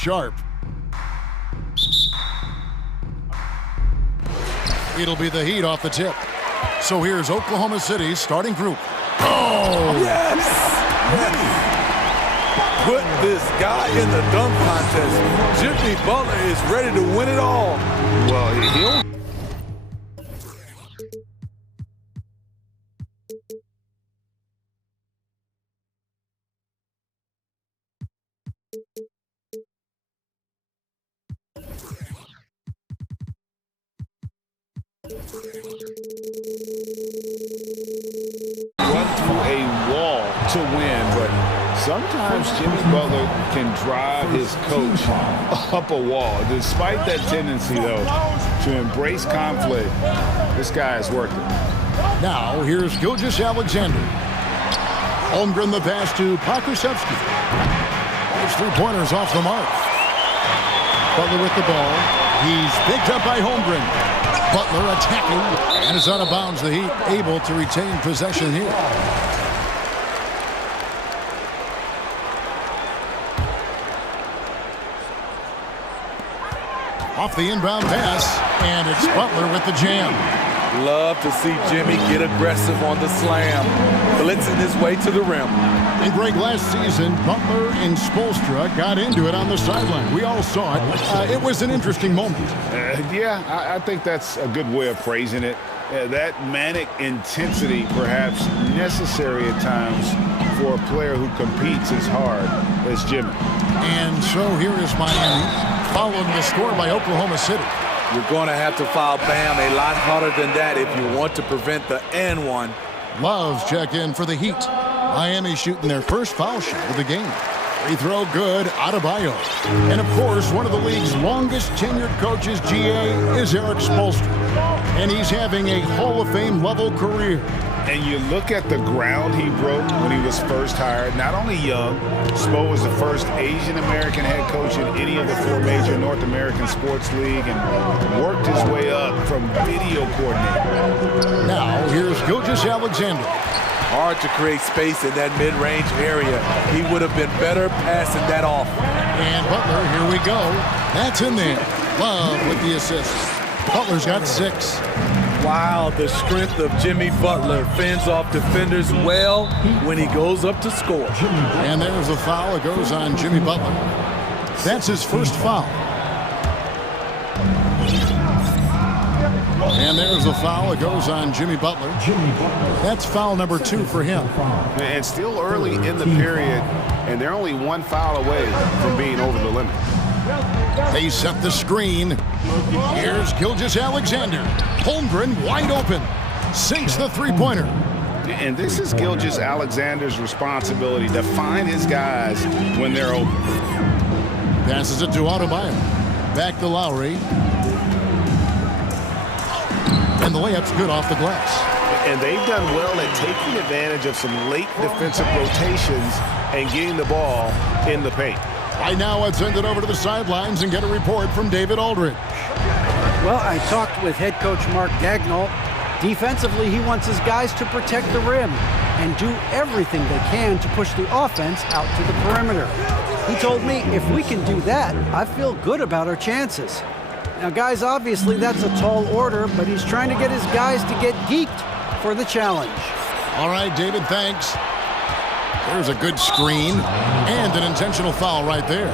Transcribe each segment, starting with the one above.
sharp. It'll be the Heat off the tip. So here's Oklahoma City's starting group. Oh! Yes! Yes! Put this guy in the dunk contest. Jimmy Butler is ready to win it all. Well, he'll... run through a wall to win, but sometimes Jimmy Butler can drive his coach up a wall. Despite that tendency, though, to embrace conflict, this guy is working. Now, here's Gilgeous-Alexander. Holmgren the pass to Pokusevski. His three-pointers off the mark. Butler with the ball. He's picked up by Holmgren. Butler attacking, and is out of bounds. The Heat able to retain possession here. Off the inbound pass, and it's Butler with the jam. Love to see Jimmy get aggressive on the slam, blitzing his way to the rim. And Greg, last season, Butler and Spoelstra got into it on the sideline. We all saw it. It was an interesting moment. Yeah, I think that's a good way of phrasing it. That manic intensity, perhaps necessary at times for a player who competes as hard as Jimmy. And so here is Miami, following the score by Oklahoma City. You're going to have to foul Bam a lot harder than that if you want to prevent the and one. Love's check in for the Heat. Miami shooting their first foul shot of the game. Free throw good, Adebayo. And of course, one of the league's longest tenured coaches, GA, is Eric Spoelstra. And he's having a Hall of Fame level career. And you look at the ground he broke when he was first hired. Not only young, Spo was the first Asian-American head coach in any of the four major North American sports league and worked his way up from video coordinator. Now, here's Gilgeous-Alexander. Hard to create space in that mid-range area. He would have been better passing that off. And Butler, here we go. That's in there. Love with the assist. Butler's got 6. Wow, the strength of Jimmy Butler fends off defenders well when he goes up to score. And there's a foul. It goes on Jimmy Butler. That's his first foul. And there's a foul. It goes on Jimmy Butler. That's foul number 2 for him. And still early in the period, and they're only one foul away from being over the limit. They set the screen. Here's Gilgeous-Alexander. Holmgren wide open. Sinks the three-pointer. And this is Gilgeous-Alexander's responsibility to find his guys when they're open. Passes it to Adebayo. Back to Lowry. And the layup's good off the glass. And they've done well at taking advantage of some late defensive rotations and getting the ball in the paint. Right now, let's send it over to the sidelines and get a report from David Aldridge. Well, I talked with head coach Mark Dagnall. Defensively, he wants his guys to protect the rim and do everything they can to push the offense out to the perimeter. He told me if we can do that, I feel good about our chances. Now, guys, obviously that's a tall order, but he's trying to get his guys to get geeked for the challenge. All right, David, thanks. There's a good screen and an intentional foul right there.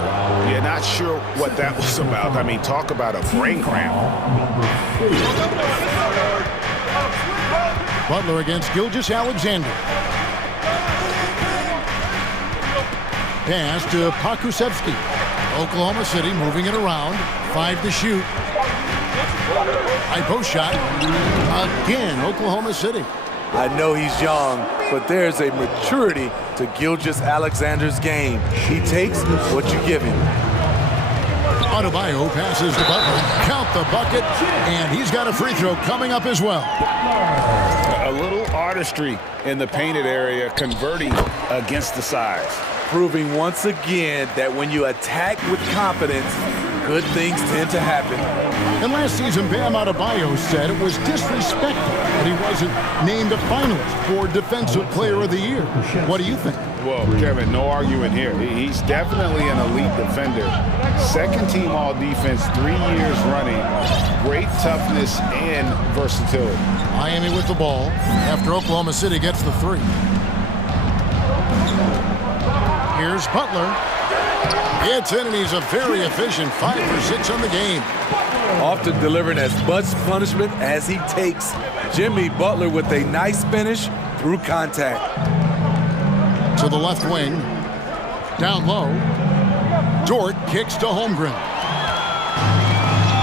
Yeah, not sure what that was about. I mean, talk about a brain cramp. Butler against Gilgeous-Alexander. Pass to Pokusevski. Oklahoma City moving it around. 5 to shoot. High post shot. Again, Oklahoma City. I know he's young, but there's a maturity to Gilgeous-Alexander's game. He takes what you give him. Adebayo passes to Butler. Count the bucket, and he's got a free throw coming up as well. A little artistry in the painted area, converting against the size. Proving once again that when you attack with confidence, good things tend to happen. And last season, Bam Adebayo said it was disrespectful that he wasn't named a finalist for Defensive Player of the Year. What do you think? Well, Kevin, no argument here. He's definitely an elite defender. Second team all defense, 3 years running. Great toughness and versatility. Miami with the ball after Oklahoma City gets the three. Here's Butler. Gets in, and he's a very efficient 5 for 6 on the game. Often delivering as much punishment as he takes. Jimmy Butler with a nice finish through contact. To the left wing. Down low. Dort kicks to Holmgren.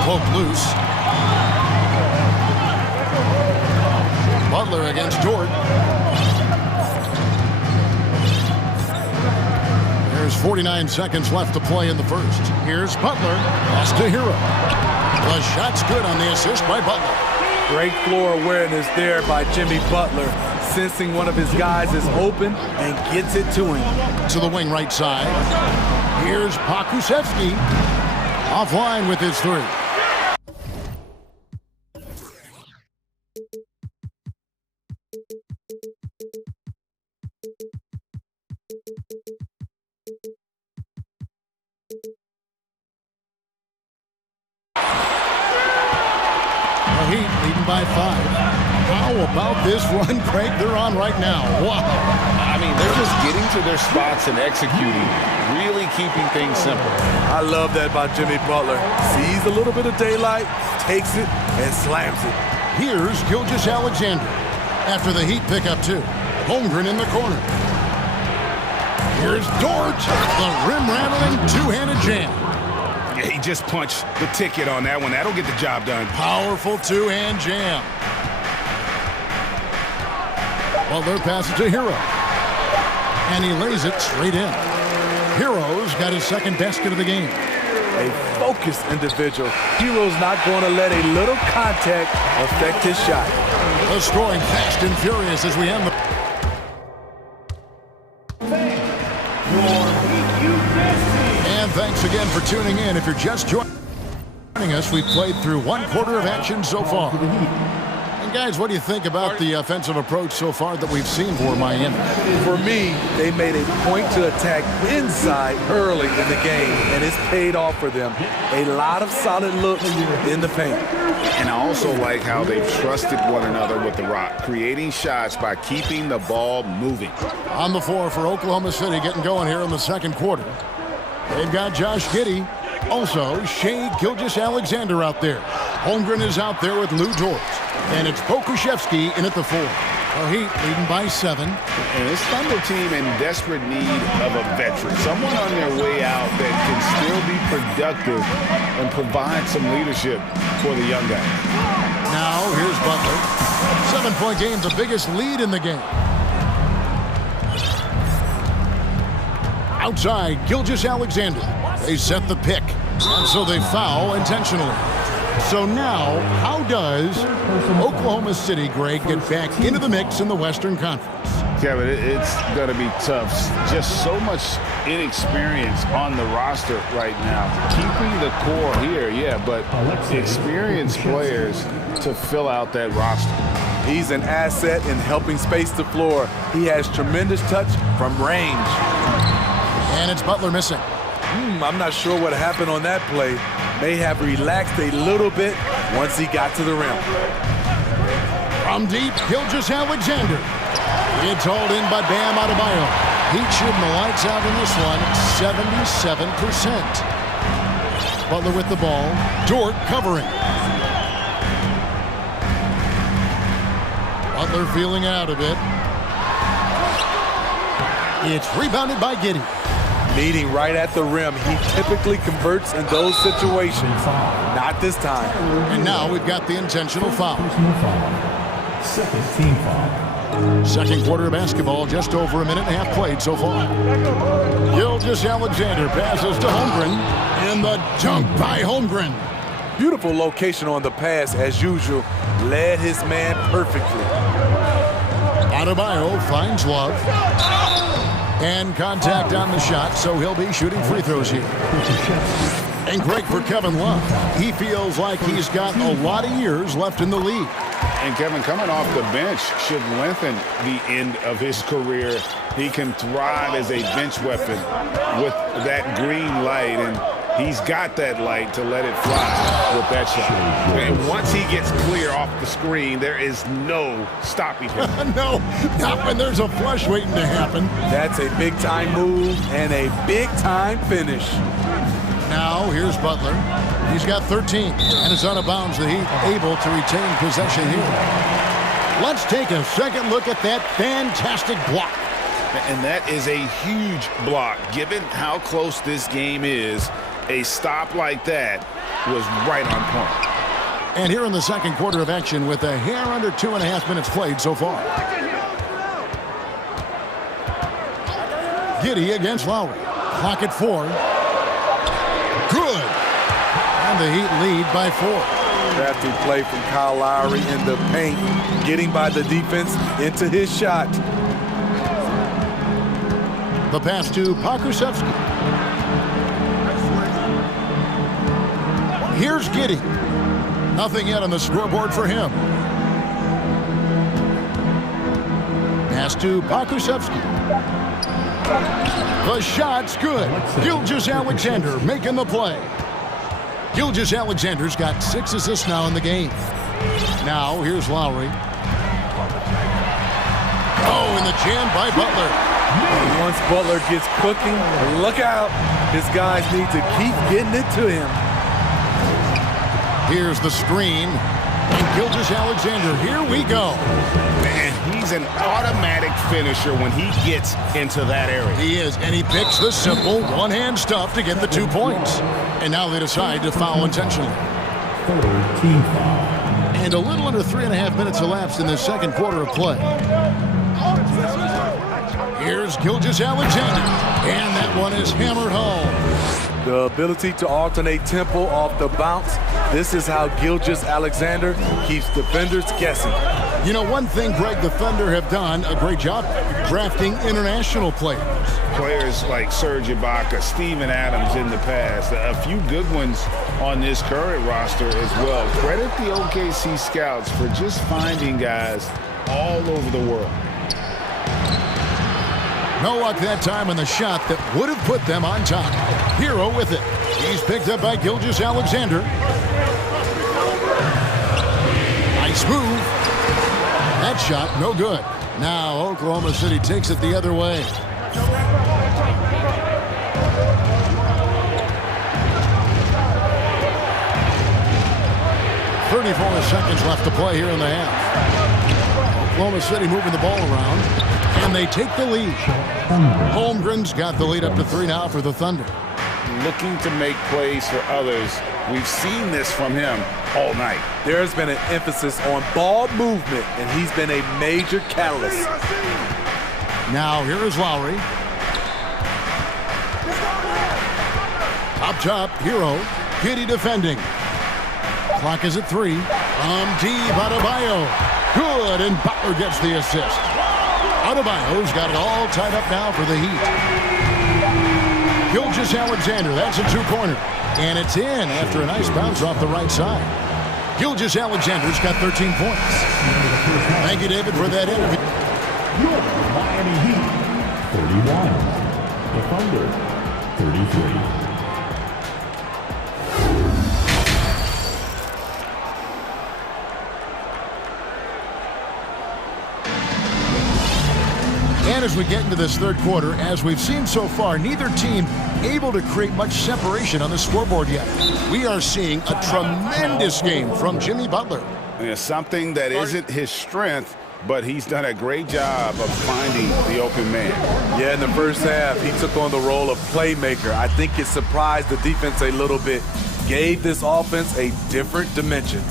Poke loose. Butler against Dort. There's 49 seconds left to play in the first. Here's Butler. Pass to Hero. The shot's good on the assist by Butler. Great floor awareness there by Jimmy Butler, sensing one of his guys is open and gets it to him. To the wing right side. Here's Pakusevsky. Offline with his three. The Heat leading by 5. How about this run, Craig, they're on right now? Wow. I mean, they're just getting to their spots and executing, really keeping things simple. I love that about Jimmy Butler. Sees a little bit of daylight, takes it, and slams it. Here's Gilgeous-Alexander. After the Heat pick up 2. Holmgren in the corner. Here's Dort. The rim-rattling two-handed jam. Yeah, he just punched the ticket on that one. That'll get the job done. Powerful two-hand jam. Butler passes to Hero. And he lays it straight in. Hero's got his second basket of the game. A focused individual. Hero's not going to let a little contact affect his shot. The scoring fast and furious as we end the... And thanks again for tuning in. If you're just joining us, we've played through 1/4 of action so far. And guys, what do you think about the offensive approach so far that we've seen for Miami? For me, they made a point to attack inside early in the game, and it's paid off for them. A lot of solid looks in the paint. And I also like how they've trusted one another with the rock, creating shots by keeping the ball moving. On the floor for Oklahoma City, getting going here in the second quarter. They've got Josh Giddey. Also, Shea Gilgeous-Alexander out there. Holmgren is out there with Lou Dort. And it's Pokusevsky in at the 4. The Heat leading by 7. And this Thunder team in desperate need of a veteran. Someone on their way out that can still be productive and provide some leadership for the young guys. Now, here's Butler. 7-point game, the biggest lead in the game. Outside, Gilgeous-Alexander. They set the pick, and so they foul intentionally. So now, how does Oklahoma City, Greg, get back into the mix in the Western Conference? Kevin, it's going to be tough. Just so much inexperience on the roster right now. Keeping the core here, yeah, but experienced players to fill out that roster. He's an asset in helping space the floor. He has tremendous touch from range. And it's Butler missing. I'm not sure what happened on that play. May have relaxed a little bit once he got to the rim. From deep, Gilgeous-Alexander. It's hauled in by Bam Adebayo. Heat shooting the lights out in this one, 77%. Butler with the ball. Dort covering. Butler feeling out a bit. It's rebounded by Giddey. Meeting right at the rim. He typically converts in those situations. Not this time. And now we've got the intentional foul. Second team foul. Second quarter of basketball, just over a minute and a half played so far. Gilgeous-Alexander passes to Holmgren. And the dunk by Holmgren. Beautiful location on the pass as usual. Led his man perfectly. Adebayo finds Love. And contact on the shot, so he'll be shooting free throws here. And great for Kevin Love. He feels like he's got a lot of years left in the league. And Kevin, coming off the bench should lengthen the end of his career. He can thrive as a bench weapon with that green light, and he's got that light to let it fly with that shot. And once he gets clear off the screen, there is no stopping him. No, not when there's a flush waiting to happen. That's a big-time move and a big-time finish. Now, here's Butler. He's got 13 and is out of bounds. The Heat able to retain possession here. Let's take a second look at that fantastic block. And that is a huge block. Given how close this game is, a stop like that was right on point. And here in the second quarter of action with a hair under 2.5 minutes played so far. Giddey against Lowry. Clock at 4. Good. And the Heat lead by 4. Crafty play from Kyle Lowry in the paint, getting by the defense into his shot. The pass to Pakusevsky. Here's Giddey. Nothing yet on the scoreboard for him. Pass to Pakusevsky. The shot's good. Gilgeous-Alexander making the play. Gilgeous-Alexander's got 6 assists now in the game. Now, here's Lowry. Oh, and the jam by Butler. And once Butler gets cooking, look out. His guys need to keep getting it to him. Here's the screen. And Gilgeous-Alexander, here we go. Man, he's an automatic finisher when he gets into that area. He is, and he picks the simple one-hand stuff to get the 2 points. And now they decide to foul intentionally. Third team foul. And a little under 3.5 minutes elapsed in the second quarter of play. Here's Gilgeous-Alexander, and that one is hammered home. The ability to alternate tempo off the bounce. This is how Gilgeous-Alexander keeps defenders guessing. You know, one thing Greg, the Thunder have done a great job drafting international players. Players like Serge Ibaka, Steven Adams in the past, a few good ones on this current roster as well. Credit the OKC scouts for just finding guys all over the world. No luck that time on the shot that would have put them on top. Hero with it. He's picked up by Gilgeous-Alexander. Nice move. That shot, no good. Now Oklahoma City takes it the other way. .34 seconds left to play here in the half. Oklahoma City moving the ball around, and they take the lead. Holmgren's got the lead up to 3 now for the Thunder. Looking to make plays for others. We've seen this from him all night. There's been an emphasis on ball movement, and he's been a major catalyst. Now here is Lowry. Up top, Hero. Giddey defending. Clock is at 3. Deep, Adebayo. Good, and Butler gets the assist. Adebayo's got it all tied up now for the Heat. Gilgeous-Alexander, that's a 2-pointer. And it's in after a nice bounce off the right side. Gilgeous-Alexander's got 13 points. Thank you, David, for that interview. Your Miami Heat, 31. The Thunder, 33. And as we get into this third quarter, as we've seen so far, neither team able to create much separation on the scoreboard yet. We are seeing a tremendous game from Jimmy Butler. Yeah, something that isn't his strength, but he's done a great job of finding the open man. Yeah, in the first half, he took on the role of playmaker. I think it surprised the defense a little bit, gave this offense a different dimension.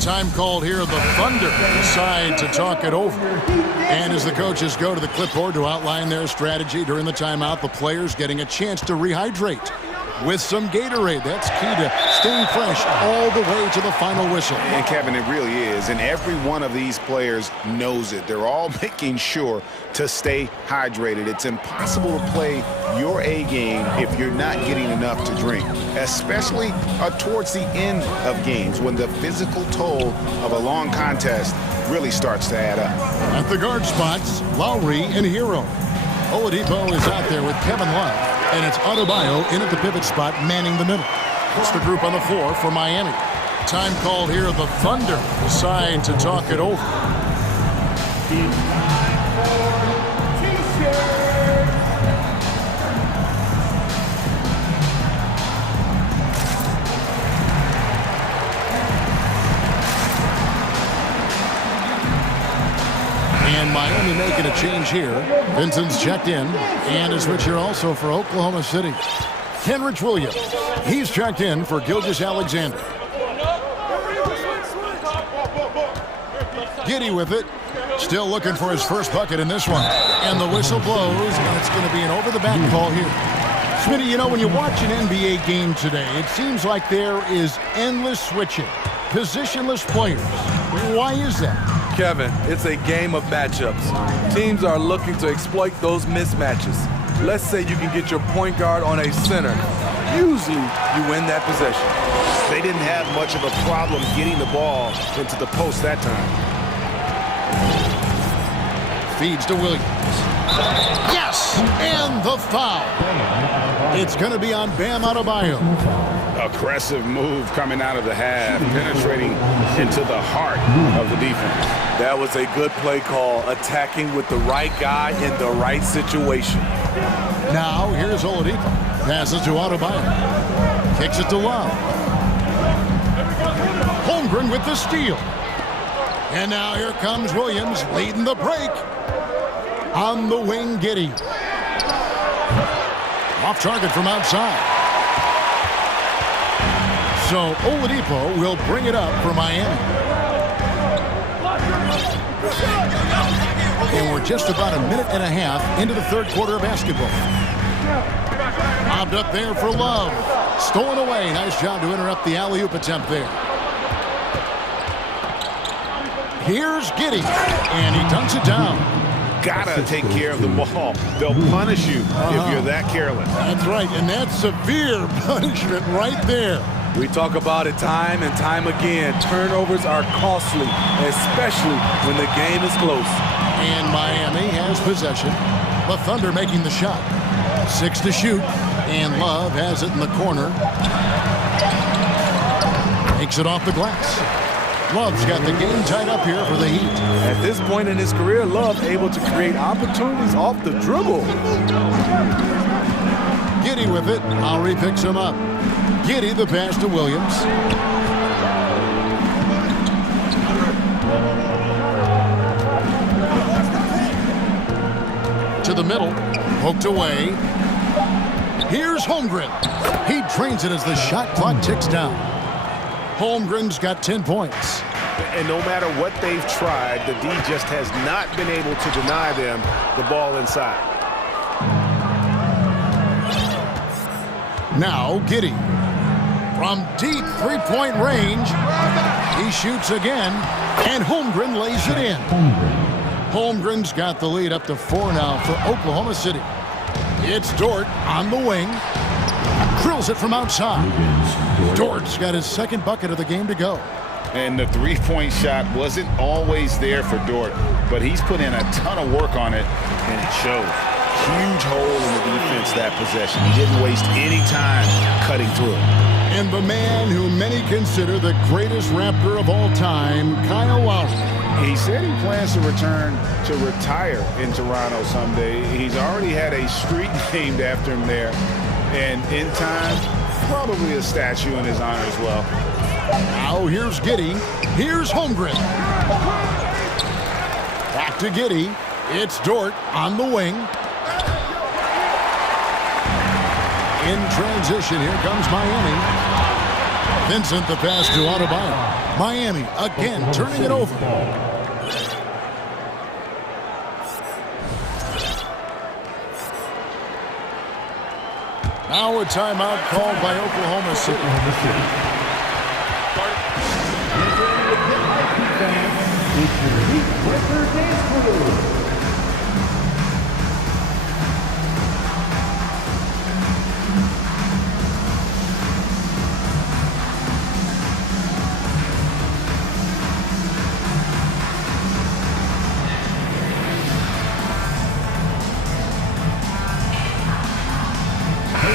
Time called here. The Thunder decide to talk it over. And as the coaches go to the clipboard to outline their strategy during the timeout, the players getting a chance to rehydrate. with some Gatorade. That's key to staying fresh all the way to the final whistle. And Kevin, it really is. And every one of these players knows it. They're all making sure to stay hydrated. It's impossible to play your A game if you're not getting enough to drink, especially towards the end of games when the physical toll of a long contest really starts to add up. At the guard spots, Lowry and Hero. Oladipo is out there with Kevin Love, and it's Adebayo in at the pivot spot, manning the middle. It's the group on the floor for Miami. Time called here, the Thunder decide to talk it over. And Miami making a change here. Vincent's checked in. And a switch here also for Oklahoma City. Kenrich Williams. He's checked in for Gilgeous-Alexander. Giddey with it. Still looking for his first bucket in this one. And the whistle blows, and it's going to be an over-the-back call here. Smitty, you know, when you watch an NBA game today, it seems like there is endless switching. Positionless players. Why is that? Kevin, it's a game of matchups. Teams are looking to exploit those mismatches. Let's say you can get your point guard on a center. Usually, you win that possession. They didn't have much of a problem getting the ball into the post that time. Feeds to Williams. Yes! And the foul. It's going to be on Bam Adebayo. Aggressive move coming out of the half, penetrating into the heart of the defense. That was a good play call, attacking with the right guy in the right situation. Now, here's Oladipo. Passes to Adebayo. Kicks it to Love. Holmgren with the steal. And now here comes Williams leading the break. On the wing, Giddey. Off target from outside. So Oladipo will bring it up for Miami. And we're just about a minute and a half into the third quarter of basketball. Lobbed up there for Love. Stolen away. Nice job to interrupt the alley-oop attempt there. Here's Giddey. And he dunks it down. Gotta take care of the ball. They'll punish you if you're that careless. That's right. And that's severe punishment right there. We talk about it time and time again. Turnovers are costly, especially when the game is close. And Miami has possession. The Thunder making the shot. 6 to shoot. And Love has it in the corner. Takes it off the glass. Love's got the game tied up here for the Heat. At this point in his career, Love able to create opportunities off the dribble. Giddey with it. Lowry picks him up. Giddey the pass to Williams. To the middle. Poked away. Here's Holmgren. He drains it as the shot clock ticks down. Holmgren's got 10 points. And no matter what they've tried, the D just has not been able to deny them the ball inside. Now Giddey. From deep three-point range, he shoots again, and Holmgren lays it in. Holmgren's got the lead up to 4 now for Oklahoma City. It's Dort on the wing. Drills it from outside. Dort's got his second bucket of the game to go. And the three-point shot wasn't always there for Dort, but he's put in a ton of work on it, and it shows. Huge hole in the defense that possession. He didn't waste any time cutting through it. And the man who many consider the greatest Raptor of all time, Kyle Lowry. He said he plans to return to retire in Toronto someday. He's already had a street named after him there. And in time, probably a statue in his honor as well. Now here's Giddey. Here's Holmgren. Back to Giddey. It's Dort on the wing. In transition, here comes Miami. Vincent the pass to Adebayo. Miami again turning it over. Now a timeout called by Oklahoma City.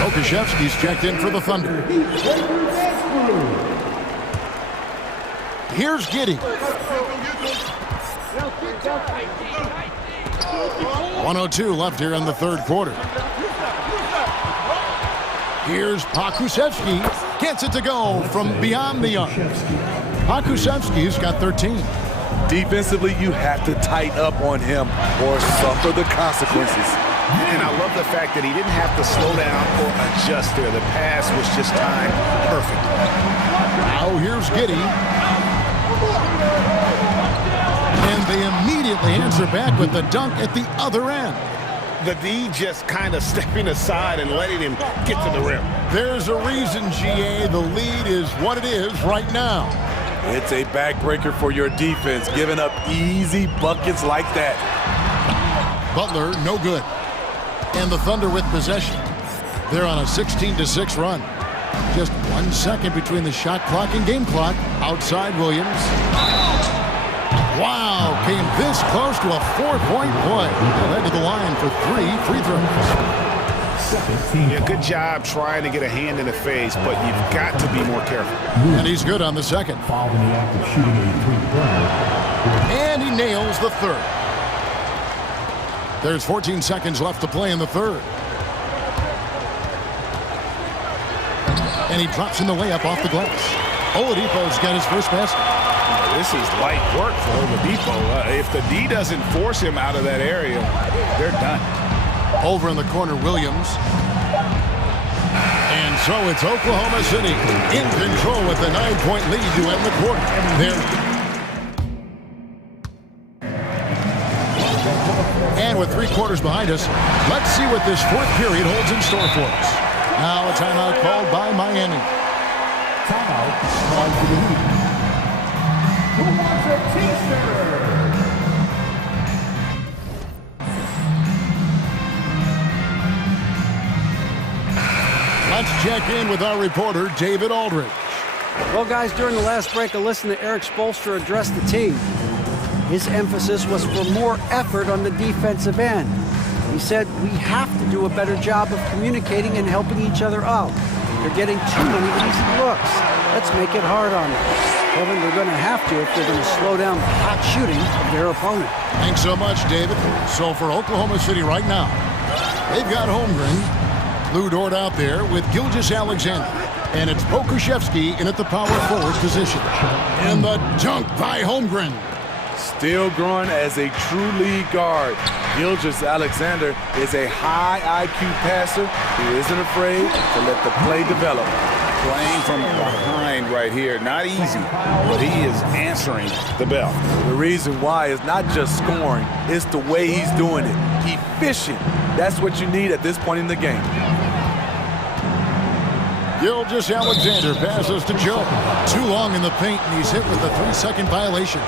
Okashevsky's checked in for the Thunder. Here's Giddey. 1:02 left here in the third quarter. Here's Pakusevsky. Gets it to go from beyond the arc. Pakusevsky's got 13. Defensively, you have to tighten up on him or suffer the consequences. And I love the fact that he didn't have to slow down or adjust there. The pass was just timed perfectly. Now here's Giddey. And they immediately answer back with the dunk at the other end. The D just kind of stepping aside and letting him get to the rim. There's a reason, GA, the lead is what it is right now. It's a backbreaker for your defense, giving up easy buckets like that. Butler, no good. And the Thunder with possession. They're on a 16-6 run. Just 1 second between the shot clock and game clock. Outside Williams. Wow, came this close to a 4-point play. Led to the line for 3 free throws. Yeah, good job trying to get a hand in the face, but you've got to be more careful. And he's good on the second. Fouled in the act of shooting a three-pointer. And he nails the third. There's 14 seconds left to play in the third. And he drops in the layup off the glass. Oladipo's got his first basket. This is light work for Oladipo. If the D doesn't force him out of that area, they're done. Over in the corner, Williams. And so it's Oklahoma City in control with a 9-point lead to end the quarter. And with 3 quarters behind us, let's see what this fourth period holds in store for us. Now a timeout called by Miami. Timeout called for the lead. Who wants a t-shirt? Let's check in with our reporter, David Aldridge. Well, guys, during the last break, I listened to Eric Spoelstra address the team. His emphasis was for more effort on the defensive end. He said, we have to do a better job of communicating and helping each other out. They're getting too many easy looks. Let's make it hard on them. Kevin, they're going to have to if they're going to slow down the hot shooting of their opponent. Thanks so much, David. So for Oklahoma City right now, they've got Holmgren, Lou Dort out there with Gilgeous-Alexander. And it's Pokusevsky in at the power forward position. And the dunk by Holmgren. Still growing as a true lead guard. Gilgeous-Alexander is a high IQ passer who isn't afraid to let the play develop. Playing from behind right here, not easy, but he is answering the bell. The reason why is not just scoring, it's the way he's doing it. Efficient. That's what you need at this point in the game. Gilgeous-Alexander passes to Joe. Too long in the paint, and he's hit with a 3-second violation.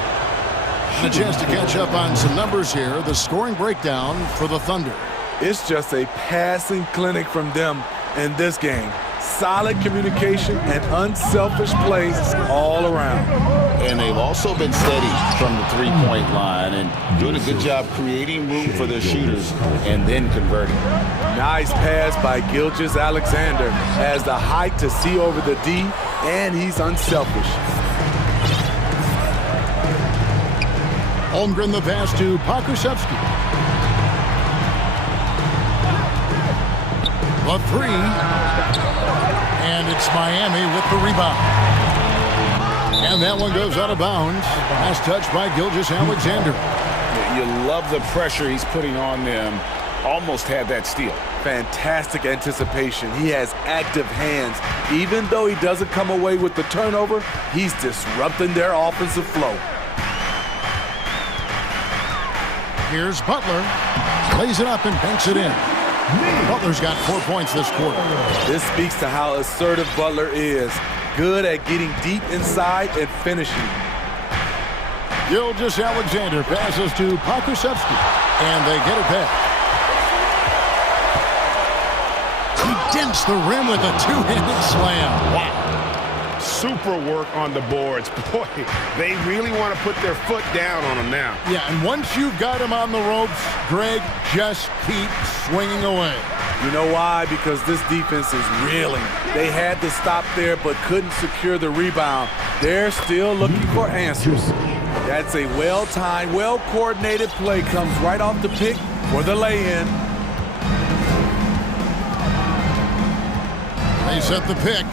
And a chance to catch up on some numbers here. The scoring breakdown for the Thunder. It's just a passing clinic from them in this game. Solid communication and unselfish play all around. And they've also been steady from the three-point line and doing a good job creating room for their shooters and then converting. Nice pass by Gilgeous-Alexander. Has the height to see over the D, and he's unselfish. Holmgren the pass to Pokusevsky. The 3. And it's Miami with the rebound. And that one goes out of bounds. Last touch by Gilgeous-Alexander. You love the pressure he's putting on them. Almost had that steal. Fantastic anticipation. He has active hands. Even though he doesn't come away with the turnover, he's disrupting their offensive flow. Here's Butler. Lays it up and banks it in. Butler's got 4 points this quarter. This speaks to how assertive Butler is. Good at getting deep inside and finishing. Gilgeous-Alexander passes to Pokusevski, and they get it back. He dents the rim with a two-handed slam. Wow. Super work on the boards. Boy, they really want to put their foot down on him now. Yeah, and once you've got him on the ropes, Greg, just keep swinging away. You know why? Because this defense is reeling. They had to stop there but couldn't secure the rebound. They're still looking for answers. That's a well-timed, well-coordinated play. Comes right off the pick for the lay-in. They set the pick.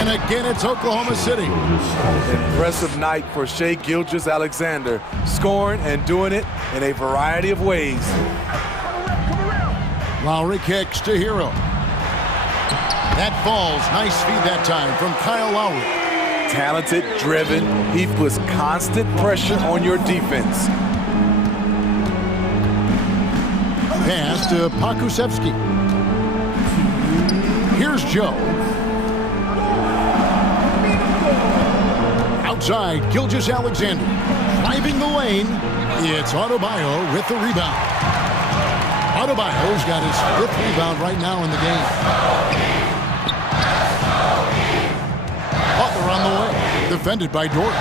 And again, it's Oklahoma City. Impressive night for Shai Gilgeous-Alexander, scoring and doing it in a variety of ways. Lowry kicks to Hero. That falls. Nice feed that time from Kyle Lowry. Talented, driven, he puts constant pressure on your defense. Pass to Pokusevski. Here's Joe. Outside, Gilgeous-Alexander. Driving the lane, it's Adebayo with the rebound. Adebayo's got his 5th rebound right now in the game. Butler on the way, defended by Dort.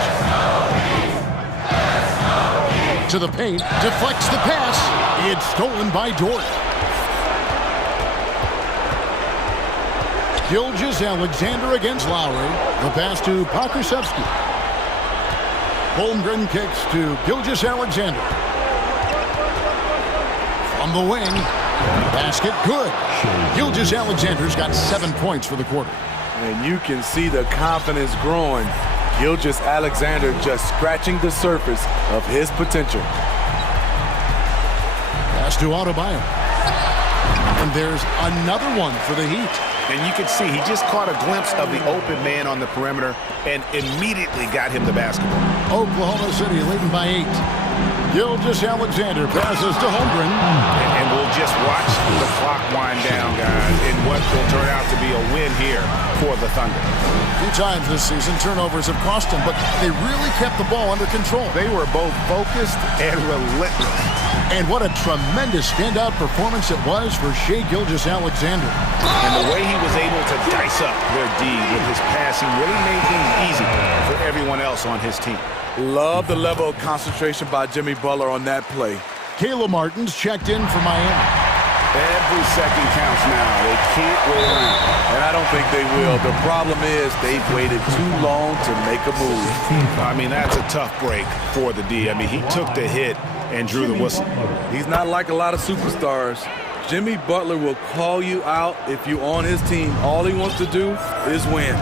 To the paint, deflects the pass. It's stolen by Dort. Gilgeous-Alexander against Lowry. The pass to Pokusevski. Holmgren kicks to Gilgeous-Alexander. From the wing, basket good. Gilgeous-Alexander's got 7 points for the quarter. And you can see the confidence growing. Gilgeous-Alexander just scratching the surface of his potential. Pass to Adebayo. And there's another one for the Heat. And you can see he just caught a glimpse of the open man on the perimeter and immediately got him the basketball. Oklahoma City leading by 8. Gilgeous-Alexander passes to Holmgren. And we'll just watch the clock wind down, guys, in what will turn out to be a win here for the Thunder. A few times this season, turnovers have cost them, but they really kept the ball under control. They were both focused and relentless. And what a tremendous standout performance it was for Shai Gilgeous-Alexander. And the way he was able to dice up their D with his passing really made things easy for everyone else on his team. Love the level of concentration by Jimmy Butler on that play. Caleb Martin's checked in for Miami. Every second counts now. They can't wait around. And I don't think they will. The problem is they've waited too long to make a move. I mean, that's a tough break for the D. I mean, he took the hit and drew the whistle. He's not like a lot of superstars. Jimmy Butler will call you out if you're on his team. All he wants to do is win.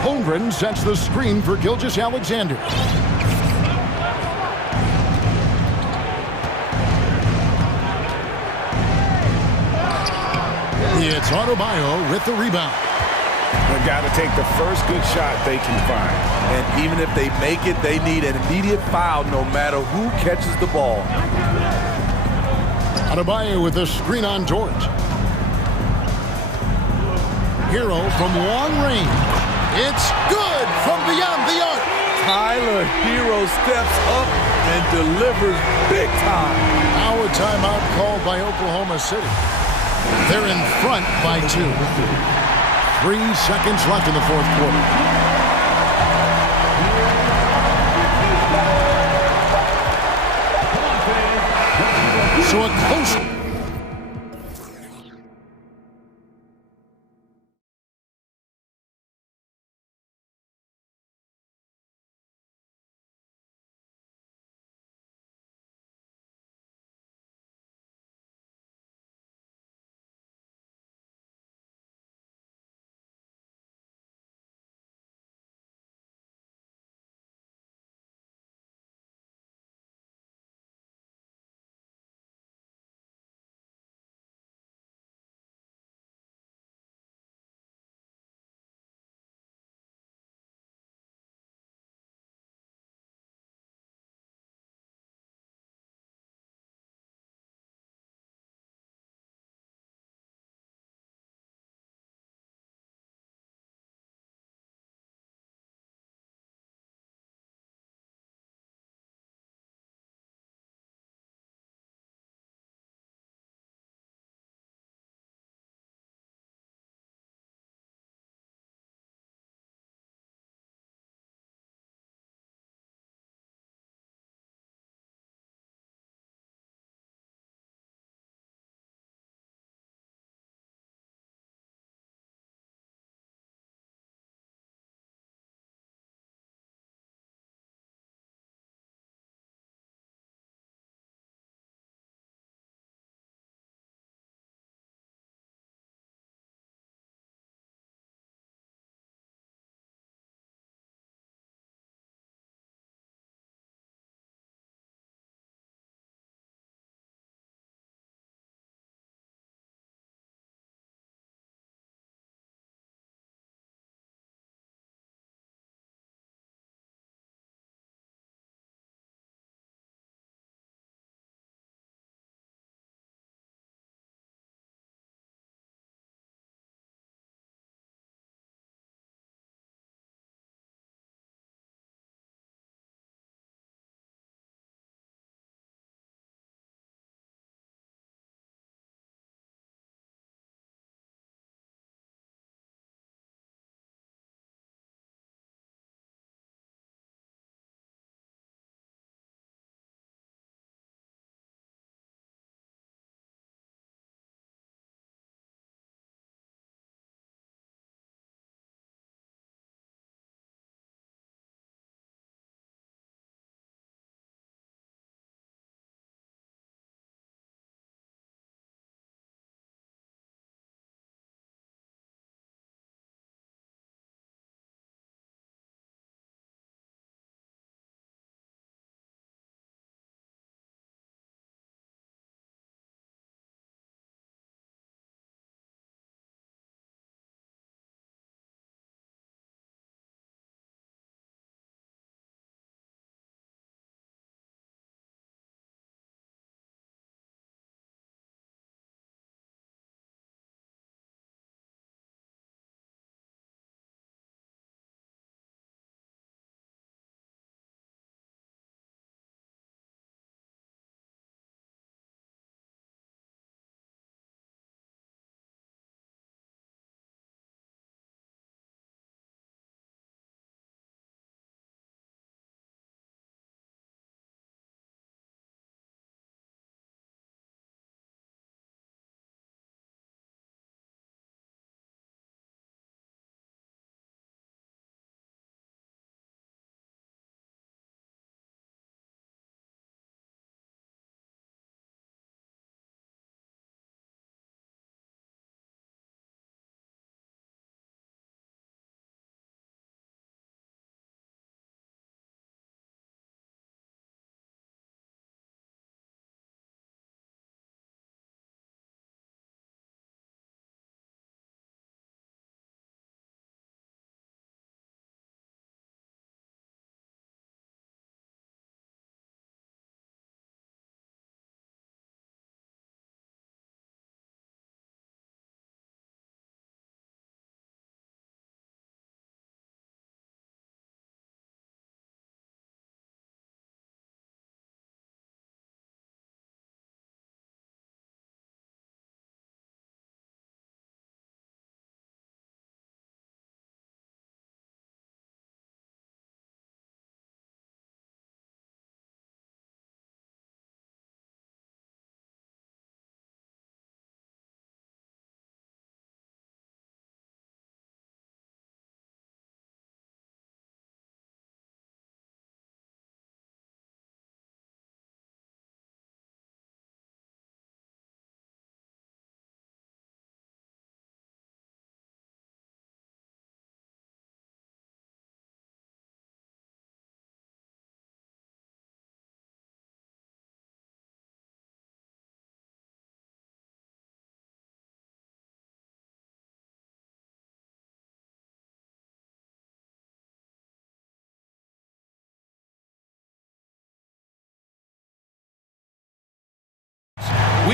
Holmgren sets the screen for Gilgeous-Alexander. It's Adebayo with the rebound. They've got to take the first good shot they can find. And even if they make it, they need an immediate foul no matter who catches the ball. Adebayo with the screen on Dort. Hero from long range. It's good from beyond the arc. Tyler Hero steps up and delivers big time. Now a timeout called by Oklahoma City. They're in front by 2. 3 seconds left in the 4th quarter. So a close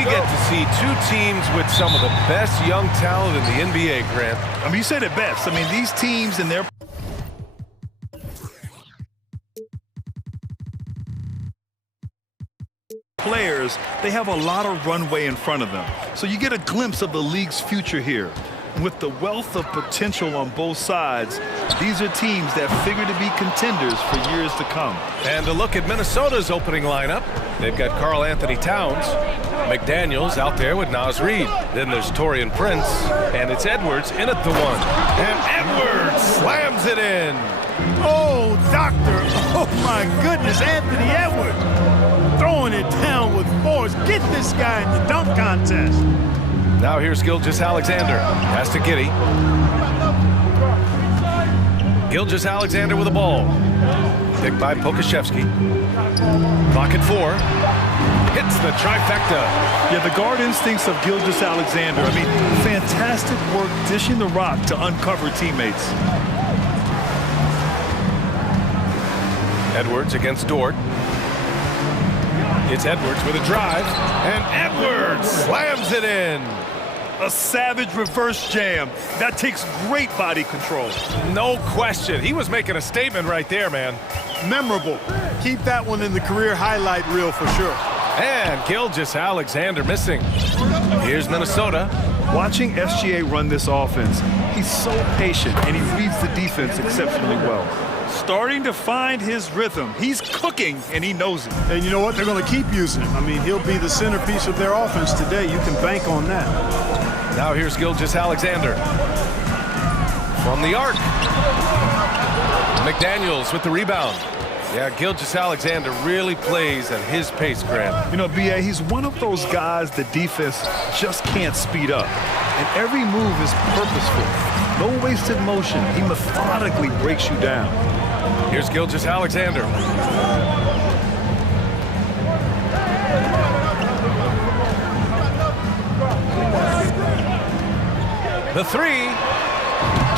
get to see two teams with some of the best young talent in the NBA, Grant. I mean, you said it best. I mean, these teams and their players, they have a lot of runway in front of them. So you get a glimpse of the league's future here. With the wealth of potential on both sides, these are teams that figure to be contenders for years to come. And a look at Minnesota's opening lineup. They've got Karl Anthony Towns, McDaniels out there with Naz Reid. Then there's Taurean Prince, and it's Edwards in at the one. And Edwards slams it in. Oh, doctor. Oh, my goodness, Anthony Edwards. Throwing it down with force. Get this guy in the dunk contest. Now here's Gilgeous-Alexander. Pass to Giddey. Gilgeous-Alexander with the ball. Picked by Pokashevsky. Clock at 4. Hits the trifecta. Yeah, the guard instincts of Gilgeous-Alexander. I mean, fantastic work dishing the rock to uncover teammates. Edwards against Dort. It's Edwards with a drive. And Edwards slams it in. A savage reverse jam. That takes great body control. No question. He was making a statement right there, man. Memorable. Keep that one in the career highlight reel for sure. And Gilgeous-Alexander missing. Here's Minnesota. Watching SGA run this offense, he's so patient and he reads the defense exceptionally well. Starting to find his rhythm. He's cooking and he knows it. And you know what? They're going to keep using him. I mean, he'll be the centerpiece of their offense today. You can bank on that. Now here's Gilgeous-Alexander. From the arc. McDaniels with the rebound. Yeah, Gilgeous-Alexander really plays at his pace, Grant. You know, B.A., he's one of those guys the defense just can't speed up. And every move is purposeful. No wasted motion. He methodically breaks you down. Here's Gilgeous-Alexander. The three.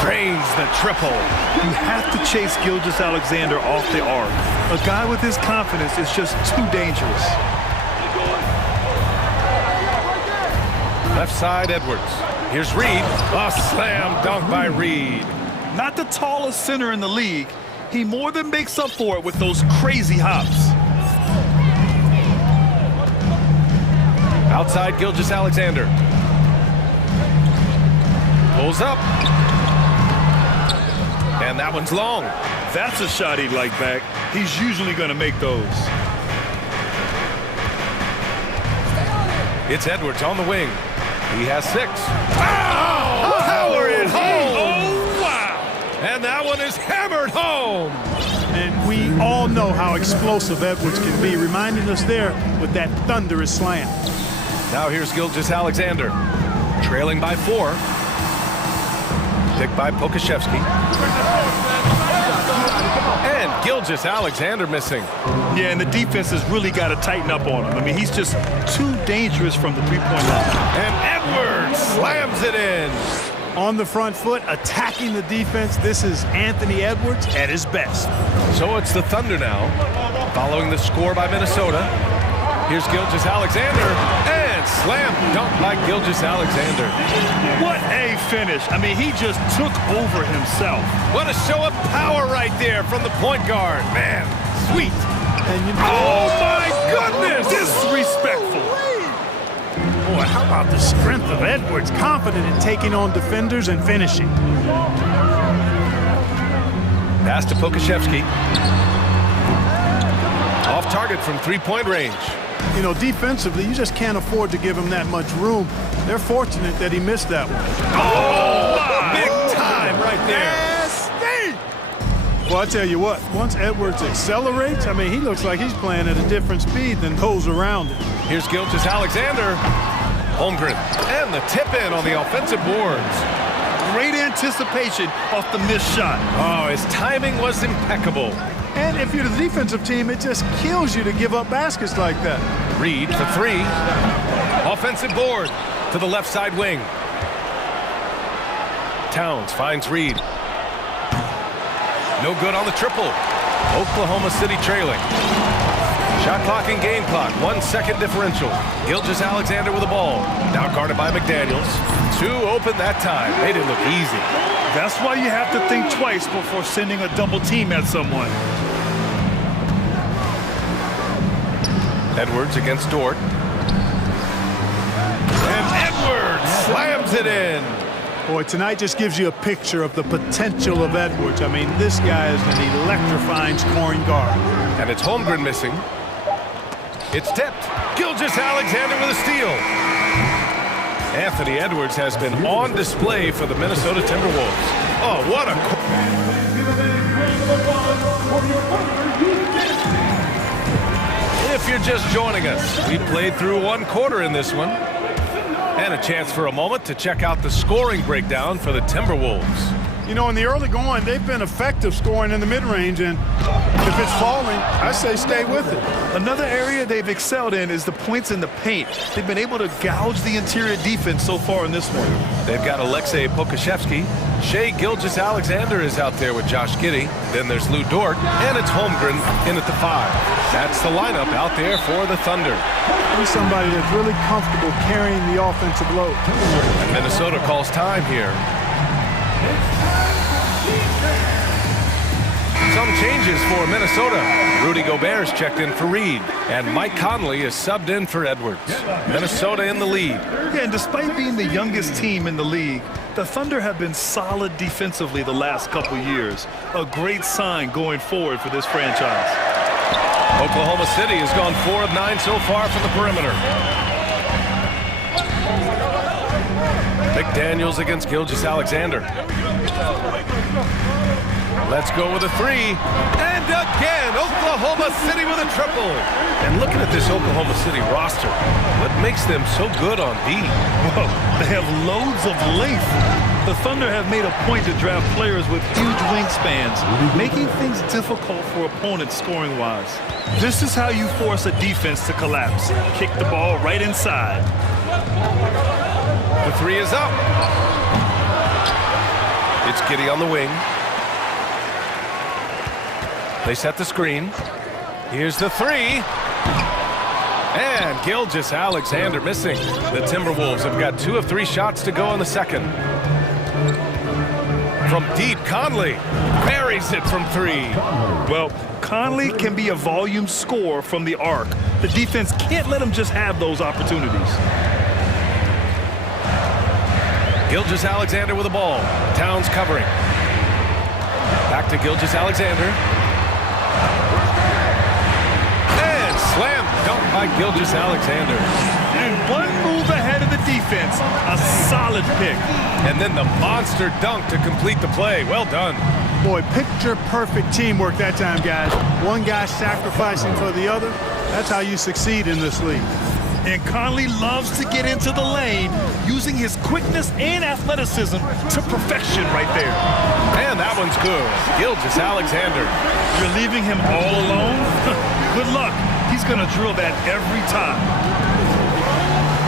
Drains the triple. You have to chase Gilgeous-Alexander off the arc. A guy with his confidence is just too dangerous. Left side, Edwards. Here's Reid. A slam dunk by Reid. Not the tallest center in the league. He more than makes up for it with those crazy hops. Outside, Gilgeous-Alexander. Pulls up. And that one's long. That's a shot he'd like back. He's usually going to make those. It's Edwards on the wing. He has 6. Oh, power it home. Oh, wow. And that one is hammered home. And we all know how explosive Edwards can be, reminding us there with that thunderous slam. Now here's Gilgeous-Alexander. Trailing by 4. Picked by Pokashevsky. And Gilgeous-Alexander missing. Yeah, and the defense has really got to tighten up on him. I mean, he's just too dangerous from the three-point line. And Edwards slams it in. On the front foot, attacking the defense. This is Anthony Edwards at his best. So it's the Thunder now, following the score by Minnesota. Here's Gilgeous-Alexander, and slam dunk by Gilgeous-Alexander. What a finish. I mean, he just took over himself. What a show of power right there from the point guard. Man, sweet. And Oh, my goodness! Disrespectful. boy, how about the strength of Edwards? Confident in taking on defenders and finishing. Pass to Pokashevsky. Off target from three-point range. You know, defensively, you just can't afford to give him that much room. They're fortunate that he missed that one. Oh, big time right there. Well, I tell you what, once Edwards accelerates, I mean, he looks like he's playing at a different speed than those around him. Here's Gilgeous-Alexander. Holmgren. And the tip-in on the offensive boards. Great anticipation off the missed shot. Oh, his timing was impeccable. And if you're the defensive team, it just kills you to give up baskets like that. Reid for 3. Offensive board to the left side wing. Towns finds Reid. No good on the triple. Oklahoma City trailing. Shot clock and game clock, 1 second differential. Gilgeous-Alexander with the ball. Now guarded by McDaniels. 2 open that time. Made it look easy. That's why you have to think twice before sending a double team at someone. Edwards against Dort. And Edwards slams it in. Boy, tonight just gives you a picture of the potential of Edwards. I mean, this guy is an electrifying scoring guard. And it's Holmgren missing. It's tipped. Gilgeous-Alexander with a steal. Anthony Edwards has been on display for the Minnesota Timberwolves. Oh, what a... If you're just joining us, we played through 1 quarter in this one. And a chance for a moment to check out the scoring breakdown for the Timberwolves. You know, in the early going, they've been effective scoring in the mid-range, and if it's falling, I say stay with it. Another area they've excelled in is the points in the paint. They've been able to gouge the interior defense so far in this one. They've got Alexei Pokashevsky. Shea Gilgeous-Alexander is out there with Josh Giddey. Then there's Lou Dort, and it's Holmgren in at the 5. That's the lineup out there for the Thunder. He's somebody that's really comfortable carrying the offensive load. And Minnesota calls time here. Some changes for Minnesota. Rudy Gobert's checked in for Reed, and Mike Conley is subbed in for Edwards. Minnesota in the lead. Yeah, and despite being the youngest team in the league, the Thunder have been solid defensively the last couple years. A great sign going forward for this franchise. Oklahoma City has gone 4 of 9 so far from the perimeter. McDaniels against Gilgeous-Alexander. Let's go with a 3. And again, Oklahoma City with a triple. And looking at this Oklahoma City roster, what makes them so good on D? Whoa, they have loads of length. The Thunder have made a point to draft players with huge wingspans, making things difficult for opponents scoring-wise. This is how you force a defense to collapse. Kick the ball right inside. The 3 is up. It's Giddey on the wing. They set the screen. Here's the 3. And Gilgeous-Alexander missing. The Timberwolves have got 2 of 3 shots to go in the second. From deep, Conley buries it from 3. Well, Conley can be a volume scorer from the arc. The defense can't let him just have those opportunities. Gilgeous-Alexander with the ball. Towns covering. Back to Gilgeous-Alexander. And slam dunk by Gilgeous-Alexander. And 1 move ahead of the defense. A solid pick. And then the monster dunk to complete the play. Well done. Boy, picture-perfect teamwork that time, guys. One guy sacrificing for the other. That's how you succeed in this league. And Conley loves to get into the lane, using his quickness and athleticism to perfection right there. And that one's good. Gilgeous-Alexander. You're leaving him all alone? Good luck. He's going to drill that every time.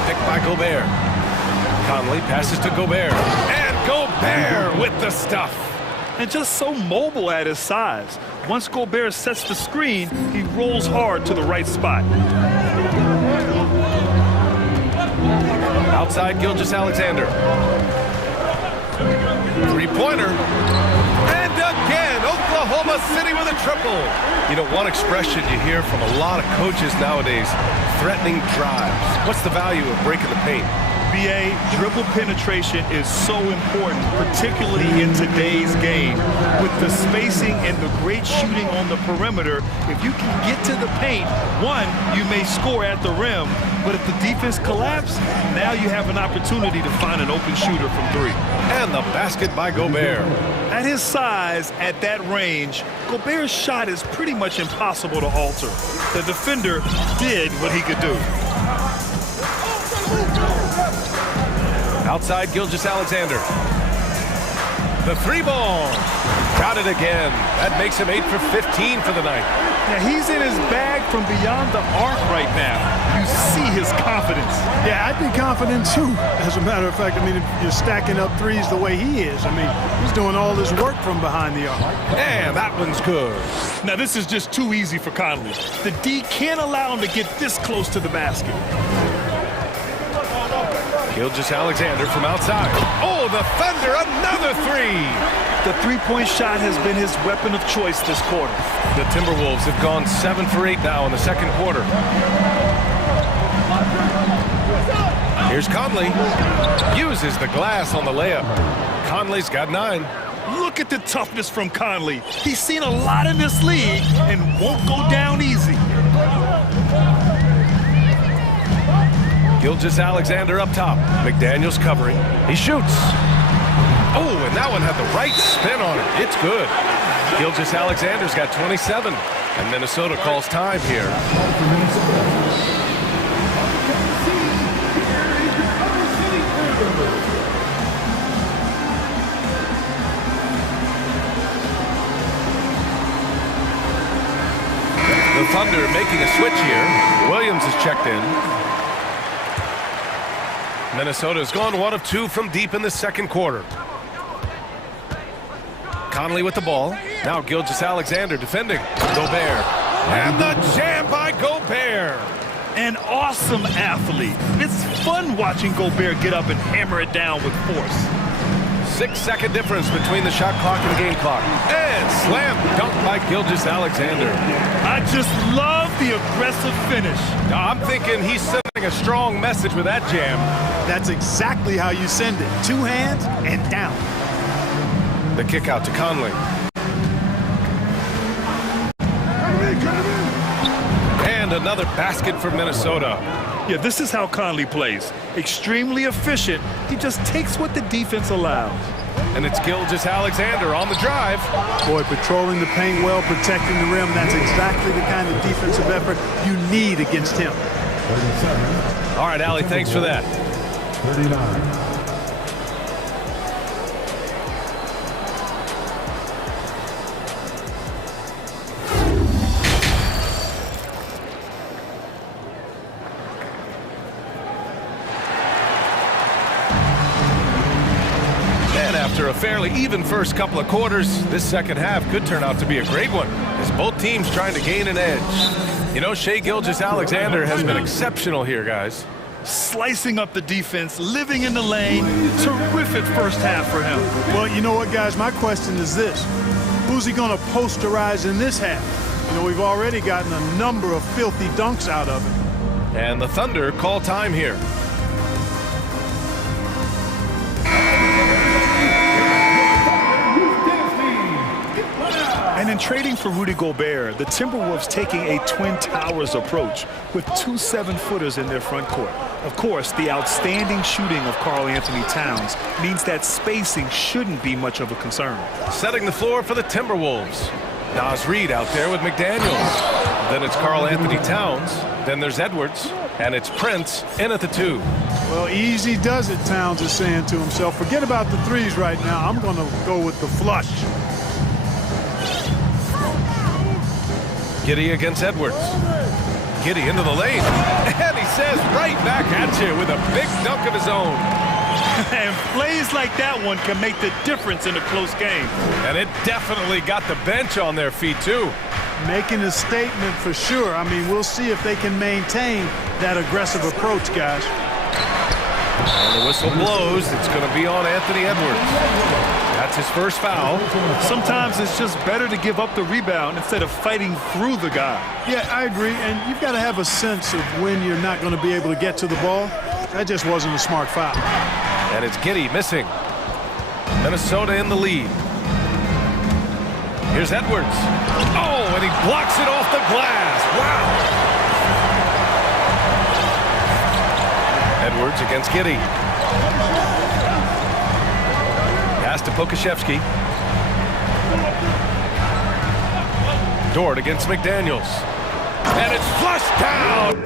Picked by Gobert. Conley passes to Gobert. And Gobert with the stuff. And just so mobile at his size. Once Gobert sets the screen, he rolls hard to the right spot. Outside Gilgeous-Alexander. 3-pointer. And again, Oklahoma City with a triple. You know, one expression you hear from a lot of coaches nowadays, threatening drives. What's the value of breaking the paint? BA, dribble penetration is so important, particularly in today's game. With the spacing and the great shooting on the perimeter, if you can get to the paint, 1, you may score at the rim, but if the defense collapses, now you have an opportunity to find an open shooter from 3. And the basket by Gobert. At his size, at that range, Gobert's shot is pretty much impossible to alter. The defender did what he could do. Outside Gilgeous-Alexander. The 3 ball. Got it again. That makes him 8 for 15 for the night. Now, he's in his bag from beyond the arc right now. You see his confidence. Yeah, I'd be confident too. As a matter of fact, I mean, if you're stacking up threes the way he is, I mean, he's doing all this work from behind the arc. And that one's good. Now, this is just too easy for Conley. The D can't allow him to get this close to the basket. Gilgeous-Alexander from outside. Oh, the Thunder, another three! The three-point shot has been his weapon of choice this quarter. The Timberwolves have gone 7 for 8 now in the second quarter. Here's Conley. Uses the glass on the layup. Conley's got 9. Look at the toughness from Conley. He's seen a lot in this league and won't go down easy. Gilgeous-Alexander up top. McDaniels covering. He shoots. Oh, and that one had the right spin on it. It's good. Gilgeous-Alexander's got 27. And Minnesota calls time here. The Thunder making a switch here. Williams is checked in. Minnesota's gone 1 of 2 from deep in the second quarter. Conley with the ball. Now Gilgeous-Alexander defending. Gobert. And the jam by Gobert. An awesome athlete. It's fun watching Gobert get up and hammer it down with force. 6-second difference between the shot clock and the game clock. And slam dunk by Gilgeous-Alexander. I just love the aggressive finish. Now, I'm thinking he's sending a strong message with that jam. That's exactly how you send it. 2 hands and down. The kick out to Conley. And another basket for Minnesota. Yeah, this is how Conley plays. Extremely efficient. He just takes what the defense allows. And it's Gilgeous-Alexander on the drive. Boy, patrolling the paint well, protecting the rim. That's exactly the kind of defensive effort you need against him. 37. All right, Allie, thanks for that. 39. After a fairly even first couple of quarters, this second half could turn out to be a great one, as both teams trying to gain an edge. You know, Shai Gilgeous-Alexander has been exceptional here, guys. Slicing up the defense, living in the lane. Terrific first half for him. Well, you know what, guys? My question is this. Who's he going to posterize in this half? You know, we've already gotten a number of filthy dunks out of him. And the Thunder call time here. And in trading for Rudy Gobert, the Timberwolves taking a Twin Towers approach with 2 7-footers in their front court. Of course, the outstanding shooting of Karl-Anthony Towns means that spacing shouldn't be much of a concern. Setting the floor for the Timberwolves. Naz Reid out there with McDaniels. Then it's Karl-Anthony Towns. Then there's Edwards. And it's Prince in at the 2. Well, easy does it, Towns is saying to himself. Forget about the threes right now. I'm going to go with the flush. Giddey against Edwards. Giddey into the lane. And he says right back at you with a big dunk of his own. And plays like that one can make the difference in a close game. And it definitely got the bench on their feet, too. Making a statement for sure. I mean, we'll see if they can maintain that aggressive approach, guys. And the whistle blows. It's going to be on Anthony Edwards. That's his first foul. Sometimes it's just better to give up the rebound instead of fighting through the guy. Yeah, I agree. And you've got to have a sense of when you're not going to be able to get to the ball. That just wasn't a smart foul. And it's Giddey missing. Minnesota in the lead. Here's Edwards. Oh, and he blocks it off the glass. Wow. Edwards against Giddey. Pass to Pokashevsky. Dort against McDaniels. And it's flushed down.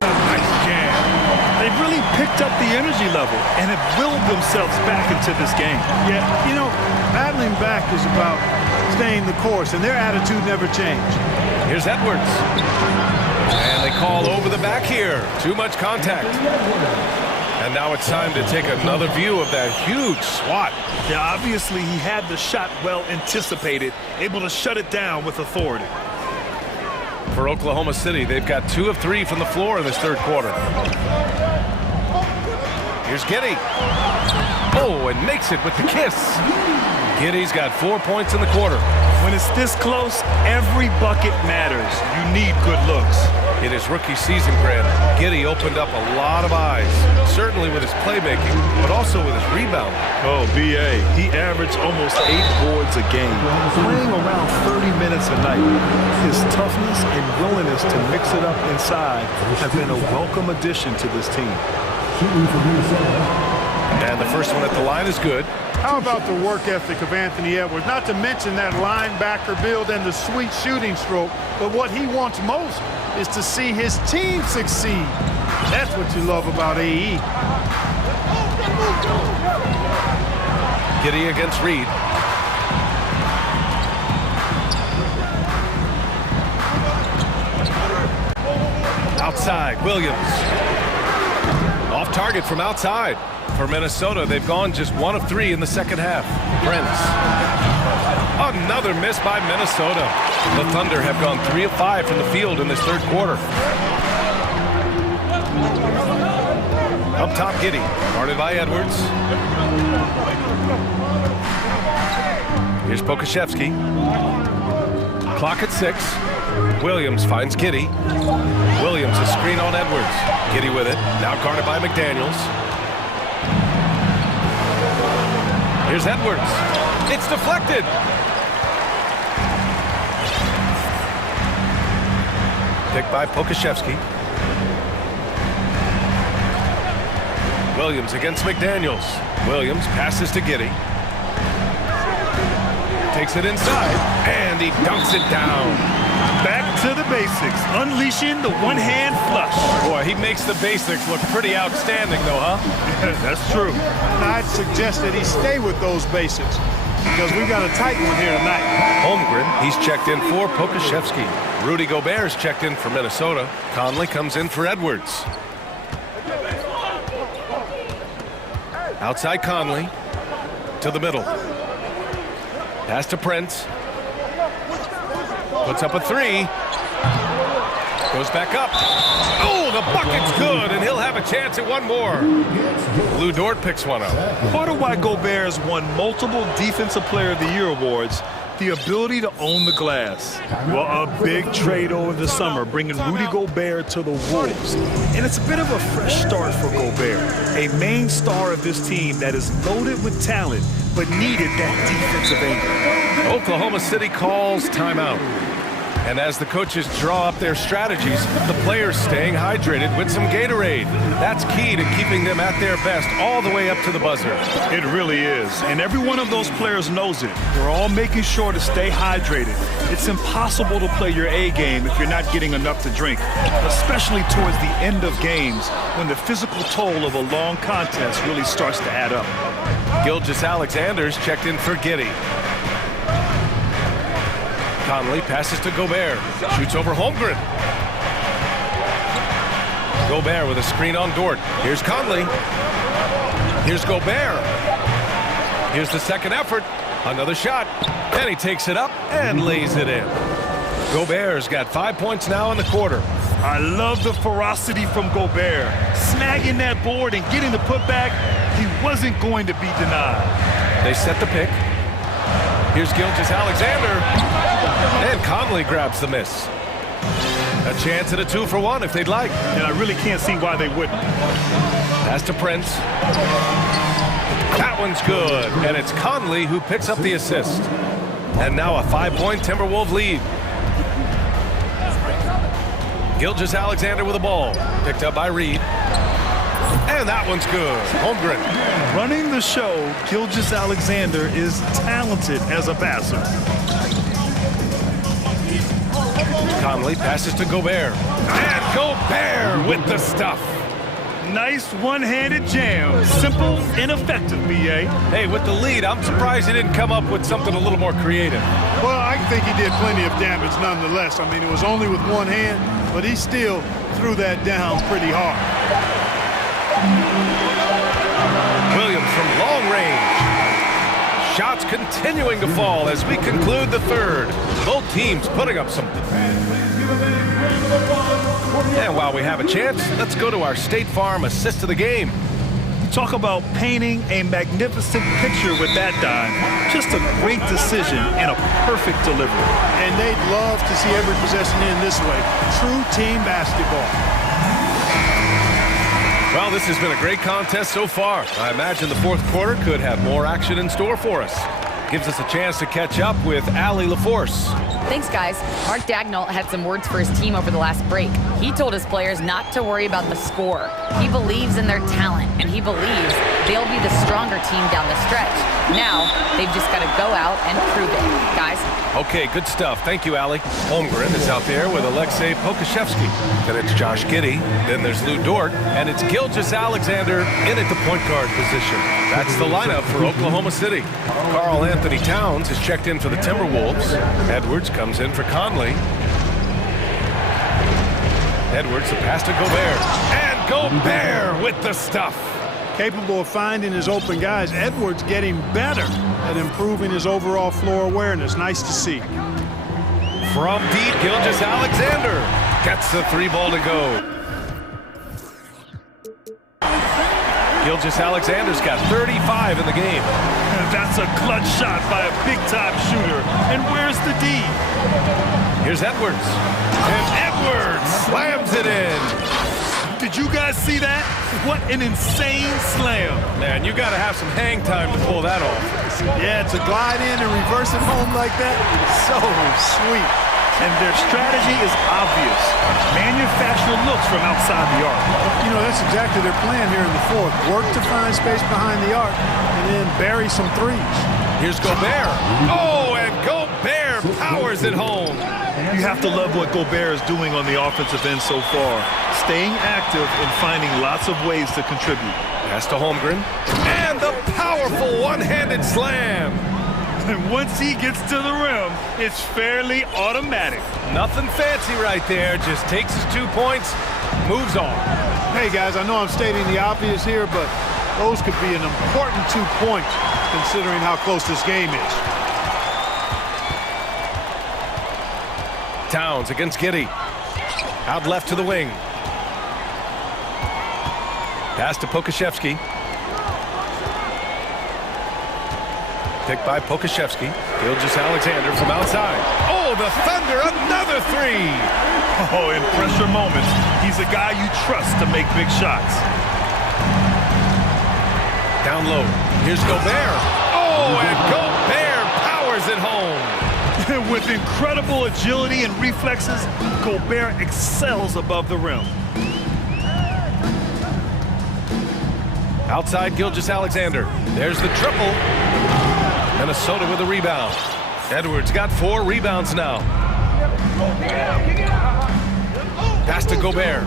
Nice jam. They've really picked picked up the energy level and have willed themselves back into this game. Yeah, you know, battling back is about staying the course, and their attitude never changed. Here's Edwards. And they call over the back here. Too much contact. And now it's time to take another view of that huge swat. Yeah, obviously he had the shot well anticipated, able to shut it down with authority. For Oklahoma City, they've got 2 of 3 from the floor in this third quarter. Here's Giddey. Oh, and makes it with the kiss. Giddey's got 4 points in the quarter. When it's this close, every bucket matters. You need good looks. In his rookie season, Grant, Giddey opened up a lot of eyes, certainly with his playmaking, but also with his rebounding. Oh, B.A., he averaged almost 8 boards a game, playing around 30 minutes a night. His toughness and willingness to mix it up inside have been a welcome addition to this team. And the first one at the line is good. How about the work ethic of Anthony Edwards? Not to mention that linebacker build and the sweet shooting stroke, but what he wants most is to see his team succeed. That's what you love about AE. Giddey against Reed. Outside, Williams. Off target from outside. For Minnesota, they've gone just 1 of 3 in the second half. Prince. Another miss by Minnesota. The Thunder have gone 3 of 5 from the field in this third quarter. Up top, Giddey. Guarded by Edwards. Here's Pokashevsky. Clock at 6. Williams finds Giddey. Williams, a screen on Edwards. Giddey with it. Now guarded by McDaniels. Here's Edwards. It's deflected. Picked by Pokashevsky. Williams against McDaniels. Williams passes to Giddey. Takes it inside, and he dunks it down. Back to the basics, unleashing the one-hand flush. Boy, he makes the basics look pretty outstanding, though, huh? Yeah, that's true. I'd suggest that he stay with those basics because we've got a tight one here tonight. Holmgren, he's checked in for Pokashevsky. Rudy Gobert's checked in for Minnesota. Conley comes in for Edwards. Outside Conley to the middle. Pass to Prince. Puts up a 3. Goes back up. Oh, the bucket's good, and he'll have a chance at one more. Lou Dort picks one up. Part of why Gobert has won multiple Defensive Player of the Year awards, the ability to own the glass. Well, a big trade over the summer, bringing Rudy Gobert to the Wolves. And it's a bit of a fresh start for Gobert, a main star of this team that is loaded with talent, but needed that defensive angle. Oklahoma City calls timeout. And as the coaches draw up their strategies, the players staying hydrated with some Gatorade. That's key to keeping them at their best all the way up to the buzzer. It really is. And every one of those players knows it. We're all making sure to stay hydrated. It's impossible to play your A game if you're not getting enough to drink, especially towards the end of games when the physical toll of a long contest really starts to add up. Gilgeous-Alexander's checked in for Giddey. Conley passes to Gobert. Shoots over Holmgren. Gobert with a screen on Dort. Here's Conley. Here's Gobert. Here's the second effort. Another shot. And he takes it up and lays it in. Gobert's got 5 points now in the quarter. I love the ferocity from Gobert. Snagging that board and getting the putback, he wasn't going to be denied. They set the pick. Here's Gilgeous-Alexander. And Conley grabs the miss. A chance at a 2-for-1 if they'd like. And I really can't see why they wouldn't. Pass to Prince. That one's good. And it's Conley who picks up the assist. And now a 5-point Timberwolves lead. Gilgeous-Alexander with the ball. Picked up by Reed. And that one's good. Holmgren. Running the show, Gilgeous-Alexander is talented as a passer. Conley passes to Gobert. And Gobert with the stuff. Nice one-handed jam. Simple and effective, B.A. Hey, with the lead, I'm surprised he didn't come up with something a little more creative. Well, I think he did plenty of damage nonetheless. I mean, it was only with one hand, but he still threw that down pretty hard. Williams from long range. Shots continuing to fall as we conclude the third. Both teams putting up some. And while we have a chance, let's go to our State Farm assist of the game. Talk about painting a magnificent picture with that dive. Just a great decision and a perfect delivery. And they'd love to see every possession in this way. True team basketball. Well, this has been a great contest so far. I imagine the fourth quarter could have more action in store for us. Gives us a chance to catch up with Allie LaForce. Thanks, guys. Mark Dagnall had some words for his team over the last break. He told his players not to worry about the score. He believes in their talent, and he believes they'll be the stronger team down the stretch. Now, they've just got to go out and prove it. Guys? Okay, good stuff. Thank you, Allie. Holmgren is out there with Alexei Pokashevsky. Then it's Josh Giddey. Then there's Lou Dort. And it's Gilgeous Alexander in at the point guard position. That's the lineup for Oklahoma City. Karl Anthony Towns is checked in for the Timberwolves. Edwards comes in for Conley. Edwards, the pass to Gobert. And Gobert with the stuff. Capable of finding his open guys. Edwards getting better at improving his overall floor awareness. Nice to see. From deep, Gilgeous Alexander gets the three ball to go. Gilgeous Alexander's got 35 in the game. That's a clutch shot by a big-time shooter. And where's the D? Here's Edwards. And Edwards slams it in. Did you guys see that? What an insane slam. Man, you got to have some hang time to pull that off. Yeah, to glide in and reverse it home like that, it's so sweet. And their strategy is obvious. Manufacture looks from outside the arc. You know, that's exactly their plan here in the fourth. Work to find space behind the arc and then bury some threes. Here's Gobert. Oh, and Gobert powers it home. You have to love what Gobert is doing on the offensive end so far. Staying active and finding lots of ways to contribute. Pass to Holmgren. And the powerful one-handed slam. And once he gets to the rim, it's fairly automatic. Nothing fancy right there. Just takes his 2 points, moves on. Hey, guys, I know I'm stating the obvious here, but those could be an important 2 points considering how close this game is. Towns against Giddey. Out left to the wing. Pass to Pokashevsky. Picked by Pokashevsky. Gilgeous Alexander from outside. Oh, the Thunder, another three. Oh, in pressure moments, he's a guy you trust to make big shots. Down low. Here's Gobert. Oh, and Gobert powers it home. With incredible agility and reflexes, Gobert excels above the rim. Outside Gilgeous Alexander. There's the triple. Minnesota with a rebound. Edwards got 4 rebounds now. Pass to Gobert.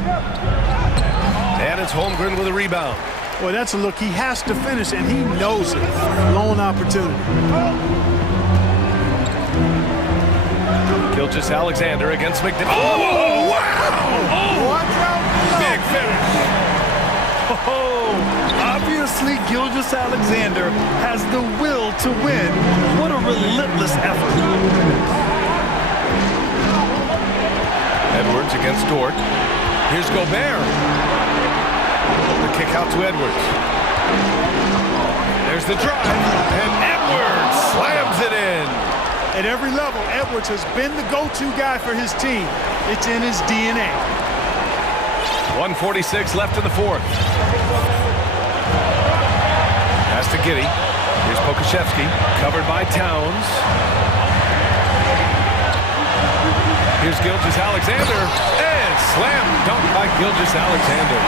And it's Holmgren with a rebound. Boy, that's a look he has to finish, and he knows it. Lone opportunity. Gilgeous Alexander against McDaniel. Oh, wow! Oh, watch out! Big finish. Oh, obviously Gilgeous Alexander has the will to win. What a relentless effort. Edwards against Dort. Here's Gobert. The kick out to Edwards. There's the drive, and Edwards slams it in. At every level, Edwards has been the go-to guy for his team. It's in his DNA. 1:46 left in the fourth. Pass to Giddey. Here's Pokashevsky, covered by Towns. Here's Gilgeous Alexander, and slam dunk by Gilgeous Alexander.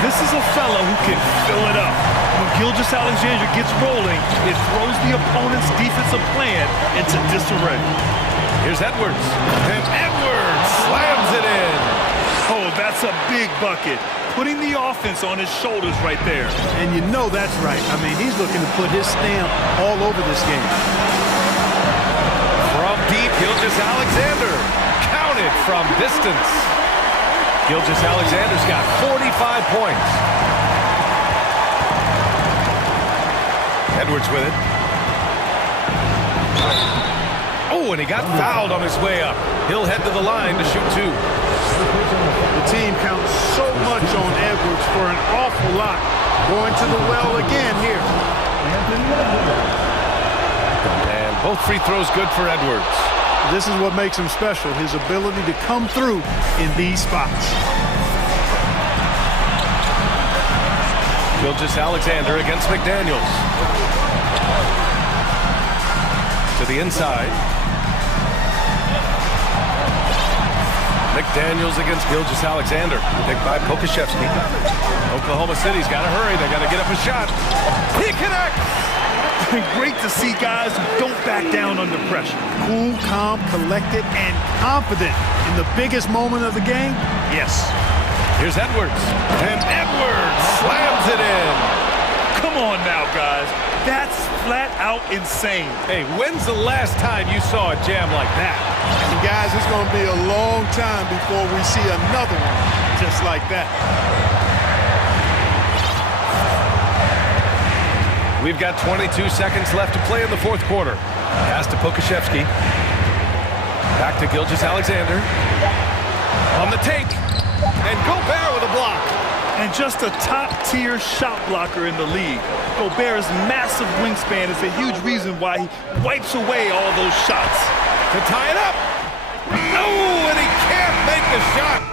This is a fellow who can fill it up. When Gilgeous Alexander gets rolling, it throws the opponent's defensive plan into disarray. Here's Edwards, and Edwards slams it in. Oh, that's That's a big bucket. Putting the offense on his shoulders right there. And you know that's right. I mean, he's looking to put his stamp all over this game. From deep, Gilgeous-Alexander. Counted from distance. Gilgeous-Alexander's got 45 points. Edwards with it. Oh, and he got fouled on his way up. He'll head to the line to shoot two. The team counts so much on Edwards for an awful lot. Going to the well again here. And both free throws good for Edwards. This is what makes him special, his ability to come through in these spots. Gilgeous-Alexander against McDaniels. To the inside. McDaniels against Gilgeous-Alexander. Picked by Pokashevsky. Oklahoma City's got to hurry. They got to get up a shot. He connects! Great to see guys who don't back down under pressure. Cool, calm, collected, and confident in the biggest moment of the game. Yes. Here's Edwards. And Edwards slams it in. Come on now, guys. That's flat out insane. Hey, when's the last time you saw a jam like that? And guys, it's going to be a long time before we see another one just like that. We've got 22 seconds left to play in the fourth quarter. Pass to Pokashevsky. Back to Gilgeous-Alexander. On the take. And Gobert with a block. And just a top-tier shot blocker in the league. Gobert's massive wingspan is a huge reason why he wipes away all those shots. To tie it up. Oh, and he can't make the shot.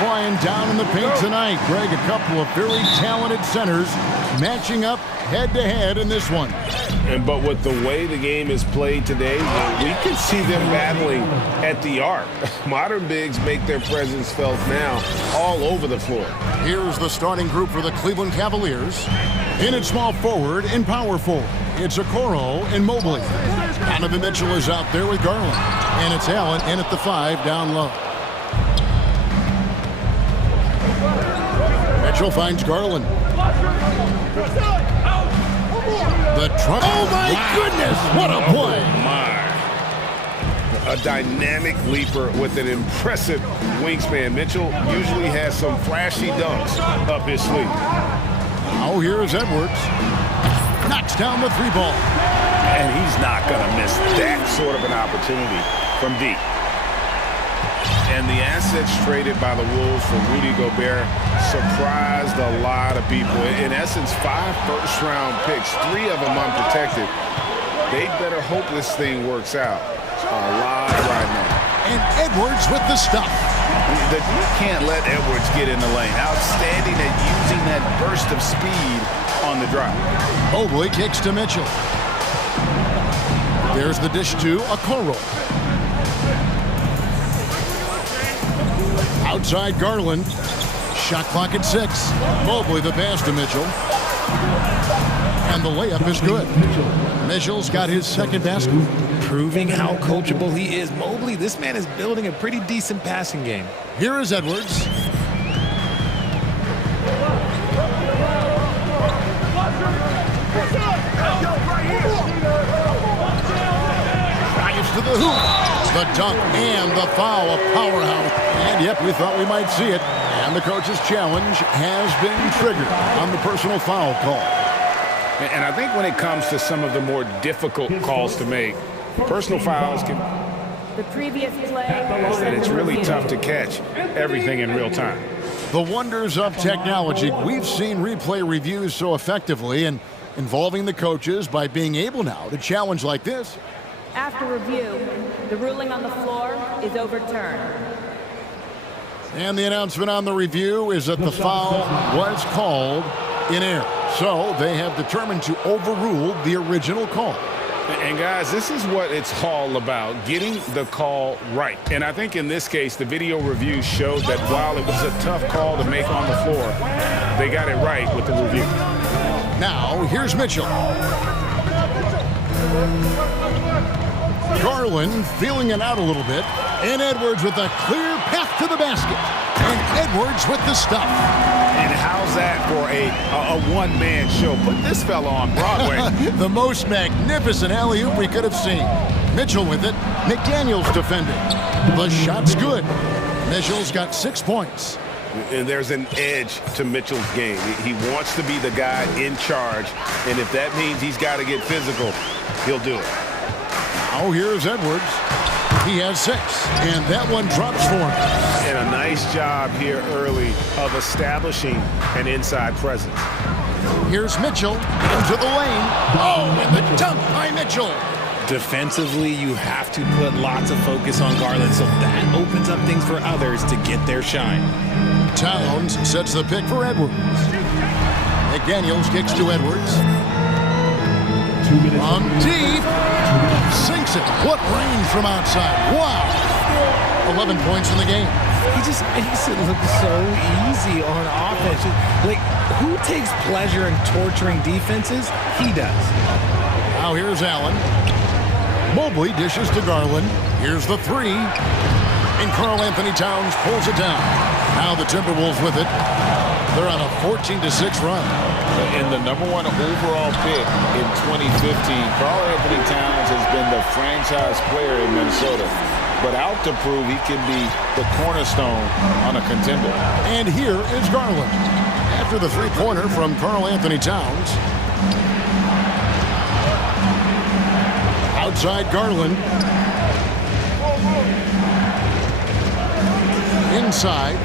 flying down in the paint tonight. Greg, a couple of very talented centers matching up head-to-head in this one. But with the way the game is played today, we could see them battling at the arc. Modern bigs make their presence felt now all over the floor. Here's the starting group for the Cleveland Cavaliers. In at small forward and power forward, it's Okoro and Mobley. Donovan Mitchell is out there with Garland. And it's Allen in at the 5 down low. Mitchell finds Garland. Oh, my goodness! What a play! A dynamic leaper with an impressive wingspan. Mitchell usually has some flashy dunks up his sleeve. Now here's Edwards. Knocks down the 3 ball. And he's not going to miss that sort of an opportunity from deep. And the assets traded by the Wolves for Rudy Gobert surprised a lot of people. In essence, 5 first-round picks, 3 of them unprotected. They better hope this thing works out a lot right now. And Edwards with the stuff. You can't let Edwards get in the lane. Outstanding at using that burst of speed on the drive. Mobley kicks to Mitchell. There's the dish to Okoro. Outside Garland. Shot clock at 6. Mobley the pass to Mitchell. And the layup is good. Mitchell's got his second basket. Proving how coachable he is. Mobley, this man is building a pretty decent passing game. Here is Edwards. Drives to the hoop. The dunk and the foul, a powerhouse. And yep, we thought we might see it. And the coach's challenge has been triggered on the personal foul call. And I think when it comes to some of the more difficult calls to make, personal fouls can... The previous play... And it's really tough to catch everything in real time. The wonders of technology. We've seen replay reviews so effectively and involving the coaches by being able now to challenge like this. After review, the ruling on the floor is overturned. And the announcement on the review is that the foul was called in error. So they have determined to overrule the original call. And guys, this is what it's all about, getting the call right. And I think in this case, the video review showed that while it was a tough call to make on the floor, they got it right with the review. Now, here's Mitchell. Garland feeling it out a little bit. And Edwards with a clear path to the basket. And Edwards with the stuff. And how's that for a one-man show? Put this fella on Broadway. The most magnificent alley-oop we could have seen. Mitchell with it. McDaniels defending. The shot's good. Mitchell's got 6 points. And there's an edge to Mitchell's game. He wants to be the guy in charge. And if that means he's got to get physical, he'll do it. Now here's Edwards. He has 6, and that one drops for him. And a nice job here early of establishing an inside presence. Here's Mitchell into the lane. Oh, and the dunk by Mitchell. Defensively, you have to put lots of focus on Garland, so that opens up things for others to get their shine. Towns sets the pick for Edwards. McDaniels kicks to Edwards. 2 minutes. On deep. Sinks it. What range from outside. Wow. 11 points in the game. He just makes it look so easy on offense. Like, who takes pleasure in torturing defenses? He does. Now here's Allen. Mobley dishes to Garland. Here's the 3. And Karl Anthony Towns pulls it down. Now the Timberwolves with it. They're on a 14-6 run. In the #1 overall pick in 2015, Karl Anthony Towns has been the franchise player in Minnesota, but out to prove he can be the cornerstone on a contender. And here is Garland. After the 3-pointer from Karl Anthony Towns. Outside Garland. Inside.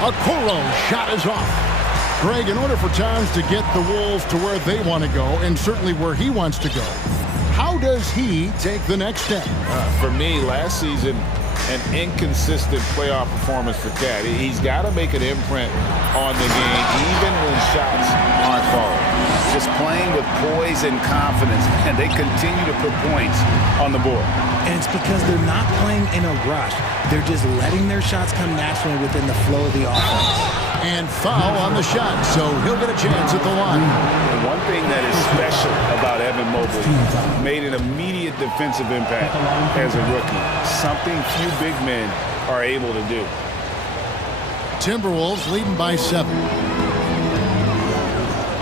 Okoro's shot is off. Greg, in order for Towns to get the Wolves to where they want to go, and certainly where he wants to go, how does he take the next step? For me, last season, an inconsistent playoff performance for Cat. He's got to make an imprint on the game, even when shots aren't falling. Just playing with poise and confidence, and they continue to put points on the board. And it's because they're not playing in a rush. They're just letting their shots come naturally within the flow of the offense. And foul on the shot, so he'll get a chance at the line. And one thing that is special about Evan Mobley, made an immediate defensive impact as a rookie. Something few big men are able to do. Timberwolves leading by 7.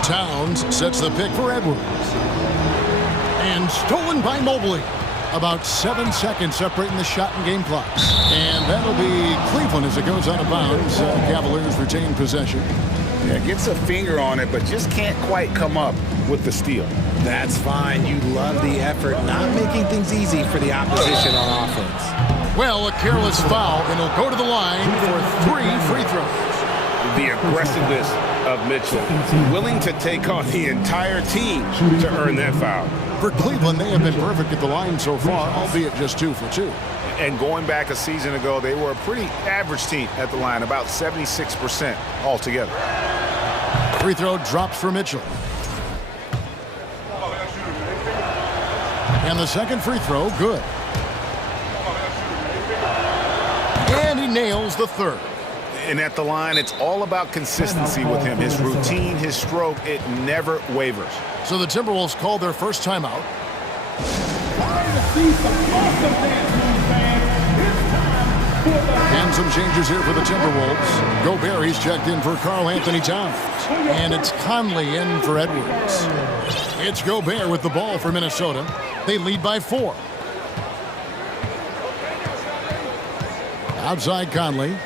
Towns sets the pick for Edwards. And stolen by Mobley. About 7 seconds separating the shot and game clocks. And that'll be Cleveland as it goes out of bounds. Cavaliers retain possession. Yeah, gets a finger on it, but just can't quite come up with the steal. That's fine. You love the effort, not making things easy for the opposition on offense. Well, a careless foul, and he'll go to the line for 3 free throws. The aggressiveness of Mitchell, willing to take on the entire team to earn that foul. For Cleveland, they have been perfect at the line so far, albeit just 2 for 2. And going back a season ago, they were a pretty average team at the line, about 76% altogether. Free throw drops for Mitchell. And the second free throw, good. And he nails the third. And at the line, it's all about consistency with him. His routine, his stroke, it never wavers. So the Timberwolves called their first timeout. And some changes here for the Timberwolves. Gobert, he's checked in for Karl Anthony Towns. And it's Conley in for Edwards. It's Gobert with the ball for Minnesota. They lead by 4. Outside Conley.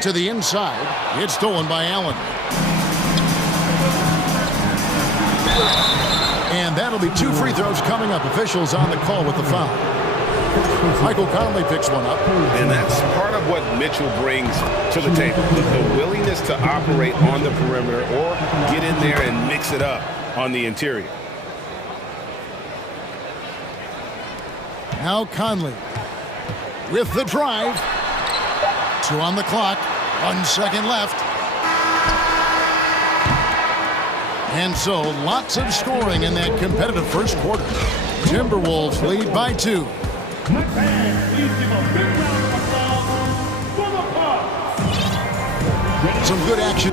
To the inside. It's stolen by Allen. And that'll be 2 free throws coming up. Officials on the call with the foul. Michael Conley picks one up. And that's part of what Mitchell brings to the table. The willingness to operate on the perimeter or get in there and mix it up on the interior. Now Conley with the drive. 2 on the clock. 1 second left. And so lots of scoring in that competitive first quarter. Timberwolves lead by 2. Some good action.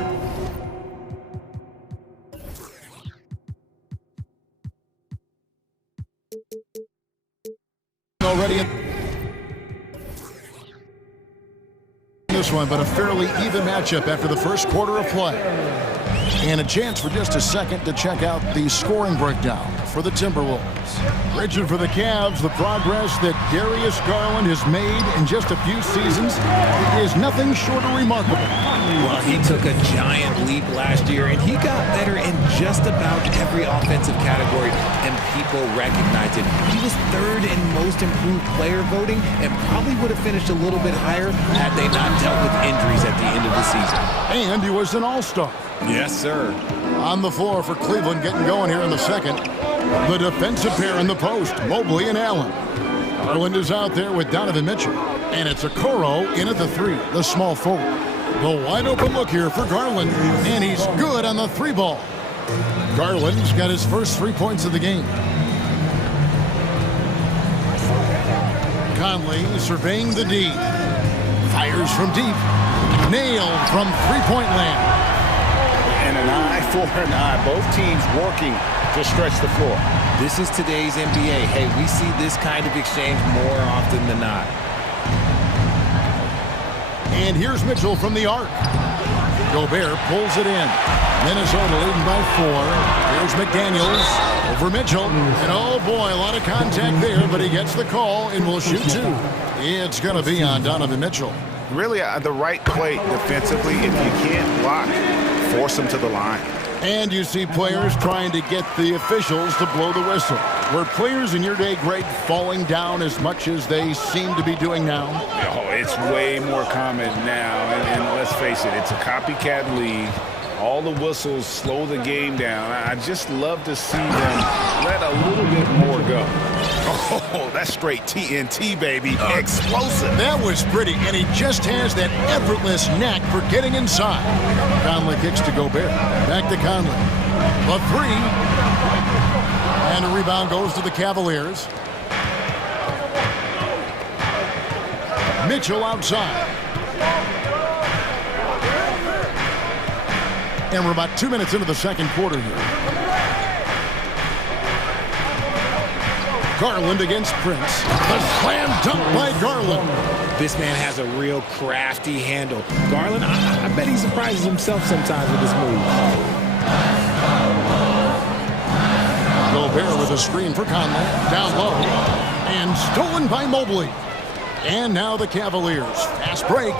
Already in this one, but a fairly even matchup after the first quarter of play. And a chance for just a second to check out the scoring breakdown for the Timberwolves. Richard, for the Cavs, the progress that Darius Garland has made in just a few seasons is nothing short of remarkable. Well, he took a giant leap last year, and he got better in just about every offensive category, and people recognize it. He was 3rd in most improved player voting, and probably would have finished a little bit higher had they not dealt with injuries at the end of the season. And he was an all-star. Yes, sir. On the floor for Cleveland, getting going here in the second. The defensive pair in the post, Mobley and Allen. Garland is out there with Donovan Mitchell. And it's Okoro in at the 3, the small forward. The wide open look here for Garland. And he's good on the 3 ball. Garland's got his first 3 points of the game. Conley surveying the D. Fires from deep. Nailed from 3-point land. And an eye for an eye. Both teams working to stretch the floor. This is today's NBA. Hey, we see this kind of exchange more often than not. And here's Mitchell from the arc. Gobert pulls it in. Minnesota leading by 4. Here's McDaniels over Mitchell. And oh boy, a lot of contact there, but he gets the call and will shoot 2. It's going to be on Donovan Mitchell. Really the right play defensively. If you can't block, force them to the line. And you see players trying to get the officials to blow the whistle. Were players in your day grade falling down as much as they seem to be doing now? Oh, it's way more common now. And let's face it, it's a copycat league. All the whistles slow the game down. I just love to see them let a little bit more go. Oh, that's straight TNT, baby. Explosive. That was pretty, and he just has that effortless knack for getting inside. Conley kicks to Gobert. Back to Conley. The three. And a rebound goes to the Cavaliers. Mitchell outside. And we're about 2 minutes into the second quarter here. Garland against Prince. The slam dunk by Garland. This man has a real crafty handle. Garland, I bet he surprises himself sometimes with this move. Gobert with a screen for Conley. Down low. And stolen by Mobley. And now the Cavaliers. Fast break.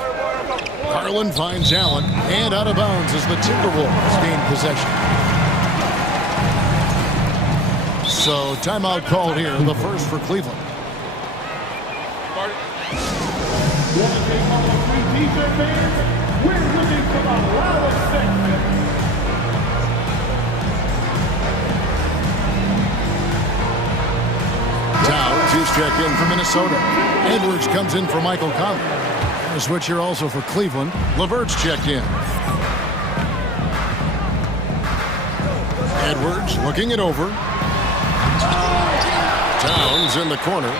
Garland finds Allen. And out of bounds as the Timberwolves gain possession. So timeout called here, the first for Cleveland. Towns is checked in for Minnesota. Edwards comes in for Michael Conley. A switch here also for Cleveland. LeVert's checked in. Edwards looking it over. Towns in the corner.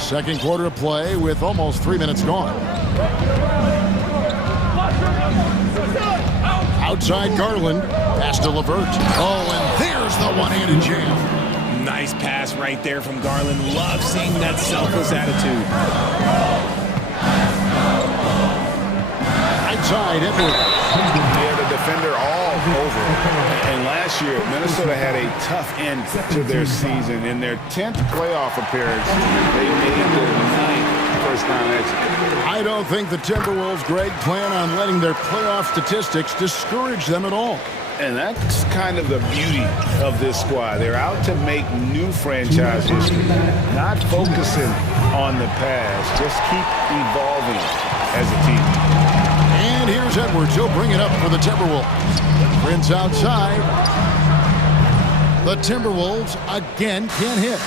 Second quarter of play with almost 3 minutes gone. Outside Garland. Pass to LeVert. Oh, and there's the one-handed jam. Nice pass right there from Garland. Love seeing that selfless attitude. Outside Edwards. Yeah, the defender all over. And last year, Minnesota had a tough end to their season. In their 10th playoff appearance, they made their 9th first-round exit. I don't think the Timberwolves, Greg, plan on letting their playoff statistics discourage them at all. And that's kind of the beauty of this squad. They're out to make new franchise history, not focusing on the past. Just keep evolving as a team. And here's Edwards. He'll bring it up for the Timberwolves. Prince outside. The Timberwolves again can't hit.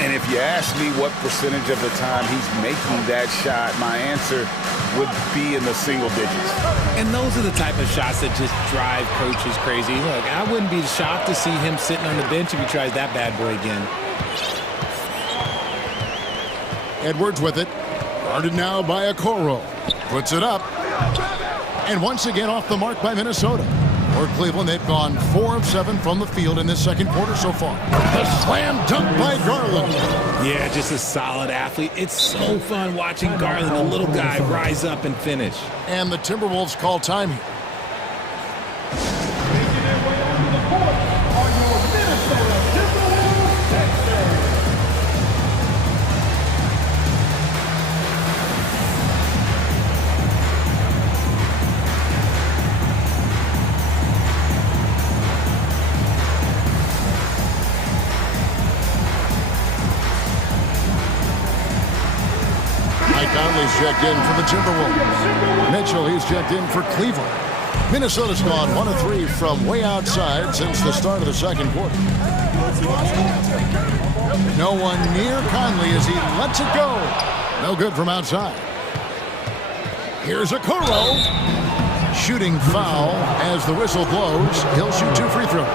And if you ask me what percentage of the time he's making that shot, my answer would be in the single digits. And those are the type of shots that just drive coaches crazy. Look, I wouldn't be shocked to see him sitting on the bench if he tries that bad boy again. Edwards with it. Guarded now by Okoro. Puts it up. And once again off the mark by Minnesota. For Cleveland, they've gone 4 of 7 from the field in this second quarter so far. The slam dunk by Garland. Yeah, just a solid athlete. It's so fun watching Garland, a little guy, rise up and finish. And the Timberwolves call time here. Making their way onto the court are your Minnesota Timberwolves Texans. Conley's checked in for the Timberwolves. Mitchell, he's checked in for Cleveland. Minnesota's gone 1 of 3 from way outside since the start of the second quarter. No one near Conley as he lets it go. No good from outside. Here's Okoro. Shooting foul as the whistle blows. He'll shoot 2 free throws.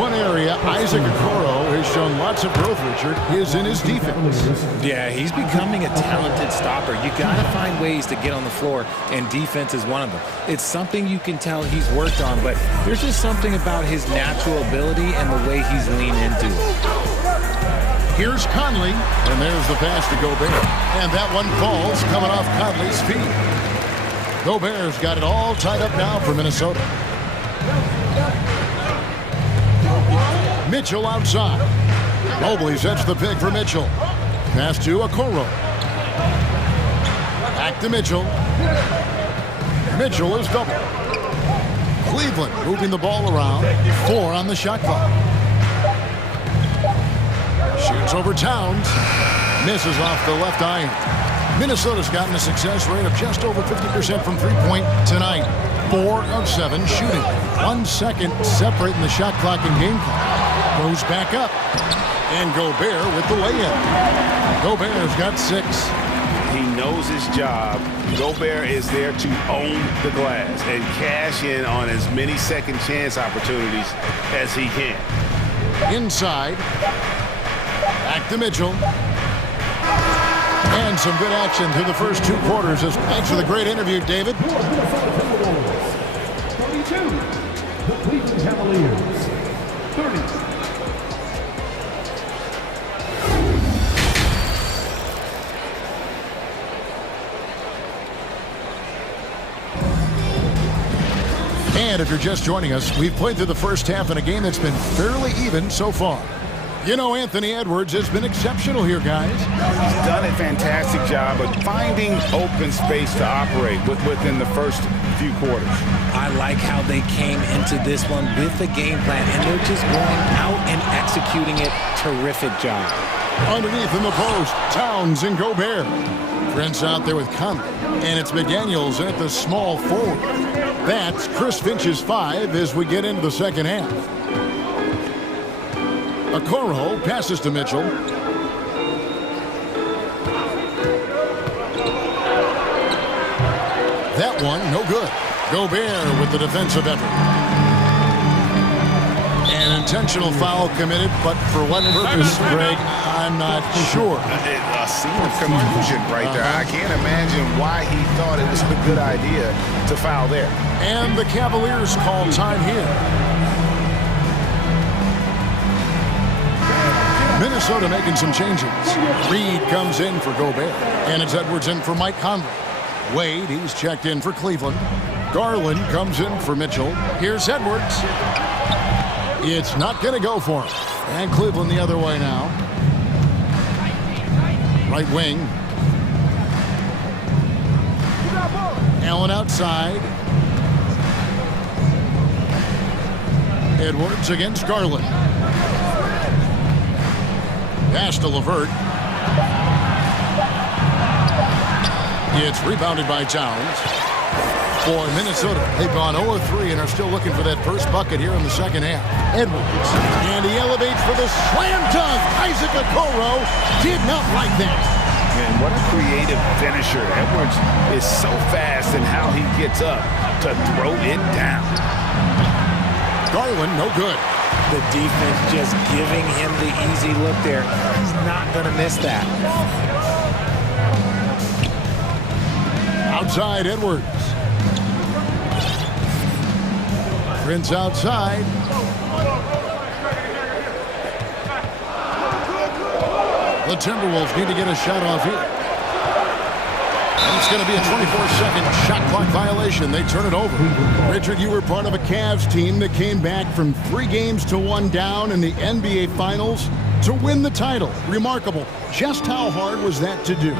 One area Isaac Okoro has shown lots of growth, Richard, is in his defense. Yeah, he's becoming a talented stopper. You got to find ways to get on the floor, and defense is one of them. It's something you can tell he's worked on, but there's just something about his natural ability and the way he's leaned into it. Here's Conley, and there's the pass to Gobert. And that one falls coming off Conley's feet. Gobert's got it all tied up now for Minnesota. Mitchell outside. Mobley sets the pick for Mitchell. Pass to Okoro. Back to Mitchell. Mitchell is double. Cleveland moving the ball around. 4 on the shot clock. Shoots over Towns. Misses off the left iron. Minnesota's gotten a success rate of just over 50% from three-point tonight. 4 of 7 shooting. 1 second separating the shot clock and game clock. Goes back up. And Gobert with the lay-in. Gobert's got 6. He knows his job. Gobert is there to own the glass and cash in on as many second chance opportunities as he can. Inside. Back to Mitchell. And some good action through the first 2 quarters. Thanks for the great interview, David. 32, the Cleveland Cavaliers. 30. And if you're just joining us, we've played through the first half in a game that's been fairly even so far. You know, Anthony Edwards has been exceptional here, guys. He's done a fantastic job of finding open space to operate within the first few quarters. I like how they came into this one with a game plan, and they're just going out and executing it. Terrific job. Underneath in the post, Towns and Gobert. Prince out there with Conley, and it's McDaniels at the small forward. That's Chris Finch's 5 as we get into the second half. Okoro passes to Mitchell. That one, no good. Gobert with the defensive effort. An intentional foul committed, but for what purpose, Greg, I'm not sure. A scene of confusion right there. I can't imagine why he thought it was a good idea to foul there. And the Cavaliers call time here. Minnesota making some changes. Reed comes in for Gobert. And it's Edwards in for Mike Conley. Wade, he's checked in for Cleveland. Garland comes in for Mitchell. Here's Edwards. It's not going to go for him. And Cleveland the other way now. Right wing. Allen outside. Edwards against Garland. Pass to LeVert. It's rebounded by Towns. For Minnesota, they've gone 0-3 and are still looking for that first bucket here in the second half. Edwards. And he elevates for the slam dunk. Isaac Okoro did not like that. Man, what a creative finisher. Edwards is so fast in how he gets up to throw it down. Garland, no good. The defense just giving him the easy look there. He's not going to miss that. Outside, Edwards. Prince outside. The Timberwolves need to get a shot off here. And it's going to be a 24-second shot clock violation. They turn it over. Richard, you were part of a Cavs team that came back from 3 games to 1 down in the NBA Finals to win the title. Remarkable. Just how hard was that to do?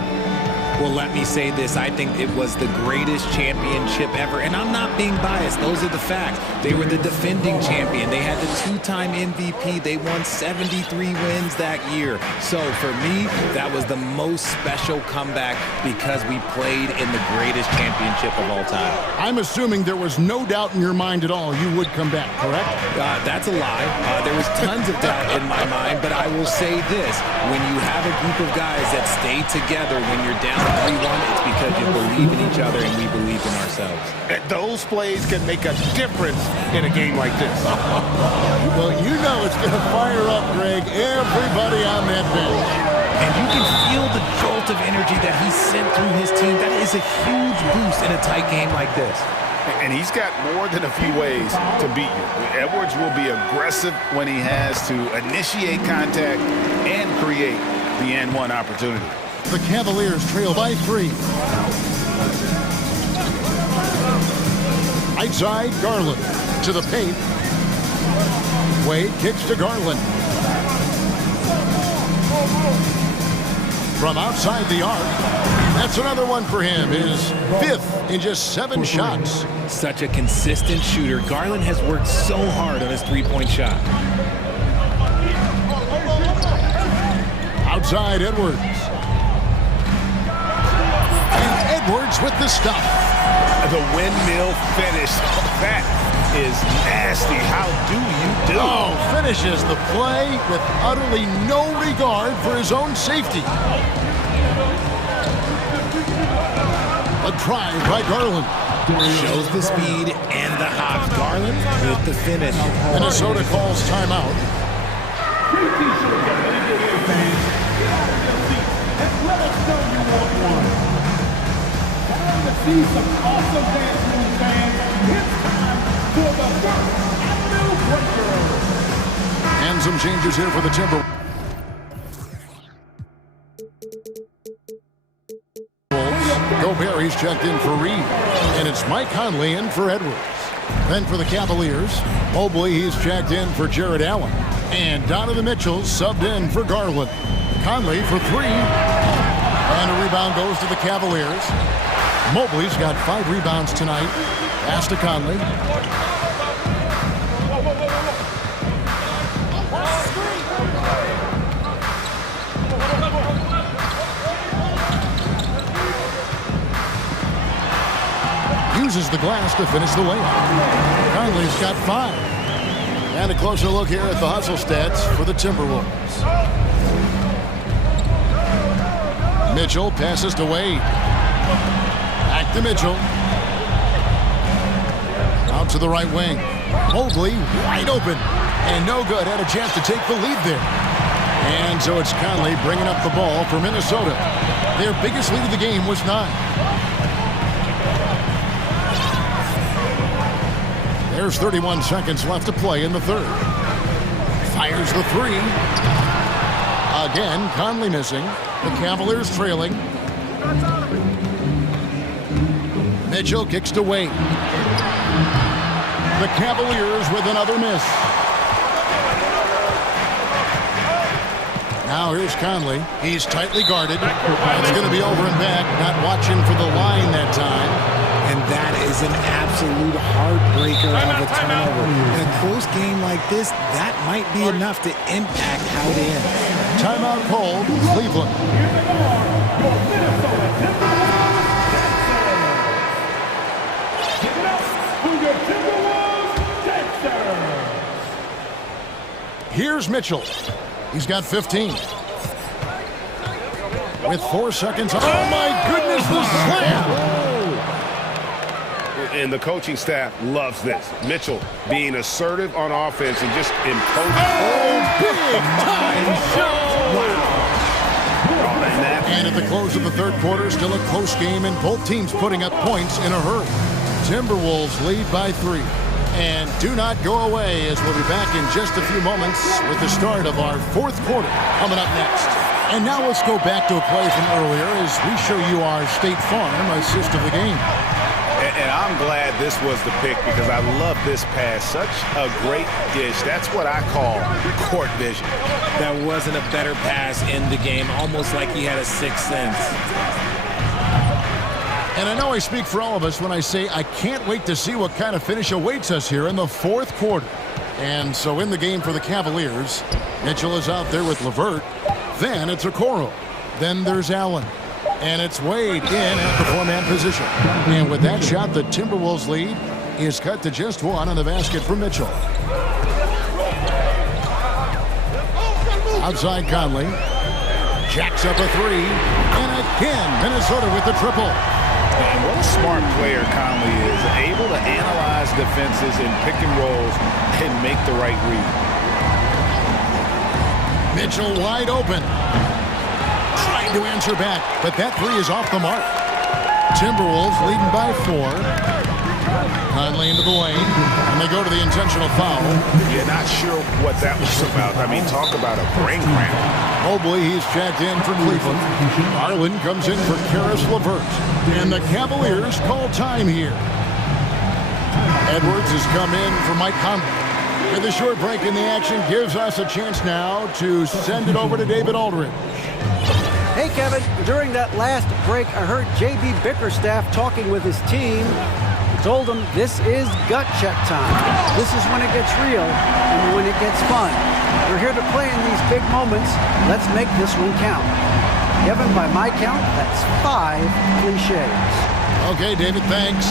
Well, let me say this. I think it was the greatest championship ever. And I'm not being biased. Those are the facts. They were the defending champion. They had the 2-time MVP. They won 73 wins that year. So for me, that was the most special comeback because we played in the greatest championship of all time. I'm assuming there was no doubt in your mind at all you would come back, correct? That's a lie. There was tons of doubt in my mind, but I will say this. When you have a group of guys that stay together when you're down 3-1, it's because you believe in each other and we believe in ourselves. Those plays can make a difference in a game like this. Well, you know it's going to fire up, Greg, everybody on that bench. And you can feel the jolt of energy that he sent through his team. That is a huge boost in a tight game like this. And he's got more than a few ways to beat you. Edwards will be aggressive when he has to initiate contact and create the N1 opportunity. The Cavaliers trail by 3. Outside, Garland to the paint. Wade kicks to Garland. From outside the arc. That's another one for him. His 5th in just 7 shots. Such a consistent shooter. Garland has worked so hard on his 3-point shot. outside Edwards. And Edwards with the stop. The windmill finish. That is nasty. How do you do? Oh, finishes the play with utterly no regard for his own safety. A try by Garland. Shows the speed and the hop. Garland with the finish. Minnesota calls timeout. See some awesome dance moves, fans. It's time for the first Avenue Breaker. And some changes here for the Timberwolves. Gobert, he's checked in for Reed. And it's Mike Conley in for Edwards. Then for the Cavaliers, Mobley, he's checked in for Jared Allen. And Donovan Mitchell subbed in for Garland. Conley for 3. And a rebound goes to the Cavaliers. Mobley's got 5 rebounds tonight. Pass to Conley. Uses the glass to finish the layup. Conley's got 5. And a closer look here at the hustle stats for the Timberwolves. Mitchell passes to Wade. Back to Mitchell. Out to the right wing. Mobley wide open. And no good. Had a chance to take the lead there. And so it's Conley bringing up the ball for Minnesota. Their biggest lead of the game was 9. There's 31 seconds left to play in the third. Fires the 3. Again, Conley missing. The Cavaliers trailing. Mitchell kicks to Wade. The Cavaliers with another miss. Now here's Conley. He's tightly guarded. It's going to be over and back. Not watching for the line that time. And that is an absolute heartbreaker of a turnover. In a close game like this, that might be enough to impact how it ends. Timeout called, Cleveland. Here's Mitchell. He's got 15. With 4 seconds. Oh my goodness, the slam! And the coaching staff loves this. Mitchell being assertive on offense and just imposing. Oh, big time shot! And at the close of the third quarter, still a close game, and both teams putting up points in a hurry. Timberwolves lead by 3. And do not go away, as we'll be back in just a few moments with the start of our fourth quarter coming up next. And now let's go back to a play from earlier as we show you our State Farm assist of the game. And I'm glad this was the pick because I love this pass. Such a great dish. That's what I call court vision. That wasn't a better pass in the game, almost like he had a sixth sense. And I know I speak for all of us when I say I can't wait to see what kind of finish awaits us here in the fourth quarter. And so in the game for the Cavaliers, Mitchell is out there with LeVert. Then it's Okoro. Then there's Allen. And it's Wade in at the 4-man position. And with that shot, the Timberwolves lead is cut to just 1 on the basket for Mitchell. Outside Conley. Jacks up a 3. And again, Minnesota with the triple. And what a smart player Conley is. Able to analyze defenses in pick and rolls and make the right read. Mitchell wide open. Trying to answer back, but that 3 is off the mark. Timberwolves leading by 4. Conley into the lane, and they go to the intentional foul. You're not sure what that was about. I mean, talk about a brain cramp. Mobley, he's checked in for Cleveland. Garland comes in for Karis LeVert. And the Cavaliers call time here. Edwards has come in for Mike Conley. With a short break in the action, gives us a chance now to send it over to David Aldridge. Hey, Kevin, during that last break, I heard J.B. Bickerstaff talking with his team. He told them this is gut check time. This is when it gets real and when it gets fun. We're here to play in these big moments. Let's make this one count. Kevin, by my count, that's 5 cliches. Okay, David, thanks.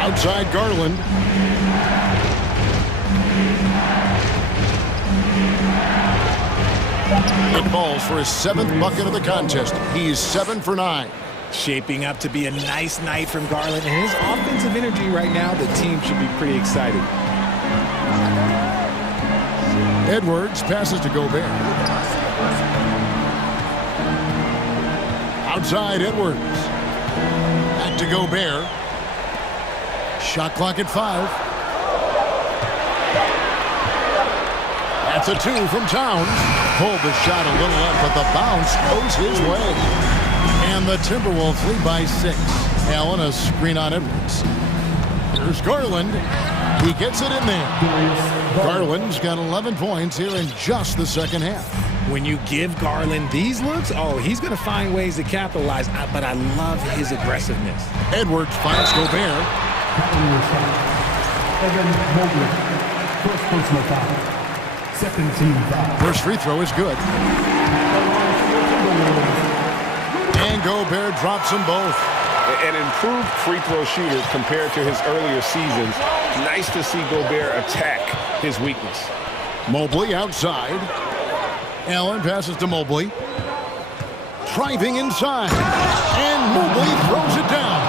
Outside Garland. It falls for his 7th bucket of the contest. He's 7 for 9. Shaping up to be a nice night from Garland, and his offensive energy right now, the team should be pretty excited. Edwards passes to Gobert. Outside Edwards. Back to Gobert. Shot clock at 5. That's a 2 from Towns. Pulled the shot a little up, but the bounce goes his way. And the Timberwolves lead by 6. Allen, a screen on Edwards. Here's Garland. He gets it in there. Garland's got 11 points here in just the second half. When you give Garland these looks, oh, he's going to find ways to capitalize, but I love his aggressiveness. Edwards finds Gobert. First personal foul. Second team foul. First free throw is good. And Gobert drops them both. An improved free throw shooter compared to his earlier seasons. Nice to see Gobert attack his weakness. Mobley outside. Allen passes to Mobley. Driving inside. And Mobley throws it down.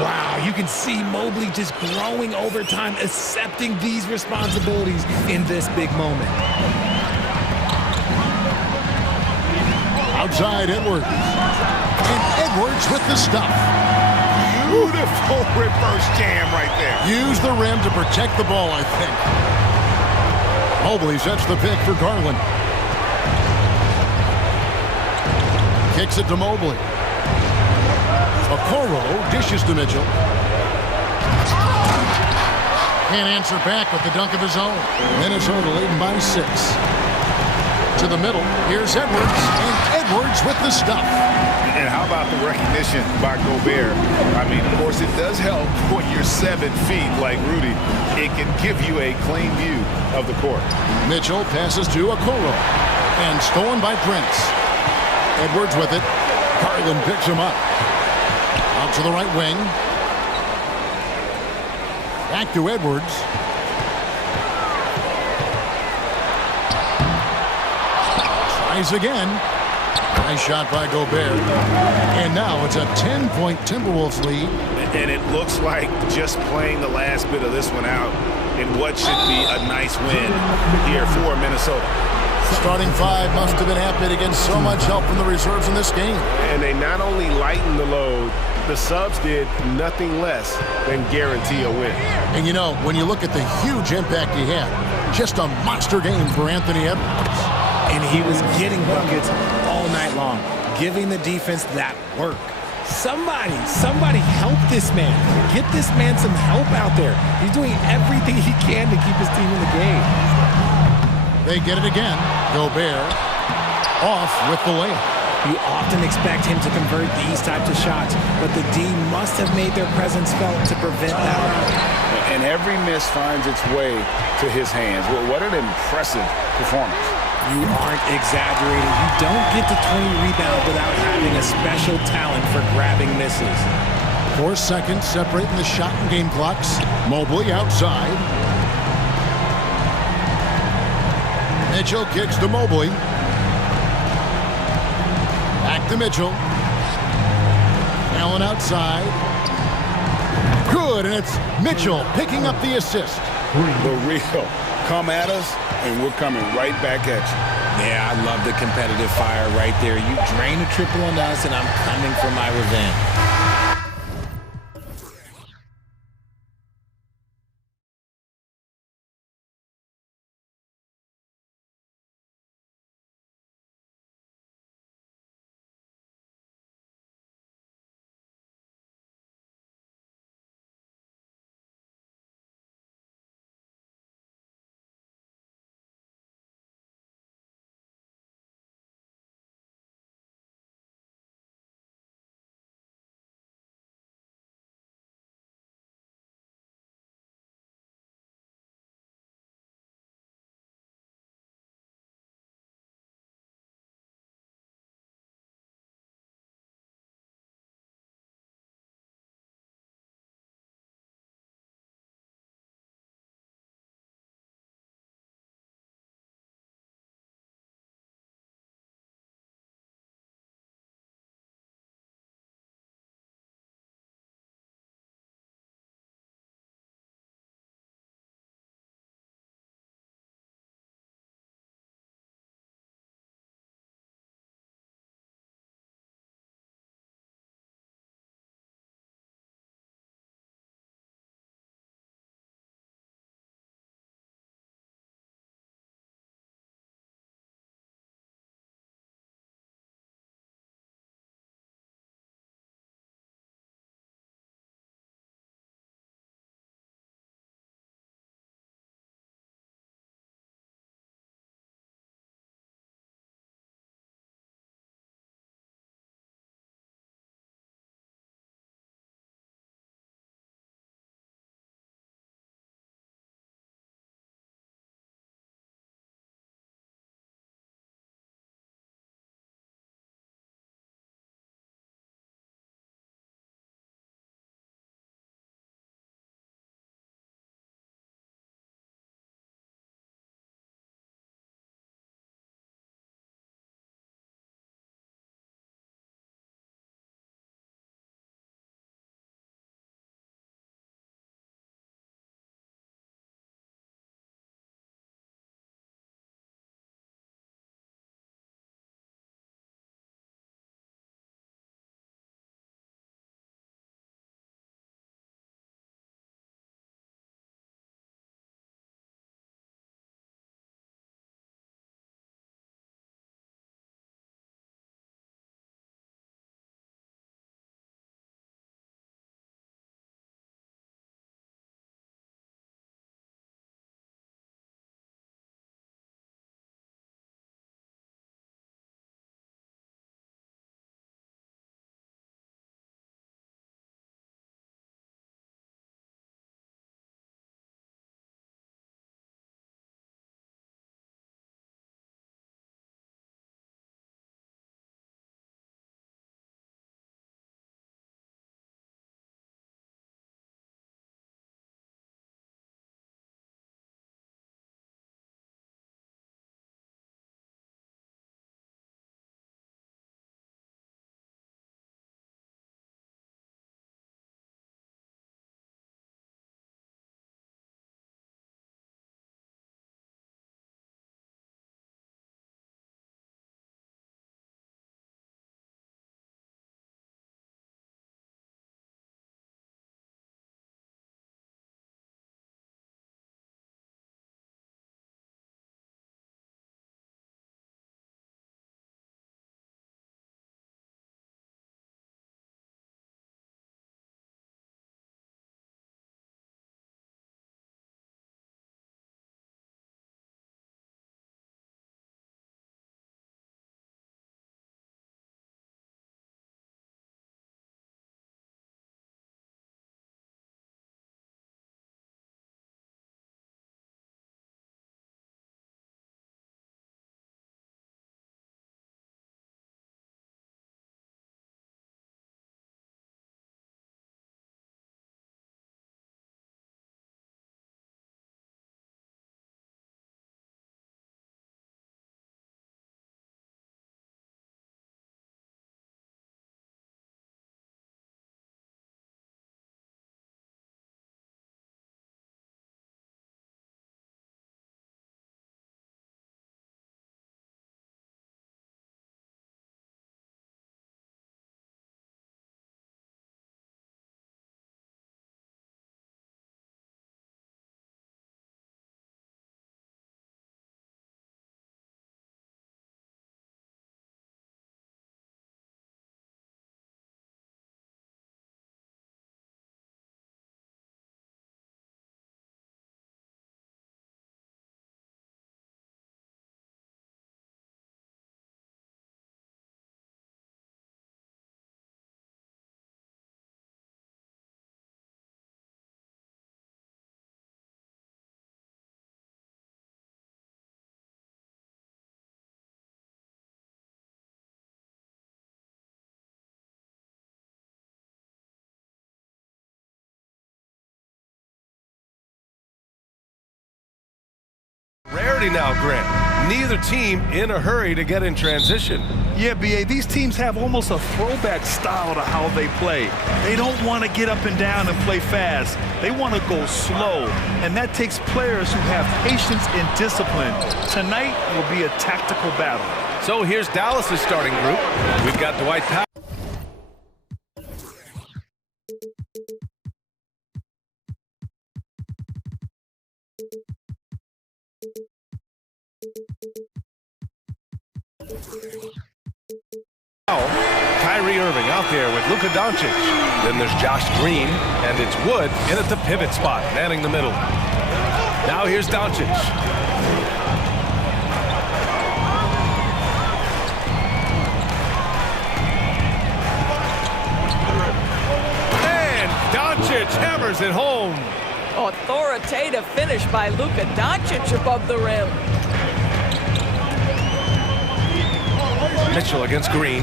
Wow, you can see Mobley just growing over time, accepting these responsibilities in this big moment. Outside Edwards. And Edwards with the stuff. Beautiful reverse jam right there. Use the rim to protect the ball, I think. Mobley sets the pick for Garland. Kicks it to Mobley. Okoro dishes to Mitchell. Can't answer back with the dunk of his own. Minnesota leading by 6. To the middle. Here's Edwards. And Edwards with the stuff. And how about the recognition by Gobert? I mean, of course, it does help when you're 7 feet like Rudy. It can give you a clean view of the court. Mitchell passes to Okoro. And stolen by Prince. Edwards with it. Garland picks him up. Out to the right wing. Back to Edwards. Tries again. Nice shot by Gobert. And now it's a 10-point Timberwolves lead. And it looks like just playing the last bit of this one out in what should be a nice win here for Minnesota. Starting 5 must have been happy to get so much help from the reserves in this game. And they not only lightened the load, the subs did nothing less than guarantee a win. And you know, when you look at the huge impact he had, just a monster game for Anthony Edwards. And he was getting buckets all night long, giving the defense that work. Somebody help this man. Get this man some help out there. He's doing everything he can to keep his team in the game. They get it again. Gobert off with the layup. You often expect him to convert these types of shots, but the D must have made their presence felt to prevent that. And every miss finds its way to his hands. Well, what an impressive performance. You aren't exaggerating. You don't get to 20 rebounds without having a special talent for grabbing misses. 4 seconds separating the shot and game clocks. Mobley outside. Mitchell kicks to Mobley. Back to Mitchell. Allen outside. Good, and it's Mitchell picking up the assist. The real. Come at us, and we're coming right back at you. Yeah, I love the competitive fire right there. You drain a triple on us, and I'm coming for my revenge. Rarity now, Grant. Neither team in a hurry to get in transition. Yeah, B.A., these teams have almost a throwback style to how they play. They don't want to get up and down and play fast. They want to go slow, and that takes players who have patience and discipline. Tonight will be a tactical battle. So here's Dallas's starting group. We've got Dwight Powell. Kyrie Irving out there with Luka Doncic. Then there's Josh Green, and it's Wood in at the pivot spot, manning the middle. Now here's Doncic. And Doncic hammers it home. Authoritative finish by Luka Doncic above the rim. Mitchell against Green.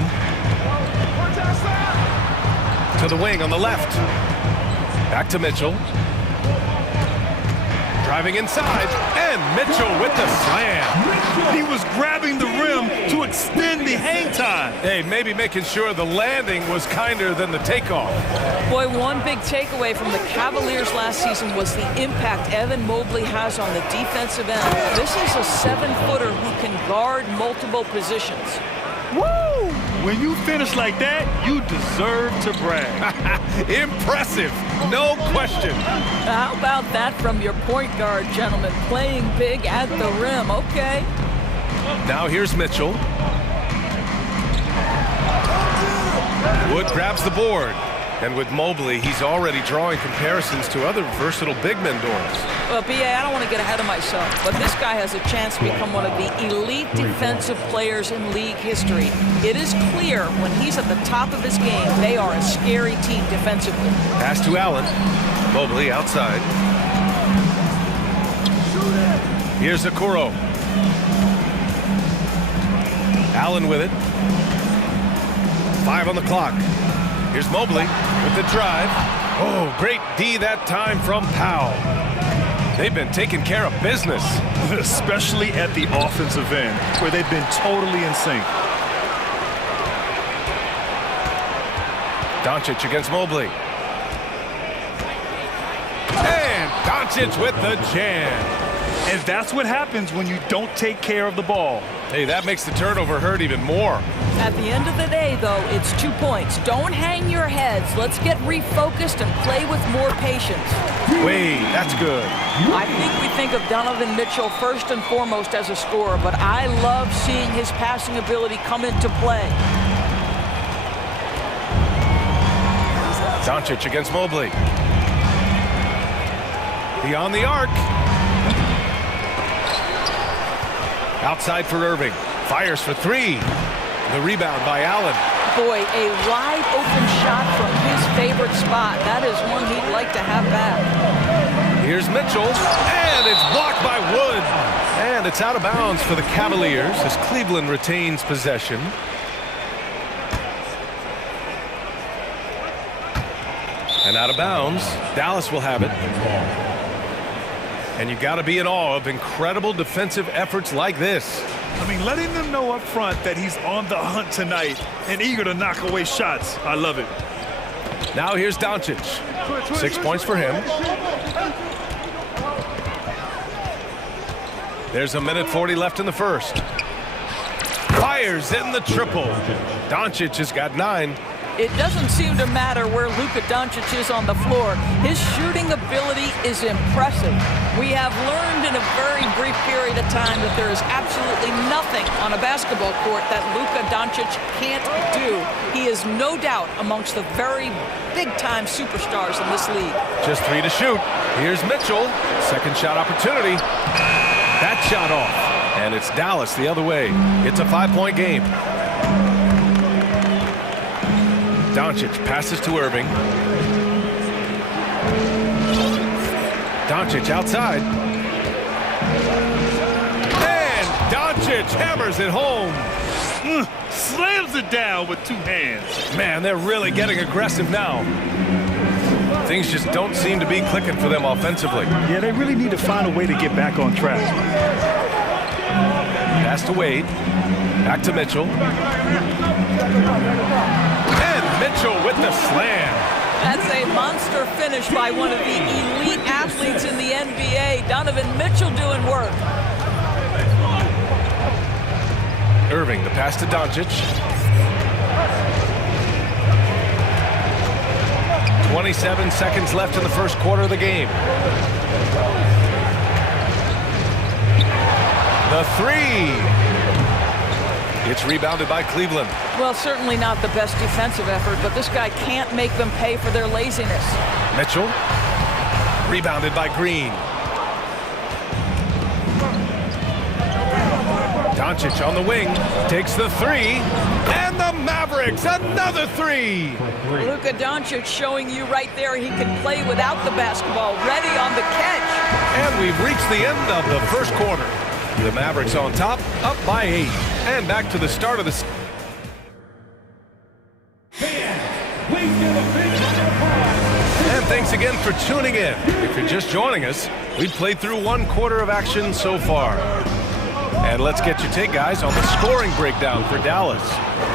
To the wing on the left. Back to Mitchell. Driving inside, and Mitchell with the slam. He was grabbing the rim to extend the hang time. Hey, maybe making sure the landing was kinder than the takeoff. Boy, one big takeaway from the Cavaliers last season was the impact Evan Mobley has on the defensive end. This is a 7-footer who can guard multiple positions. Woo! When you finish like that, you deserve to brag. Impressive, no question. How about that from your point guard, gentlemen? Playing big at the rim, okay. Now here's Mitchell. Wood grabs the board. And with Mobley, he's already drawing comparisons to other versatile big men doors. Well, B.A., I don't want to get ahead of myself, but this guy has a chance to become one of the elite defensive players in league history. It is clear when he's at the top of his game, they are a scary team defensively. Pass to Allen. Mobley outside. Here's Okoro. Allen with it. 5 on the clock. Here's Mobley with the drive. Oh, great D that time from Powell. They've been taking care of business. Especially at the offensive end, where they've been totally in sync. Doncic against Mobley. And Doncic with the jam. And that's what happens when you don't take care of the ball. Hey, that makes the turnover hurt even more. At the end of the day, though, it's 2 points. Don't hang your heads. Let's get refocused and play with more patience. Wait, that's good. I think we think of Donovan Mitchell first and foremost as a scorer, but I love seeing his passing ability come into play. Doncic against Mobley. Beyond the arc. Outside for Irving. Fires for 3. The rebound by Allen. Boy, a wide open shot from his favorite spot. That is one he'd like to have back. Here's Mitchell, and it's blocked by Wood. And it's out of bounds for the Cavaliers as Cleveland retains possession. And out of bounds, Dallas will have it. And you got to be in awe of incredible defensive efforts like this. I mean, letting them know up front that he's on the hunt tonight and eager to knock away shots. I love it. Now here's Doncic. 6 points for him. There's 1:40 left in the first. Fires in the triple. Doncic has got 9. It doesn't seem to matter where Luka Doncic is on the floor. His shooting ability is impressive. We have learned in a very brief period of time that there is absolutely nothing on a basketball court that Luka Doncic can't do. He is no doubt amongst the very big-time superstars in this league. Just 3 to shoot. Here's Mitchell. Second shot opportunity. That shot off. And it's Dallas the other way. It's a 5-point game. Doncic passes to Irving. Doncic outside. And Doncic hammers it home. Slams it down with 2 hands. Man, they're really getting aggressive now. Things just don't seem to be clicking for them offensively. Yeah, they really need to find a way to get back on track. Pass to Wade. Back to Mitchell. And Mitchell with the slam. That's a monster finish by one of the elite athletes in the NBA. Donovan Mitchell doing work. Irving, the pass to Doncic. 27 seconds left in the first quarter of the game. The three. It's rebounded by Cleveland. Well, certainly not the best defensive effort, but this guy can't make them pay for their laziness. Mitchell. Rebounded by Green. Doncic on the wing. Takes the three. And the Mavericks, another three. Luka Doncic showing you right there he can play without the basketball. Ready on the catch. And we've reached the end of the first quarter. The Mavericks on top, up by 8. And back to the start of the... And thanks again for tuning in. If you're just joining us, we've played through one quarter of action so far. And let's get your take, guys, on the scoring breakdown for Dallas.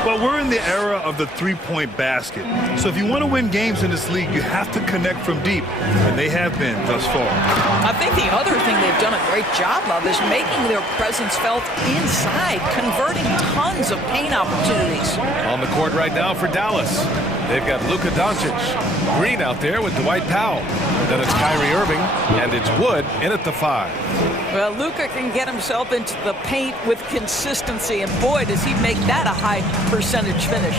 Well, we're in the era of the three-point basket. So if you want to win games in this league, you have to connect from deep. And they have been thus far. I think the other thing they've done a great job of is making their presence felt inside, converting tons of paint opportunities. On the court right now for Dallas, they've got Luka Doncic. Green out there with Dwight Powell. Then it's Kyrie Irving, and it's Wood in at the 5. Well, Luka can get himself into the paint with consistency, and boy, does he make that a high percentage finish.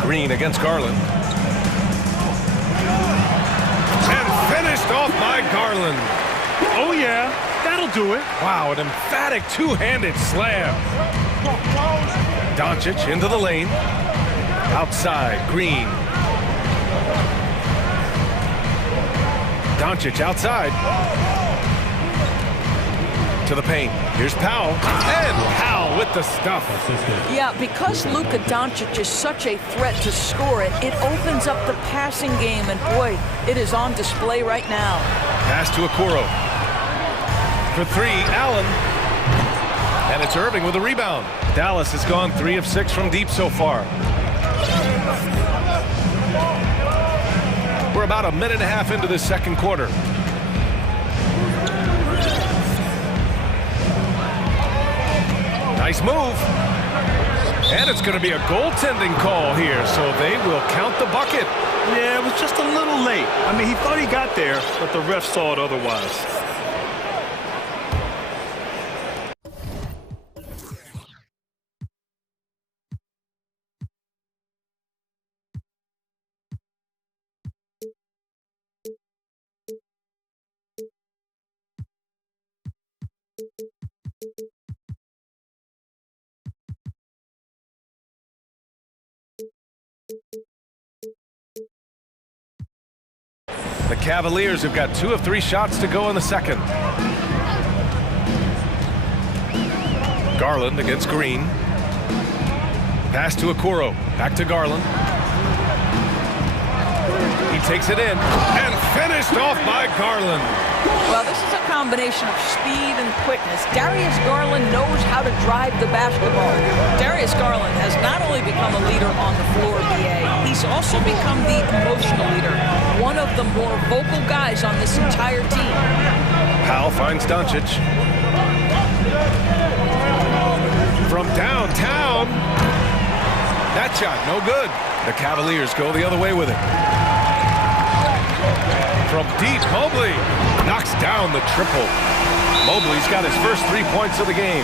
Green against Garland. And finished off by Garland. Oh, yeah, that'll do it. Wow, an emphatic two-handed slam. Doncic into the lane. Outside, Green. Doncic outside. To the paint. Here's Powell. And Powell with the stuff. Yeah, because Luka Doncic is such a threat to score it, it opens up the passing game, and boy, it is on display right now. Pass to Okoro. For 3, Allen. And it's Irving with a rebound. Dallas has gone 3 of 6 from deep so far. We're about a minute and a half into this second quarter. Nice move. And it's going to be a goaltending call here, so they will count the bucket. Yeah, it was just a little late. I mean, he thought he got there, but the ref saw it otherwise. The Cavaliers have got 2 of 3 shots to go in the second. Garland against Green. Pass to Okoro. Back to Garland. He takes it in and finished off by Garland. Well, this is a combination of speed and quickness. Darius Garland knows how to drive the basketball. Darius Garland has not only become a leader on the floor, BA, he's also become the emotional leader, one of the more vocal guys on this entire team. Powell finds Doncic. From downtown. That shot, no good. The Cavaliers go the other way with it. From deep, Mobley knocks down the triple. Mobley's got his first 3 points of the game.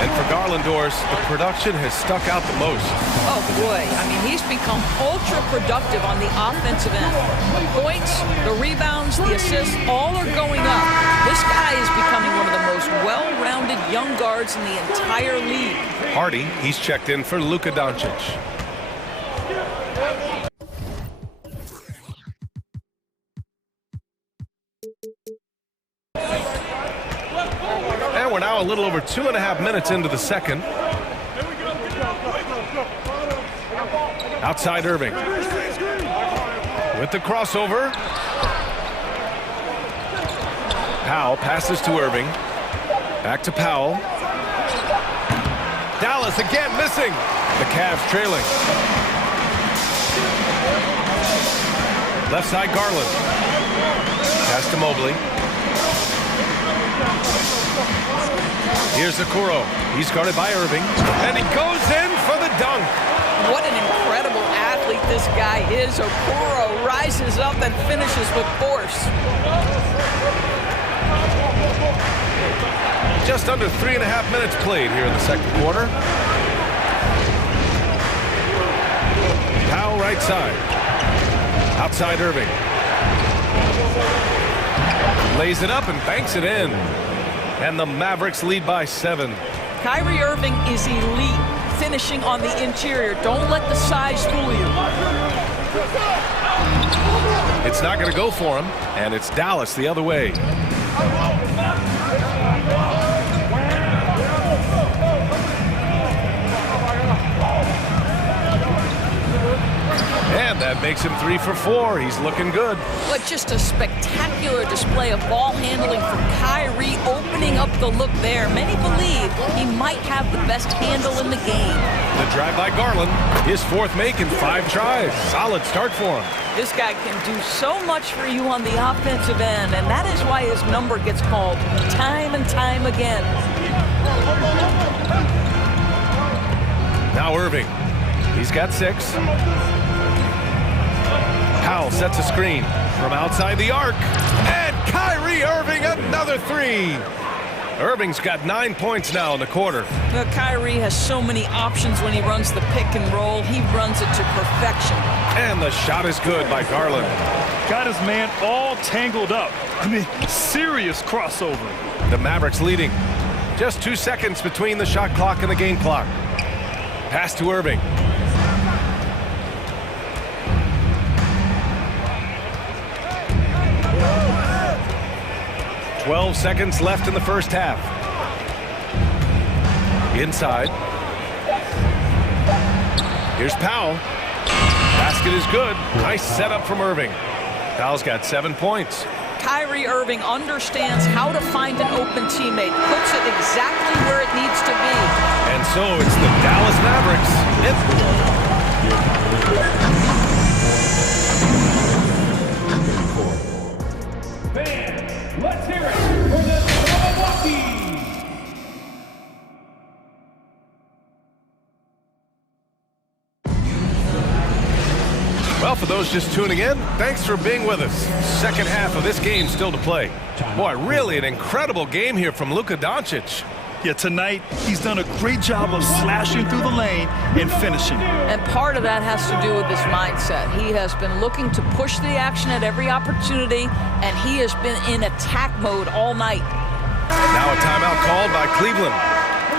And for Garlandors, the production has stuck out the most. Oh, boy. I mean, he's become ultra-productive on the offensive end. The points, the rebounds, the assists, all are going up. This guy is becoming one of the most well-rounded young guards in the entire league. Hardy, he's checked in for Luka Doncic. And we're now a little over 2.5 minutes into the second. Outside Irving. With the crossover. Powell passes to Irving. Back to Powell. Dallas again missing. The Cavs trailing. Left side Garland. Pass to Mobley. Here's Okoro. He's guarded by Irving. And he goes in for the dunk. What an incredible athlete this guy is. Okoro rises up and finishes with force. Just under 3.5 minutes played here in the second quarter. Powell right side. Outside Irving. Lays it up and banks it in. And the Mavericks lead by 7. Kyrie Irving is elite, finishing on the interior. Don't let the size fool you. It's not going to go for him, and it's Dallas the other way. And that makes him 3 for 4. He's looking good. But just a spectacular display of ball handling from Kyrie, opening up the look there. Many believe he might have the best handle in the game. The drive by Garland, his 4th make in 5 tries. Solid start for him. This guy can do so much for you on the offensive end, and that is why his number gets called time and time again. Now Irving. He's got 6. Powell sets a screen from outside the arc. And Kyrie Irving, another 3. Irving's got 9 points now in the quarter. Well, Kyrie has so many options when he runs the pick and roll. He runs it to perfection. And the shot is good by Garland. Got his man all tangled up. I mean, serious crossover. The Mavericks leading. Just 2 seconds between the shot clock and the game clock. Pass to Irving. 12 seconds left in the first half. Inside. Here's Powell. Basket is good. Nice setup from Irving. Powell's got 7 points. Kyrie Irving understands how to find an open teammate, puts it exactly where it needs to be. And so it's the Dallas Mavericks. Let's hear it for the Milwaukee. Well, for those just tuning in, thanks for being with us. Second half of this game still to play. Boy, really an incredible game here from Luka Doncic. Yeah, tonight he's done a great job of slashing through the lane and finishing. And part of that has to do with his mindset. He has been looking to push the action at every opportunity, and he has been in attack mode all night. Now a timeout called by Cleveland.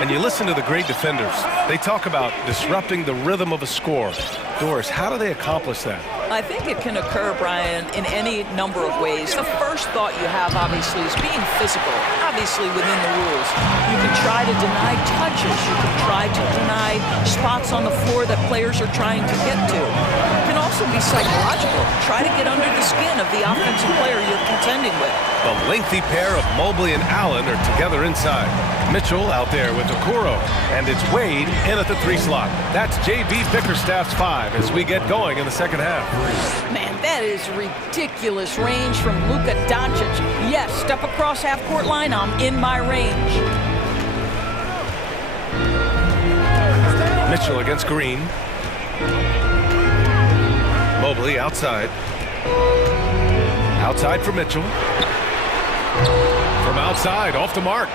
And you listen to the great defenders. They talk about disrupting the rhythm of a score. Doris, how do they accomplish that? I think it can occur, Brian, in any number of ways. The first thought you have, obviously, is being physical, obviously within the rules. You can try to deny touches. You can try to deny spots on the floor that players are trying to get to. It can also be psychological. Try to get under the skin of the offensive player you're contending with. The lengthy pair of Mobley and Allen are together inside. Mitchell out there with Okoro. And it's Wade in at the 3 slot. That's J.B. Bickerstaff's 5 as we get going in the second half. Man, that is ridiculous range from Luka Doncic. Yes, step across half-court line, I'm in my range. Mitchell against Green. Mobley outside. Outside for Mitchell. From outside, off the mark.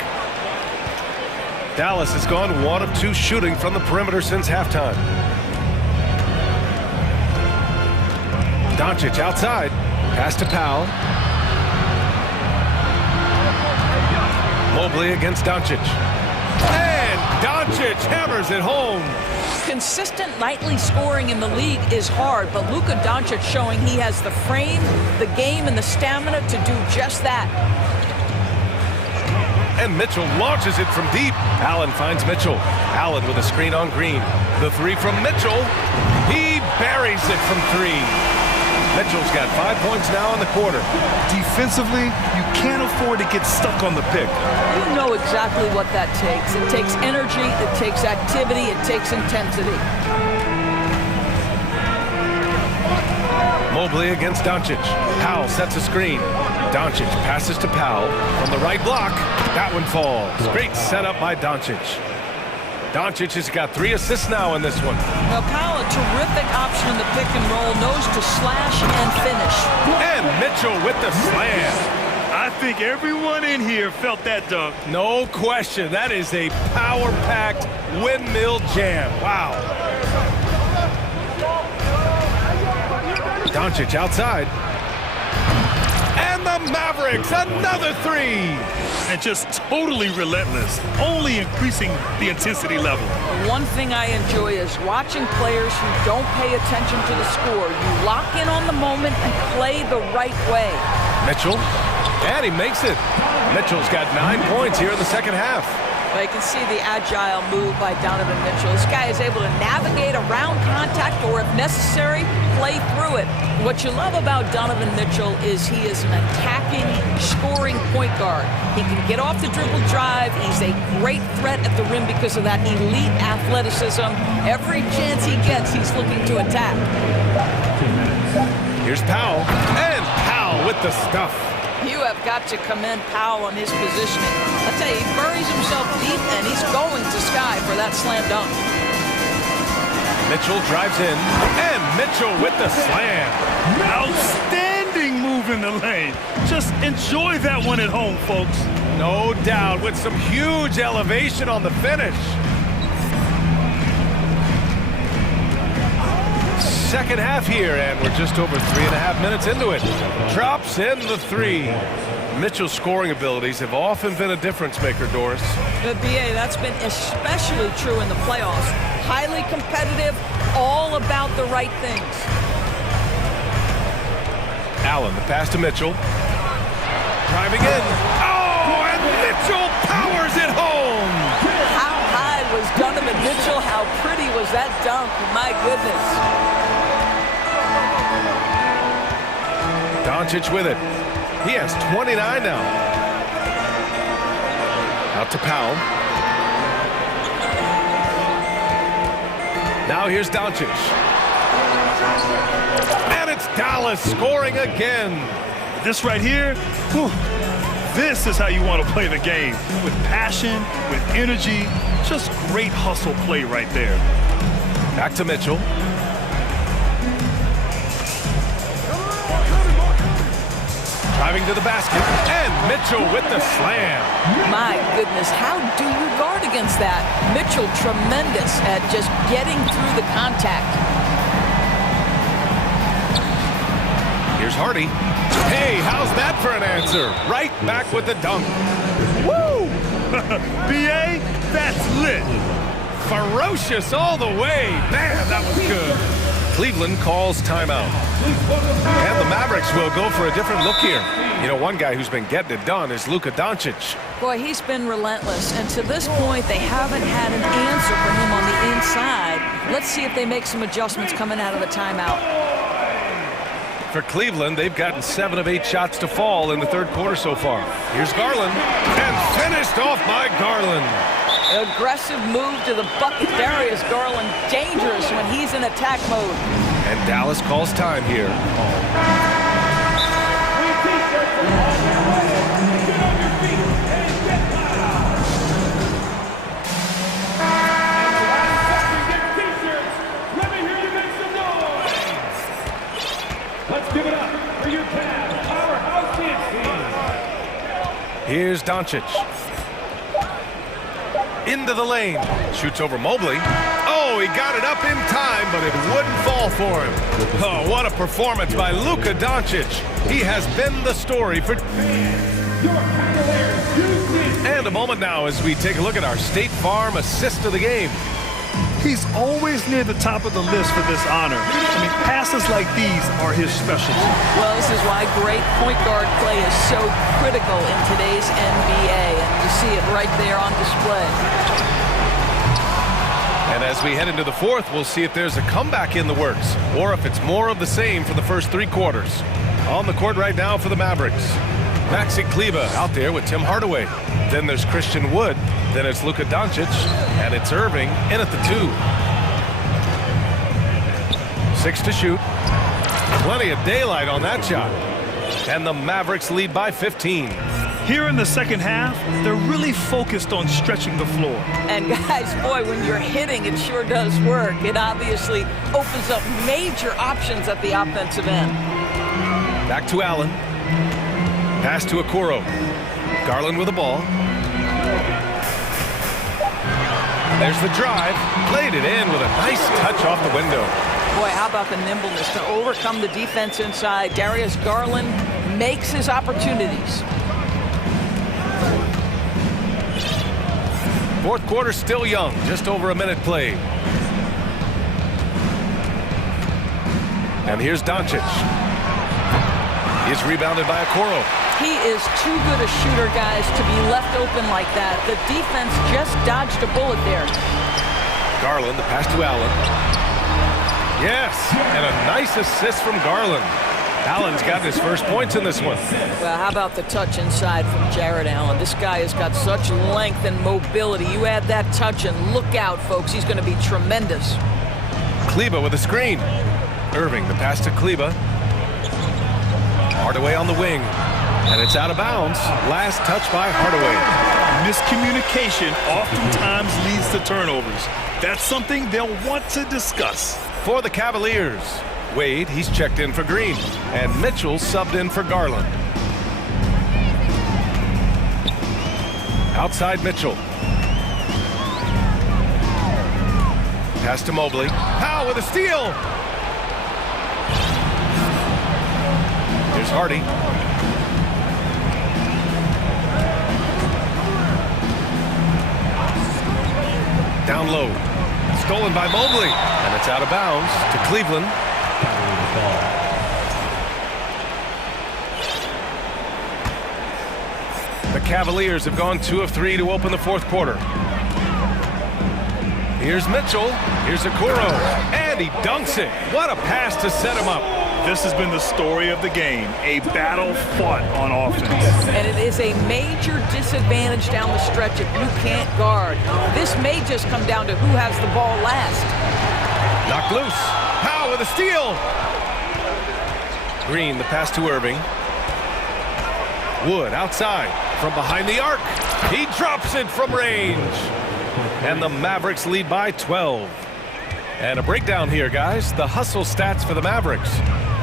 Dallas has gone 1 of 2 shooting from the perimeter since halftime. Doncic outside. Pass to Powell. Mobley against Doncic. And Doncic hammers it home. Consistent nightly scoring in the league is hard, but Luka Doncic showing he has the frame, the game, and the stamina to do just that. And Mitchell launches it from deep. Allen finds Mitchell. Allen with a screen on Green. The 3 from Mitchell. He buries it from 3. Mitchell's got 5 points now in the quarter. Defensively, you can't afford to get stuck on the pick. You know exactly what that takes. It takes energy, it takes activity, it takes intensity. Mobley against Doncic. Powell sets a screen. Doncic passes to Powell from the right block. That one falls. Great setup by Doncic. Doncic has got 3 assists now in this one. Now, Powell, a terrific option in the pick and roll, knows to slash and finish. And Mitchell with the slam. I think everyone in here felt that dunk. No question. That is a power-packed windmill jam. Wow. Doncic outside. And the Mavericks, another 3. And just totally relentless, only increasing the intensity level. One thing I enjoy is watching players who don't pay attention to the score. You lock in on the moment and play the right way. Mitchell, and he makes it. Mitchell's got 9 points here in the second half. Well, you can see the agile move by Donovan Mitchell. This guy is able to navigate around contact or, if necessary, play through it. What you love about Donovan Mitchell is he is an attacking, scoring point guard. He can get off the dribble drive. He's a great threat at the rim because of that elite athleticism. Every chance he gets, he's looking to attack. Here's Powell, and Powell with the stuff. You have got to commend Powell on his positioning. I'll tell you, he buries himself deep, and he's going to sky for that slam dunk. Mitchell drives in, and Mitchell with the slam. Outstanding move in the lane. Just enjoy that one at home, folks. No doubt, with some huge elevation on the finish. Second half here, and we're just over 3.5 minutes into it. Drops in the 3. Mitchell's scoring abilities have often been a difference maker, Doris. The BA, that's been especially true in the playoffs. Highly competitive, all about the right things. Allen, the pass to Mitchell. Driving in. Oh, and Mitchell powers it home. How high was Donovan Mitchell? How pretty was that dunk? My goodness. Doncic with it. He has 29 now. Out to Powell. Now here's Doncic. And it's Dallas scoring again. This right here, whew, this is how you want to play the game. With passion, with energy, just great hustle play right there. Back to Mitchell. Driving to the basket, and Mitchell with the slam. My goodness, how do you guard against that? Mitchell tremendous at just getting through the contact. Here's Hardy. Hey, how's that for an answer? Right back with the dunk. Woo! BA, that's lit. Ferocious all the way. Man, that was good. Cleveland calls timeout. And the Mavericks will go for a different look here. You know, one guy who's been getting it done is Luka Doncic. Boy, he's been relentless. And to this point, they haven't had an answer for him on the inside. Let's see if they make some adjustments coming out of the timeout. For Cleveland, they've gotten 7 of 8 shots to fall in the third quarter so far. Here's Garland. And finished off by Garland. Aggressive move to the bucket. Darius Garland, dangerous when he's in attack mode. And Dallas calls time here. Let's give it up for your Cavs powerhouse dance team. Here's Doncic. Into the lane. Shoots over Mobley. Oh, he got it up in time, but it wouldn't fall for him. Oh, what a performance by Luka Doncic. He has been the story for... And a moment now as we take a look at our State Farm assist of the game. He's always near the top of the list for this honor. I mean, passes like these are his specialty. Well, this is why great point guard play is so critical in today's NBA, and you see it right there on display. And And as we head into the fourth, we'll see if there's a comeback in the works or if it's more of the same for the first 3 quarters. On the court right now for the Mavericks, Maxi Kleber out there with Tim Hardaway. Then there's Christian Wood. Then it's Luka Doncic. And it's Irving in at the 2. 6 to shoot. Plenty of daylight on that shot. And the Mavericks lead by 15. Here in the second half, they're really focused on stretching the floor. And guys, boy, when you're hitting, it sure does work. It obviously opens up major options at the offensive end. Back to Allen. Pass to Okoro. Garland with the ball. There's the drive. Played it in with a nice touch off the window. Boy, how about the nimbleness to overcome the defense inside? Darius Garland makes his opportunities. Fourth quarter still young, just over a minute played. And here's Doncic. He's rebounded by Okoro. He is too good a shooter, guys, to be left open like that. The defense just dodged a bullet there. Garland, the pass to Allen. Yes, and a nice assist from Garland. Allen's gotten his first points in this one. Well, how about the touch inside from Jared Allen? This guy has got such length and mobility. You add that touch and look out, folks. He's going to be tremendous. Kleber with a screen. Irving, the pass to Kleber. Hardaway on the wing. And it's out of bounds. Last touch by Hardaway. Miscommunication oftentimes leads to turnovers. That's something they'll want to discuss. For the Cavaliers, Wade, he's checked in for Green. And Mitchell subbed in for Garland. Outside Mitchell. Pass to Mobley. Powell with a steal. Here's Hardy. Down low. Stolen by Mobley. And it's out of bounds to Cleveland. The Cavaliers have gone 2 of 3 to open the fourth quarter. Here's Mitchell. Here's Okoro. And he dunks it. What a pass to set him up. This has been the story of the game, a battle fought on offense. And it is a major disadvantage down the stretch if you can't guard. This may just come down to who has the ball last. Knocked loose. Powell with a steal. Green, the pass to Irving. Wood outside from behind the arc. He drops it from range. And the Mavericks lead by 12. And a breakdown here, guys. The hustle stats for the Mavericks.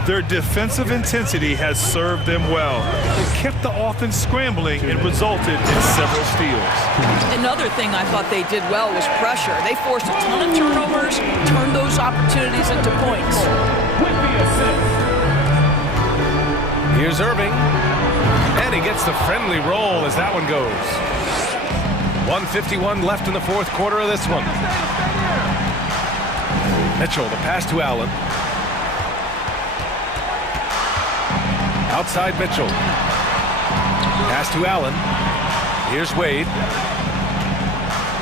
Their defensive intensity has served them well. It kept the offense scrambling and resulted in several steals. Another thing I thought they did well was pressure. They forced a ton of turnovers, turned those opportunities into points. Here's Irving. And he gets the friendly roll as that one goes. 1:51 left in the fourth quarter of this one. Mitchell, the pass to Allen. Outside Mitchell. Pass to Allen. Here's Wade.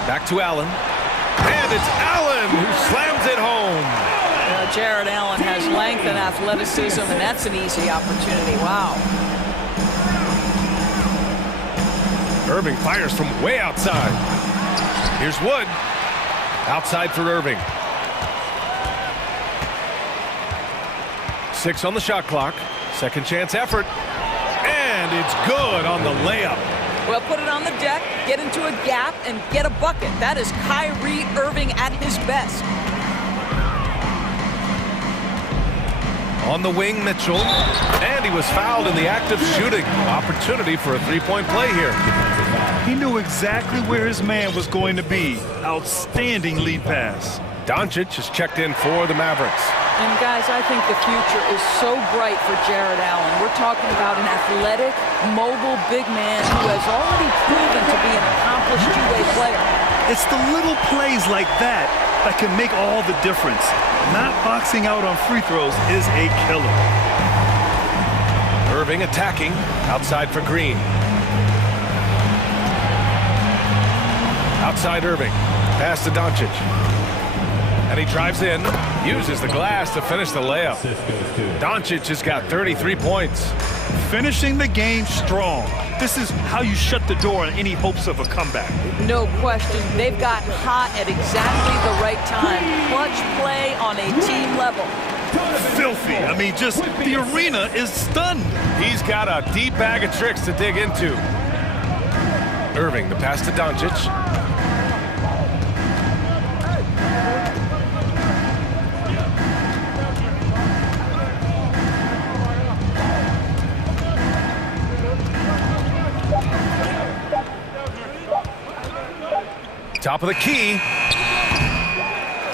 Back to Allen. And it's Allen who slams it home. Jared Allen has length and athleticism, and that's an easy opportunity. Wow. Irving fires from way outside. Here's Wood. Outside for Irving. 6 on the shot clock. Second chance effort. And it's good on the layup. Well, put it on the deck, get into a gap, and get a bucket. That is Kyrie Irving at his best. On the wing, Mitchell. And he was fouled in the act of shooting. Opportunity for a three-point play here. He knew exactly where his man was going to be. Outstanding lead pass. Doncic is checked in for the Mavericks. And guys, I think the future is so bright for Jared Allen. We're talking about an athletic, mobile big man who has already proven to be an accomplished two-way player. It's the little plays like that that can make all the difference. Not boxing out on free throws is a killer. Irving attacking. Outside for Green. Outside Irving. Pass to Doncic. And he drives in, uses the glass to finish the layup. Doncic has got 33 points. Finishing the game strong. This is how you shut the door on any hopes of a comeback. No question. They've gotten hot at exactly the right time. Clutch play on a team level. Filthy. I mean, just the arena is stunned. He's got a deep bag of tricks to dig into. Irving, the pass to Doncic. Top of the key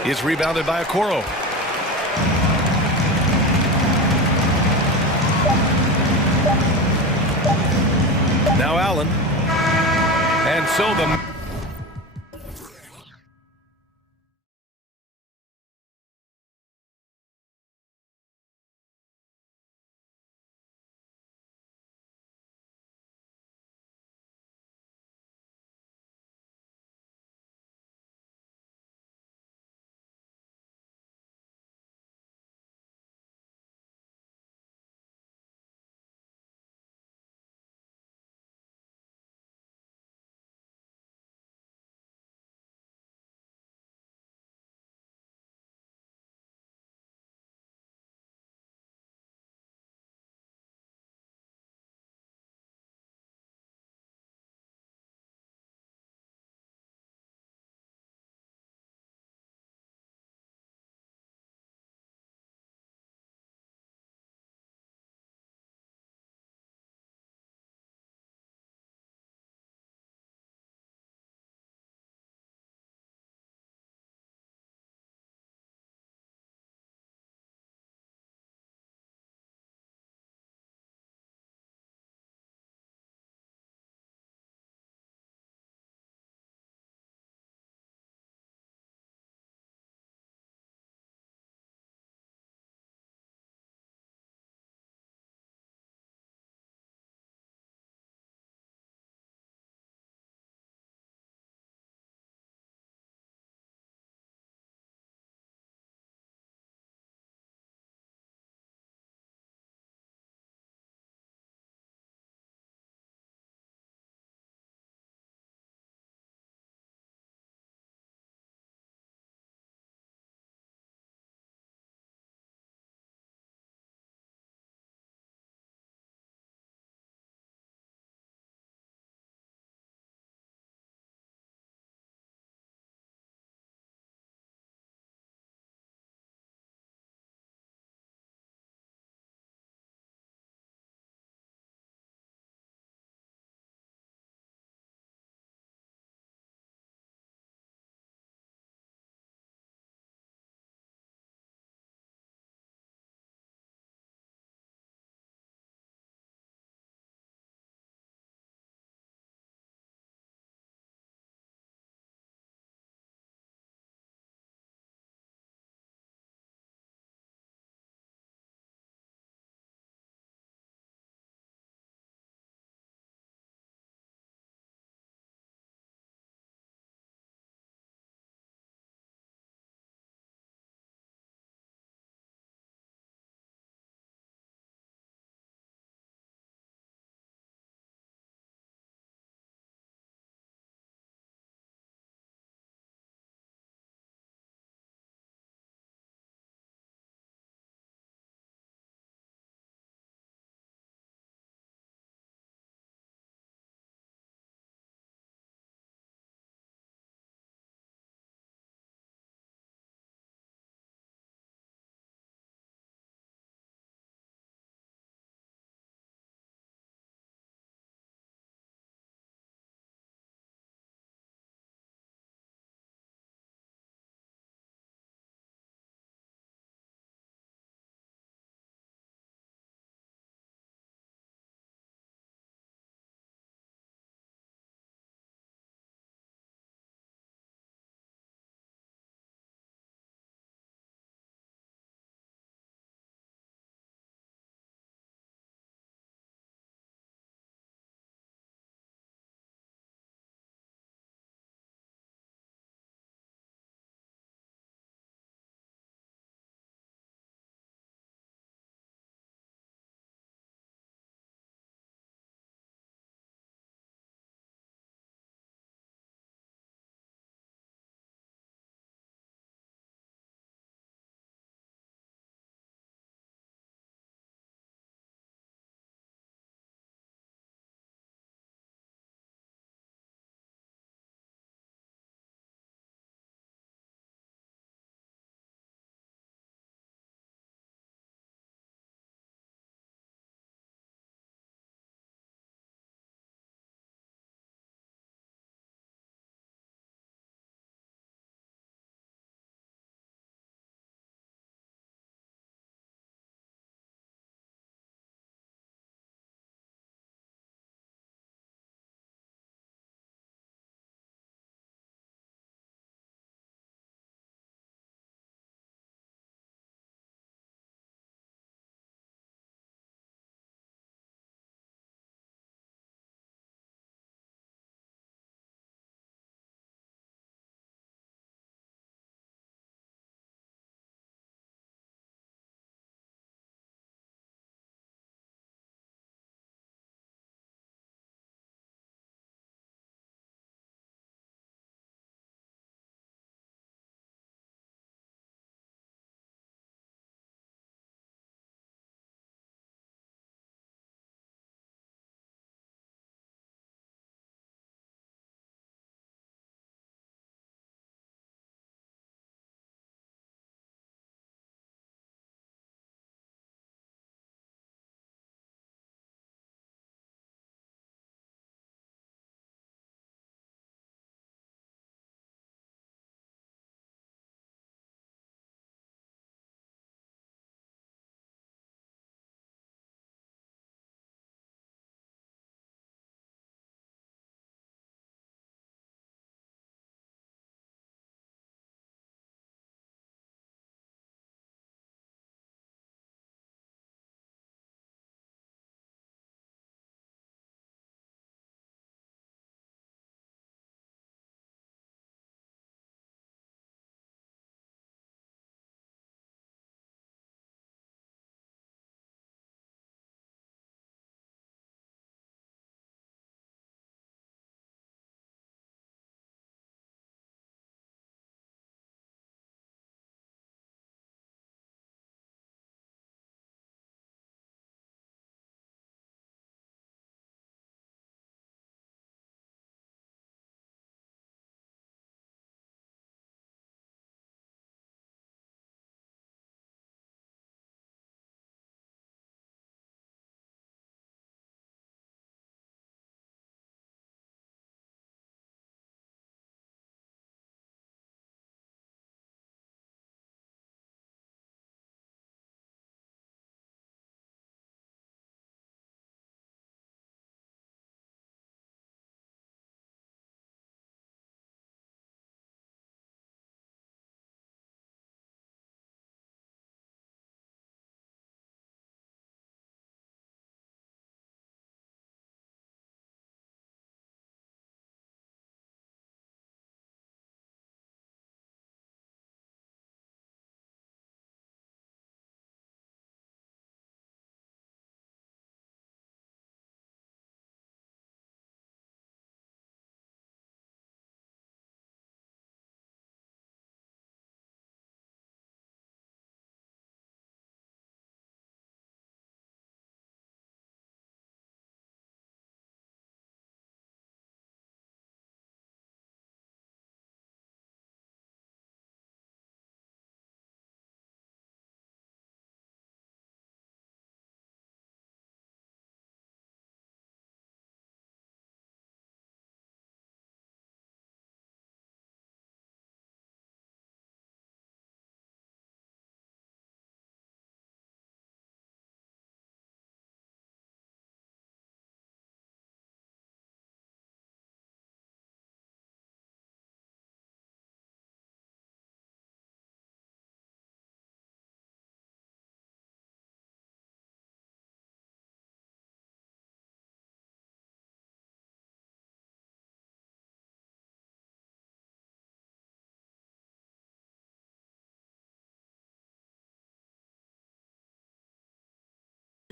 is rebounded by Okoro. Now Allen. And so the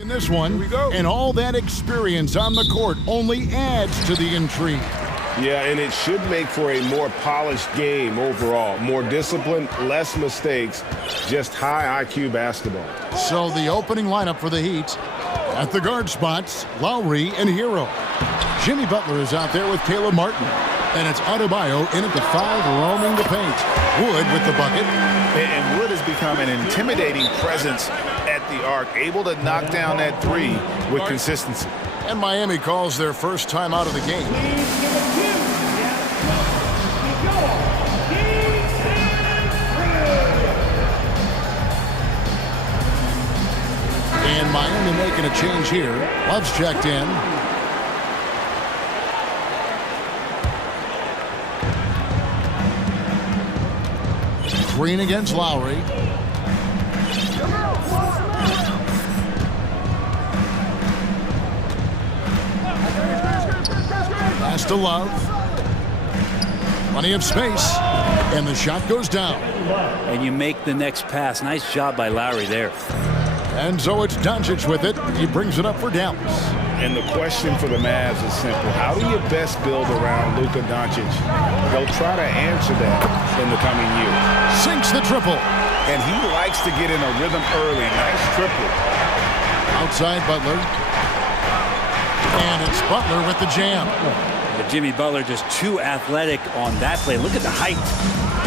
this one. Here we go. And all that experience on the court only adds to the intrigue. Yeah, and it should make for a more polished game overall. More discipline, less mistakes, just high IQ basketball. So the opening lineup for the Heat. At the guard spots, Lowry and Hero. Jimmy Butler is out there with Caleb Martin. And it's Adebayo in at the 5, roaming the paint. Wood with the bucket. And Wood has become an intimidating presence at the arc, able to knock down that 3 with consistency. And Miami calls their first time out of the game. And Miami making a change here. Love's checked in. Green against Lowry. Pass to Love. Plenty of space. And the shot goes down. And you make the next pass. Nice job by Lowry there. And so it's Doncic with it. He brings it up for Dallas. And the question for the Mavs is simple. How do you best build around Luka Doncic? They'll try to answer that in the coming years. Sinks the triple. And he likes to get in a rhythm early. Nice triple. Outside Butler. And it's Butler with the jam. But Jimmy Butler just too athletic on that play. Look at the height.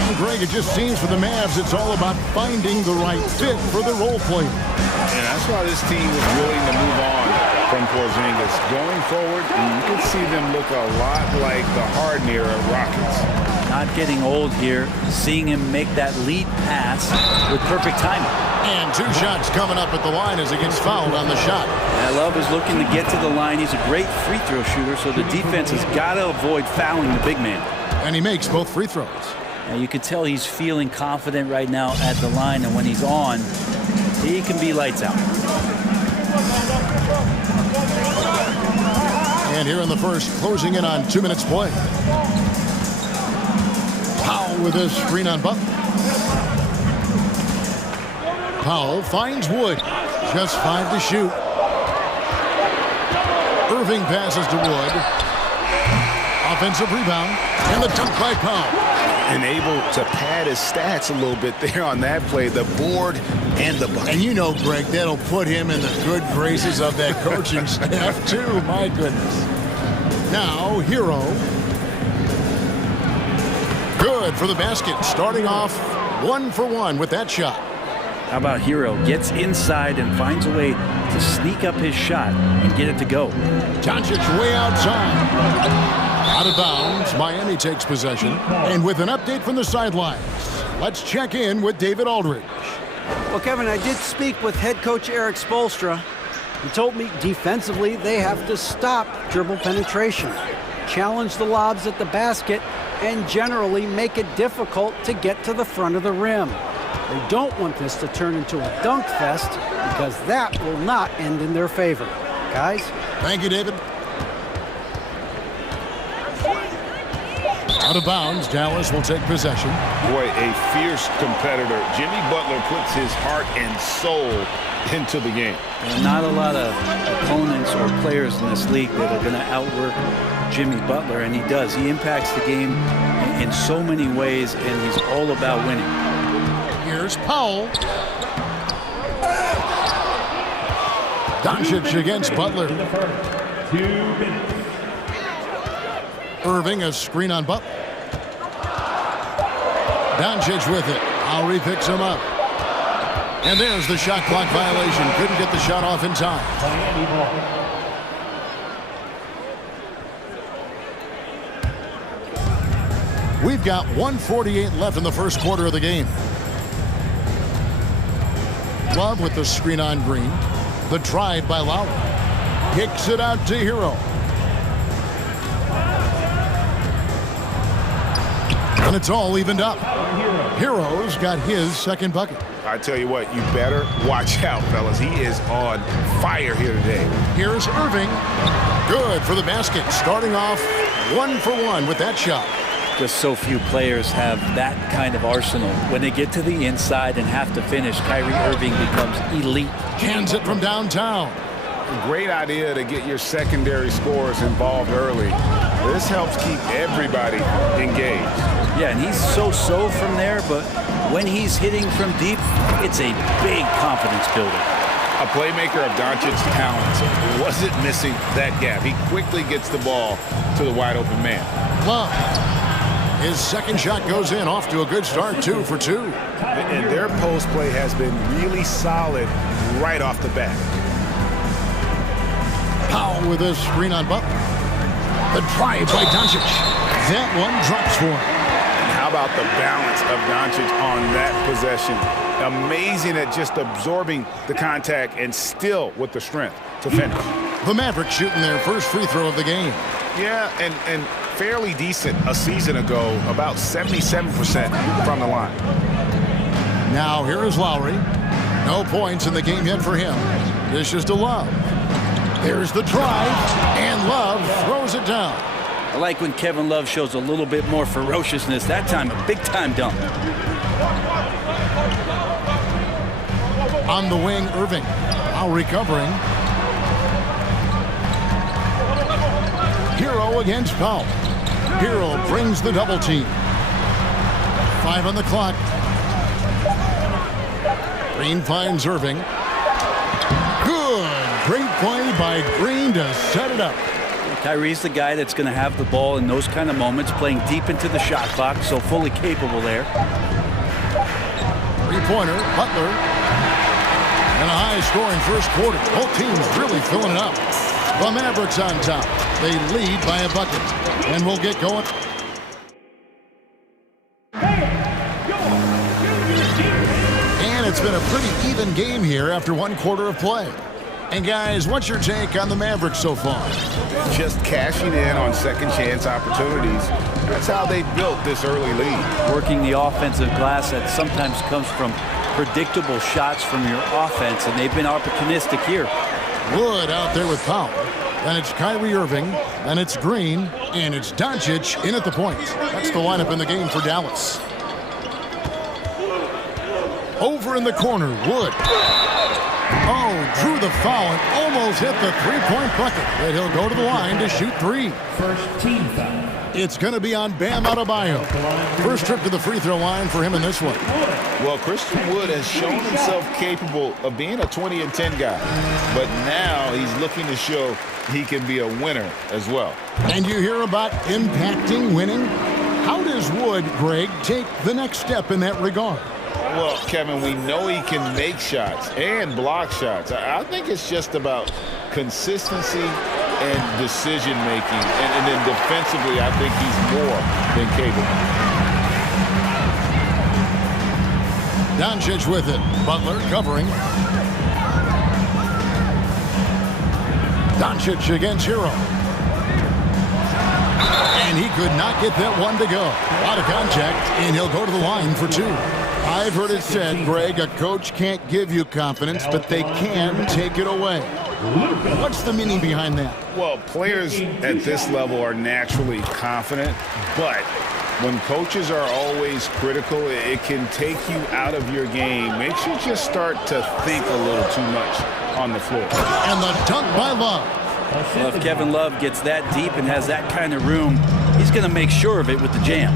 Well, Greg, it just seems for the Mavs it's all about finding the right fit for the role player. And that's why this team was willing to move on from Porzingis. Going forward, you can see them look a lot like the Harden era Rockets. Not getting old here. Seeing him make that lead pass with perfect timing. And 2 shots coming up at the line as he gets fouled on the shot. Love is looking to get to the line. He's a great free throw shooter, so the defense has got to avoid fouling the big man. And he makes both free throws. Now you can tell he's feeling confident right now at the line, and when he's on, he can be lights out. And here in the first, closing in on 2 minutes play. Powell with a screen on Butler. Powell finds Wood. Just 5 to shoot. Irving passes to Wood. Offensive rebound. And the dunk by Powell. And able to pad his stats a little bit there on that play. The board and the bucket. And you know, Greg, that'll put him in the good graces of that coaching staff, too. My goodness. Now, Hero. Good for the basket. Starting off 1 for 1 with that shot. How about Hero? Gets inside and finds a way to sneak up his shot and get it to go. Doncic way outside. Out of bounds, Miami takes possession. And with an update from the sidelines, let's check in with David Aldridge. Well, Kevin, I did speak with head coach Eric Spoelstra. He told me defensively they have to stop dribble penetration, challenge the lobs at the basket, and generally make it difficult to get to the front of the rim. They don't want this to turn into a dunk fest because that will not end in their favor. Guys? Thank you, David. Out of bounds, Dallas will take possession. Boy, a fierce competitor. Jimmy Butler puts his heart and soul into the game. And not a lot of opponents or players in this league that are going to outwork Jimmy Butler, and he does. He impacts the game in so many ways, and he's all about winning. Here's Powell. Doncic against Butler. 2 minutes. Irving, a screen on Butler. Doncic with it. Lowry picks him up. And there's the shot clock violation. Couldn't get the shot off in time. We've got 1:48 left in the first quarter of the game. Love with the screen on Green. The drive by Lowry. Kicks it out to Hero. And it's all evened up. Hero's got his second bucket. I tell you what, you better watch out, fellas. He is on fire here today. Here's Irving. Good for the basket. Starting off 1 for 1 with that shot. Just so few players have that kind of arsenal. When they get to the inside and have to finish, Kyrie Irving becomes elite. Hands it from downtown. great idea to get your secondary scorers involved early. This helps keep everybody engaged. Yeah, and he's so-so from there, but when he's hitting from deep, it's a big confidence builder. A playmaker of Doncic's talents wasn't missing that gap. He quickly gets the ball to the wide open man. Love. His second shot goes in, off to a good start, 2 for 2. And their post play has been really solid right off the bat. Powell with a screen on Butler. The drive by Doncic. That one drops for him. And how about the balance of Doncic on that possession? Amazing at just absorbing the contact and still with the strength to finish. The Mavericks shooting their first free throw of the game. Yeah, and fairly decent a season ago, about 77% from the line. Now here is Lowry. No points in the game yet for him. This is to Love. There's the drive, and Love throws it down. I like when Kevin Love shows a little bit more ferociousness. That time, a big-time dunk. On the wing, Irving. Now recovering. Hero against Powell. Hero brings the double team. 5 on the clock. Green finds Irving. Good. Great play by Green to set it up. Kyrie's the guy that's going to have the ball in those kind of moments, playing deep into the shot clock, so fully capable there. Three-pointer, Butler. And a high-scoring first quarter. Both teams really filling it up. The Mavericks on top. They lead by a bucket. And we'll get going. And it's been a pretty even game here after one quarter of play. And guys, what's your take on the Mavericks so far? Just cashing in on second chance opportunities. That's how they built this early lead. Working the offensive glass that sometimes comes from predictable shots from your offense, and they've been opportunistic here. Wood out there with Powell. Then it's Kyrie Irving. Then it's Green. And it's Doncic in at the point. That's the lineup in the game for Dallas. Over in the corner, Wood. Oh, drew the foul and almost hit the three-point bucket. But he'll go to the line to shoot 3. First team foul. It's going to be on Bam Adebayo. First trip to the free throw line for him in this one. Well, Christian Wood has shown himself capable of being a 20-10 guy. But now he's looking to show he can be a winner as well. And you hear about impacting winning? How does Wood, Greg, take the next step in that regard? Well, Kevin, we know he can make shots and block shots. I think it's just about consistency and decision-making. And then defensively, I think he's more than capable. Doncic with it. Butler covering. Doncic against Hero. And he could not get that one to go. Out of contact, and he'll go to the line for 2. I've heard it said, Greg, a coach can't give you confidence, but they can take it away. What's the meaning behind that? Well, players at this level are naturally confident, but when coaches are always critical, it can take you out of your game. Makes you just start to think a little too much on the floor. And the dunk by Love. Well, if Kevin Love gets that deep and has that kind of room, he's going to make sure of it with the jam.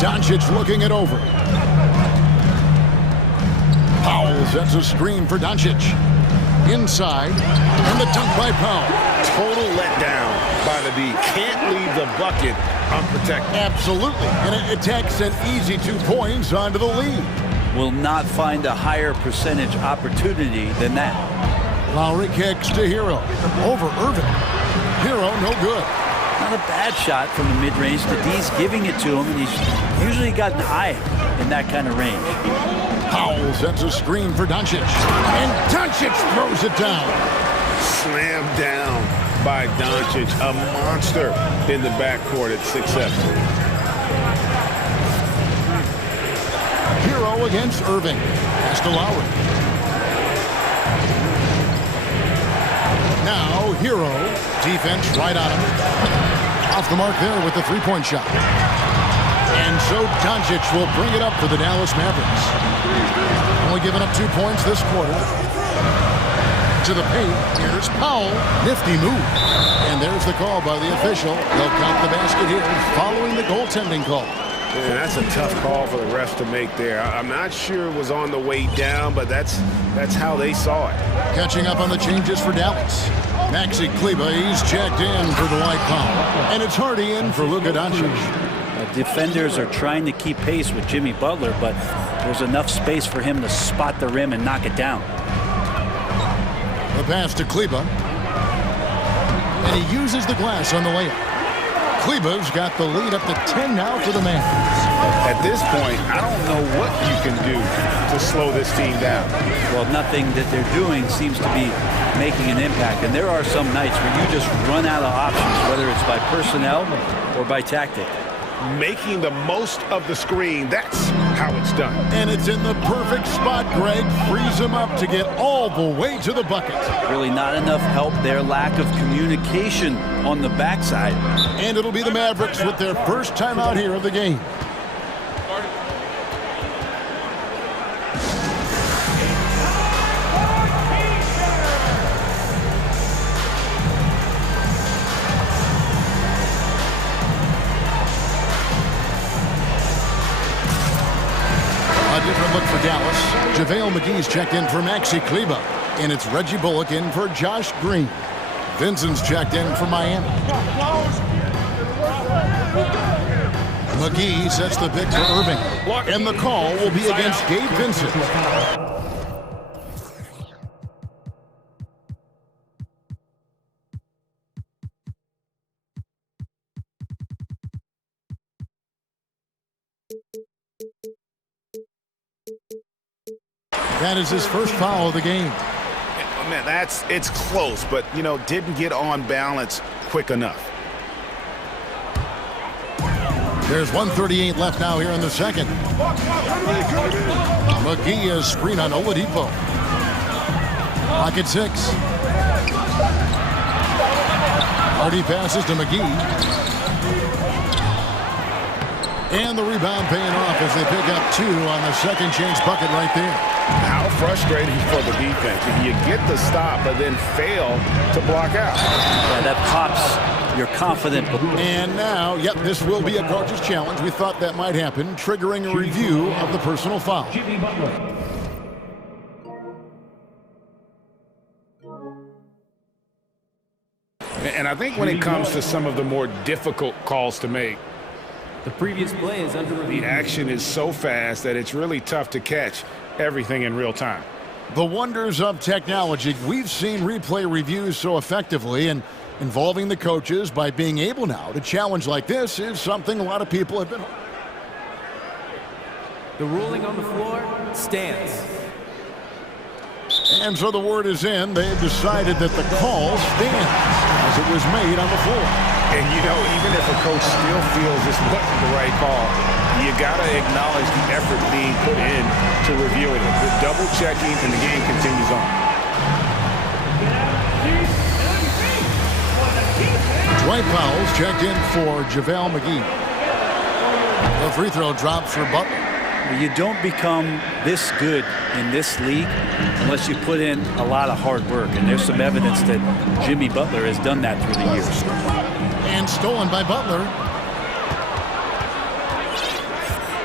Doncic looking it over. Powell sets a screen for Doncic. Inside, and the dunk by Powell. Total letdown by the D. Can't leave the bucket unprotected. Absolutely, and it takes an easy 2 points onto the lead. Will not find a higher percentage opportunity than that. Lowry kicks to Hero. Over Irving. Hero no good. Not a bad shot from the mid-range. The D's giving it to him, and he's usually got an eye in that kind of range. Powell sets a screen for Doncic. And Doncic throws it down. Slammed down by Doncic. A monster in the backcourt at 6'7". Hero against Irving. Pass to Lowry. Now Hero. Defense right on him. Off the mark there with the three-point shot. And so Doncic will bring it up for the Dallas Mavericks. Only giving up 2 points this quarter. To the paint, here's Powell. Nifty move. And there's the call by the official. They'll count the basket here following the goaltending call. Man, that's a tough call for the refs to make there. I'm not sure it was on the way down, but that's how they saw it. Catching up on the changes for Dallas. Maxi Kleber, he's checked in for Dwight Powell. And it's Hardy in for Luka Doncic. Defenders are trying to keep pace with Jimmy Butler, but there's enough space for him to spot the rim and knock it down. The pass to Kleber. And he uses the glass on the layup. Kleber's got the lead up to 10 now for the Mavs. At this point, I don't know what you can do to slow this team down. Well, nothing that they're doing seems to be making an impact. And there are some nights where you just run out of options, whether it's by personnel or by tactic. Making the most of the screen, that's how it's done. And it's in the perfect spot. Greg frees him up to get all the way to the bucket. Really not enough help there. Lack of communication on the backside. And it'll be the Mavericks with their first time out here of the game. Different look for Dallas. JaVale McGee's checked in for Maxi Kleber. And it's Reggie Bullock in for Josh Green. Vincent's checked in for Miami. McGee sets the pick for Irving. And the call will be against Gabe Vincent. That is his first foul of the game. Man, it's close, but, didn't get on balance quick enough. There's 1:38 left now here in the second. McGee is screen on Oladipo. Pocket 6. Hardy passes to McGee. And the rebound paying off as they pick up 2 on the second chance bucket right there. How frustrating for the defense. If you get the stop but then fail to block out. Yeah, that pops your confident. And now, this will be a coach's challenge. We thought that might happen, triggering a review of the personal foul. And I think when it comes to some of the more difficult calls to make, the previous play is under review. The action is so fast that it's really tough to catch everything in real time. The wonders of technology. We've seen replay reviews so effectively, and involving the coaches by being able now to challenge like this is something a lot of people have been. The ruling on the floor stands. And so the word is in. They've decided that the call stands as it was made on the floor. And even if a coach still feels this wasn't the right call, you got to acknowledge the effort being put in to reviewing it. The double checking and the game continues on. Dwight Powell's checked in for JaVale McGee. The free throw drops for Butler. You don't become this good in this league unless you put in a lot of hard work. And there's some evidence that Jimmy Butler has done that through the years. And stolen by Butler.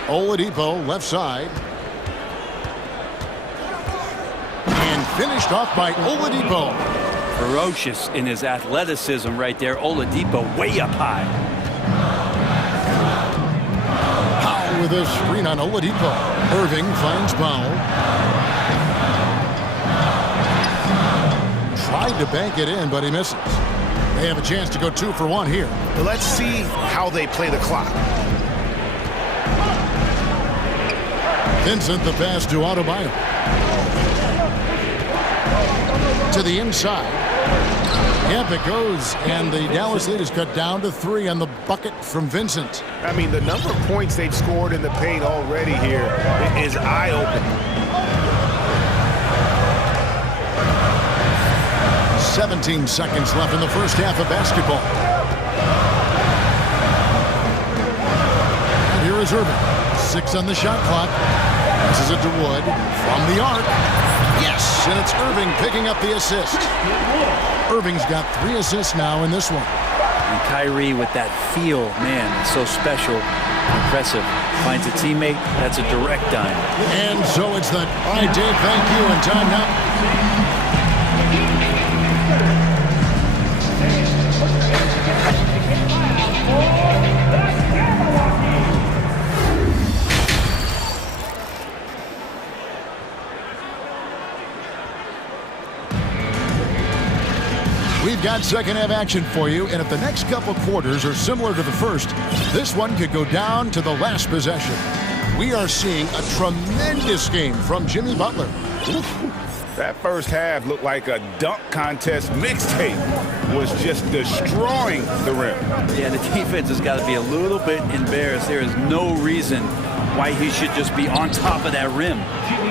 Oladipo, left side. And finished off by Oladipo. Ferocious in his athleticism right there. Oladipo way up high. Powell with a screen on Oladipo. Irving finds Powell. Tried to bank it in, but he misses. They have a chance to go 2 for 1 here. Let's see how they play the clock. Vincent, the pass to Adebayo. To the inside. Yep, it goes, and the Dallas lead is cut down to 3 on the bucket from Vincent. I mean, the number of points they've scored in the paint already here is eye-opening. 17 seconds left in the first half of basketball. And here Here is Irving. 6 on the shot clock. Passes it to Wood from the arc. Yes, and it's Irving picking up the assist. Irving's got 3 assists now in this one. And Kyrie with that feel, man, it's so special, impressive. Finds a teammate, that's a direct dime. And so it's the, all right, Dave, thank you, and time now. We've got second half action for you, and if the next couple quarters are similar to the first, this one could go down to the last possession. We are seeing a tremendous game from Jimmy Butler. That first half looked like a dunk contest mixtape. Was just destroying the rim. Yeah, the defense has got to be a little bit embarrassed. There is no reason why he should just be on top of that rim.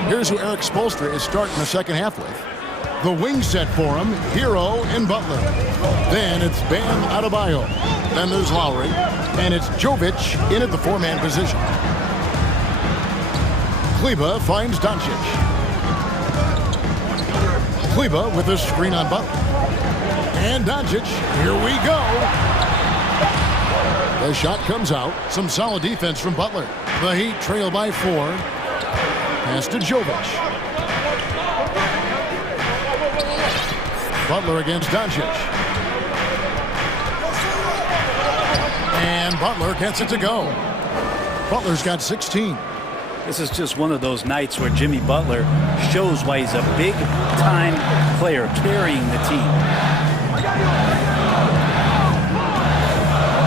Here's who Eric Spoelstra is starting the second half with. The wing set for him, Hero and Butler. Then it's Bam Adebayo. Then there's Lowry. And it's Jovic in at the 4-man position. Kleba finds Doncic. Kleba with a screen on Butler. And Doncic, here we go. The shot comes out. Some solid defense from Butler. The Heat trail by 4. Pass to Jovic. Butler against Doncic. And Butler gets it to go. Butler's got 16. This is just one of those nights where Jimmy Butler shows why he's a big-time player carrying the team.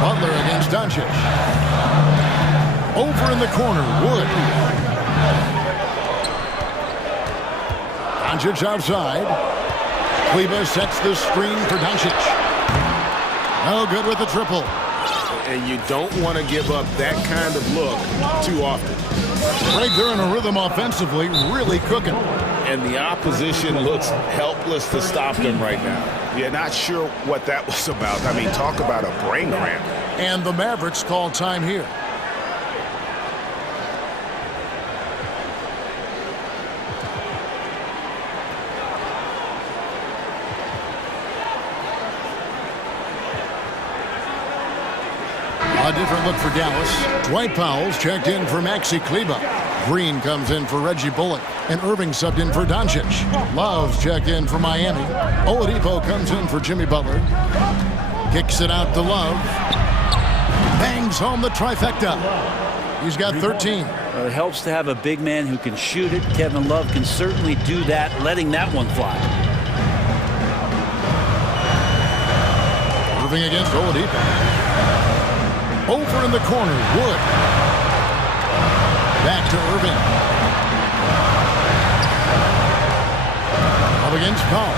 Butler against Doncic. Over in the corner, Wood. Doncic outside. Kleba sets the screen for Doncic. No good with the triple. And you don't want to give up that kind of look too often. Greg, they're in a rhythm offensively, really cooking. And the opposition looks helpless to stop them right now. Yeah, not sure what that was about. I mean, talk about a brain cramp. And the Mavericks call time here. A different look for Dallas. Dwight Powell's checked in for Maxi Kleba. Green comes in for Reggie Bullock. And Irving subbed in for Doncic. Love's checked in for Miami. Oladipo comes in for Jimmy Butler. Kicks it out to Love. Bangs home the trifecta. He's got 13. Well, it helps to have a big man who can shoot it. Kevin Love can certainly do that, letting that one fly. Irving against Oladipo. Over in the corner, Wood. Back to Irving. Up against Powell.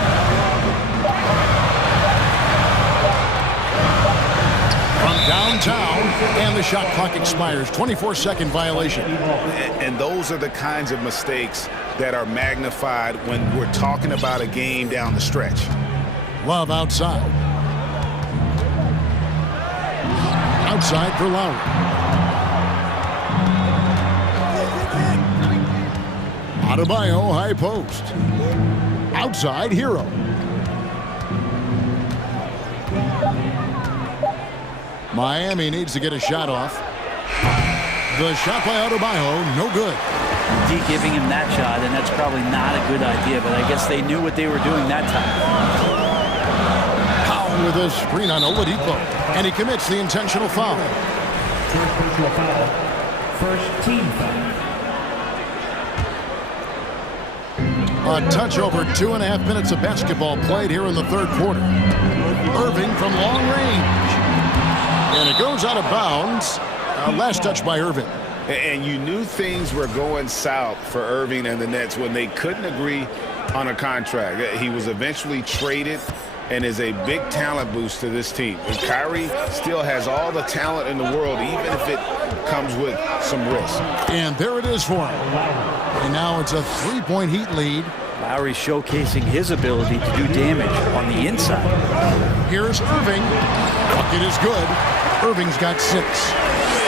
From downtown, and the shot clock expires. 24-second violation. And those are the kinds of mistakes that are magnified when we're talking about a game down the stretch. Love outside. Outside for Lowry. Adebayo, high post. Outside, Hero. Miami needs to get a shot off. The shot by Adebayo, no good. D giving him that shot, and that's probably not a good idea, but I guess they knew what they were doing that time. With a screen on Oladipo, and he commits the intentional foul. First team foul. A touch over 2.5 minutes of basketball played here in the third quarter. Irving from long range. And it goes out of bounds. Last touch by Irving. And you knew things were going south for Irving and the Nets when they couldn't agree on a contract. He was eventually traded and is a big talent boost to this team. And Kyrie still has all the talent in the world, even if it comes with some risk. And there it is for him. And now it's a 3-point Heat lead. Lowry showcasing his ability to do damage on the inside. Here's Irving. Bucket is good. Irving's got 6.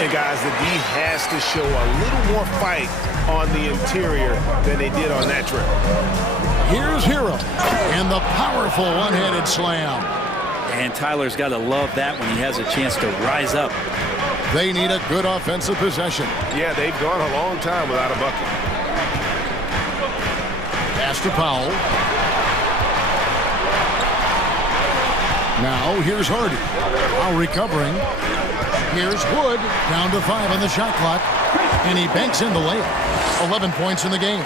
And guys, the D has to show a little more fight on the interior than they did on that trip. Here's Hero and the powerful one-handed slam. And Tyler's got to love that when he has a chance to rise up. They need a good offensive possession. Yeah, they've gone a long time without a bucket. Pass to Powell. Now here's Hardy. Now recovering. Here's Wood. Down to 5 on the shot clock. And he banks in the layup. 11 points in the game.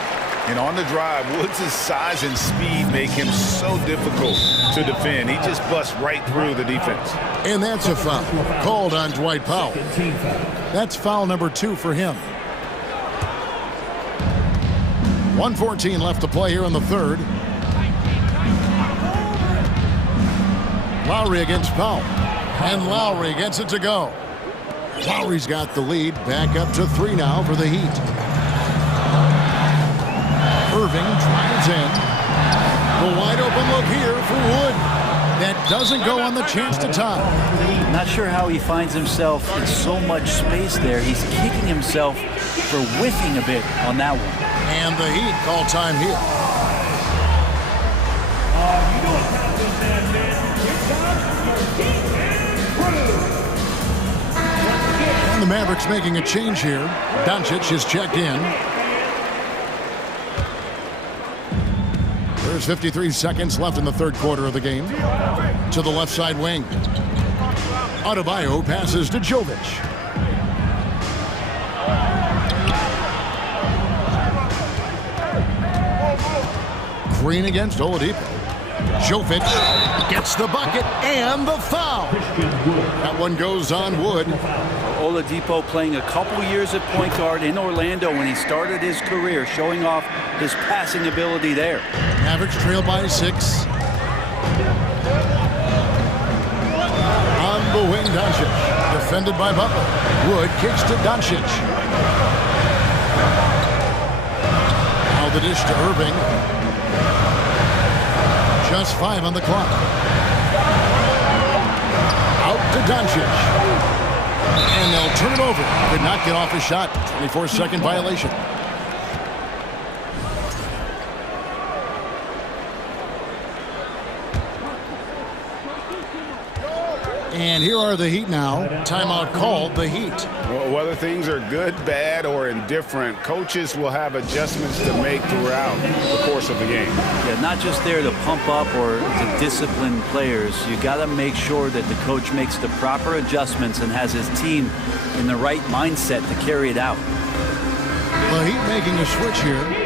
And on the drive, Woods' size and speed make him so difficult to defend. He just busts right through the defense. And that's a foul called on Dwight Powell. That's foul number 2 for him. 1:14 left to play here in the third. Lowry against Powell. And Lowry gets it to go. Lowry's got the lead. Back up to 3 now for the Heat. Irving drives in. The wide open look here for Wood. That doesn't go on the chance to tie. Not sure how he finds himself in so much space there. He's kicking himself for whiffing a bit on that one. And the Heat call time here. And the Mavericks making a change here. Doncic is checked in. There's 53 seconds left in the third quarter of the game. To the left side wing. Adebayo passes to Jovic. Green against Oladipo. Jovic gets the bucket and the foul. That one goes on Wood. Oladipo playing a couple years at point guard in Orlando when he started his career, showing off his passing ability there. Mavericks trail by 6. On the wing, Doncic. Defended by Butler. Wood kicks to Doncic. Now the dish to Irving. Just 5 on the clock. Out to Doncic. And they'll turn it over. Could not get off his shot. 24-second violation. And here are the Heat now. Timeout called, the Heat. Well, whether things are good, bad, or indifferent, coaches will have adjustments to make throughout the course of the game. Yeah, not just there to pump up or to discipline players. You got to make sure that the coach makes the proper adjustments and has his team in the right mindset to carry it out. The Heat making a switch here.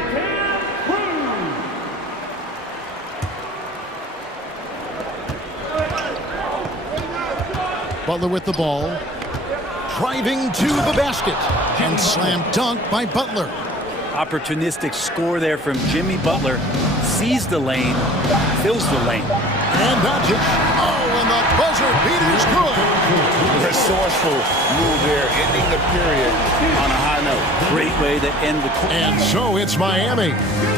Butler with the ball. Driving to the basket. And slam dunk by Butler. Opportunistic score there from Jimmy Butler. Sees the lane, fills the lane. And Doncic. Oh, and the buzzer beater's good. Resourceful move there, ending the period on a high note. Great way to end the quarter. And so it's Miami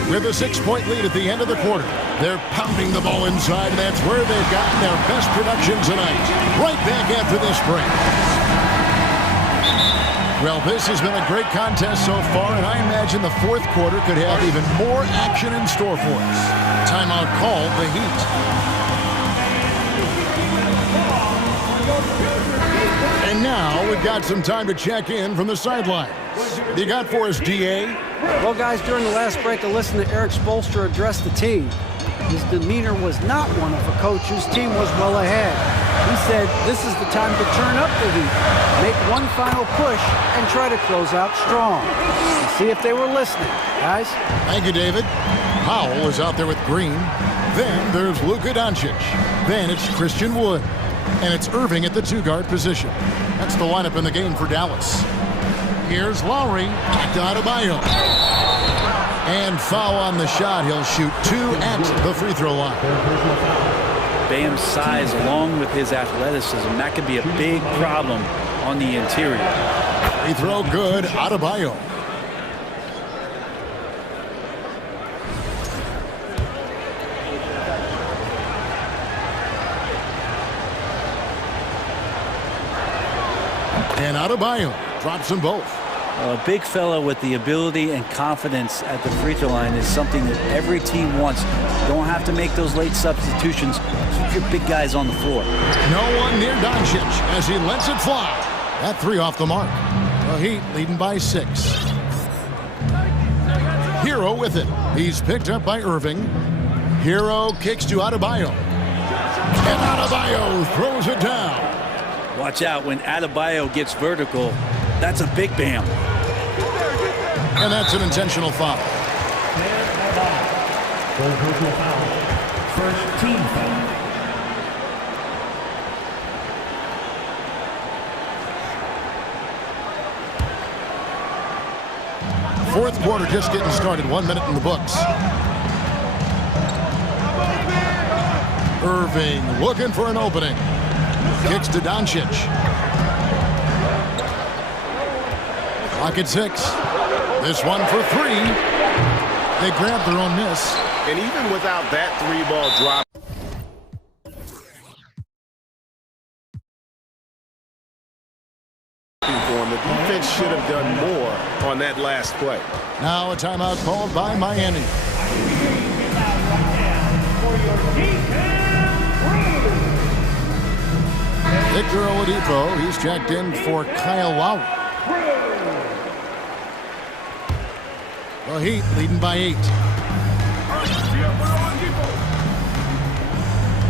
with a 6-point lead at the end of the quarter. They're pounding the ball inside, and that's where they've gotten their best production tonight. Right back after this break. Well, this has been a great contest so far, and I imagine the fourth quarter could have even more action in store for us. Timeout called, the Heat. And now we've got some time to check in from the sidelines. What you got for us, D.A.? Well, guys, during the last break, I listened to Eric Spoelstra address the team. His demeanor was not one of a coach whose team was well ahead. He said this is the time to turn up the heat, make one final push, and try to close out strong. And see if they were listening, guys. Thank you, David. Powell is out there with Green. Then there's Luka Doncic. Then it's Christian Wood. And it's Irving at the 2-guard position. That's the lineup in the game for Dallas. Here's Lowry. Back to Adebayo. And foul on the shot. He'll shoot 2 at the free throw line. Bam's size along with his athleticism, that could be a big problem on the interior. Free throw good. Adebayo. And Adebayo drops them both. A big fella with the ability and confidence at the free throw line is something that every team wants. Don't have to make those late substitutions. Keep your big guys on the floor. No one near Doncic as he lets it fly. That three off the mark. The Heat leading by 6. Hero with it. He's picked up by Irving. Hero kicks to Adebayo. And Adebayo throws it down. Watch out when Adebayo gets vertical. That's a big bam. And that's an intentional foul. First team foul. Fourth quarter just getting started. 1 minute in the books. Irving looking for an opening. Kicks to Doncic. Clock at 6. This one for 3. They grab their own miss. And even without that 3-ball drop, the defense should have done more on that last play. Now a timeout called by Miami. Victor Oladipo, he's checked in for Kyle Lowry. The Heat leading by 8.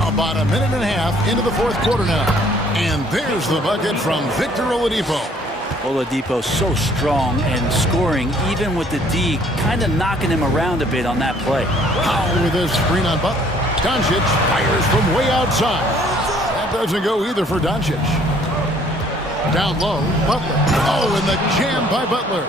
About a minute and a half into the fourth quarter now. And there's the bucket from Victor Oladipo. Oladipo so strong and scoring even with the D kind of knocking him around a bit on that play. Powell with his screen on Butler. Doncic fires from way outside. That doesn't go either for Doncic. Down low, Butler. Oh, and the jam by Butler.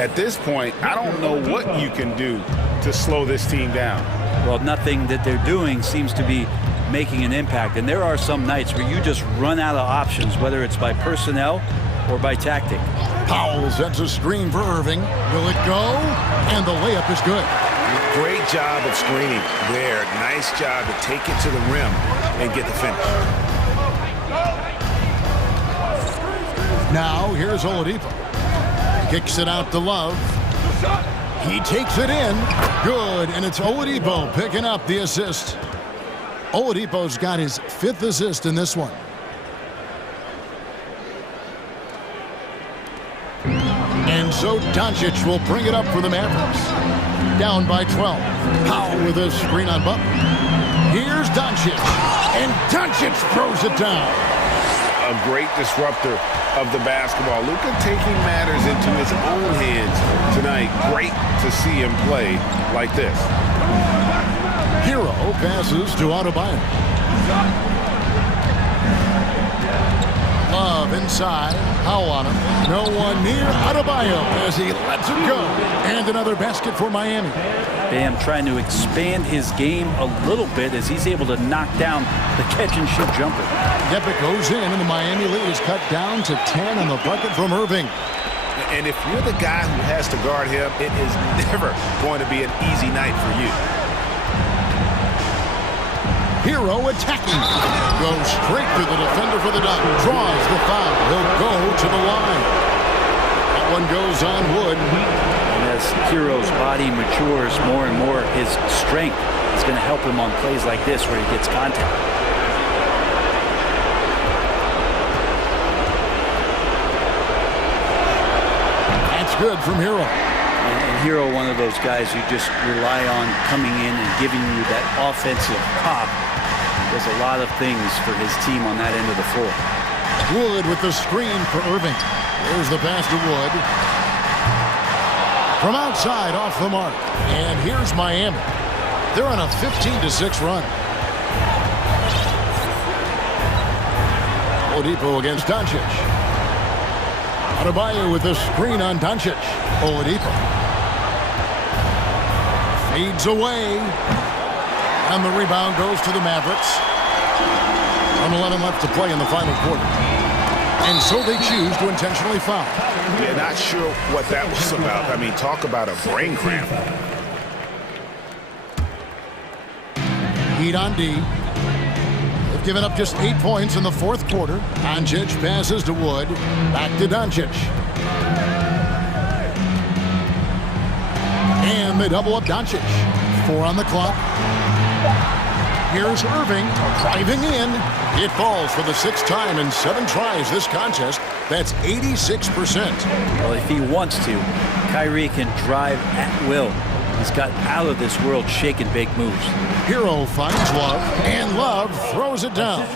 At this point, I don't know what you can do to slow this team down. Well, nothing that they're doing seems to be making an impact. And there are some nights where you just run out of options, whether it's by personnel or by tactic. Powell sets a screen for Irving. Will it go? And the layup is good. Great job of screening there. Nice job to take it to the rim and get the finish. Now here's Oladipo. Kicks it out to Love. He takes it in. Good, and it's Oladipo picking up the assist. Oladipo's got his 5th assist in this one. And so Doncic will bring it up for the Mavericks. Down by 12. Powell with a screen on Butler. Here's Doncic. And Doncic throws it down. A great disruptor of the basketball. Luka taking matters into his own hands tonight. Great to see him play like this. Hero passes to Adebayo. Love inside. Powell on him. No one near Adebayo as he lets it go. And another basket for Miami. Bam trying to expand his game a little bit as he's able to knock down the catch-and-shoot jumper. Yep, it goes in, and the Miami lead is cut down to 10 on the bucket from Irving. And if you're the guy who has to guard him, it is never going to be an easy night for you. Hero attacking. Goes straight to the defender for the dunk. Draws the foul. He'll go to the line. That one goes on Wood. And as Hero's body matures more and more, his strength is going to help him on plays like this where he gets contact. That's good from Hero. And Hero, one of those guys you just rely on coming in and giving you that offensive pop. Does a lot of things for his team on that end of the floor. Wood with the screen for Irving. There's the pass to Wood. From outside, off the mark. And here's Miami. They're on a 15-6 run. Oladipo against Doncic. Adebayo with the screen on Doncic. Oladipo. Fades away. And the rebound goes to the Mavericks. 1:11 left to play in the final quarter. And so they choose to intentionally foul. Yeah, not sure what that was about. I mean, talk about a brain cramp. Heat on D. They've given up just 8 points in the fourth quarter. Doncic passes to Wood. Back to Doncic. And they double up Doncic. 4 on the clock. Here's Irving driving in. It falls for the 6th time in 7 tries this contest. That's 86%. Well, if he wants to, Kyrie can drive at will. He's got out of this world shake and bake moves. Hero finds Love, and Love throws it down.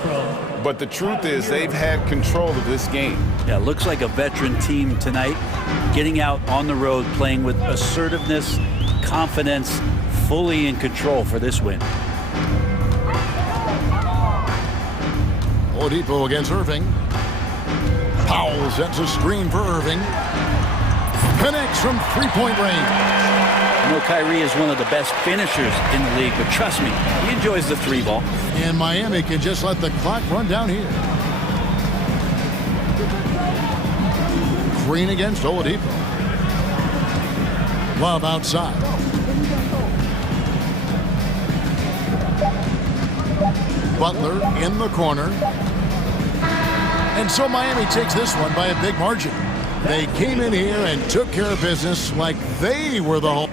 But the truth is they've had control of this game. Yeah, looks like a veteran team tonight, getting out on the road, playing with assertiveness, confidence, fully in control for this win. Oladipo against Irving. Powell sets a screen for Irving. Connects from three-point range. I know Kyrie is one of the best finishers in the league, but trust me, he enjoys the 3-ball. And Miami can just let the clock run down here. Green against Oladipo. Love outside. Butler in the corner. And so Miami takes this one by a big margin. They came in here and took care of business like they were the home.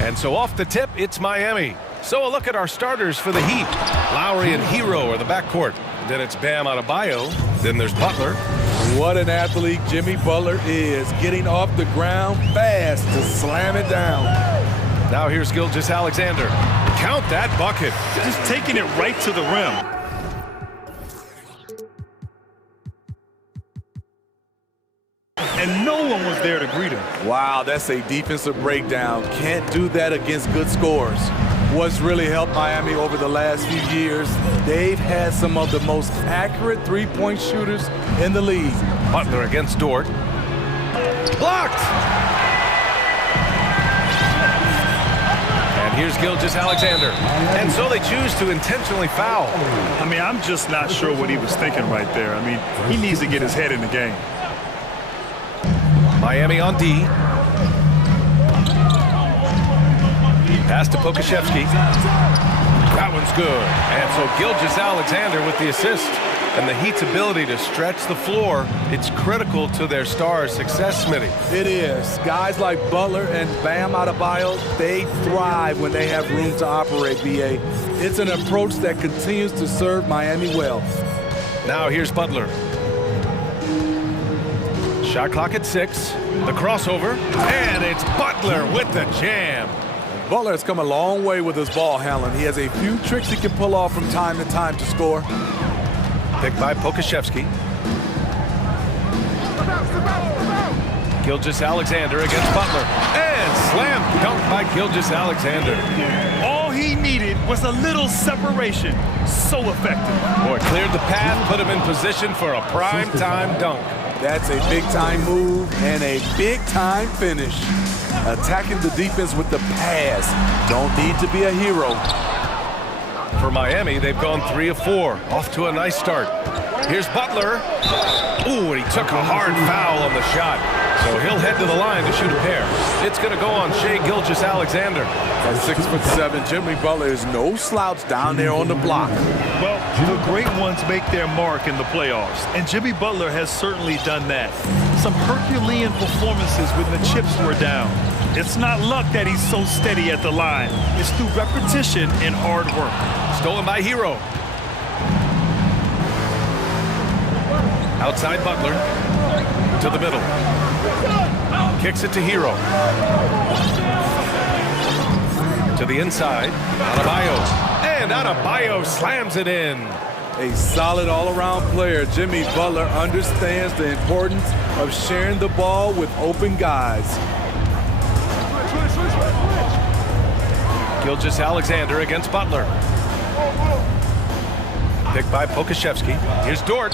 And so off the tip, it's Miami. So a look at our starters for the Heat. Lowry and Hero are the backcourt. Then it's Bam Adebayo. Then there's Butler. What an athlete Jimmy Butler is, getting off the ground fast to slam it down. Now here's Gilgeous-Alexander. Count that bucket. Just taking it right to the rim. And no one was there to greet him. Wow, that's a defensive breakdown. Can't do that against good scores. What's really helped Miami over the last few years, they've had some of the most accurate three-point shooters in the league. Butler against Dort. Blocked! And here's Gilgeous-Alexander. And so they choose to intentionally foul. I mean, I'm just not sure what he was thinking right there. I mean, he needs to get his head in the game. Miami on D. Pass to Pokashevsky. That one's good. And so Gilgeous-Alexander with the assist. And the Heat's ability to stretch the floor, it's critical to their stars' success, Smitty. It is. Guys like Butler and Bam Adebayo, they thrive when they have room to operate, BA. It's an approach that continues to serve Miami well. Now here's Butler. Shot clock at 6. The crossover. And it's Butler with the jam. Butler has come a long way with his ball handling. He has a few tricks he can pull off from time to time to score. Picked by Pokashevsky. Gilgeous-Alexander against Butler. And slam dunk by Gilgeous-Alexander. All he needed was a little separation. So effective. Boy, cleared the path, put him in position for a prime-time dunk. That's a big-time move and a big-time finish. Attacking the defense with the pass. Don't need to be a hero. For Miami, they've gone 3 of 4. Off to a nice start. Here's Butler. Ooh, and he took a hard foul on the shot. So he'll head to the line to shoot a pair. It's going to go on Shai Gilgeous-Alexander. At 6'7", Jimmy Butler is no slouch down there on the block. Well, the great ones make their mark in the playoffs, and Jimmy Butler has certainly done that. Some Herculean performances when the chips were down. It's not luck that he's so steady at the line. It's through repetition and hard work. Stolen by Hero. Outside Butler. To the middle. Kicks it to Hero. To the inside. Adebayo. And Adebayo slams it in. A solid all-around player. Jimmy Butler understands the importance of sharing the ball with open guys. Gilgeous-Alexander against Butler. Picked by Pokashevsky. Here's Dort.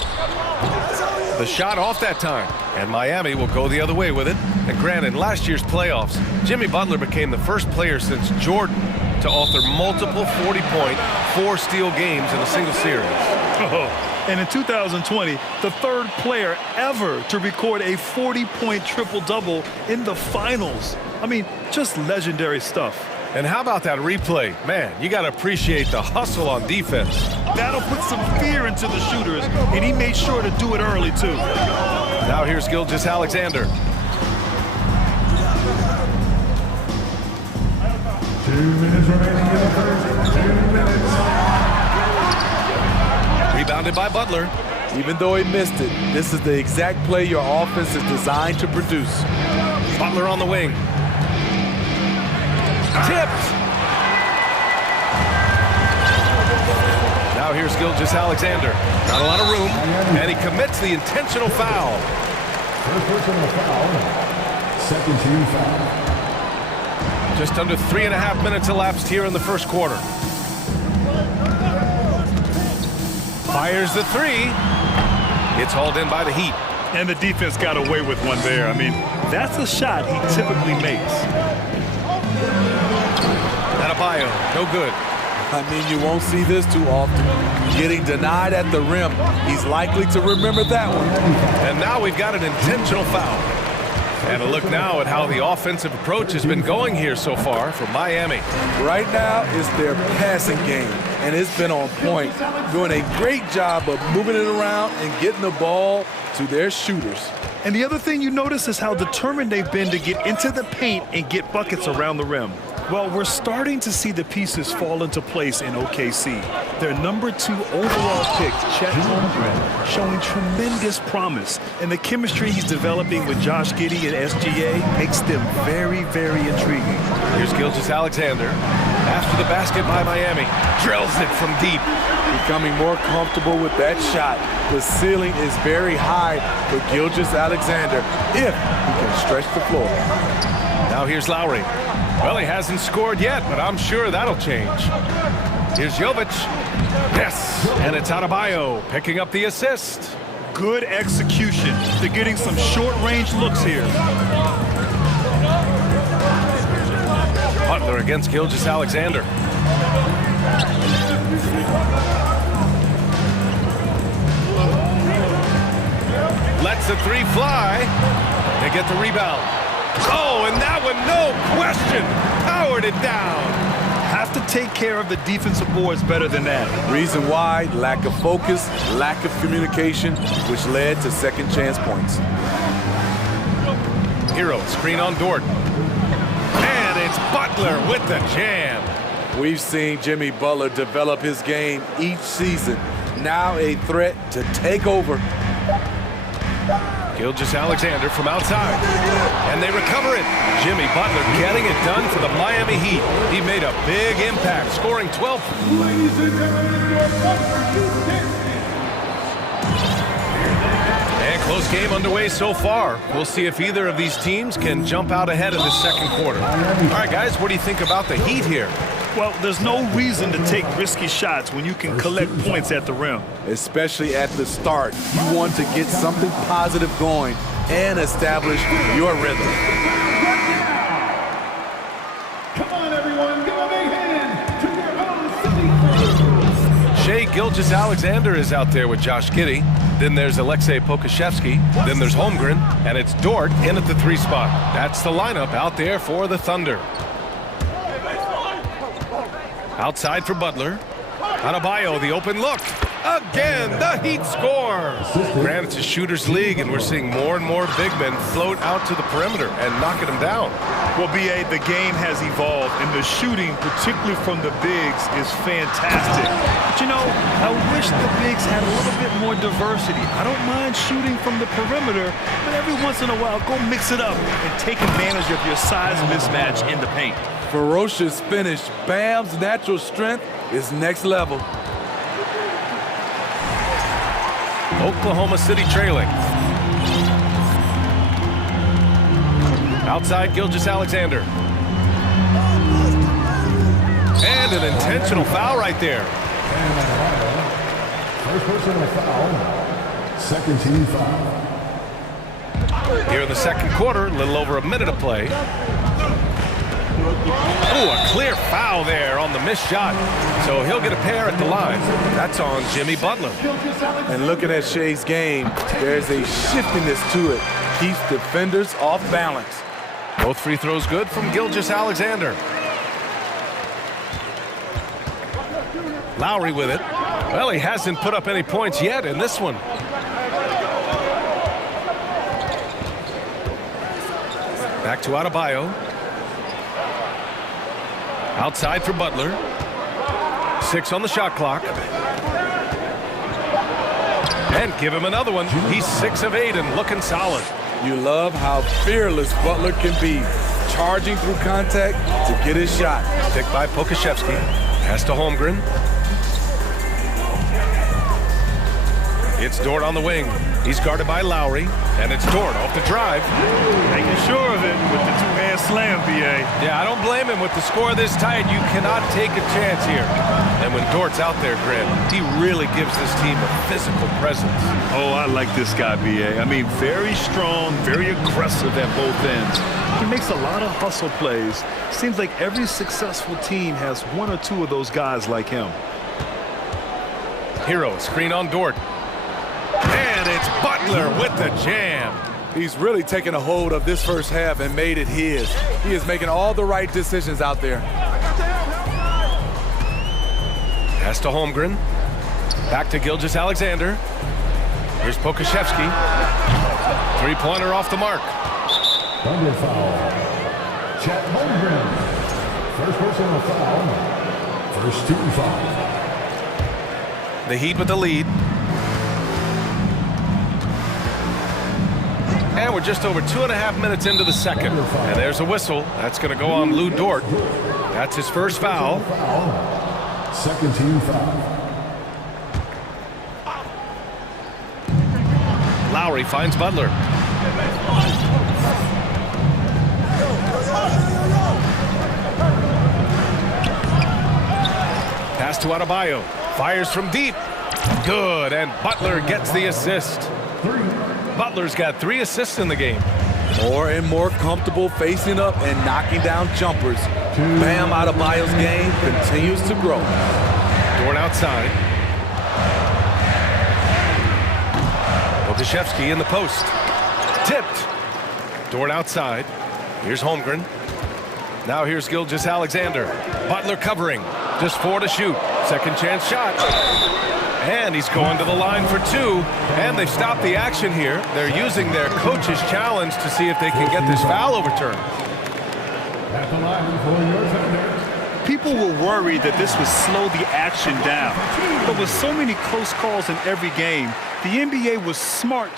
The shot off that time. And Miami will go the other way with it. And granted, in last year's playoffs, Jimmy Butler became the first player since Jordan to author multiple 40-point, 4-steal games in a single series. And in 2020, the third player ever to record a 40-point triple-double in the finals. I mean, just legendary stuff. And how about that replay? Man, you got to appreciate the hustle on defense. That'll put some fear into the shooters, and he made sure to do it early, too. Now here's Gilgeous-Alexander. 2 minutes remaining in the third. 2 minutes. Rebounded by Butler. Even though he missed it, this is the exact play your offense is designed to produce. Butler on the wing. Tipped. Now here's Gilgeous-Alexander. Not a lot of room, and he commits the intentional foul. First personal foul. Second team foul. Just under 3.5 minutes elapsed here in the first quarter. Fires the three. It's hauled in by the Heat. And the defense got away with one there. I mean, that's a shot he typically makes. Adebayo, no good. I mean, you won't see this too often. Getting denied at the rim. He's likely to remember that one. And now we've got an intentional foul. And a look now at how the offensive approach has been going here so far for Miami. Right now is their passing game, and it's been on point. Doing a great job of moving it around and getting the ball to their shooters. And the other thing you notice is how determined they've been to get into the paint and get buckets around the rim. Well, we're starting to see the pieces fall into place in OKC. Their number 2 overall pick, Chet Holmgren, showing tremendous promise. And the chemistry he's developing with Josh Giddey and SGA makes them very, very intriguing. Here's Gilgeous-Alexander. After the basket by Miami. Drills it from deep. Becoming more comfortable with that shot. The ceiling is very high for Gilgeous-Alexander if he can stretch the floor. Now here's Lowry. Well, he hasn't scored yet, but I'm sure that'll change. Here's Jovic. Yes, and it's Adebayo picking up the assist. Good execution. They're getting some short-range looks here. Butler against Gilgeous-Alexander. Lets the 3 fly. They get the rebound. Oh, and that one, no question, powered it down. Have to take care of the defensive boards better than that. Reason why, lack of focus, lack of communication, which led to second chance points. Hero, screen on Dort. And it's Butler with the jam. We've seen Jimmy Butler develop his game each season. Now a threat to take over. Gilgeous-Alexander from outside. And they recover it. Jimmy Butler getting it done for the Miami Heat. He made a big impact, scoring 12. Ladies and gentlemen, your And close game underway so far. We'll see if either of these teams can jump out ahead in the second quarter. All right, guys, what do you think about the Heat here? Well, there's no reason to take risky shots when you can collect points at the rim. Especially at the start. You want to get something positive going and establish your rhythm. Come on, everyone, give a big hand to your own city. Shai Gilgeous-Alexander is out there with Josh Giddey. Then there's Alexei Pokusevski. Then there's Holmgren. And it's Dort in at the 3 spot. That's the lineup out there for the Thunder. Outside for Butler. Adebayo, the open look. Again, the Heat score. Granted, it's a shooter's league, and we're seeing more and more big men float out to the perimeter and knocking them down. Well, B.A., the game has evolved, and the shooting, particularly from the bigs, is fantastic. But, you know, I wish the bigs had a little bit more diversity. I don't mind shooting from the perimeter, but every once in a while, go mix it up and take advantage of your size mismatch in the paint. Ferocious finish. Bam's natural strength is next level. Oklahoma City trailing. Outside Gilgeous-Alexander. And an intentional foul right there. First personal foul. Second team foul. Here in the second quarter, a little over a minute of play. Oh, a clear foul there on the missed shot. So he'll get a pair at the line. That's on Jimmy Butler. And looking at Shai's game, there's a shiftiness to it. Keeps defenders off balance. Both free throws good from Gilgeous-Alexander. Lowry with it. Well, he hasn't put up any points yet in this one. Back to Adebayo. Outside for Butler. 6 on the shot clock. And give him another one. He's 6 of 8 and looking solid. You love how fearless Butler can be. Charging through contact to get his shot. Picked by Pokusevski. Pass to Holmgren. It's Dort on the wing. He's guarded by Lowry. And it's Dort off the drive. Making sure of it with the two-hand slam, B.A. Yeah, I don't blame him. With the score this tight, you cannot take a chance here. And when Dort's out there, Graham, he really gives this team a physical presence. Oh, I like this guy, B.A. I mean, very strong, very aggressive at both ends. He makes a lot of hustle plays. Seems like every successful team has one or two of those guys like him. Hero, screen on Dort. And it's Butler with the jam. He's really taken a hold of this first half and made it his. He is making all the right decisions out there. Pass to Holmgren. Back to Gilgeous-Alexander. Here's Pokusevski. Three-pointer off the mark. Thunder foul. Chet Holmgren. First personal foul. First team foul. The Heat with the lead. And we're just over 2.5 minutes into the second. And there's a whistle. That's going to go on Lou Dort. That's his first foul. Second team foul. Lowry finds Butler. Pass to Adebayo. Fires from deep. Good, and Butler gets the assist. Butler's got 3 assists in the game. More and more comfortable facing up and knocking down jumpers. Bam Adebayo's game continues to grow. Dort outside. Okashevsky in the post. Tipped. Dort outside. Here's Holmgren. Now here's Gilgeous-Alexander. Butler covering. Just 4 to shoot. Second chance shot. And he's going to the line for 2. And they've stopped the action here. They're using their coach's challenge to see if they can get this foul overturned. At the line for your defender. People were worried that this would slow the action down. But with so many close calls in every game, the NBA was smart.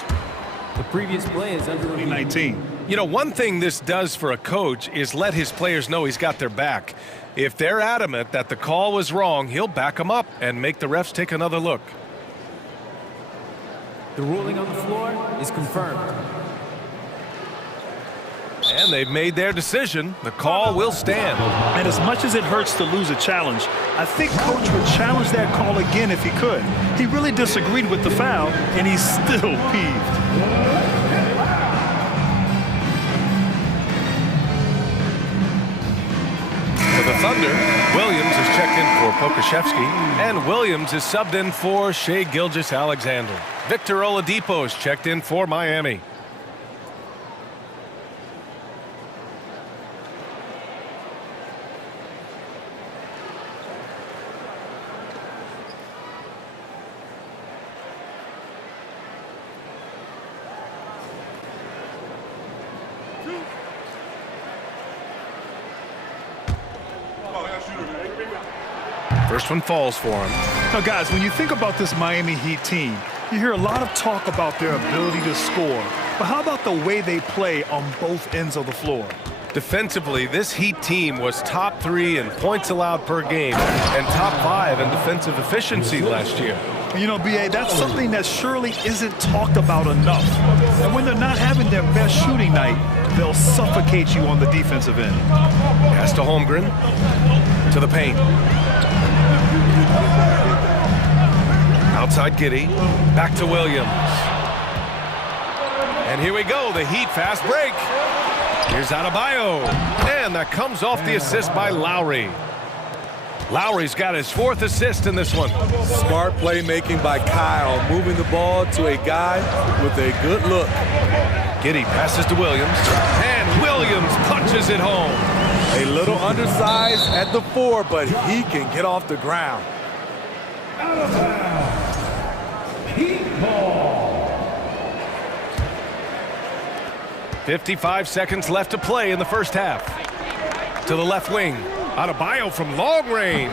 The previous play is under 2019. You know, one thing this does for a coach is let his players know he's got their back. If they're adamant that the call was wrong, he'll back them up and make the refs take another look. The ruling on the floor is confirmed. And they've made their decision. The call will stand. And as much as it hurts to lose a challenge, I think Coach would challenge that call again if he could. He really disagreed with the foul, and he's still peeved. For the Thunder, Williams is checked in for Pokashevsky, and Williams is subbed in for Shai Gilgeous-Alexander. Victor Oladipo is checked in for Miami. First one falls for him. Now, guys, when you think about this Miami Heat team, you hear a lot of talk about their ability to score. But how about the way they play on both ends of the floor? Defensively, this Heat team was top 3 in points allowed per game and top 5 in defensive efficiency last year. You know, B.A., that's something that surely isn't talked about enough. And when they're not having their best shooting night, they'll suffocate you on the defensive end. Pass to Holmgren. To the paint. Outside Giddey. Back to Williams. And here we go, the Heat fast break. Here's Adebayo. And that comes off the assist by Lowry. Lowry's got his 4th assist in this one. Smart playmaking by Kyle, moving the ball to a guy with a good look. Giddey passes to Williams, and Williams punches it home. A little undersized at the 4, but he can get off the ground. Out of bounds. Heat ball. 55 seconds left to play in the first half. To the left wing. Adebayo from long range.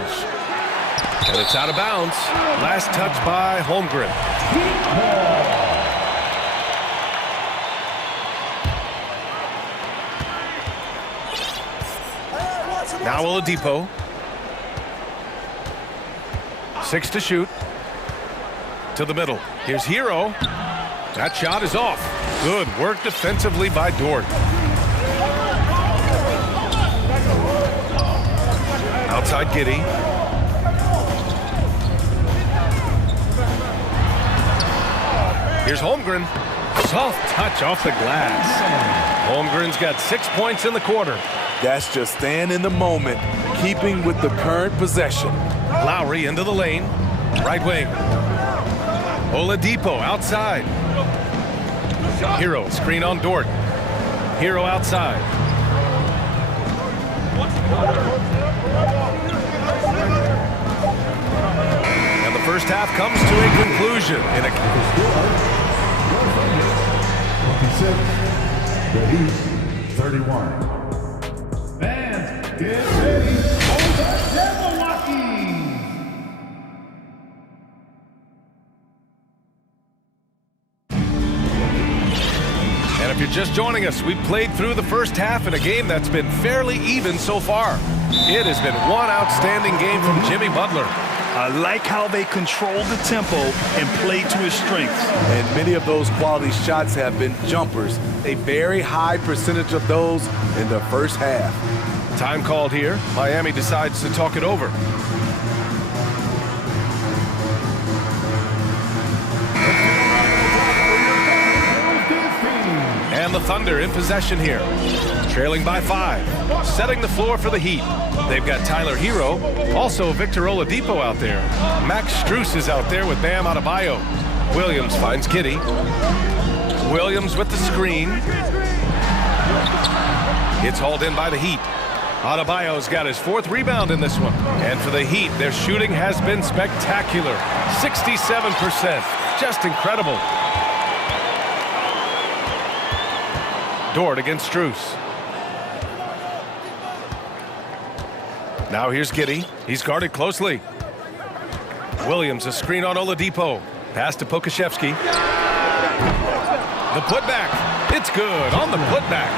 And it's out of bounds. Last touch by Holmgren. Now Oladipo. 6 to shoot. To the middle. Here's Hero. That shot is off. Good work defensively by Dort. Outside Giddey. Here's Holmgren. Soft touch off the glass. Holmgren's got 6 points in the quarter. That's just staying in the moment, keeping with the current possession. Lowry into the lane. Right wing. Oladipo outside. Hero screen on Dort. Hero outside. And the first half comes to a conclusion. In a 26, the Heat 31. Fans, get ready. just joining us, we played through the first half in a game that's been fairly even so far. It has been one outstanding game from Jimmy Butler. I like how they control the tempo and play to his strengths. And many of those quality shots have been jumpers. A very high percentage of those in the first half. Time called here. Miami decides to talk it over. And the Thunder in possession here. Trailing by 5. Setting the floor for the Heat. They've got Tyler Hero. Also Victor Oladipo out there. Max Strus is out there with Bam Adebayo. Williams finds Giddey. Williams with the screen. It's hauled in by the Heat. Adebayo's got his 4th rebound in this one. And for the Heat, their shooting has been spectacular. 67%. Just incredible. Dort against Strus. Now here's Giddey. He's guarded closely. Williams, a screen on Oladipo. Pass to Pokashevsky. The putback. It's good on the putback.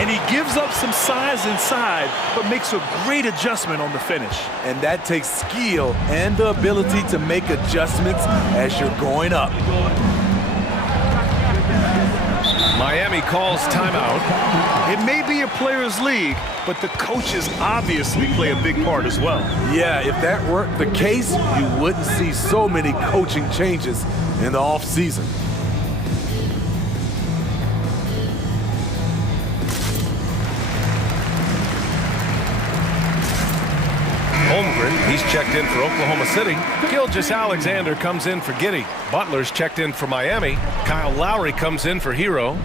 And he gives up some size inside, but makes a great adjustment on the finish. And that takes skill and the ability to make adjustments as you're going up. Miami calls timeout. It may be a players' league, but the coaches obviously play a big part as well. Yeah, if that weren't the case, you wouldn't see so many coaching changes in the offseason. Holmgren, he's checked in for Oklahoma City. Gilgeous-Alexander comes in for Giddey. Butler's checked in for Miami. Kyle Lowry comes in for Hero.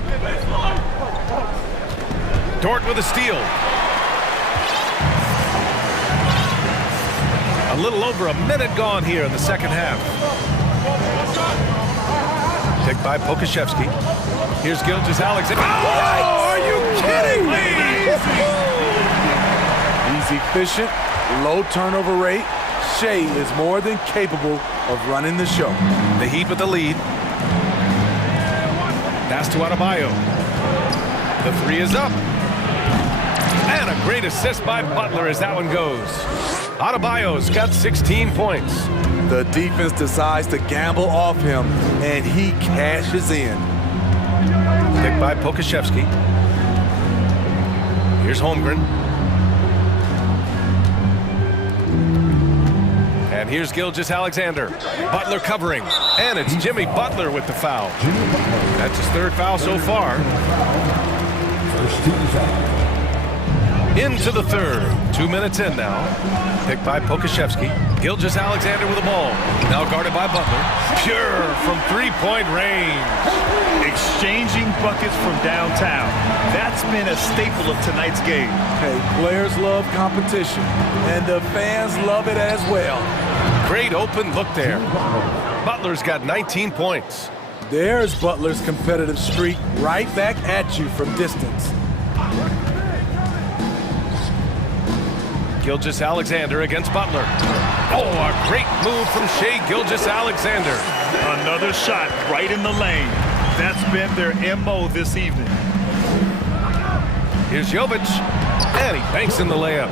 Dort with a steal. A little over a minute gone here in the second half. Picked by Pokashevsky. Here's Gilgeous-Alexander. Oh, are you kidding me? He's efficient. Low turnover rate. Shea is more than capable of running the show. The Heat with the lead. Pass to Adebayo. The 3 is up. And a great assist by Butler as that one goes. Adebayo's got 16 points. The defense decides to gamble off him, and he cashes in. Picked by Pokashevsky. Here's Holmgren. And here's Gilgeous-Alexander. Butler covering. And it's Jimmy Butler with the foul. That's his 3rd foul so far. First team foul. Into the 3rd. 2 minutes in now. Picked by Pokashevsky. Gilgeous-Alexander with the ball. Now guarded by Butler. Pure from 3-point range. Exchanging buckets from downtown. That's been a staple of tonight's game. Hey, players love competition, and the fans love it as well. Great open look there. Butler's got 19 points. There's Butler's competitive streak right back at you from distance. Gilgeous-Alexander against Butler. Oh, a great move from Shea Gilgeous-Alexander. Another shot right in the lane. That's been their MO this evening. Here's Jovic, and he banks in the layup.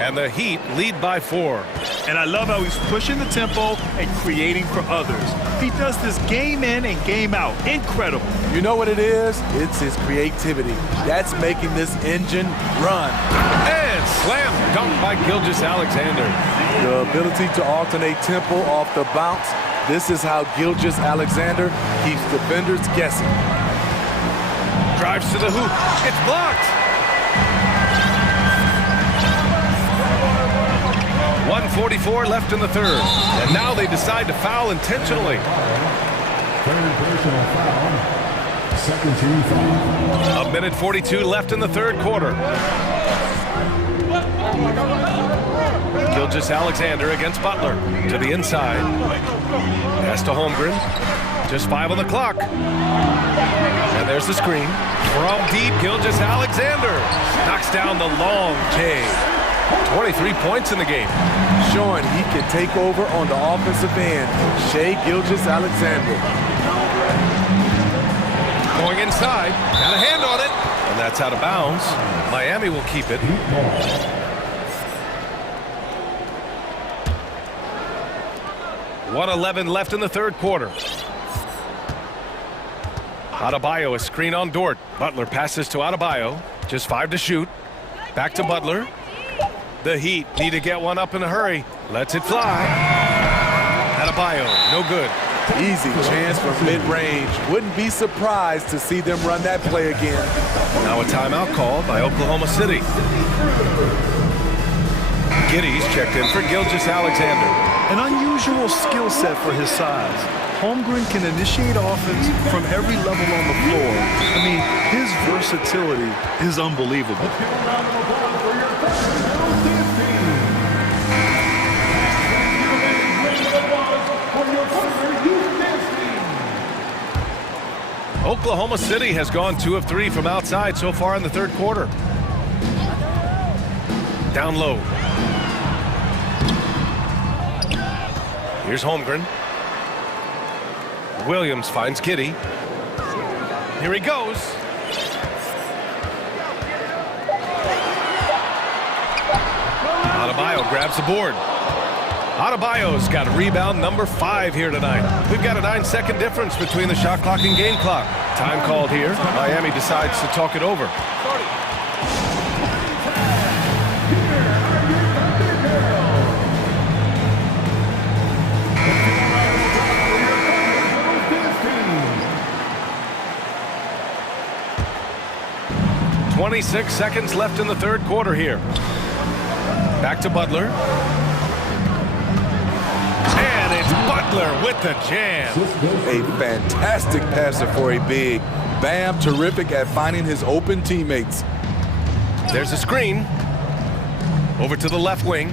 And the Heat lead by 4. And I love how he's pushing the tempo and creating for others. He does this game in and game out. Incredible. You know what it is? It's his creativity. That's making this engine run. And slam dunk by Gilgeous-Alexander. The ability to alternate tempo off the bounce. This is how Gilgeous-Alexander keeps defenders guessing. Drives to the hoop. It's blocked. 1:44 left in the 3rd. And now they decide to foul intentionally. 3rd personal foul. 2nd team foul. 1:42 left in the 3rd quarter. Gilgeous-Alexander against Butler. To the inside. Pass to Holmgren. Just 5 on the clock. And there's the screen. From deep, Gilgeous-Alexander knocks down the long J. 23 points in the game. Showing he can take over on the offensive end. Shea Gilgeous-Alexander. Going inside. Got a hand on it. And that's out of bounds. Miami will keep it. 1:11 left in the third quarter. Adebayo, a screen on Dort. Butler passes to Adebayo. Just 5 to shoot. Back to Butler. The Heat need to get one up in a hurry. Lets it fly. Adebayo, no good. Easy chance for mid-range. Wouldn't be surprised to see them run that play again. Now a timeout called by Oklahoma City. Giddy's checked in for Gilgeous-Alexander. An unusual skill set for his size. Holmgren can initiate offense from every level on the floor. I mean, his versatility is unbelievable. Oklahoma City has gone 2 of 3 from outside so far in the third quarter. Down low. Here's Holmgren. Williams finds Giddy. Here he goes. Adebayo grabs the board. Adebayo's got rebound number 5 here tonight. We've got a 9-second difference between the shot clock and game clock. Time called here. Miami decides to talk it over. .26 seconds left in the third quarter here. Back to Butler. And it's Butler with the jam. A fantastic passer for a big. Bam, terrific at finding his open teammates. There's a screen. Over to the left wing.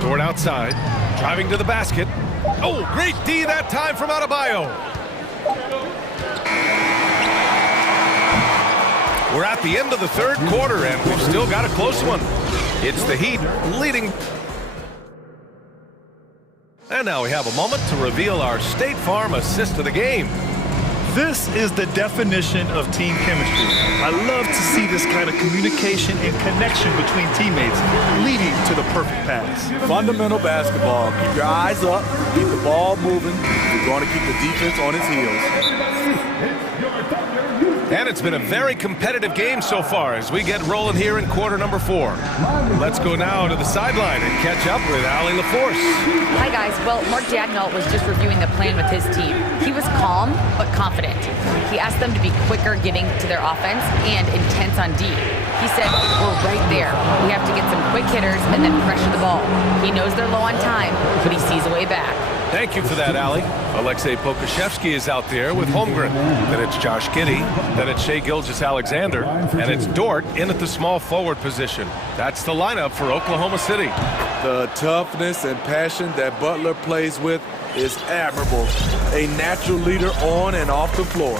Dort outside. Driving to the basket. Oh, great D that time from Adebayo. We're at the end of the third quarter, and we've still got a close one. It's the Heat leading. And now we have a moment to reveal our State Farm assist of the game. This is the definition of team chemistry. I love to see this kind of communication and connection between teammates leading to the perfect pass. Fundamental basketball. Keep your eyes up, keep the ball moving. You're going to keep the defense on its heels. And it's been a very competitive game so far as we get rolling here in quarter number 4. Let's go now to the sideline and catch up with Allie LaForce. Hi, guys. Well, Mark Dagnall was just reviewing the plan with his team. He was calm but confident. He asked them to be quicker getting to their offense and intense on D. He said, we're right there. We have to get some quick hitters and then pressure the ball. He knows they're low on time, but he sees a way back. Thank you for that, Allie. Alexei Pokushevsky is out there with Holmgren. Then it's Josh Giddey. Then it's Shai Gilgeous-Alexander. And it's Dort in at the small forward position. That's the lineup for Oklahoma City. The toughness and passion that Butler plays with is admirable. A natural leader on and off the floor.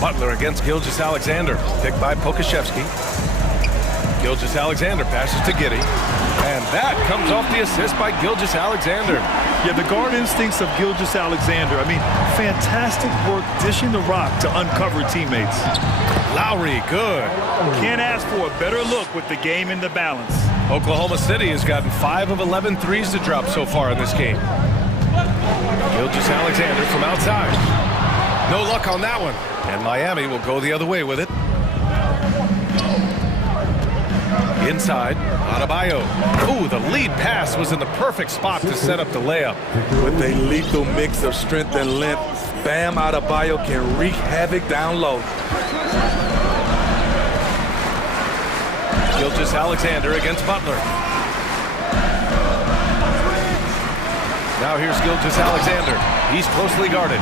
Butler against Gilgeous-Alexander. Picked by Pokushevsky. Gilgeous-Alexander passes to Giddey. And that comes off the assist by Gilgeous-Alexander. Yeah, the guard instincts of Gilgeous-Alexander. I mean, fantastic work dishing the rock to uncover teammates. Lowry, good. Can't ask for a better look with the game in the balance. Oklahoma City has gotten 5 of 11 threes to drop so far in this game. Gilgeous-Alexander from outside. No luck on that one. And Miami will go the other way with it. Inside, Adebayo. Ooh, the lead pass was in the perfect spot to set up the layup. With a lethal mix of strength and length, Bam Adebayo can wreak havoc down low. Gilgeous-Alexander against Butler. Now here's Gilgeous-Alexander. He's closely guarded.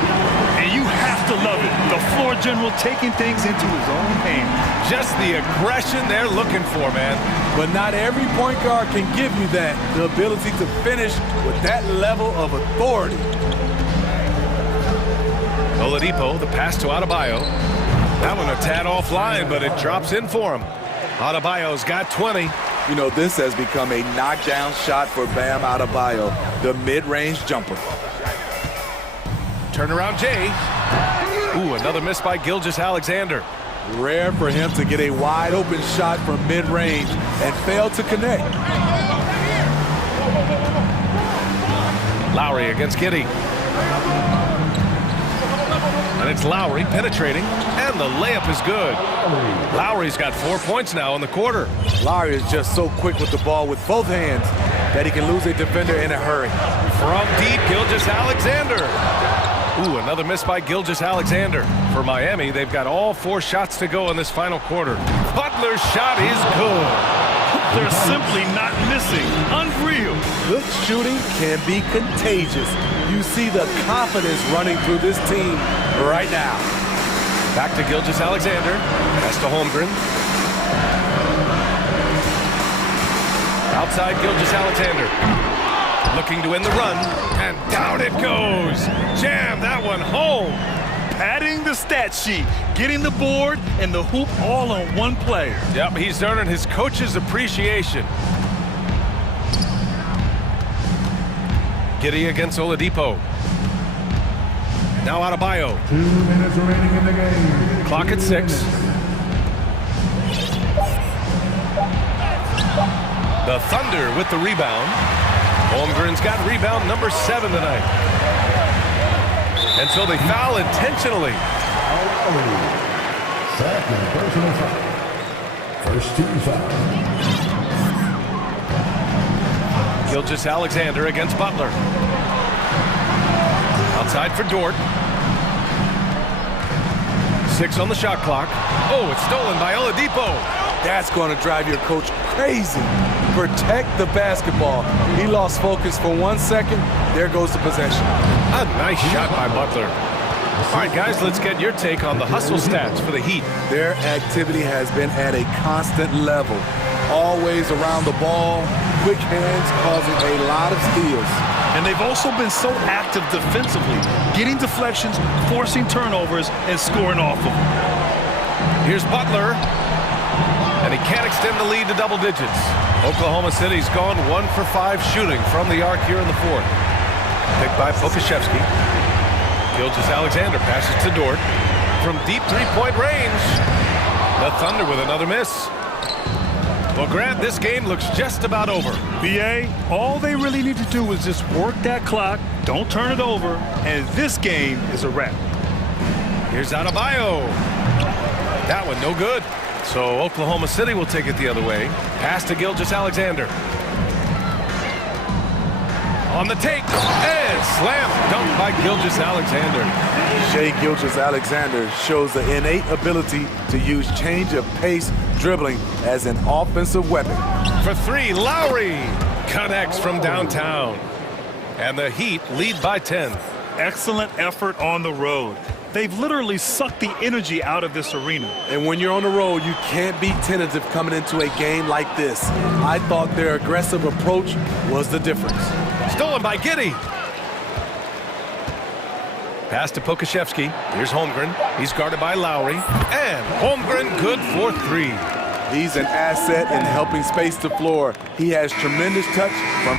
And you have to love it. The floor general taking things into his own hands. Just the aggression they're looking for, man. But not every point guard can give you that. The ability to finish with that level of authority. Oladipo, the pass to Adebayo. That one a tad offline, but it drops in for him. Adebayo's got 20. You know, this has become a knockdown shot for Bam Adebayo, the mid-range jumper. Turnaround Jay. Ooh, another miss by Gilgeous-Alexander. Rare for him to get a wide open shot from mid-range and fail to connect. Lowry against Giddey. And it's Lowry penetrating, and the layup is good. Lowry's got 4 points now in the quarter. Lowry is just so quick with the ball with both hands that he can lose a defender in a hurry. From deep, Gilgeous-Alexander. Ooh, another miss by Gilgeous-Alexander. For Miami, they've got all 4 shots to go in this final quarter. Butler's shot is good. They're simply not missing. Unreal. Good shooting can be contagious. You see the confidence running through this team right now. Back to Gilgeous-Alexander. Pass to Holmgren. Outside Gilgeous-Alexander. Looking to win the run, and down it goes. Jam that one home. Padding the stat sheet, getting the board and the hoop all on one player. Yep, he's earning his coach's appreciation. Giddey against Oladipo. Now Adebayo. 2 minutes remaining in the game. Clock at 6. The Thunder with the rebound. Holmgren's got rebound number 7 tonight. And so they foul intentionally. Second personal foul. First team foul. Gilgeous-Alexander against Butler. Outside for Dort. 6 on the shot clock. Oh, it's stolen by Oladipo. That's going to drive your coach crazy. Protect the basketball. He lost focus for 1 second. There goes the possession. A nice shot by Butler. All right, guys, let's get your take on the hustle stats for the Heat. Their activity has been at a constant level. Always around the ball, quick hands causing a lot of steals. And they've also been so active defensively, getting deflections, forcing turnovers, and scoring off of them. Here's Butler. And he can't extend the lead to double digits. Oklahoma City's gone 1 for 5 shooting from the arc here in the 4th. Picked by Pokashevsky. Gilgeous-Alexander passes to Dort. From deep three-point range. The Thunder with another miss. Well, Grant, this game looks just about over. BA, all they really need to do is just work that clock, don't turn it over, and this game is a wrap. Here's Adebayo. That one no good. So Oklahoma City will take it the other way. Pass to Gilgeous-Alexander. On the take, and slam dunk by Gilgeous-Alexander. Shai Gilgeous-Alexander shows the innate ability to use change of pace dribbling as an offensive weapon. For 3, Lowry connects from downtown. And the Heat lead by 10. Excellent effort on the road. They've literally sucked the energy out of this arena. And when you're on the road, you can't be tentative coming into a game like this. I thought their aggressive approach was the difference. Stolen by Giddey. Pass to Pokashevsky. Here's Holmgren. He's guarded by Lowry. And Holmgren good for 3. He's an asset in helping space the floor. He has tremendous touch from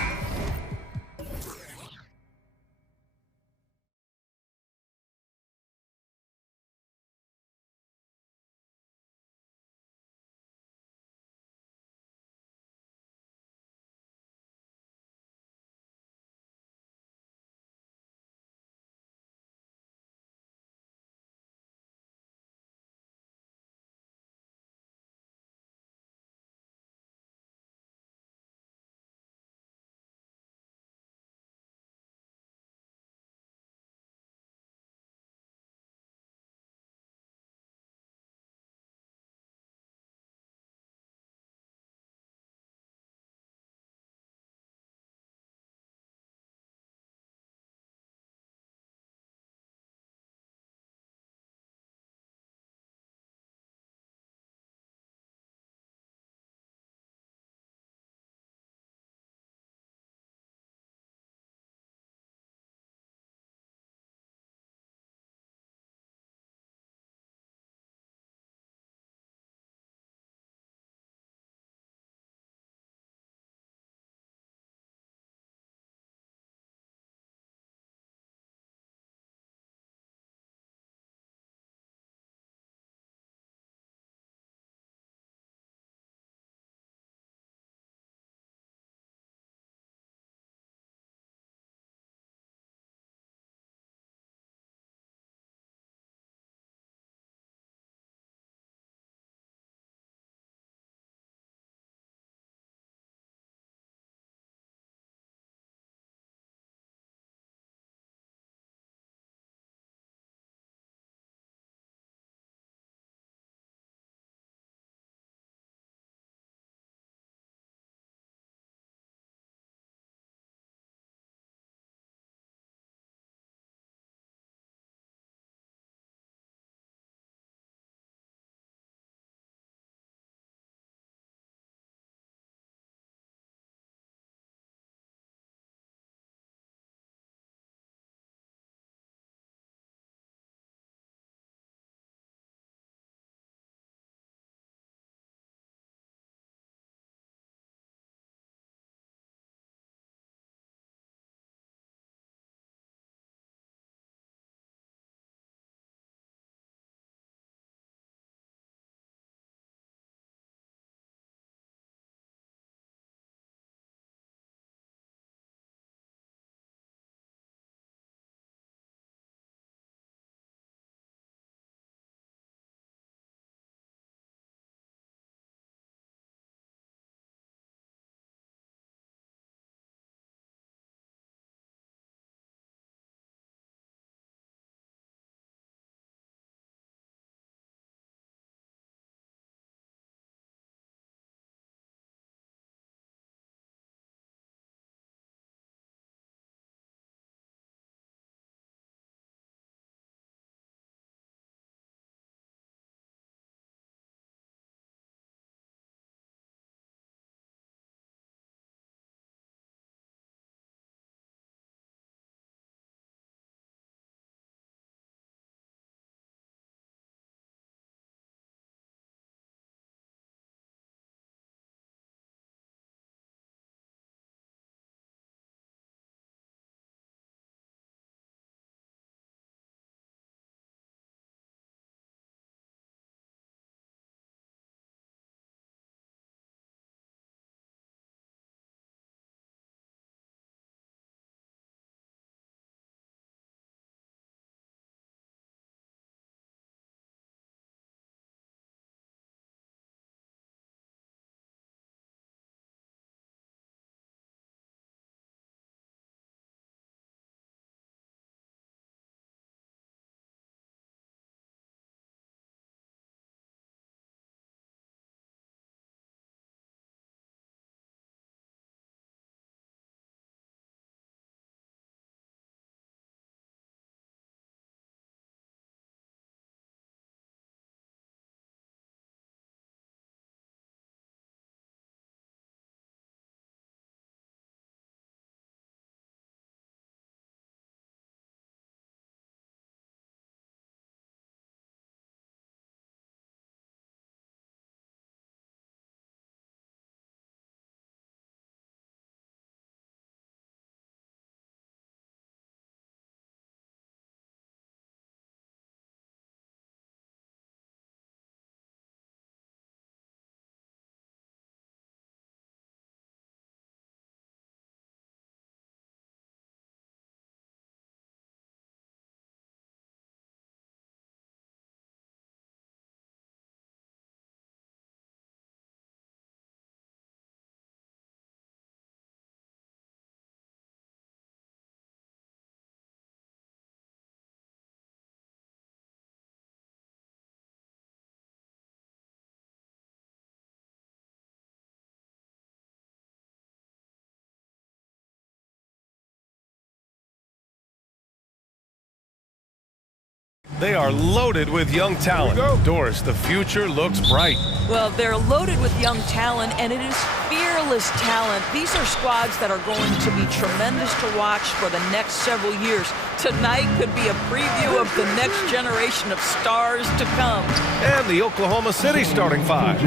They are loaded with young talent. Doris, the future looks bright. Well, they're loaded with young talent, and it is fearless talent. These are squads that are going to be tremendous to watch for the next several years. Tonight could be a preview of the next generation of stars to come. And the Oklahoma City starting five.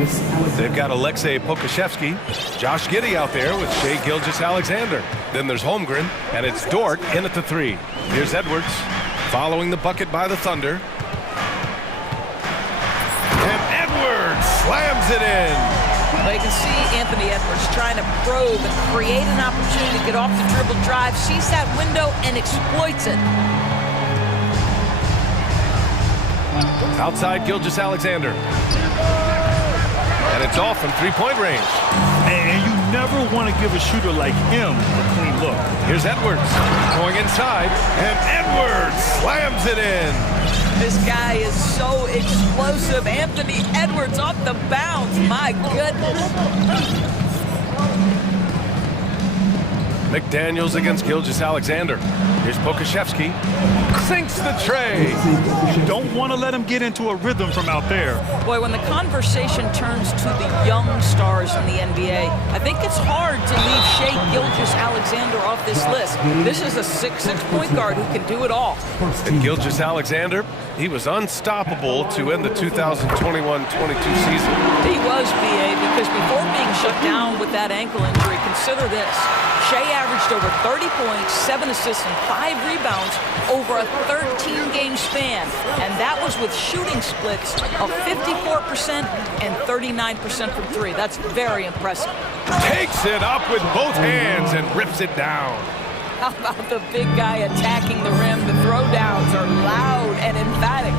They've got Alexei Pokashevsky, Josh Giddey out there with Shai Gilgeous-Alexander. Then there's Holmgren, and it's Dort in at the 3. Here's Edwards, following the bucket by the Thunder. And Edwards slams it in. Well, you can see Anthony Edwards trying to probe and create an opportunity to get off the dribble drive, sees that window and exploits it. Outside Gilgeous-Alexander. And it's off from three-point range. And you never want to give a shooter like him a clean look. Here's Edwards going inside, and Edwards slams it in. This guy is so explosive. Anthony Edwards off the bounce. My goodness. McDaniels against Gilgeous-Alexander. Here's Pokashevsky. Sinks the tray. You don't want to let him get into a rhythm from out there. Boy, when the conversation turns to the young stars in the NBA, I think it's hard to leave Shai Gilgeous-Alexander off this list. This is a 6'6" point guard who can do it all. And Gilgeous-Alexander, he was unstoppable to end the 2021-22 season. He was, BA, because before being shut down with that ankle injury, consider this. Shai averaged over 30 points, 7 assists, and 5 rebounds over a 13-game span. And that was with shooting splits of 54% and 39% from 3. That's very impressive. Takes it up with both hands and rips it down. How about the big guy attacking the rim? The throwdowns are loud and emphatic.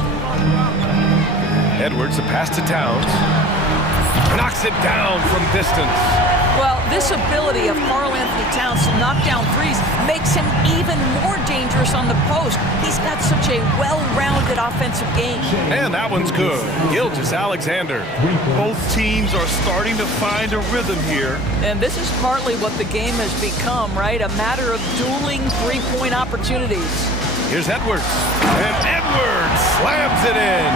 Edwards, the pass to Towns. Knocks it down from distance. Well, this ability of Karl Anthony Towns to knock down threes makes him even more dangerous on the post. He's got such a well-rounded offensive game. And that one's good. Gilgeous-Alexander. Both teams are starting to find a rhythm here. And this is partly what the game has become, right? A matter of dueling three-point opportunities. Here's Edwards. And Edwards slams it in.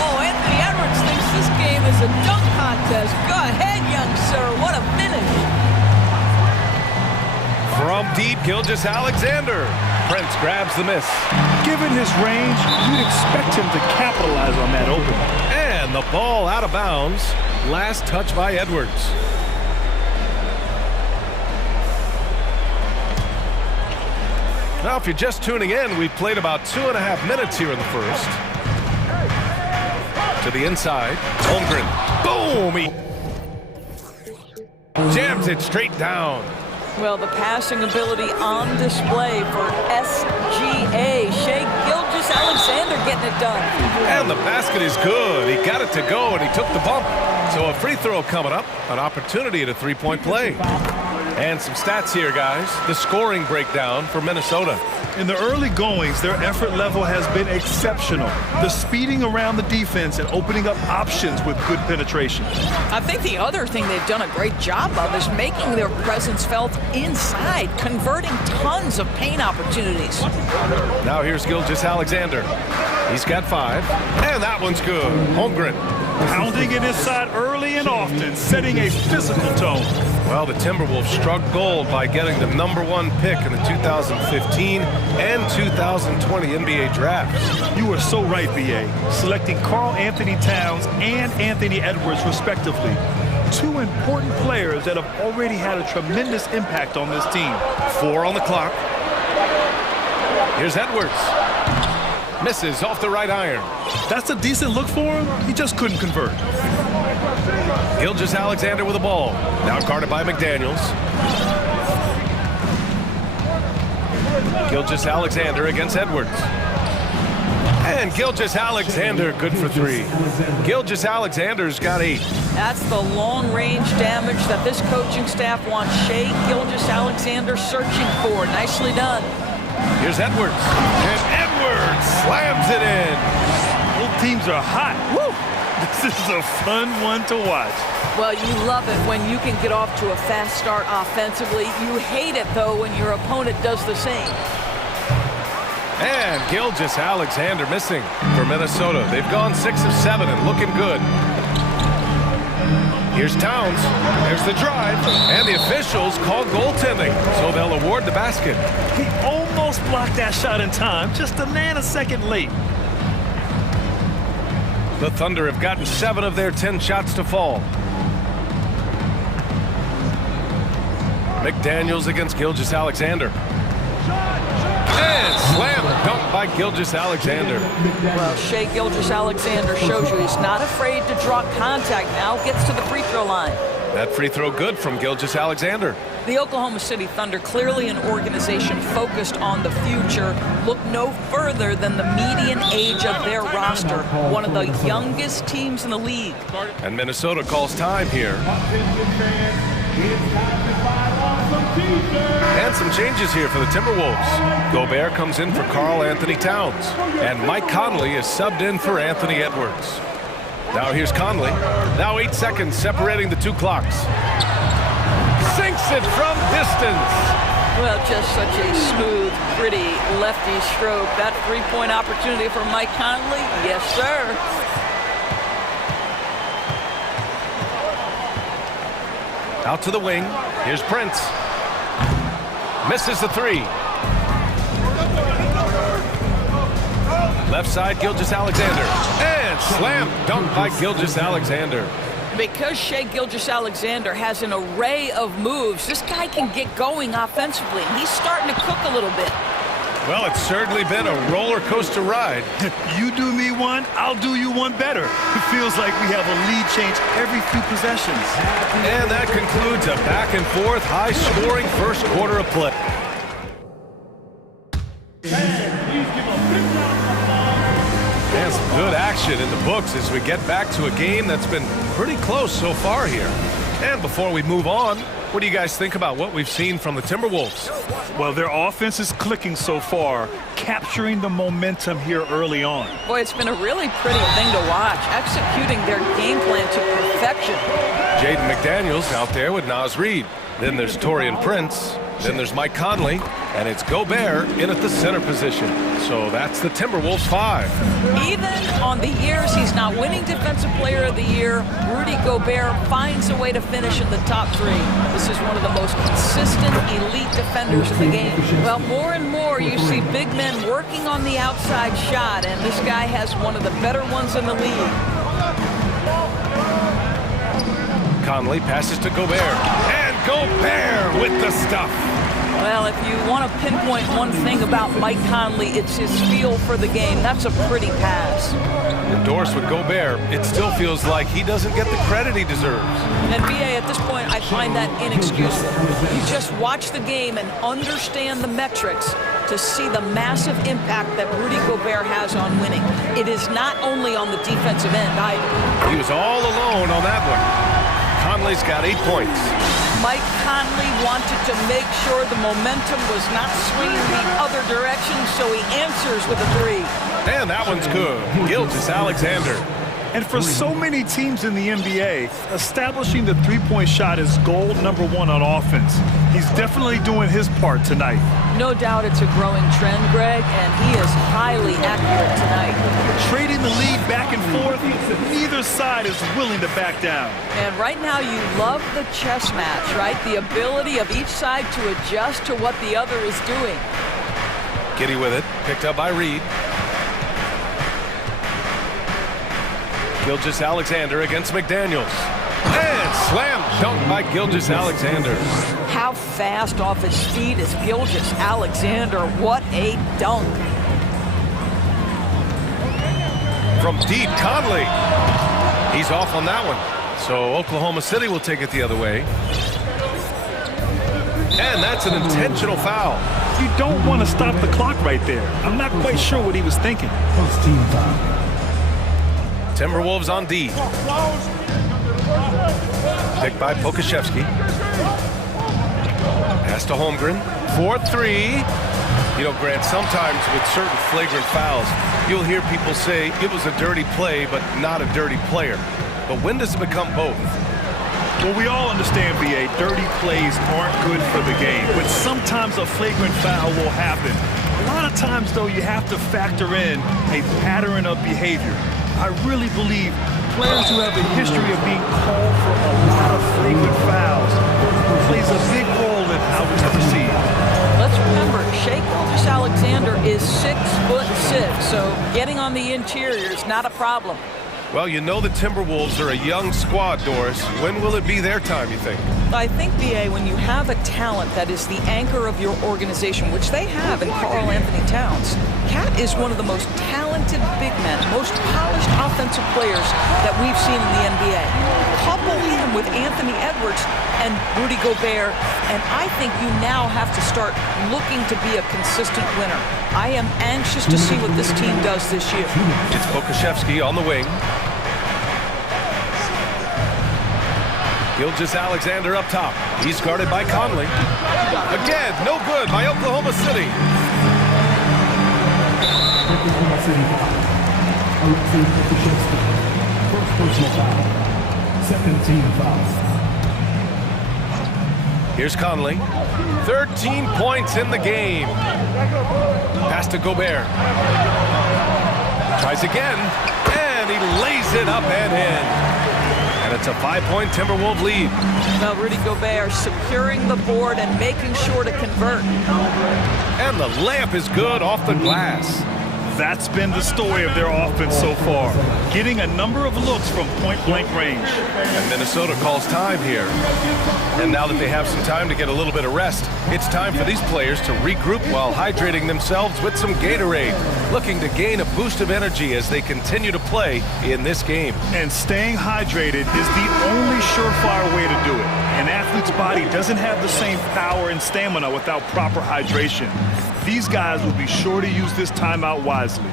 Oh, Anthony Edwards thinks this game is a dunk contest. Go ahead, young sir. What a finish. From deep, Gilgeous-Alexander. Prince grabs the miss. Given his range, you'd expect him to capitalize on that opening. And the ball out of bounds. Last touch by Edwards. Now, if you're just tuning in, we've played about 2.5 minutes here in the first. To the inside, Holmgren. Boom! He jams it straight down. Well, the passing ability on display for SGA. Shai Gilgeous-Alexander getting it done. And the basket is good. He got it to go, and he took the bump. So a free throw coming up, an opportunity at a three-point play. And some stats here, guys. The scoring breakdown for Minnesota. In the early goings, their effort level has been exceptional. The speeding around the defense and opening up options with good penetration. I think the other thing they've done a great job of is making their presence felt inside, converting tons of paint opportunities. Now here's Gilgeous-Alexander. He's got 5, and that one's good. Holmgren. Pounding it inside early and often, setting a physical tone. Well, the Timberwolves struck gold by getting the #1 pick in the 2015 and 2020 NBA drafts. You are so right, B.A. Selecting Karl Anthony Towns and Anthony Edwards, respectively. 2 important players that have already had a tremendous impact on this team. 4 on the clock. Here's Edwards. Misses off the right iron. That's a decent look for him. He just couldn't convert. Gilgeous-Alexander with the ball. Now guarded by McDaniels. Gilgeous-Alexander against Edwards. And Gilgeous-Alexander good for 3. Gilgeous-Alexander's got 8. That's the long-range damage that this coaching staff wants Shai Gilgeous-Alexander searching for. Nicely done. Here's Edwards. And Edwards slams it in. Both teams are hot. Woo! This is a fun one to watch. Well, you love it when you can get off to a fast start offensively. You hate it, though, when your opponent does the same. And Gilgeous-Alexander missing for Minnesota. They've gone 6 of 7 and looking good. Here's Towns. There's the drive. And the officials call goaltending, so they'll award the basket. He almost blocked that shot in time, just a nanosecond late. The Thunder have gotten 7 of their 10 shots to fall. McDaniels against Gilgeous-Alexander. And slam dunk by Gilgeous-Alexander. Well, Shai Gilgeous-Alexander shows you he's not afraid to draw contact now, gets to the free throw line. That free throw good from Gilgeous-Alexander. The Oklahoma City Thunder, clearly an organization focused on the future, look no further than the median age of their roster, one of the youngest teams in the league. And Minnesota calls time here. And some changes here for the Timberwolves. Gobert comes in for Karl Anthony Towns. And Mike Conley is subbed in for Anthony Edwards. Now here's Conley. Now 8 seconds separating the 2 clocks. Sinks it from distance. Well, just such a smooth, pretty lefty stroke. That three-point opportunity for Mike Conley, yes, sir. Out to the wing. Here's Prince. Misses the 3. Left side, Gilgeous-Alexander. And slam dunk by Gilgeous-Alexander. Because Shai Gilgeous-Alexander has an array of moves, this guy can get going offensively. He's starting to cook a little bit. Well, it's certainly been a roller coaster ride. You do me one, I'll do you one better. It feels like we have a lead change every few possessions. And that concludes a back and forth, high-scoring first quarter of play. And some good action in the books as we get back to a game that's been pretty close so far here. And before we move on, what do you guys think about what we've seen from the Timberwolves? Well, their offense is clicking so far, capturing the momentum here early on. Boy, it's been a really pretty thing to watch, executing their game plan to perfection. Jaden McDaniels out there with Naz Reid. Then there's Taurean Prince. Then there's Mike Conley. And it's Gobert in at the center position. So that's the Timberwolves 5. Even on the years he's not winning Defensive Player of the Year, Rudy Gobert finds a way to finish in the top 3. This is one of the most consistent elite defenders in the game. Well, more and more you see big men working on the outside shot, and this guy has one of the better ones in the league. Conley passes to Gobert. And Gobert with the stuff. Well, if you want to pinpoint one thing about Mike Conley, it's his feel for the game. That's a pretty pass. Endorsed with Gobert, it still feels like he doesn't get the credit he deserves. And BA, at this point, I find that inexcusable. You just watch the game and understand the metrics to see the massive impact that Rudy Gobert has on winning. It is not only on the defensive end either. He was all alone on that one. Conley's got 8 points. Mike Conley wanted to make sure the momentum was not swinging the other direction, so he answers with a 3. And that one's good. Gilgeous-Alexander. And for so many teams in the NBA, establishing the three-point shot is goal number 1 on offense. He's definitely doing his part tonight. No doubt it's a growing trend, Greg, and he is highly accurate tonight. Trading the lead back and forth, neither side is willing to back down. And right now you love the chess match, right? The ability of each side to adjust to what the other is doing. Giddy with it, picked up by Reid. Gilgeous-Alexander against McDaniels. And slam dunk by Gilgeous-Alexander. How fast off his feet is Gilgeous-Alexander. What a dunk. From deep, Conley. He's off on that one. So Oklahoma City will take it the other way. And that's an intentional foul. You don't want to stop the clock right there. I'm not quite sure what he was thinking. First team foul. Timberwolves on D. Picked by Pokashevsky. Pass to Holmgren. 4-3. You know, Grant, sometimes with certain flagrant fouls, you'll hear people say it was a dirty play, but not a dirty player. But when does it become both? Well, we all understand, BA, dirty plays aren't good for the game, but sometimes a flagrant foul will happen. A lot of of times, though, you have to factor in a pattern of behavior. I really believe players who have a history of being called for a lot of frequent fouls plays a big role in how we proceed. Let's remember, Shai Gilgeous-Alexander is 6'6", so getting on the interior is not a problem. Well, you know the Timberwolves are a young squad, Doris. When will it be their time, you think? I think, B.A., when you have a talent that is the anchor of your organization, which they have in Karl Anthony Towns, Cat is one of the most talented big men, most polished offensive players that we've seen in the NBA. Couple him with Anthony Edwards and Rudy Gobert, and I think you now have to start looking to be a consistent winner. I am anxious to see what this team does this year. It's Pokusevski on the wing. Gilgeous-Alexander up top. He's guarded by Conley. Again, no good by Oklahoma City. Oklahoma City foul. Alexei Pokusevski. First personal foul. Second team foul. Here's Conley. 13 points in the game. Pass to Gobert. Tries again, and he lays it up and in. And it's a 5-point Timberwolves lead. Now Rudy Gobert securing the board and making sure to convert. And the layup is good off the glass. That's been the story of their offense so far, getting a number of looks from point-blank range. And Minnesota calls time here. And now that they have some time to get a little bit of rest, it's time for these players to regroup while hydrating themselves with some Gatorade, looking to gain a boost of energy as they continue to play in this game. And staying hydrated is the only surefire way to do it. An athlete's body doesn't have the same power and stamina without proper hydration. These guys will be sure to use this timeout wisely.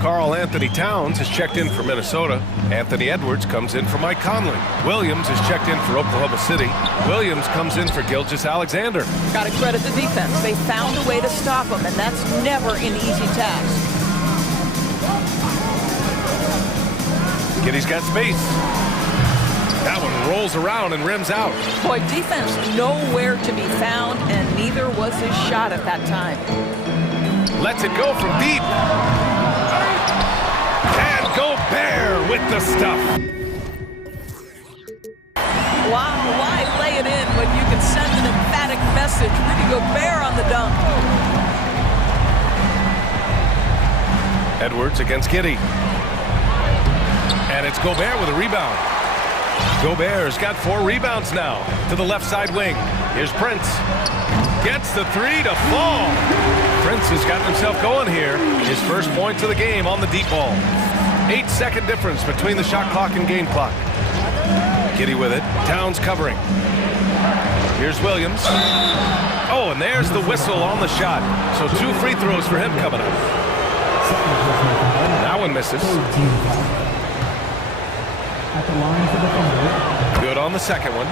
Karl Anthony Towns has checked in for Minnesota. Anthony Edwards comes in for Mike Conley. Williams has checked in for Oklahoma City. Williams comes in for Gilgeous-Alexander. Got to credit the defense. They found a way to stop him, and that's never an easy task. Giddy's got space. That one rolls around and rims out. Boy, defense nowhere to be found, and neither was his shot at that time. Lets it go from deep. And Gobert with the stuff. Wow, why lay it in when you can send an emphatic message? Rudy Gobert on the dunk. Edwards against Giddy. And it's Gobert with a rebound. Gobert's got 4 rebounds now to the left side wing. Here's Prince. Gets the 3 to fall. Prince has got himself going here. His first points of the game on the deep ball. 8-second difference between the shot clock and game clock. Giddy with it. Towns covering. Here's Williams. Oh, and there's the whistle on the shot. So 2 free throws for him coming up. That one misses. At the line for the fumble. Good on the second one.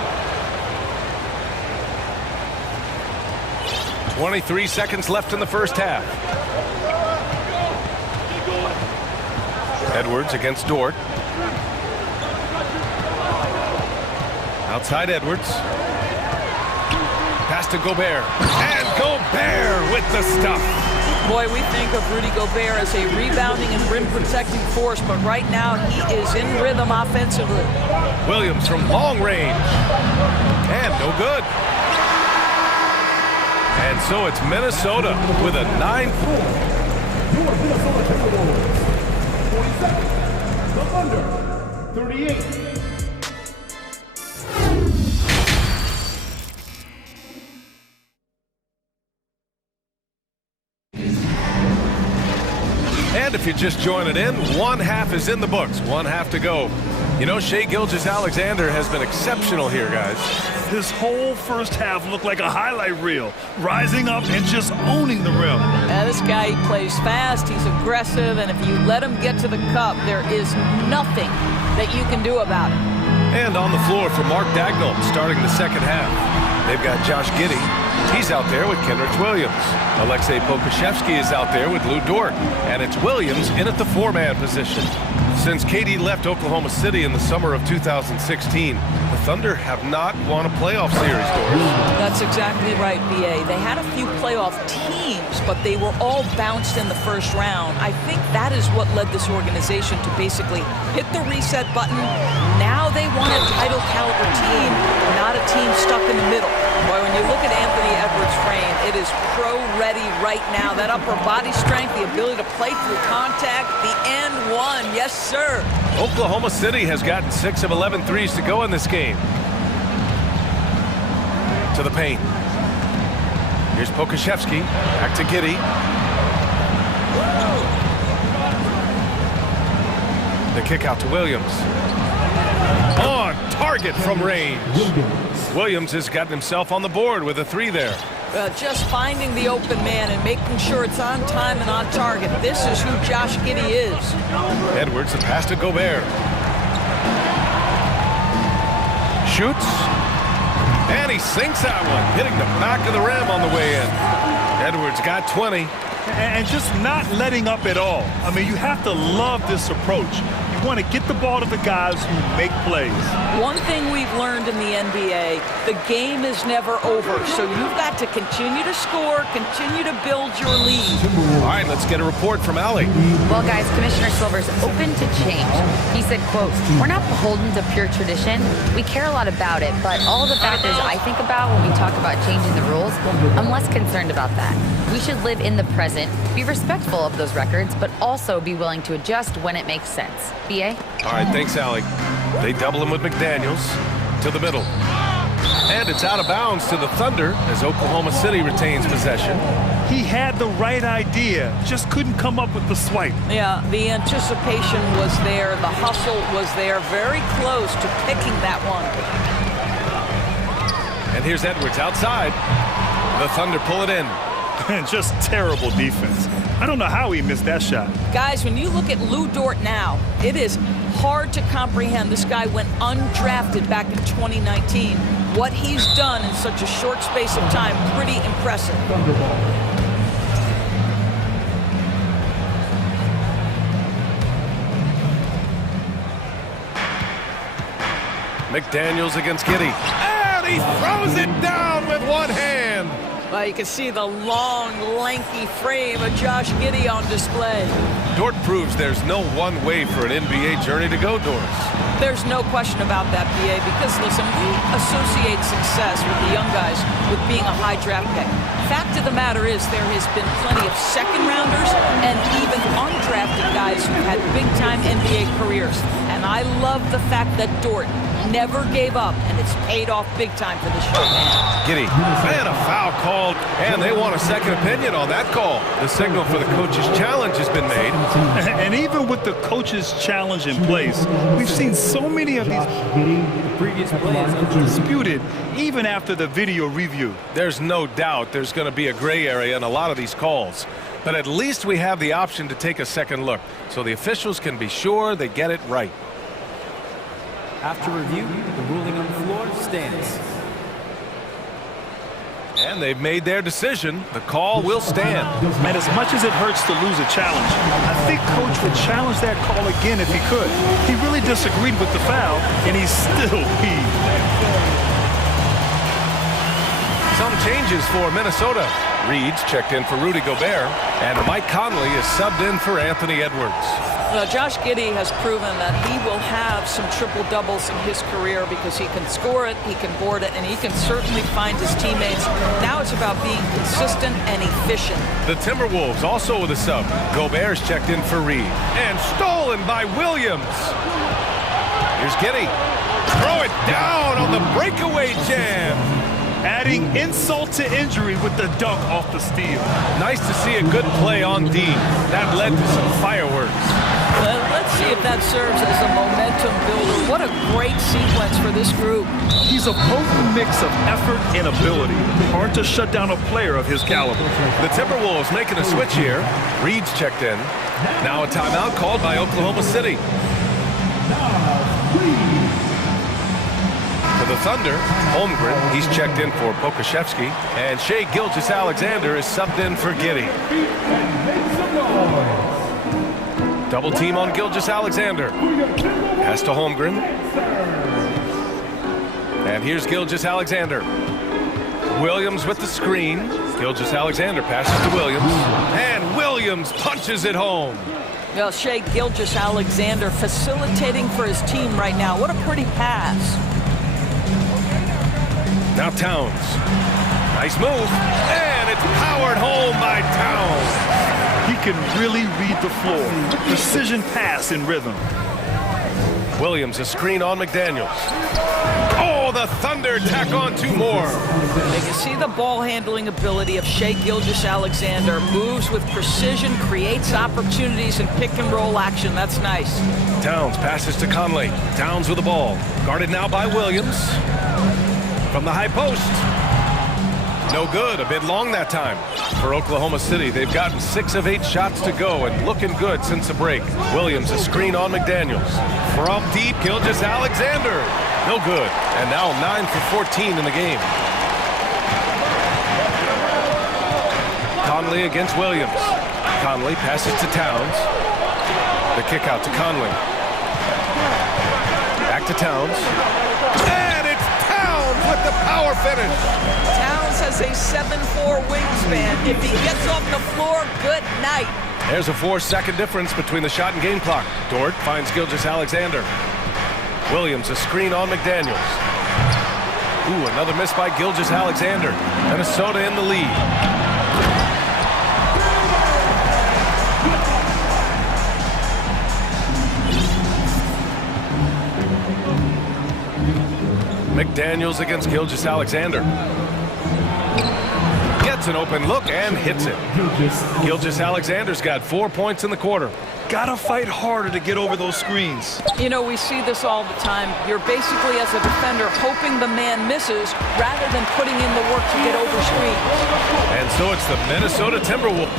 23 seconds left in the first half. Edwards against Dort. Outside Edwards. Pass to Gobert. And Gobert with the stuff. Boy, we think of Rudy Gobert as a rebounding and rim-protecting force, but right now he is in rhythm offensively. Williams from long range. And no good. And so it's Minnesota with a 9-point. Your Minnesota Timberwolves. 40 seconds. The Thunder. 38. And if you're just joining in, 1 half is in the books, 1 half to go. You know, Shai Gilgeous-Alexander has been exceptional here, guys. His whole first half looked like a highlight reel, rising up and just owning the rim. Now, this guy, he plays fast, he's aggressive, and if you let him get to the cup, there is nothing that you can do about it. And on the floor for Mark Dagnall, starting the second half. They've got Josh Giddey. He's out there with Kenrich Williams. Alexei Pokusevski is out there with Lou Dort. And it's Williams in at the 4-man position. Since KD left Oklahoma City in the summer of 2016, the Thunder have not won a playoff series, Doris. That's exactly right, BA. They had a few playoff teams, but they were all bounced in the first round. I think that is what led this organization to basically hit the reset button. Now they want a title caliber team, not a team stuck in the middle. Boy, when you look at Anthony Edwards' frame, it is pro-ready right now. That upper body strength, the ability to play through contact, the and one, yes, sir. Oklahoma City has gotten 6 of 11 threes to go in this game. To the paint. Here's Pokashevsky, back to Giddey. The kick out to Williams. On target from range. Williams has gotten himself on the board with a 3 there. Just finding the open man and making sure it's on time and on target. This is who Josh Giddey is. Edwards, the pass to Gobert. Shoots. And he sinks that one, hitting the back of the rim on the way in. Edwards got 20. And just not letting up at all. I mean, you have to love this approach. You want to get the ball to the guys who make plays. One thing we've learned in the NBA, the game is never over. So you've got to continue to score, continue to build your lead. All right, let's get a report from Ali. Well, guys, Commissioner Silver's open to change. He said, quote, "We're not beholden to pure tradition. We care a lot about it, but all the factors I think about when we talk about changing the rules, I'm less concerned about that. We should live in the present, be respectful of those records, but also be willing to adjust when it makes sense." BA? All right, thanks, Allie. They double him with McDaniels to the middle. And it's out of bounds to the Thunder as Oklahoma City retains possession. He had the right idea, just couldn't come up with the swipe. Yeah, the anticipation was there, the hustle was there, very close to picking that one. And here's Edwards outside. The Thunder pull it in. Just terrible defense. I don't know how he missed that shot. Guys, when you look at Lou Dort now, it is hard to comprehend. This guy went undrafted back in 2019. What he's done in such a short space of time, pretty impressive. McDaniels against Giddey. And he throws it down with one hand. Well, you can see the long, lanky frame of Josh Giddey on display. Dort proves there's no one way for an NBA journey to go, Doris. There's no question about that, BA, because, listen, we associate success with the young guys with being a high draft pick. Fact of the matter is there has been plenty of second-rounders and even undrafted guys who've had big-time NBA careers. And I love the fact that Dort never gave up, and it's paid off big time for this young man. Giddey, and a foul called, and they want a second opinion on that call. The signal for the coach's challenge has been made. And even with the coach's challenge in place, we've seen so many of these previous plays disputed even after the video review. There's no doubt there's going to be a gray area in a lot of these calls. But at least we have the option to take a second look, so the officials can be sure they get it right. After review, the ruling on the floor stands. And they've made their decision. The call will stand. And as much as it hurts to lose a challenge, I think Coach would challenge that call again if he could. He really disagreed with the foul, and he's still peeved. Some changes for Minnesota. Reed's checked in for Rudy Gobert, and Mike Conley is subbed in for Anthony Edwards. Josh Giddey has proven that he will have some triple-doubles in his career because he can score it, he can board it, and he can certainly find his teammates. Now it's about being consistent and efficient. The Timberwolves also with a sub. Gobert's checked in for Reed. And stolen by Williams. Here's Giddey. Throw it down on the breakaway jam. Adding insult to injury with the dunk off the steal. Nice to see a good play on D. That led to some fireworks. Let's see if that serves as a momentum builder. What a great sequence for this group. He's a potent mix of effort and ability. Hard to shut down a player of his caliber. The Timberwolves making a switch here. Reed's checked in. Now a timeout called by Oklahoma City. For the Thunder, Holmgren, he's checked in for Pokashevsky, and Shai Gilgeous-Alexander is subbed in for Giddey. Double team on Gilgeous-Alexander. Pass to Holmgren. And here's Gilgeous-Alexander. Williams with the screen. Gilgeous-Alexander passes to Williams. And Williams punches it home. Well, Shai Gilgeous-Alexander facilitating for his team right now. What a pretty pass. Now Towns. Nice move. And it's powered home by Towns. He can really read the floor. Precision pass in rhythm. Williams, a screen on McDaniels. Oh, the Thunder tack on 2 more. They can see the ball handling ability of Shai Gilgeous-Alexander. Moves with precision, creates opportunities in pick and roll action. That's nice. Towns passes to Conley. Towns with the ball. Guarded now by Williams. From the high post. No good, a bit long that time. For Oklahoma City, they've gotten 6 of 8 shots to go and looking good since the break. Williams, a screen on McDaniels. From deep, Gilgeous-Alexander. No good, and now 9 for 14 in the game. Conley against Williams. Conley passes to Towns. The kick out to Conley. Back to Towns. And it's Towns with the power finish. Towns has a 7'4" wingspan. If he gets off the floor, good night. There's a 4-second difference between the shot and game clock. Dort finds Gilgeous-Alexander. Williams, a screen on McDaniels. Ooh, another miss by Gilgeous-Alexander. Minnesota in the lead. McDaniels against Gilgeous-Alexander. Gets an open look and hits it. Gilgeous-Alexander's got 4 points in the quarter. Gotta fight harder to get over those screens. You know, we see this all the time. You're basically, as a defender, hoping the man misses rather than putting in the work to get over screens. And so it's the Minnesota Timberwolves.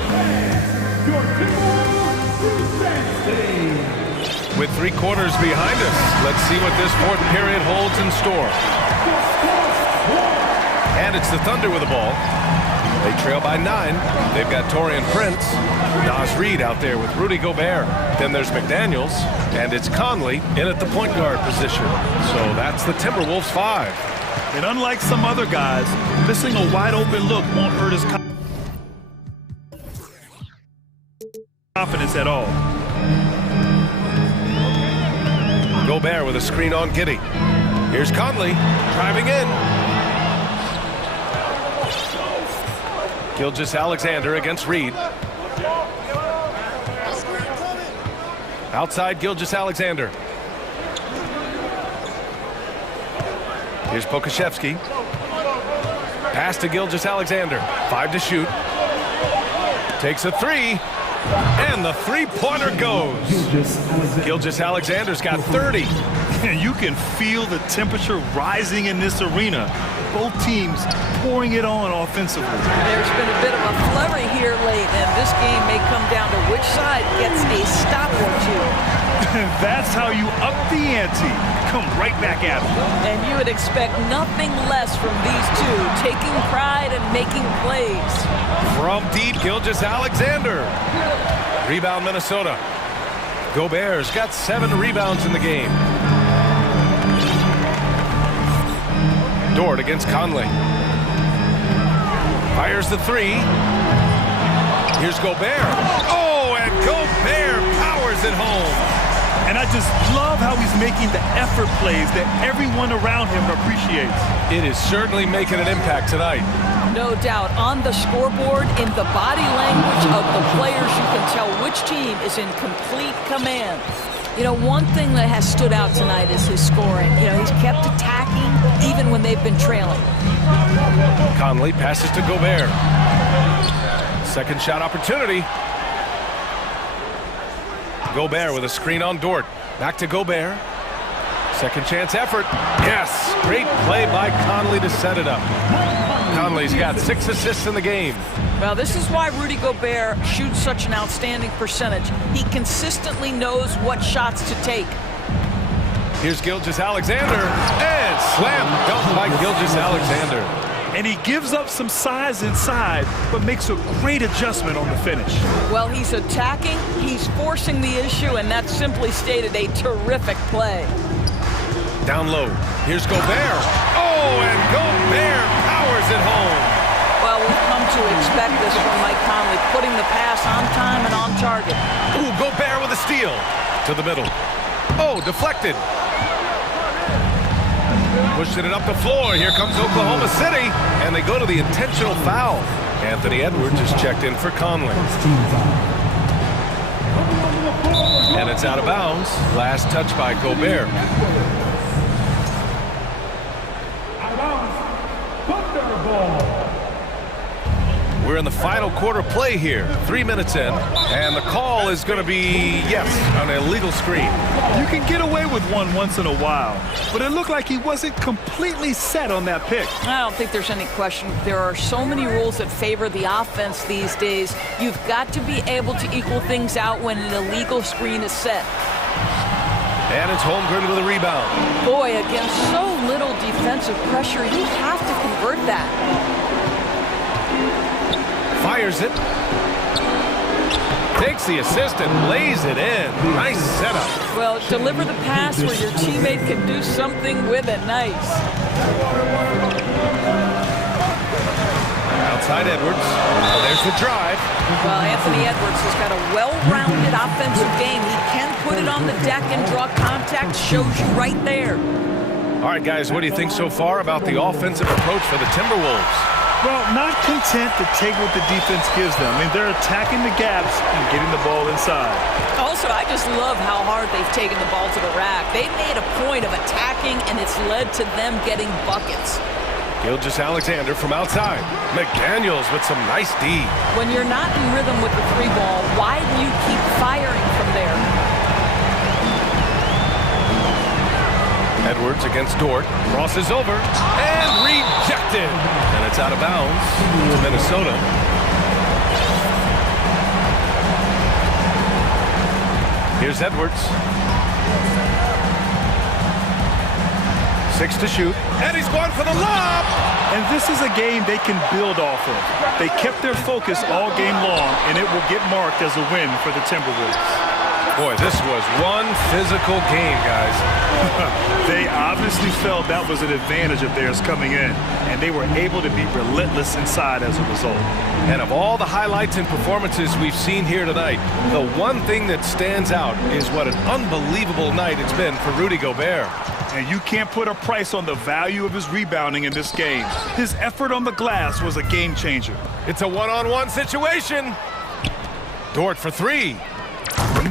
With 3 quarters behind us, let's see what this 4th period holds in store. And it's the Thunder with the ball. They trail by 9. They've got Taurean Prince. Naz Reid out there with Rudy Gobert. Then there's McDaniels. And it's Conley in at the point guard position. So that's the Timberwolves 5. And unlike some other guys, missing a wide open look won't hurt his confidence at all. Gobert with a screen on Giddey. Here's Conley driving in. Gilgeous-Alexander against Reid. Outside Gilgeous-Alexander. Here's Pokashevsky. Pass to Gilgeous-Alexander. 5 to shoot. Takes a 3. And the 3-pointer goes. Gilgeous-Alexander's got 30. And you can feel the temperature rising in this arena. Both teams pouring it on offensively. There's been a bit of a flurry here late, and this game may come down to which side gets a stop or 2. That's how you up the ante. Come right back at them. And you would expect nothing less from these two, taking pride and making plays. From deep, Gilgeous-Alexander. Rebound, Minnesota. Gobert's got 7 rebounds in the game. Dort against Conley. Fires the 3. Here's Gobert. Oh, and Gobert powers it home. And I just love how he's making the effort plays that everyone around him appreciates. It is certainly making an impact tonight. No doubt. On the scoreboard, in the body language of the players, you can tell which team is in complete command. You know, one thing that has stood out tonight is his scoring. You know, he's kept attacking even when they've been trailing. Conley passes to Gobert. Second shot opportunity. Gobert with a screen on Dort. Back to Gobert. Second chance effort. Yes, great play by Conley to set it up. Conley's got 6 assists in the game. Well, this is why Rudy Gobert shoots such an outstanding percentage. He consistently knows what shots to take. Here's Gilgeous-Alexander, and slam dunk by Gilgeous-Alexander. And he gives up some size inside, but makes a great adjustment on the finish. Well, he's attacking, he's forcing the issue, and that's simply stated a terrific play. Down low. Here's Gobert. Oh, and Gobert powers it home. Well, we've come to expect this from Mike Conley, putting the pass on time and on target. Ooh, Gobert with a steal. To the middle. Oh, deflected. Pushing it up the floor. Here comes Oklahoma City. And they go to the intentional foul. Anthony Edwards is checked in for Conley. And it's out of bounds. Last touch by Gobert. We're in the final quarter play here. 3 minutes in. And the call is going to be, yes, an illegal screen. You can get away with one once in a while, but it looked like he wasn't completely set on that pick. I don't think there's any question. There are so many rules that favor the offense these days. You've got to be able to equal things out when an illegal screen is set. And it's Holmgren with a rebound. Boy, against so little defensive pressure, you have to convert that. Fires it. Takes the assist and lays it in. Nice setup. Well, deliver the pass where your teammate can do something with it. Nice. Outside Edwards. Oh, there's the drive. Well, Anthony Edwards has got a well-rounded offensive game. He can put it on the deck and draw contact. Shows you right there. All right, guys, what do you think so far about the offensive approach for the Timberwolves? Well, not content to take what the defense gives them. I mean, they're attacking the gaps and getting the ball inside. Also, I just love how hard they've taken the ball to the rack. They made a point of attacking, and it's led to them getting buckets. Gilgeous-Alexander from outside. McDaniels with some nice D. When you're not in rhythm with the three ball, why do you keep firing from there? Edwards against Dort. Crosses over and rejected. And it's out of bounds to Minnesota. Here's Edwards. 6 to shoot. And he's going for the lob. And this is a game they can build off of. They kept their focus all game long, and it will get marked as a win for the Timberwolves. Boy, this was one physical game, guys. They obviously felt that was an advantage of theirs coming in, and they were able to be relentless inside as a result. And of all the highlights and performances we've seen here tonight, the one thing that stands out is what an unbelievable night it's been for Rudy Gobert. And you can't put a price on the value of his rebounding in this game. His effort on the glass was a game changer. It's a one-on-one situation. Dort for three.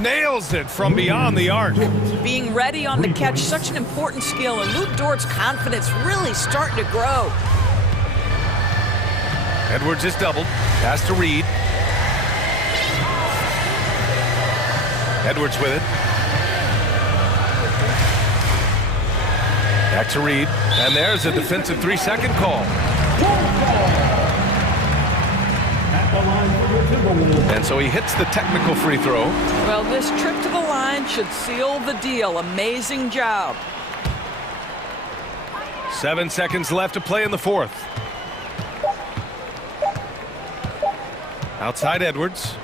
Nails it from beyond the arc. Being ready on the catch, such an important skill, and Luke Dort's confidence really starting to grow. Edwards is doubled. Pass to Reed. Edwards with it. Back to Reed. And there's a defensive 3-second call. And so he hits the technical free throw. Well, this trip to the line should seal the deal. Amazing job. 7 seconds left to play in the fourth. Outside Edwards.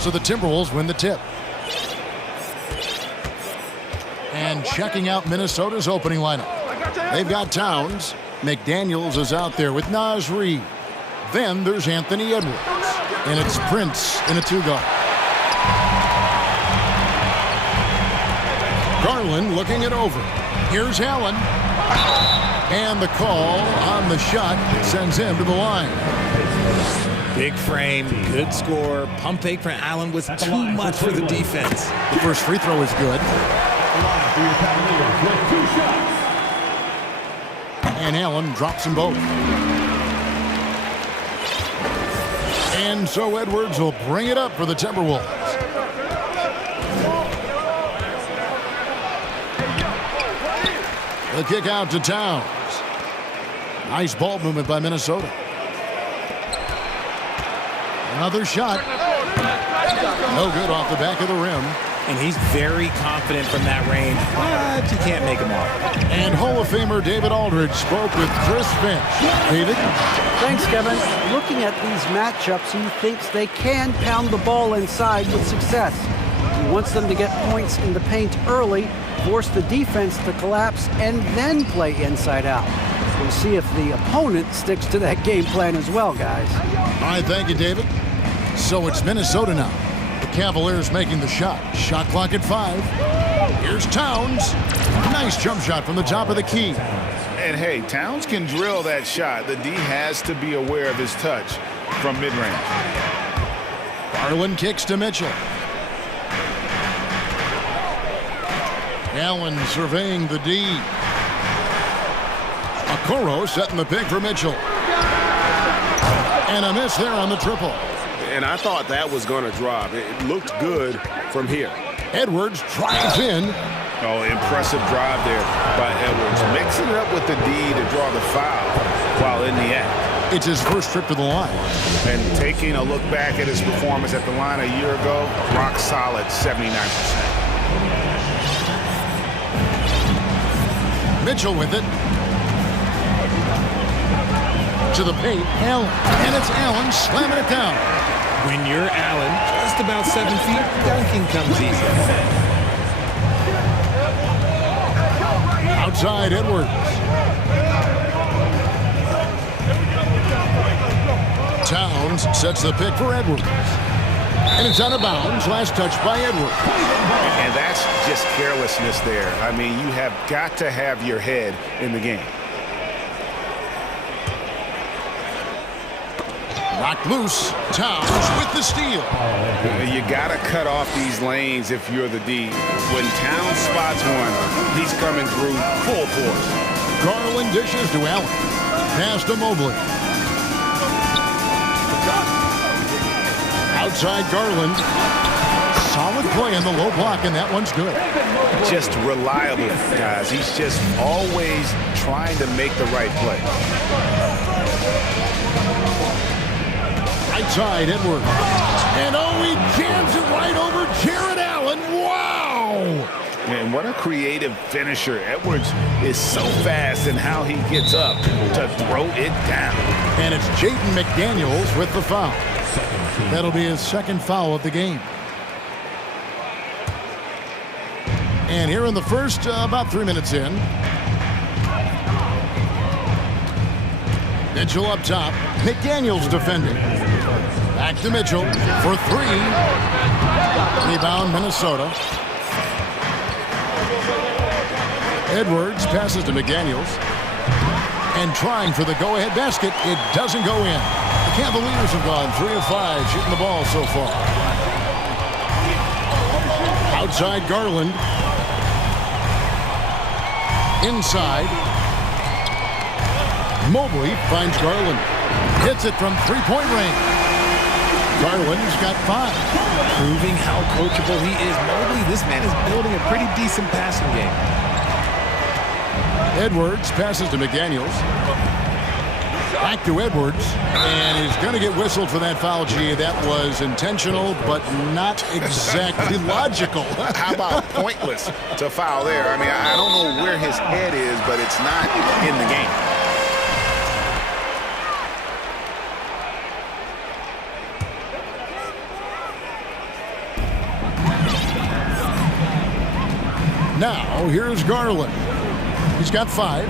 So the Timberwolves win the tip. And checking out Minnesota's opening lineup. They've got Towns. McDaniels is out there with Naz Reid. Then there's Anthony Edwards. And it's Prince in a 2-guard. Garland looking it over. Here's Allen. And the call on the shot sends him to the line. Big frame, good score. Pump fake for Allen was too much for the defense. The first free throw is good. And Allen drops them both. And so Edwards will bring it up for the Timberwolves. The kick out to Towns. Nice ball movement by Minnesota. Another shot. No good off the back of the rim. And he's very confident from that range, but you can't make him all. And Hall of Famer David Aldridge spoke with Chris Finch. David? Thanks, Kevin. Looking at these matchups, he thinks they can pound the ball inside with success. He wants them to get points in the paint early, force the defense to collapse, and then play inside out. We'll see if the opponent sticks to that game plan as well, guys. All right, thank you, David. So it's Minnesota now. The Cavaliers making the shot. Shot clock at 5. Here's Towns. Nice jump shot from the top of the key. And hey, Towns can drill that shot. The D has to be aware of his touch from mid-range. Garland kicks to Mitchell. Allen surveying the D. Okoro setting the pick for Mitchell. And a miss there on the triple. And I thought that was going to drop. It looked good from here. Edwards drives in. Oh, impressive drive there by Edwards. Mixing it up with the D to draw the foul while in the act. It's his first trip to the line. And taking a look back at his performance at the line a year ago, rock solid, 79%. Mitchell with it. To the paint, Allen. And it's Allen slamming it down. When you're Allen, just about 7 feet, dunking comes easy. Outside Edwards. Towns sets the pick for Edwards. And it's out of bounds. Last touch by Edwards. And that's just carelessness there. I mean, you have got to have your head in the game. Knocked loose. Towns with the steal. You got to cut off these lanes if you're the D. When Towns spots one, he's coming through full force. Garland dishes to Allen. Pass to Mobley. Outside Garland. Solid play in the low block, and that one's good. Just reliable, guys. He's just always trying to make the right play. Outside Edwards. And oh, he jams it right over Jared Allen. Wow! And what a creative finisher. Edwards is so fast in how he gets up to throw it down. And it's Jaden McDaniels with the foul. That'll be his second foul of the game. And here in the first, about 3 minutes in. Mitchell up top. McDaniels defending. Back to Mitchell for 3. Rebound Minnesota. Edwards passes to McDaniels. And trying for the go-ahead basket. It doesn't go in. The Cavaliers have gone 3 of 5 shooting the ball so far. Outside Garland. Inside. Mobley finds Garland. Hits it from 3-point range. Garland's got 5. Proving how coachable he is. Mobley, this man is building a pretty decent passing game. Edwards passes to McDaniels. Back to Edwards. And he's going to get whistled for that foul, G. That was intentional, but not exactly logical. How about pointless to foul there? I mean, I don't know where his head is, but it's not in the game. Now, here's Garland. He's got 5.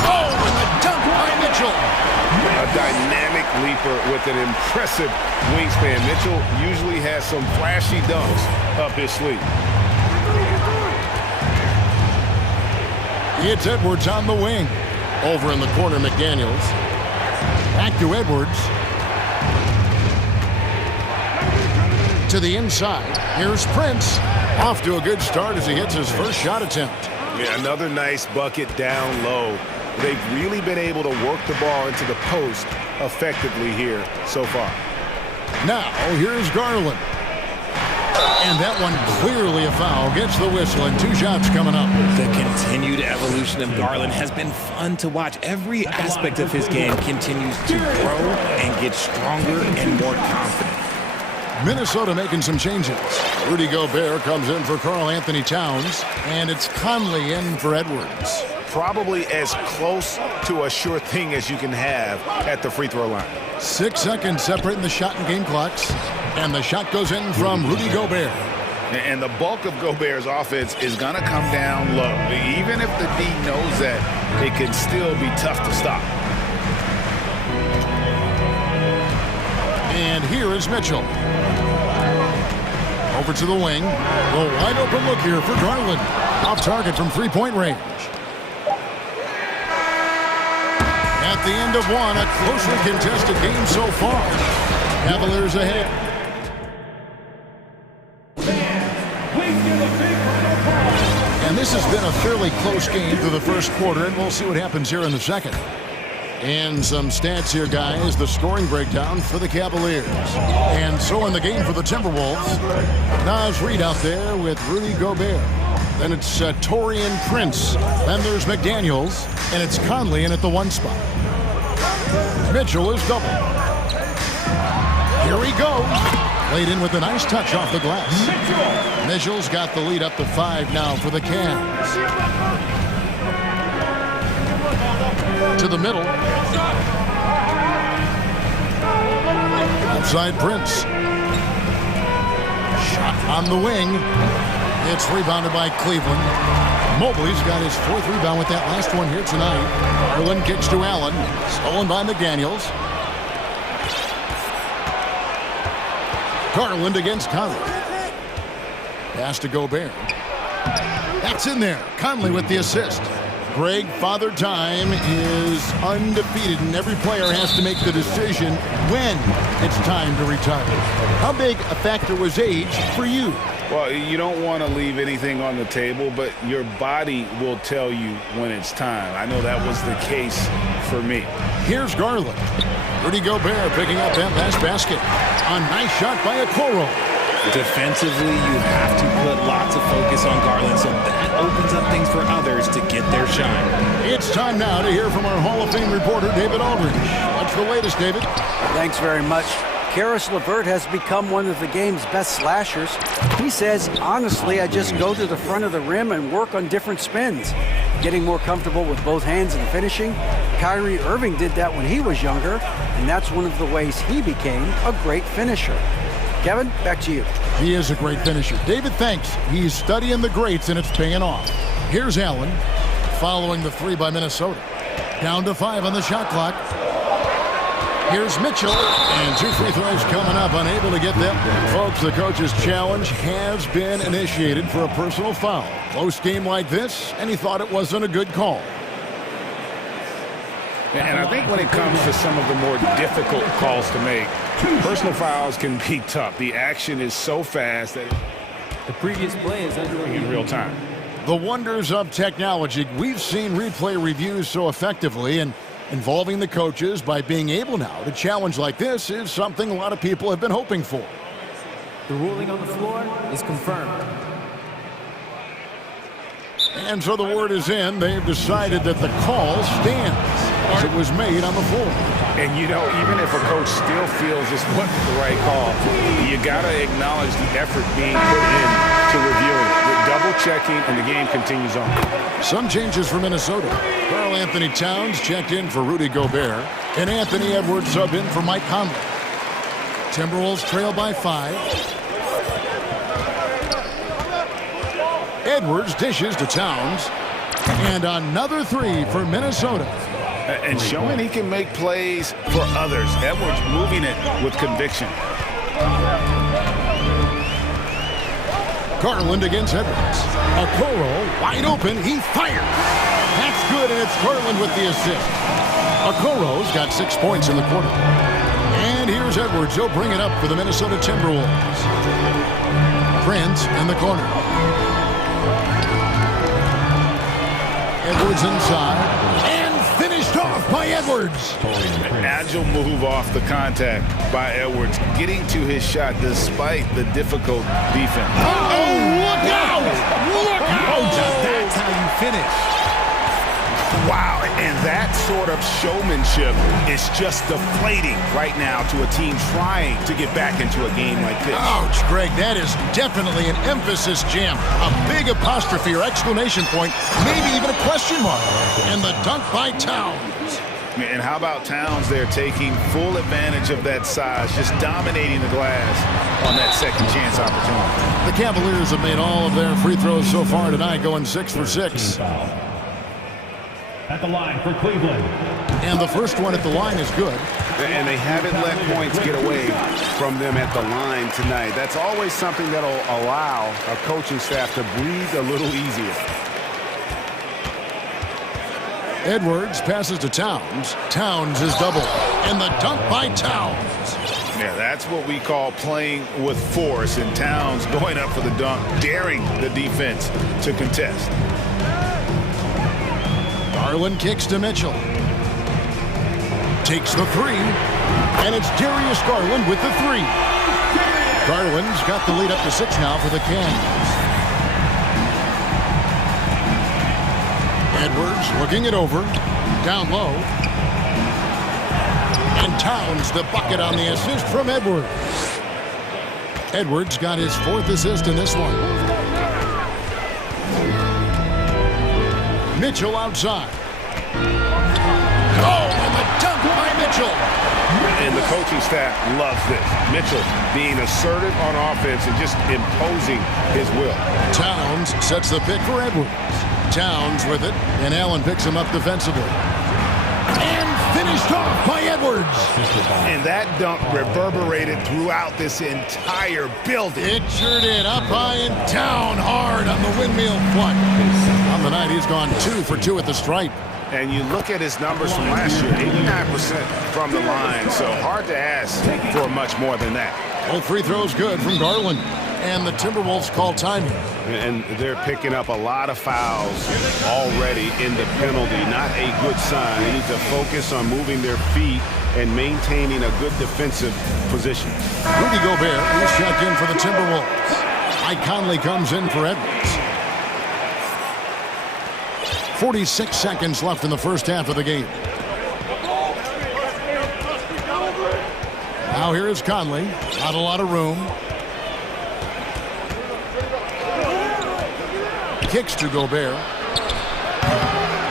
Oh, and the dunk by Mitchell. A dynamic leaper with an impressive wingspan. Mitchell usually has some flashy dunks up his sleeve. It's Edwards on the wing. Over in the corner, McDaniels. Back to Edwards. To the inside. Here's Prince. Off to a good start as he hits his first shot attempt. Yeah, another nice bucket down low. They've really been able to work the ball into the post effectively here so far. Now, here's Garland. And that one clearly a foul. Gets the whistle and 2 shots coming up. The continued evolution of Garland has been fun to watch. Every aspect of his game continues to grow and get stronger and more confident. Minnesota making some changes. Rudy Gobert comes in for Karl Anthony Towns, and it's Conley in for Edwards. Probably as close to a sure thing as you can have at the free throw line. 6 seconds separating the shot and game clocks, and the shot goes in from Rudy Gobert. And the bulk of Gobert's offense is going to come down low. Even if the D knows that, it can still be tough to stop. And here is Mitchell. Over to the wing. The wide open look here for Garland. Off target from three-point range. At the end of one, a closely contested game so far. Cavaliers ahead. And this has been a fairly close game through the first quarter, and we'll see what happens here in the second. And some stats here, guys. The scoring breakdown for the Cavaliers. And so in the game for the Timberwolves, Naz Reid out there with Rudy Gobert. Then it's Taurean Prince. Then there's McDaniels. And it's Conley in at the 1 spot. Mitchell is double. Here he goes. Laid in with a nice touch off the glass. Mitchell's got the lead up to 5 now for the Cavs. To the middle. Outside Prince. Shot on the wing. It's rebounded by Cleveland. Mobley's got his 4th rebound with that last one here tonight. Garland kicks to Allen. Stolen by McDaniels. Garland against Conley. Pass to Gobert. That's in there. Conley with the assist. Greg, Father Time is undefeated, and every player has to make the decision when it's time to retire. How big a factor was age for you? Well, you don't want to leave anything on the table, but your body will tell you when it's time. I know that was the case for me. Here's Garland. Rudy Gobert picking up that last basket. A nice shot by Okoro. Defensively, you have to put lots of focus on Garland, so that opens up things for others to get their shine. It's time now to hear from our Hall of Fame reporter, David Aldridge. What's the latest, David? Thanks very much. Karis LeVert has become one of the game's best slashers. He says, honestly, I just go to the front of the rim and work on different spins. Getting more comfortable with both hands and finishing. Kyrie Irving did that when he was younger, and that's one of the ways he became a great finisher. Kevin, back to you. He is a great finisher. David, thanks. He's studying the greats, and it's paying off. Here's Allen, following the 3 by Minnesota. Down to 5 on the shot clock. Here's Mitchell, and 2 free throws coming up, unable to get them. Folks, the coach's challenge has been initiated for a personal foul. Close game like this, and he thought it wasn't a good call. And I think when it comes to some of the more difficult calls to make, personal fouls can be tough. The action is so fast that the previous play is under in real time. The wonders of technology. We've seen replay reviews so effectively, and involving the coaches by being able now to challenge like this is something a lot of people have been hoping for. The ruling on the floor is confirmed. And so the word is in. They've decided that the call stands as it was made on the floor. And, you know, even if a coach still feels this wasn't the right call, you got to acknowledge the effort being put in to reviewing it. With double-checking, and the game continues on. Some changes for Minnesota. Karl Anthony Towns checked in for Rudy Gobert, and Anthony Edwards subbed in for Mike Conley. Timberwolves trail by 5. Edwards dishes to Towns. And another three for Minnesota. And showing he can make plays for others. Edwards moving it with conviction. Garland against Edwards. Okoro wide open. He fires. That's good, and it's Garland with the assist. Okoro's got 6 points in the quarter. And here's Edwards. He'll bring it up for the Minnesota Timberwolves. Prince in the corner. Edwards inside. And finished off by Edwards. An agile move off the contact by Edwards, getting to his shot despite the difficult defense. Oh, look out! Look out! That's how you finish. Wow, and that sort of showmanship is just deflating right now to a team trying to get back into a game like this. Ouch, Greg, that is definitely an emphasis jam. A big apostrophe or exclamation point, maybe even a question mark. And the dunk by Towns. And how about Towns there taking full advantage of that size, just dominating the glass on that second chance opportunity. The Cavaliers have made all of their free throws so far tonight, going 6 for 6. At the line for Cleveland. And the first one at the line is good. And they haven't let points get away from them at the line tonight. That's always something that'll allow a coaching staff to breathe a little easier. Edwards passes to Towns. Towns is doubled. And the dunk by Towns. Yeah, that's what we call playing with force. And Towns going up for the dunk, daring the defense to contest. Garland kicks to Mitchell. Takes the three. And it's Darius Garland with the three. Garland's got the lead up to 6 now for the Cavs. Edwards looking it over. Down low. And Towns the bucket on the assist from Edwards. Edwards got his 4th assist in this one. Mitchell outside. Oh, and the dunk by Mitchell. And the coaching staff loves this. Mitchell being assertive on offense and just imposing his will. Towns sets the pick for Edwards. Towns with it, and Allen picks him up defensively. And finished off by Edwards. And that dunk reverberated throughout this entire building. It sure did. Up high and down hard on the windmill punt. On the night, he's gone 2 for 2 at the stripe. And you look at his numbers from last year, 89% from the line, so hard to ask for much more than that. Both free throws good from Garland. And the Timberwolves call timing. And they're picking up a lot of fouls already in the penalty. Not a good sign. They need to focus on moving their feet and maintaining a good defensive position. Rudy Gobert is checked in for the Timberwolves. Mike Conley comes in for Edwards. 46 seconds left in the first half of the game. Now here is Conley. Not a lot of room. Kicks to Gobert.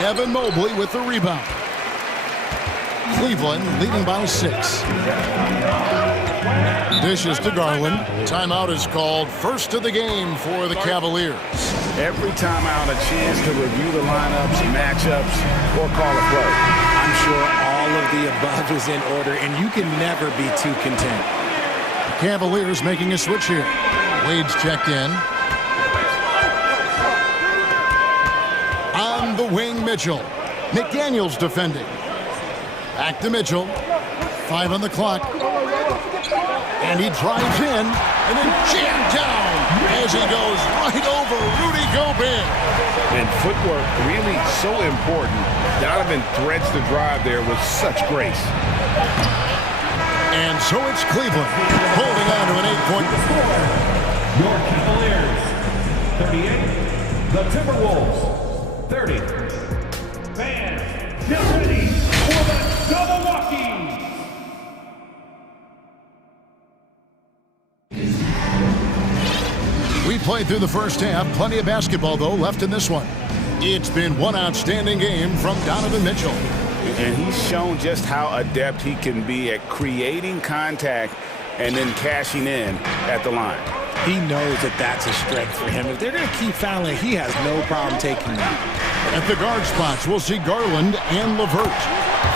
Evan Mobley with the rebound. Cleveland leading by 6. Dishes to Garland. Timeout is called. First of the game for the Cavaliers. Every timeout a chance to review the lineups, matchups, or call a play. I'm sure all of the above is in order, and you can never be too content. The Cavaliers making a switch here. Wade's checked in. On the wing, Mitchell. McDaniels defending. Back to Mitchell. 5 on the clock. And he drives in and then jammed down as he goes right over Rudy Gobert. And footwork really so important. Donovan threads the drive there with such grace. And so it's Cleveland holding on to an 8-point lead. Your Cavaliers, 38. The Timberwolves, 30. Fans, get ready for the double walking. We played through the first half. Plenty of basketball, though, left in this one. It's been one outstanding game from Donovan Mitchell. And he's shown just how adept he can be at creating contact and then cashing in at the line. He knows that that's a strength for him. If they're going to keep fouling, he has no problem taking that. At the guard spots, we'll see Garland and LeVert.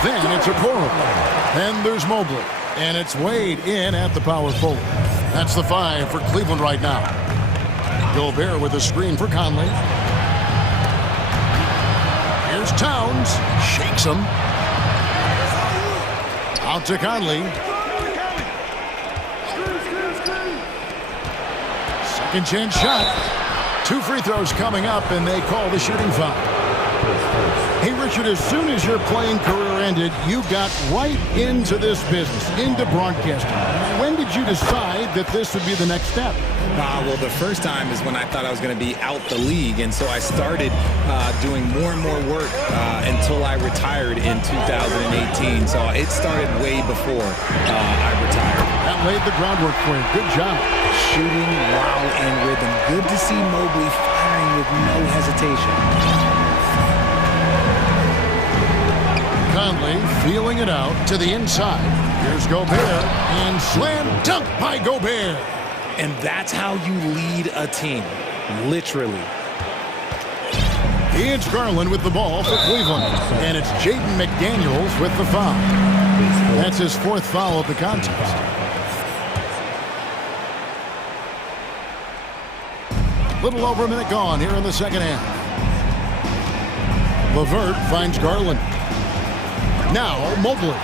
Then it's Okoro. Then there's Mobley. And it's Wade in at the power forward. That's the 5 for Cleveland right now. Gobert with a screen for Conley. Here's Towns. Shakes him. Out to Conley. Second chance shot. 2 free throws coming up, and they call the shooting foul. Hey, Richard, as soon as your playing career ended, you got right into this business, into broadcasting. When did you decide that this would be the next step? Well, the first time is when I thought I was going to be out the league, and so I started doing more and more work until I retired in 2018. So it started way before I retired. That laid the groundwork for you. Good job. Shooting while in rhythm. Good to see Mobley firing with no hesitation. Conley feeling it out to the inside. Here's Gobert, and slam dunk by Gobert. And that's how you lead a team, literally. It's Garland with the ball for Cleveland. And it's Jaden McDaniels with the foul. That's his 4th foul of the contest. Little over a minute gone here in the second half. LeVert finds Garland. Now Mobley.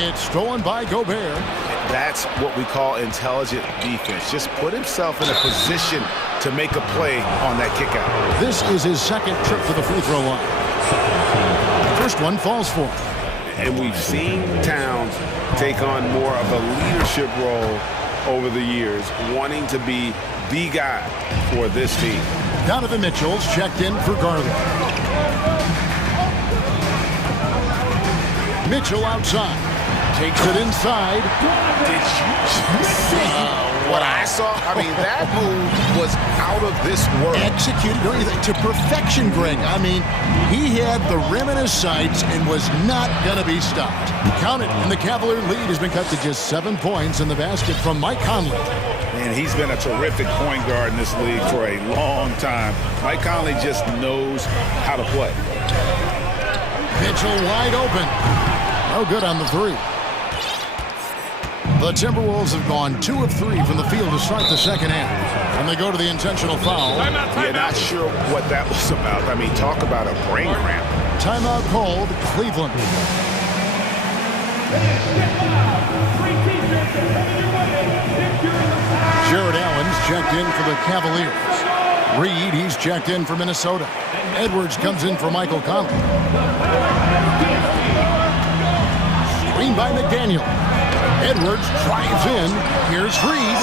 It's stolen by Gobert. That's what we call intelligent defense. Just put himself in a position to make a play on that kick out. This is his 2nd trip to the free throw line. First one falls for him. And we've seen Towns take on more of a leadership role over the years, wanting to be the guy for this team. Donovan Mitchell's checked in for Garland. Mitchell outside. Takes it inside. Did you see what I saw? I mean, that move was out of this world. Executed to perfection, Greg. I mean, he had the rim in his sights and was not going to be stopped. Count it, and the Cavalier lead has been cut to just 7 points in the basket from Mike Conley. And he's been a terrific point guard in this league for a long time. Mike Conley just knows how to play. Mitchell wide open. No good on the 3. The Timberwolves have gone 2 of 3 from the field to start the second half. And they go to the intentional foul. Yeah, not sure what that was about. I mean, talk about a brain cramp. Timeout called, Cleveland. Jared Allen's checked in for the Cavaliers. Reed, he's checked in for Minnesota. Edwards comes in for Michael Conley. Screen by McDaniel. Edwards drives in. Here's Reed.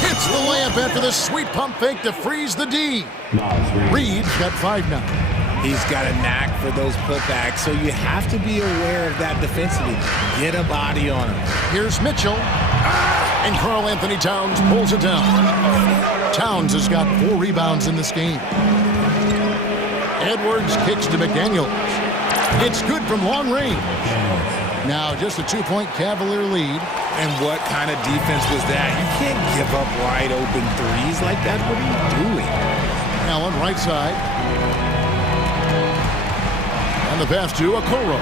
Hits the layup after the sweet pump fake to freeze the D. Reed's got 5 now. He's got a knack for those putbacks, so you have to be aware of that defensively. Get a body on him. Here's Mitchell. And Karl Anthony Towns pulls it down. Towns has got 4 rebounds in this game. Edwards kicks to McDaniels. It's good from long range. Now just a 2-point Cavalier lead. And what kind of defense was that? You can't give up wide open threes like that. What are you doing? Allen right side. And the pass to Okoro.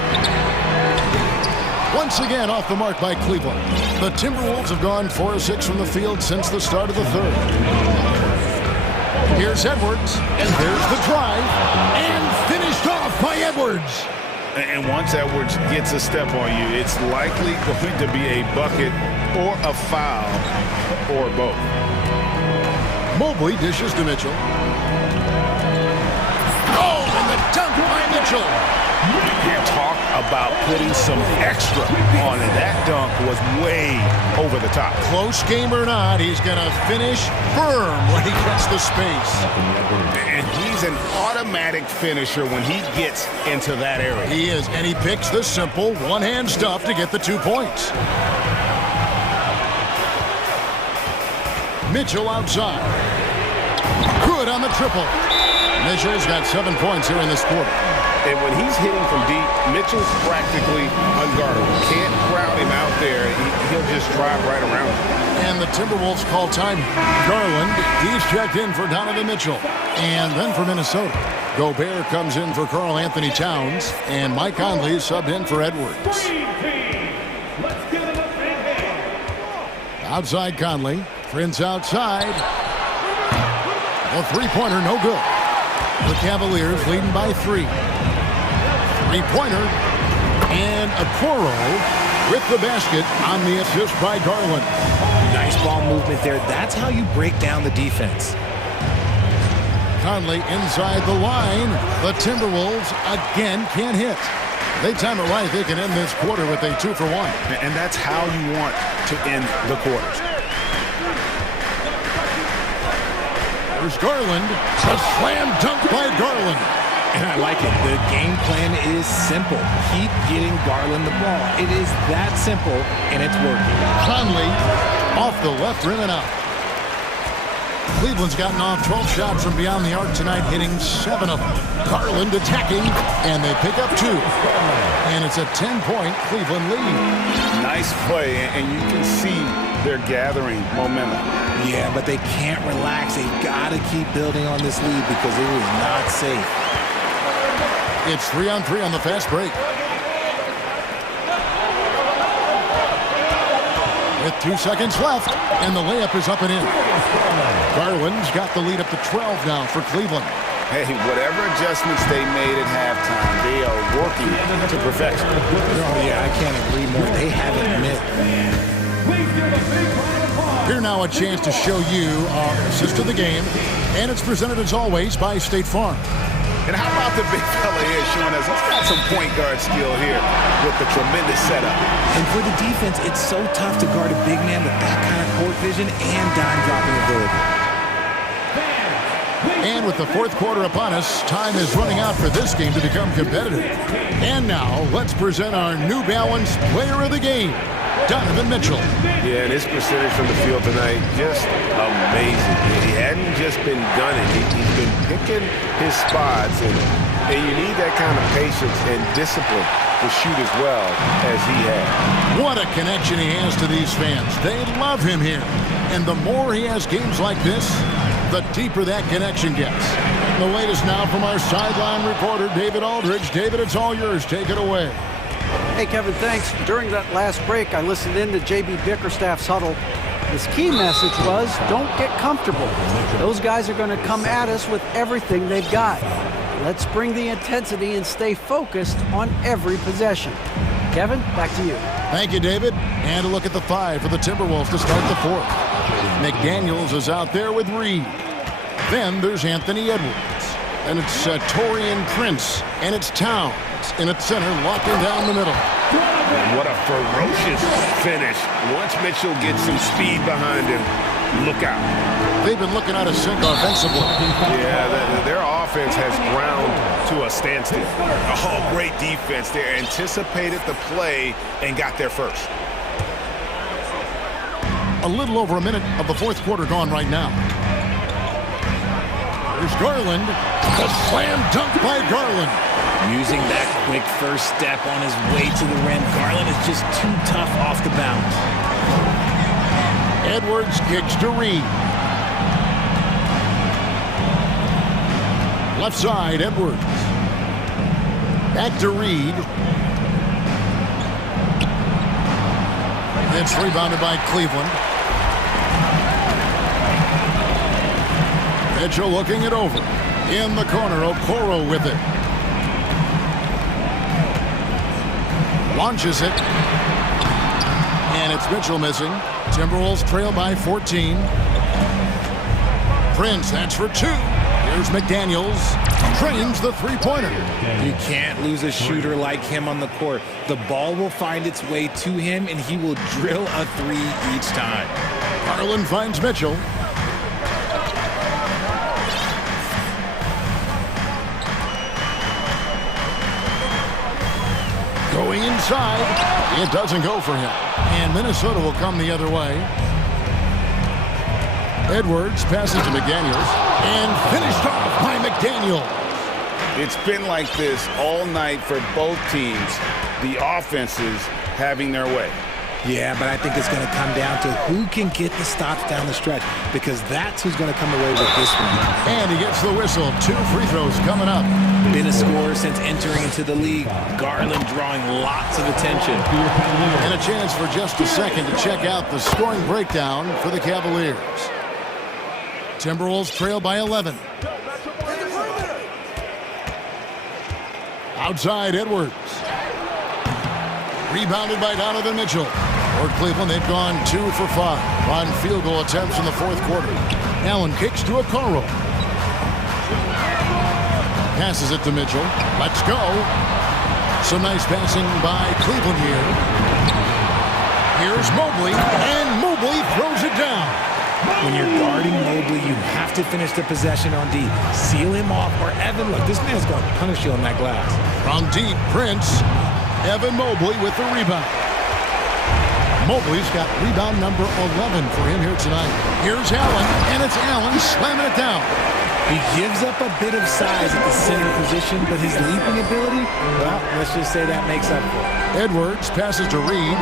Once again off the mark by Cleveland. The Timberwolves have gone 4 of 6 from the field since the start of the third. Here's Edwards, and there's the drive, and finished off by Edwards. And once Edwards gets a step on you, it's likely going to be a bucket or a foul or both. Mobley dishes to Mitchell. Oh, and the dunk by Mitchell. You talk about putting some extra on it. That dunk was way over the top. Close game or not, he's going to finish firm when he gets the space. And he's an automatic finisher when he gets into that area. He is, and he picks the simple one-hand stuff to get the 2 points. Mitchell outside. Good on the triple. Mitchell's got 7 points here in this quarter. And when he's hitting from deep, Mitchell's practically unguardable. Can't crowd him out there. He'll just drive right around him. And the Timberwolves call time. Garland, he's checked in for Donovan Mitchell. And then for Minnesota, Gobert comes in for Karl Anthony Towns. And Mike Conley is subbed in for Edwards. Outside Conley. Prince outside. The three-pointer, no good. The Cavaliers leading by 3. Three-pointer. And Okoro with the basket on the assist by Garland. Nice ball movement there. That's how you break down the defense. Conley inside the line. The Timberwolves again can't hit. They time it right. They can end this quarter with a 2-for-1. And that's how you want to end the quarters. There's Garland. A slam dunk by Garland. And I like it. The game plan is simple. Keep getting Garland the ball. It is that simple, and it's working. Conley off the left rim and out. Cleveland's gotten off 12 shots from beyond the arc tonight, hitting 7 of them. Garland attacking, and they pick up 2. And it's a 10-point Cleveland lead. Nice play, and you can see they're gathering momentum. Yeah, but they can't relax. They've got to keep building on this lead because it is not safe. It's 3-on-3 on the fast break. With 2 seconds left, and the layup is up and in. Garland's got the lead up to 12 now for Cleveland. Hey, whatever adjustments they made at halftime, they are working to perfection. Oh, yeah, I can't agree more. They haven't missed. Here now a chance to show you our assist of the game, and it's presented as always by State Farm. And how about the big fella here showing us he's got some point guard skill here with the tremendous setup. And for the defense, it's so tough to guard a big man with that kind of court vision and dime-dropping ability. And with the fourth quarter upon us, time is running out for this game to become competitive. And now, let's present our New Balance Player of the Game, Donovan Mitchell. Yeah, and his percentage from the field tonight, just amazing. He hadn't just been gunning. He's been picking his spots, and you need that kind of patience and discipline to shoot as well as he has. What a connection he has to these fans. They love him here. And the more he has games like this, the deeper that connection gets. The latest now from our sideline reporter, David Aldridge. David, it's all yours. Take it away. Hey, Kevin, thanks. During that last break, I listened in to J.B. Bickerstaff's huddle. His key message was, don't get comfortable. Those guys are going to come at us with everything they've got. Let's bring the intensity and stay focused on every possession. Kevin, back to you. Thank you, David. And a look at the 5 for the Timberwolves to start the 4th. McDaniels is out there with Reed. Then there's Anthony Edwards. And it's Taurean Prince. And it's Towns in its center, locking down the middle. What a ferocious finish. Once Mitchell gets some speed behind him, look out. They've been looking out of sync offensively. Yeah, their offense has ground to a standstill. Oh, great defense. They anticipated the play and got there first. A little over a minute of the fourth quarter gone right now. There's Garland. A slam dunk by Garland. Using that quick first step on his way to the rim. Garland is just too tough off the bounce. Edwards kicks to Reed. Left side, Edwards. Back to Reed. It's rebounded by Cleveland. Mitchell looking it over. In the corner, Okoro with it. Launches it. And it's Mitchell missing. Timberwolves trail by 14. Prince, that's for 2. Here's McDaniels. Trains the three-pointer. You can't lose a shooter like him on the court. The ball will find its way to him, and he will drill a 3 each time. Garland finds Mitchell. Going inside. It doesn't go for him. And Minnesota will come the other way. Edwards passes to McDaniels. And finished off by McDaniels. It's been like this all night for both teams. The offenses having their way. Yeah, but I think it's going to come down to who can get the stops down the stretch, because that's who's going to come away with this one. And he gets the whistle. 2 free throws coming up. Been a scorer since entering into the league. Garland drawing lots of attention. And a chance for just a second to check out the scoring breakdown for the Cavaliers. Timberwolves trail by 11. Outside Edwards. Rebounded by Donovan Mitchell. For Cleveland, they've gone 2 for 5 on field goal attempts in the fourth quarter. Allen kicks to Okoro. Passes it to Mitchell. Let's go. Some nice passing by Cleveland here. Here's Mobley, and Mobley throws it down. When you're guarding Mobley, you have to finish the possession on D. Seal him off, or Evan, look, this man's going to punish you on that glass. From deep, Prince. Evan Mobley with the rebound. Mobley's got rebound number 11 for him here tonight. Here's Allen, and it's Allen slamming it down. He gives up a bit of size at the center position, but his leaping ability, well, let's just say that makes up for it. Edwards passes to Reed.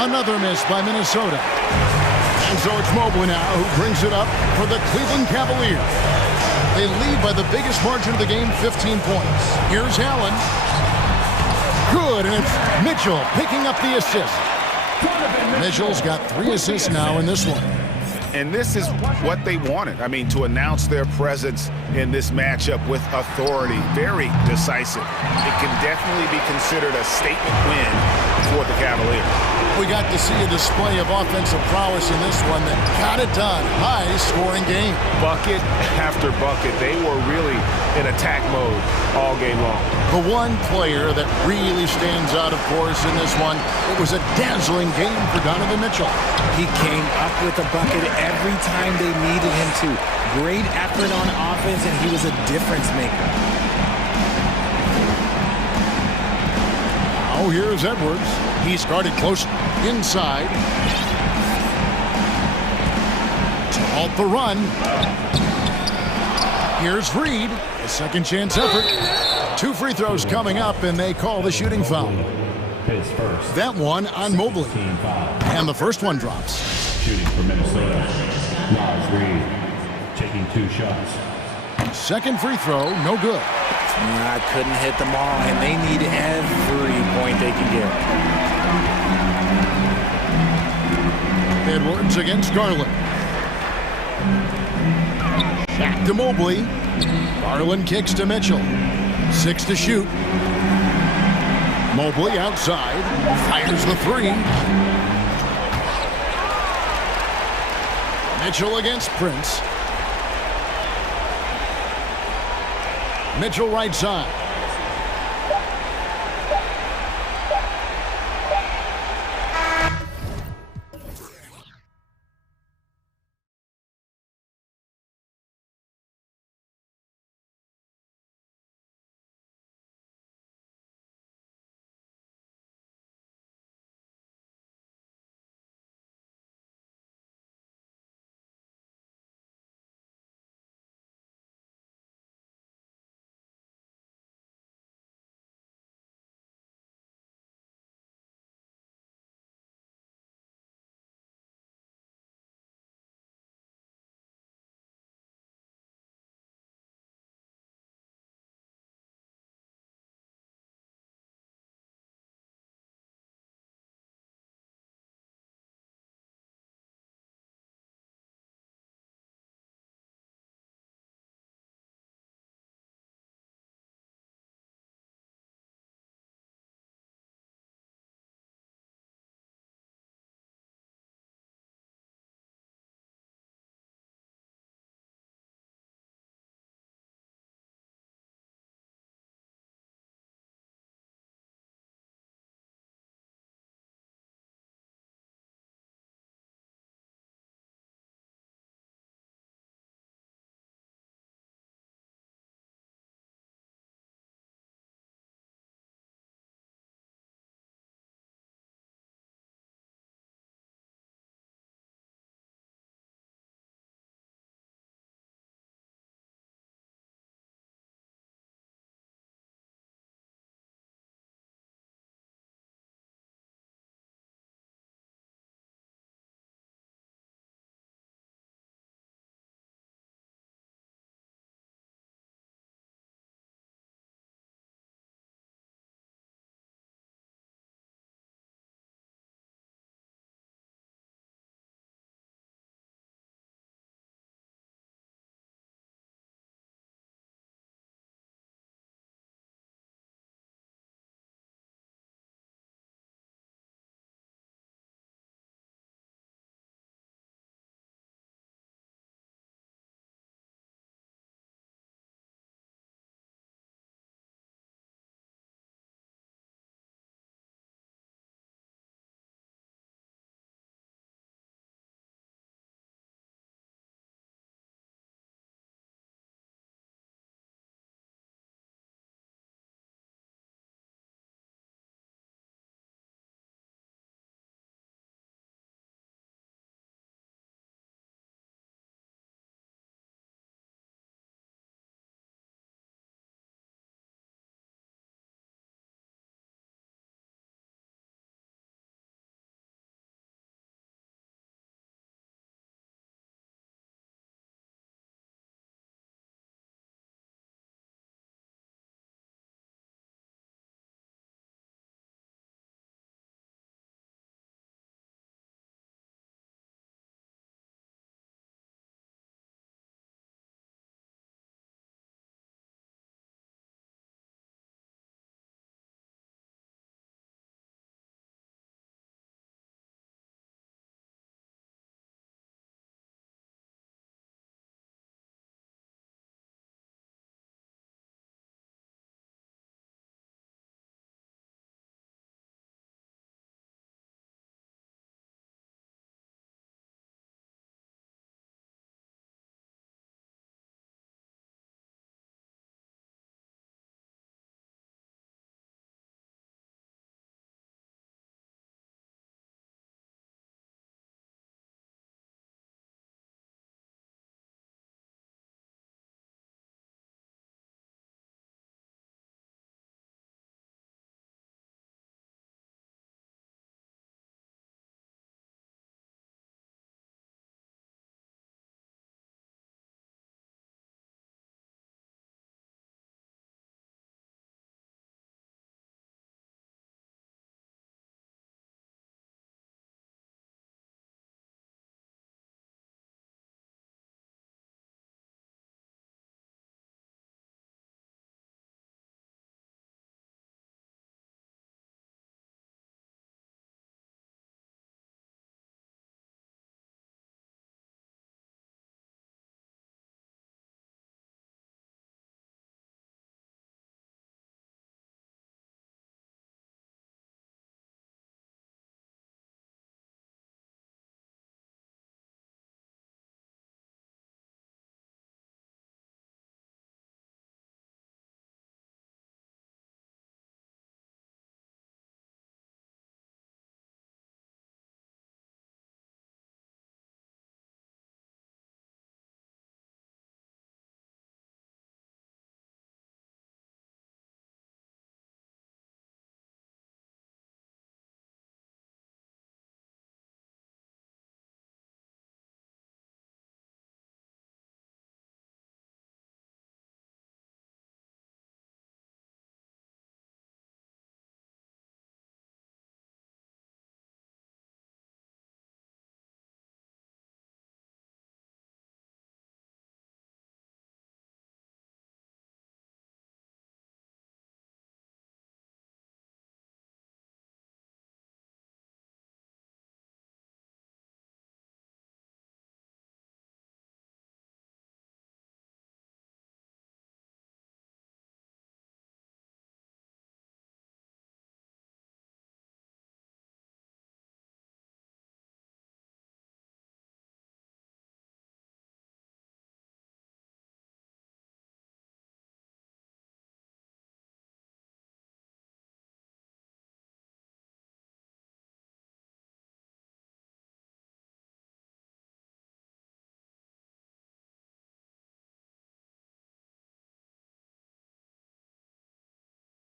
Another miss by Minnesota. And so it's Mobley now who brings it up for the Cleveland Cavaliers. They lead by the biggest margin of the game, 15 points. Here's Allen. Good, and it's Mitchell picking up the assist. Mitchell's got 3 assists now in this one. And this is what they wanted. I mean, to announce their presence in this matchup with authority. Very decisive. It can definitely be considered a statement win for the Cavaliers. We got to see a display of offensive prowess in this one that got it done. High-scoring game. Bucket after bucket. They were really in attack mode all game long. The one player that really stands out, of course, in this one, it was a dazzling game for Donovan Mitchell. He came up with a bucket every time they needed him to. Great effort on offense, and he was a difference maker. Now here's Edwards. He started close inside to halt the run. Here's Reed. A second chance effort. 2 free throws coming up, and they call the shooting foul. That one on Mobley. And the first one drops. Shooting for Minnesota. Reed taking 2 shots. Second free throw, no good. I couldn't hit them all, and they need every point they can get. Edwards against Garland. Back to Mobley. Garland kicks to Mitchell. 6 to shoot. Mobley outside. Fires the 3. Mitchell against Prince. Mitchell right side.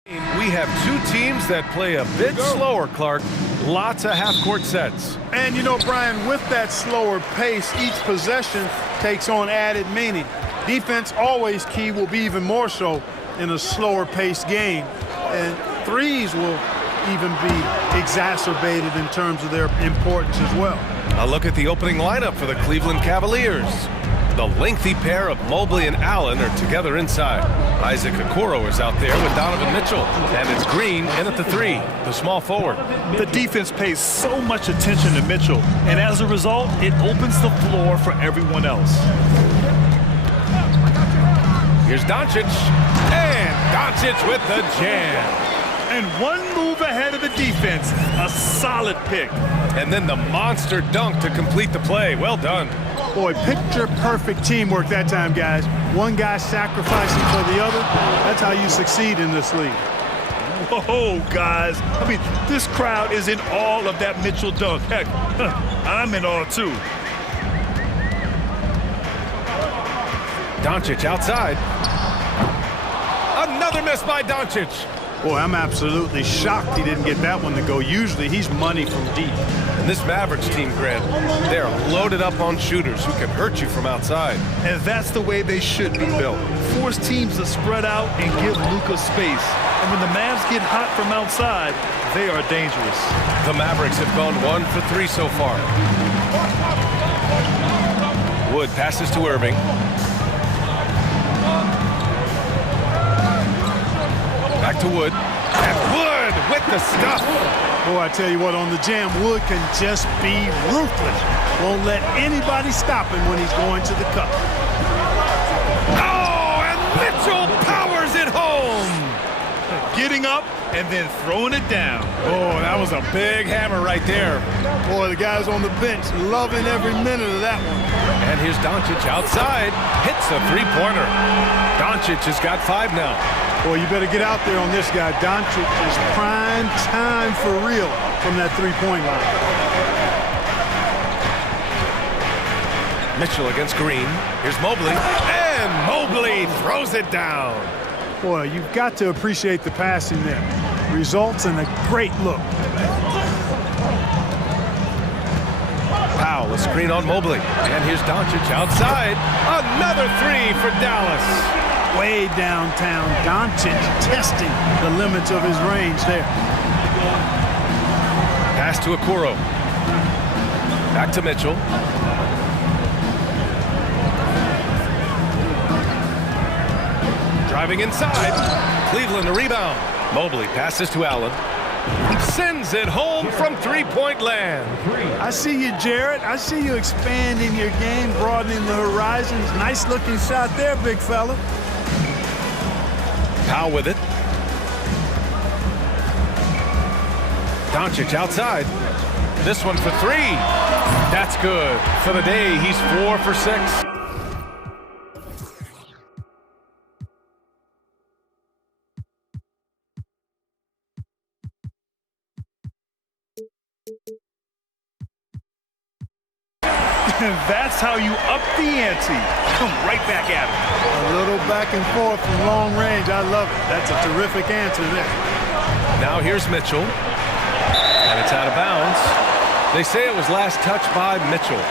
We have two teams that play a bit slower, Clark. Lots of half-court sets. And you know, Brian, with that slower pace, each possession takes on added meaning. Defense, always key, will be even more so in a slower paced game. And threes will even be exacerbated in terms of their importance as well. A look at the opening lineup for the Cleveland Cavaliers. The lengthy pair of Mobley and Allen are together inside. Isaac Okoro is out there with Donovan Mitchell. And it's Green in at the three, the small forward. The defense pays so much attention to Mitchell, and as a result, it opens the floor for everyone else. Here's Doncic, and Doncic with the jam. And one move ahead of the defense, a solid pick. And then the monster dunk to complete the play. Well done. Boy, picture-perfect teamwork that time, guys. One guy sacrificing for the other. That's how you succeed in this league. Whoa, guys. I mean, this crowd is in awe of that Mitchell dunk. Heck, I'm in awe, too. Doncic outside. Another miss by Doncic. Boy, I'm absolutely shocked he didn't get that one to go. Usually, he's money from deep. And this Mavericks team, Grant, they are loaded up on shooters who can hurt you from outside. And that's the way they should be built. Force teams to spread out and give Luka space. And when the Mavs get hot from outside, they are dangerous. The Mavericks have gone 1 for 3 so far. Wood passes to Irving. Back to Wood. And Wood with the stuff. Boy, I tell you what, on the jam, Wood can just be ruthless. Won't let anybody stop him when he's going to the cup. Oh, and Mitchell powers it home. Getting up and then throwing it down. Oh, that was a big hammer right there. Boy, the guys on the bench loving every minute of that one. And here's Doncic outside. Hits a three-pointer. Doncic has got 5 now. Boy, you better get out there on this guy. Doncic is prime time for real from that three-point line. Mitchell against Green. Here's Mobley. And Mobley throws it down. Boy, you've got to appreciate the passing there. Results in a great look. Powell, a screen on Mobley. And here's Doncic outside. Another three for Dallas. Way downtown, Doncic testing the limits of his range there. Pass to Okoro. Back to Mitchell. Driving inside. Cleveland a rebound. Mobley passes to Allen. Sends it home from three-point land. I see you, Jarrett. I see you expanding your game, broadening the horizons. Nice looking shot there, big fella. Powell with it. Doncic outside. This one for 3. That's good. For the day, he's 4 for 6. And that's how you up the ante. Come right back at him. A little back and forth from long range. I love it. That's a terrific answer there. Now here's Mitchell. And it's out of bounds. They say it was last touched by Mitchell.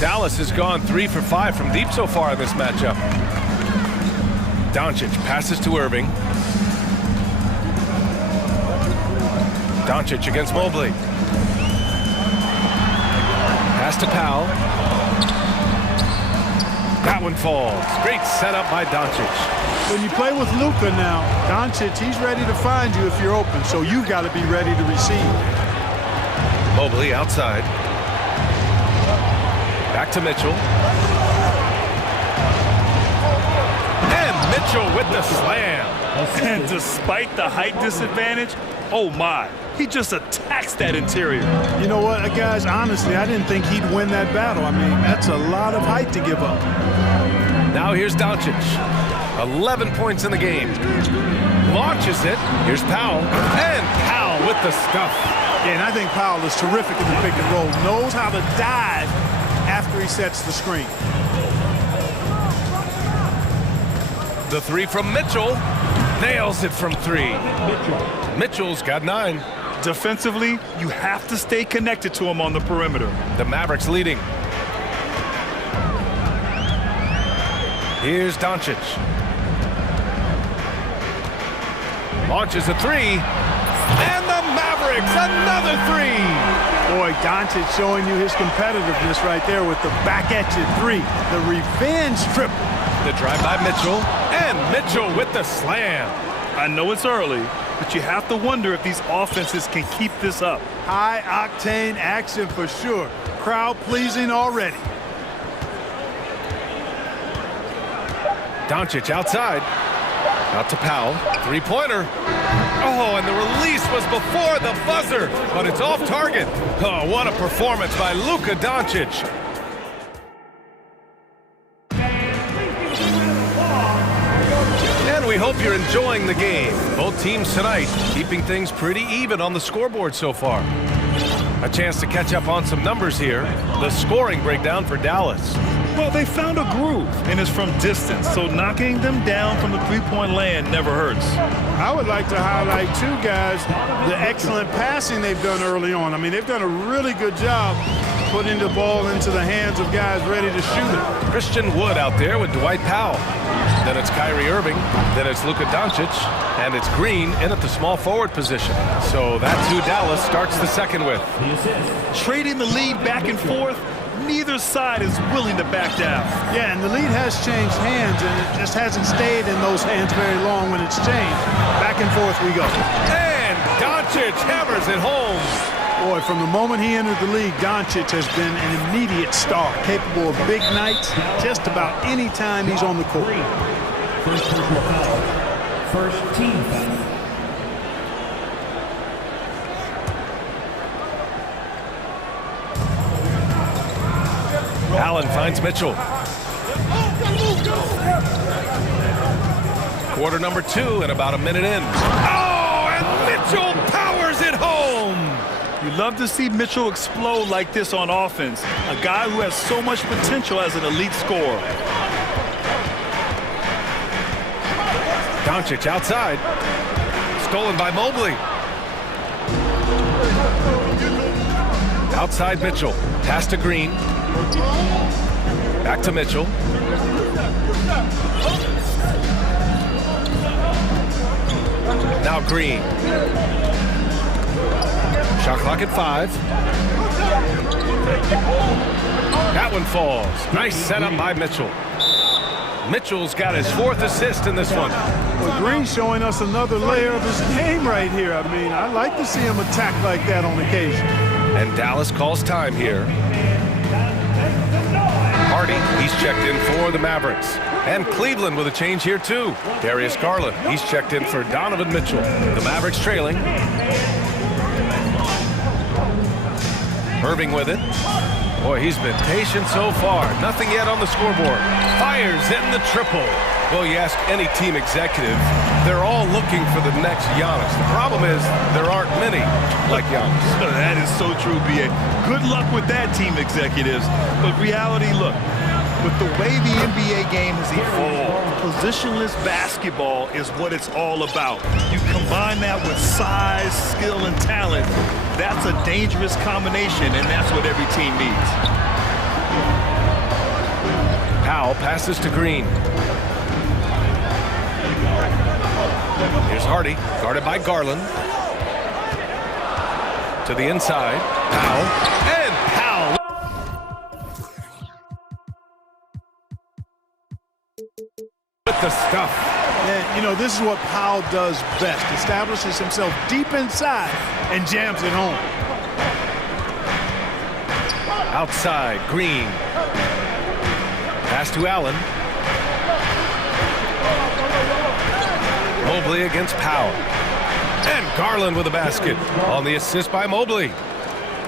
Dallas has gone 3 for 5 from deep so far in this matchup. Doncic passes to Irving. Doncic against Mobley. Pass to Powell. That one falls. Great setup by Doncic. When you play with Luka now, Doncic, he's ready to find you if you're open, so you've got to be ready to receive. Mobley outside. Back to Mitchell. And Mitchell with the slam. And despite the height disadvantage, oh my, he just attacks that interior. You know what, guys, honestly, I didn't think he'd win that battle. I mean, that's a lot of height to give up. Now here's Doncic. 11 points in the game. Launches it. Here's Powell. And Powell with the stuff. Yeah, and I think Powell is terrific in the pick and roll. Knows how to dive after he sets the screen. The three from Mitchell. Nails it from three. Mitchell's got 9. Defensively, you have to stay connected to him on the perimeter. The Mavericks leading. Here's Doncic. Launches a 3. And the Mavericks, another 3. Boy, Doncic showing you his competitiveness right there with the back at you 3. The revenge triple. The drive by Mitchell. And Mitchell with the slam. I know it's early, but you have to wonder if these offenses can keep this up. High-octane action for sure. Crowd-pleasing already. Doncic outside. Out to Powell. Three-pointer. Oh, and the release was before the buzzer, but it's off target. Oh, what a performance by Luka Doncic. And we hope you're enjoying the game. Both teams tonight keeping things pretty even on the scoreboard so far. A chance to catch up on some numbers here. The scoring breakdown for Dallas. Well, they found a groove, and it's from distance, so knocking them down from the three-point land never hurts. I would like to highlight, too, guys, the excellent passing they've done early on. I mean, they've done a really good job putting the ball into the hands of guys ready to shoot it. Christian Wood out there with Dwight Powell. Then it's Kyrie Irving. Then it's Luka Doncic. And it's Green in at the small forward position. So that's who Dallas starts the second with. Trading the lead back and forth, neither side is willing to back down. Yeah, and the lead has changed hands, and it just hasn't stayed in those hands very long when it's changed. Back and forth we go. And Doncic hammers it home. Boy, from the moment he entered the league, Doncic has been an immediate star, capable of big nights just about any time he's on the court. First personal foul. First team foul. Allen finds Mitchell. Quarter number 2 and about a minute in. Oh, and Mitchell powers it home. You love to see Mitchell explode like this on offense. A guy who has so much potential as an elite scorer. Doncic outside. Stolen by Mobley. Outside Mitchell. Pass to Green. Back to Mitchell. Now Green. Shot clock at 5. That one falls. Nice setup by Mitchell. Mitchell's got his 4th assist in this one. Well, Green showing us another layer of his game right here. I mean, I like to see him attack like that on occasion. And Dallas calls time here. Hardy, he's checked in for the Mavericks. And Cleveland with a change here too. Darius Garland, he's checked in for Donovan Mitchell. The Mavericks trailing. Irving with it. Boy, he's been patient so far. Nothing yet on the scoreboard. Fires in the triple. Well, you ask any team executive, they're all looking for the next Giannis. The problem is there aren't many like Giannis. That is so true, B.A. Good luck with that, team executives. But reality, look, with the way the NBA game has evolved, positionless basketball is what it's all about. You combine that with size, skill, and talent, that's a dangerous combination, and that's what every team needs. Powell passes to Green. Here's Hardy, guarded by Garland. To the inside, Powell, and Powell. With the stuff. And, you know, this is what Powell does best. Establishes himself deep inside and jams it home. Outside, Green. Pass to Allen. Mobley against Powell. And Garland with a basket on the assist by Mobley.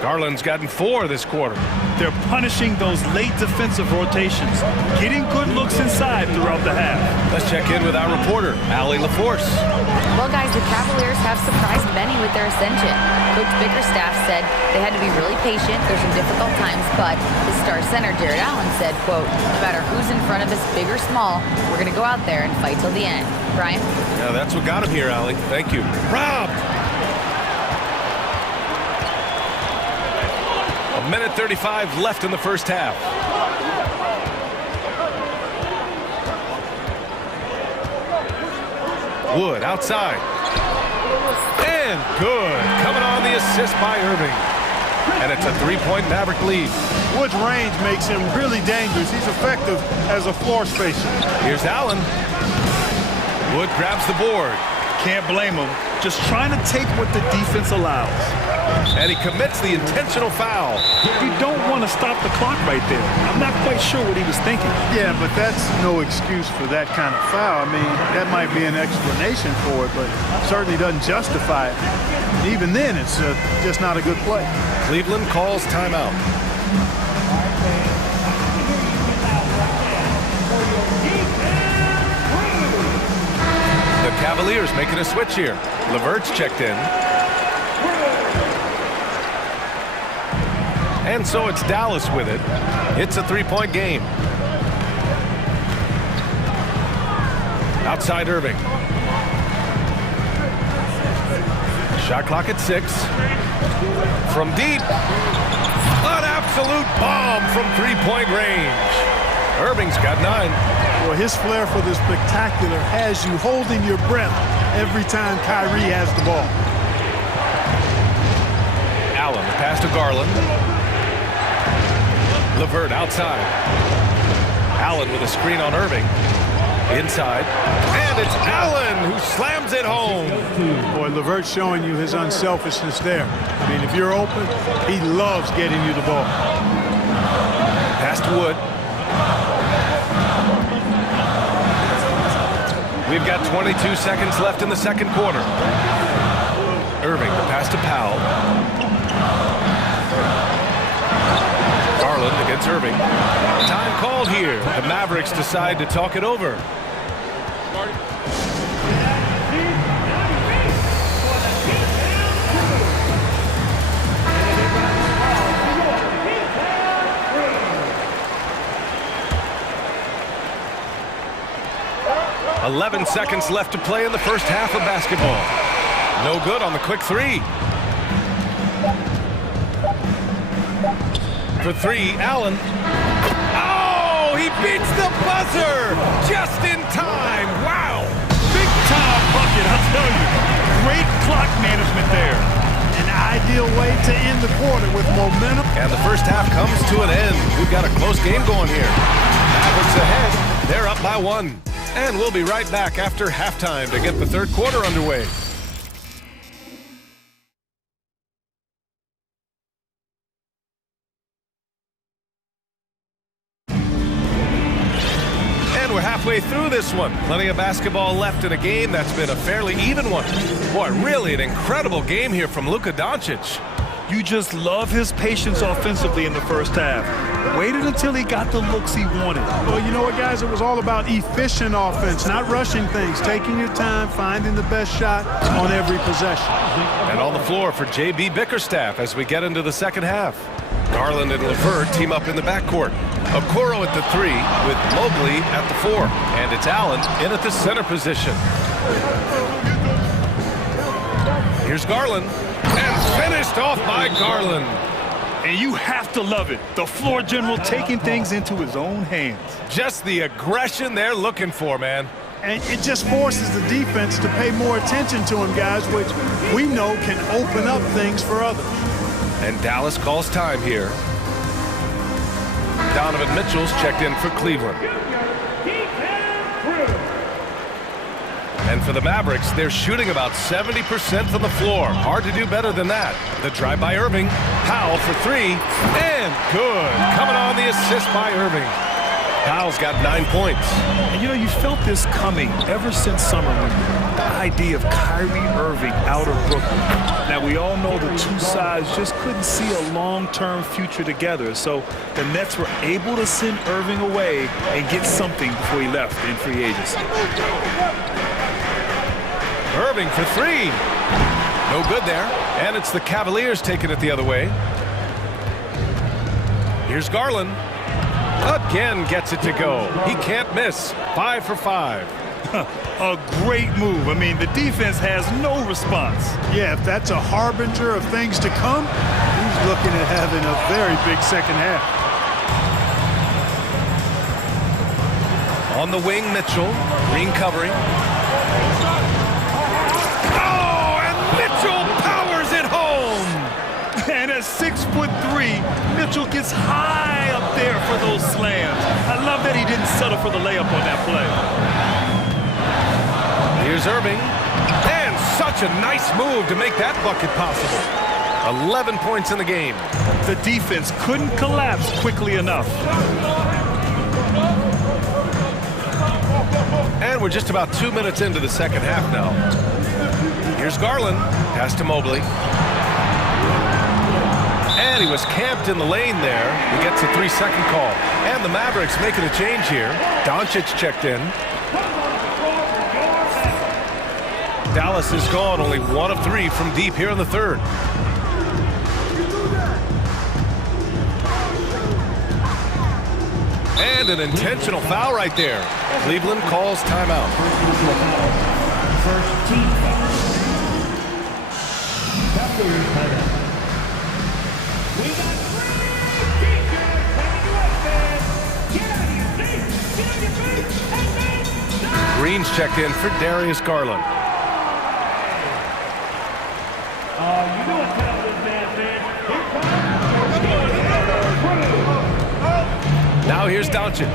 Garland's gotten 4 this quarter. They're punishing those late defensive rotations, getting good looks inside throughout the half. Let's check in with our reporter, Allie LaForce. Well, guys, the Cavaliers have surprised many with their ascension. Coach Bickerstaff said they had to be really patient. There's some difficult times, but his star center, Jared Allen, said, quote, no matter who's in front of us, big or small, we're going to go out there and fight till the end. Brian? Yeah, that's what got him here, Allie. Thank you. Rob! A minute 35 left in the first half. Wood outside. And good. Coming on the assist by Irving. And it's a three-point Maverick lead. Wood's range makes him really dangerous. He's effective as a floor spacer. Here's Allen. Wood grabs the board. Can't blame him. Just trying to take what the defense allows. And he commits the intentional foul. You don't want to stop the clock right there. I'm not quite sure what he was thinking. Yeah, but that's no excuse for that kind of foul. I mean, that might be an explanation for it, but certainly doesn't justify it. Even then, it's just not a good play. Cleveland calls timeout. The Cavaliers making a switch here. LeVert's checked in. And so it's Dallas with it. It's a three-point game. Outside Irving. Shot clock at 6. From deep. An absolute bomb from three-point range. Irving's got 9. Well, his flair for the spectacular has you holding your breath every time Kyrie has the ball. Allen, the pass to Garland. LeVert outside. Allen with a screen on Irving. Inside. And it's Allen who slams it home. Boy, LeVert's showing you his unselfishness there. I mean, if you're open, he loves getting you the ball. Pass to Wood. We've got 22 seconds left in the second quarter. Irving, the pass to Powell. Garland against Irving. Time called here. The Mavericks decide to talk it over. .11 seconds left to play in the first half of basketball. No good on the quick three. For three, Allen. Oh, he beats the buzzer just in time. Wow. Big time bucket, I'll tell you. Great clock management there. An ideal way to end the quarter with momentum. And the first half comes to an end. We've got a close game going here. Mavericks ahead. They're up by 1. And we'll be right back after halftime to get the third quarter underway. And we're halfway through this one. Plenty of basketball left in a game that's been a fairly even one. Boy, really an incredible game here from Luka Doncic. You just love his patience offensively in the first half. Waited until he got the looks he wanted. Well, you know what, guys? It was all about efficient offense, not rushing things, taking your time, finding the best shot on every possession. And on the floor for J.B. Bickerstaff as we get into the second half. Garland and LeVert team up in the backcourt. Okoro at the 3 with Mobley at the 4. And it's Allen in at the center position. Here's Garland. And finished off by Garland. And you have to love it. The floor general taking things into his own hands. Just the aggression they're looking for, man. And it just forces the defense to pay more attention to him, guys, which we know can open up things for others. And Dallas calls time here. Donovan Mitchell's checked in for Cleveland. And for the Mavericks, they're shooting about 70% from the floor. Hard to do better than that. The drive by Irving. Powell for 3. And good. Coming on the assist by Irving. Powell's got 9 points. And you know, you felt this coming ever since summer when the idea of Kyrie Irving out of Brooklyn. Now, we all know the two sides just couldn't see a long-term future together. So the Nets were able to send Irving away and get something before he left in free agency. Irving for three. No good there. And it's the Cavaliers taking it the other way. Here's Garland. Again gets it to go. He can't miss. 5 for 5. A great move. I mean, the defense has no response. Yeah, if that's a harbinger of things to come, he's looking at having a very big second half. On the wing, Mitchell. Green covering. And at 6'3", Mitchell gets high up there for those slams. I love that he didn't settle for the layup on that play. Here's Irving. And such a nice move to make that bucket possible. 11 points in the game. The defense couldn't collapse quickly enough. And we're just about 2 minutes into the second half now. Here's Garland. Pass to Mobley. And he was camped in the lane there. He gets a 3-second call. And the Mavericks making a change here. Doncic checked in. Dallas is gone, only 1 of 3 from deep here in the third. And an intentional foul right there. Cleveland calls timeout. First team foul. Green's checked in for Darius Garland. Now here's Doncic.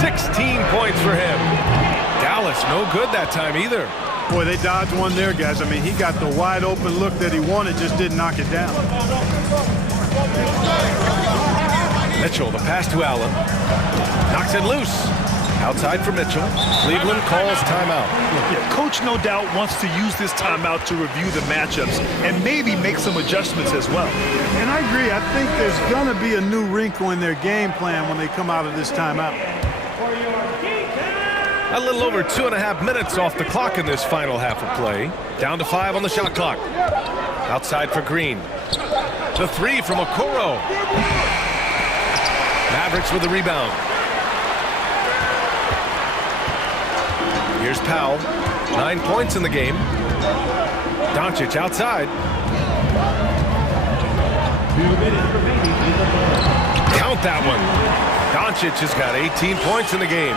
16 points for him. Dallas, no good that time either. Boy, they dodged one there, guys. I mean, he got the wide open look that he wanted, just didn't knock it down. Mitchell, the pass to Allen. Knocks it loose. Outside for Mitchell. Cleveland calls timeout. Yeah, coach no doubt wants to use this timeout to review the matchups and maybe make some adjustments as well. And I agree. I think there's going to be a new wrinkle in their game plan when they come out of this timeout. A little over 2.5 minutes off the clock in this final half of play. Down to 5 on the shot clock. Outside for Green. The 3 from Okoro. Mavericks with the rebound. Here's Powell. 9 points in the game. Doncic outside. Count that one. Doncic has got 18 points in the game.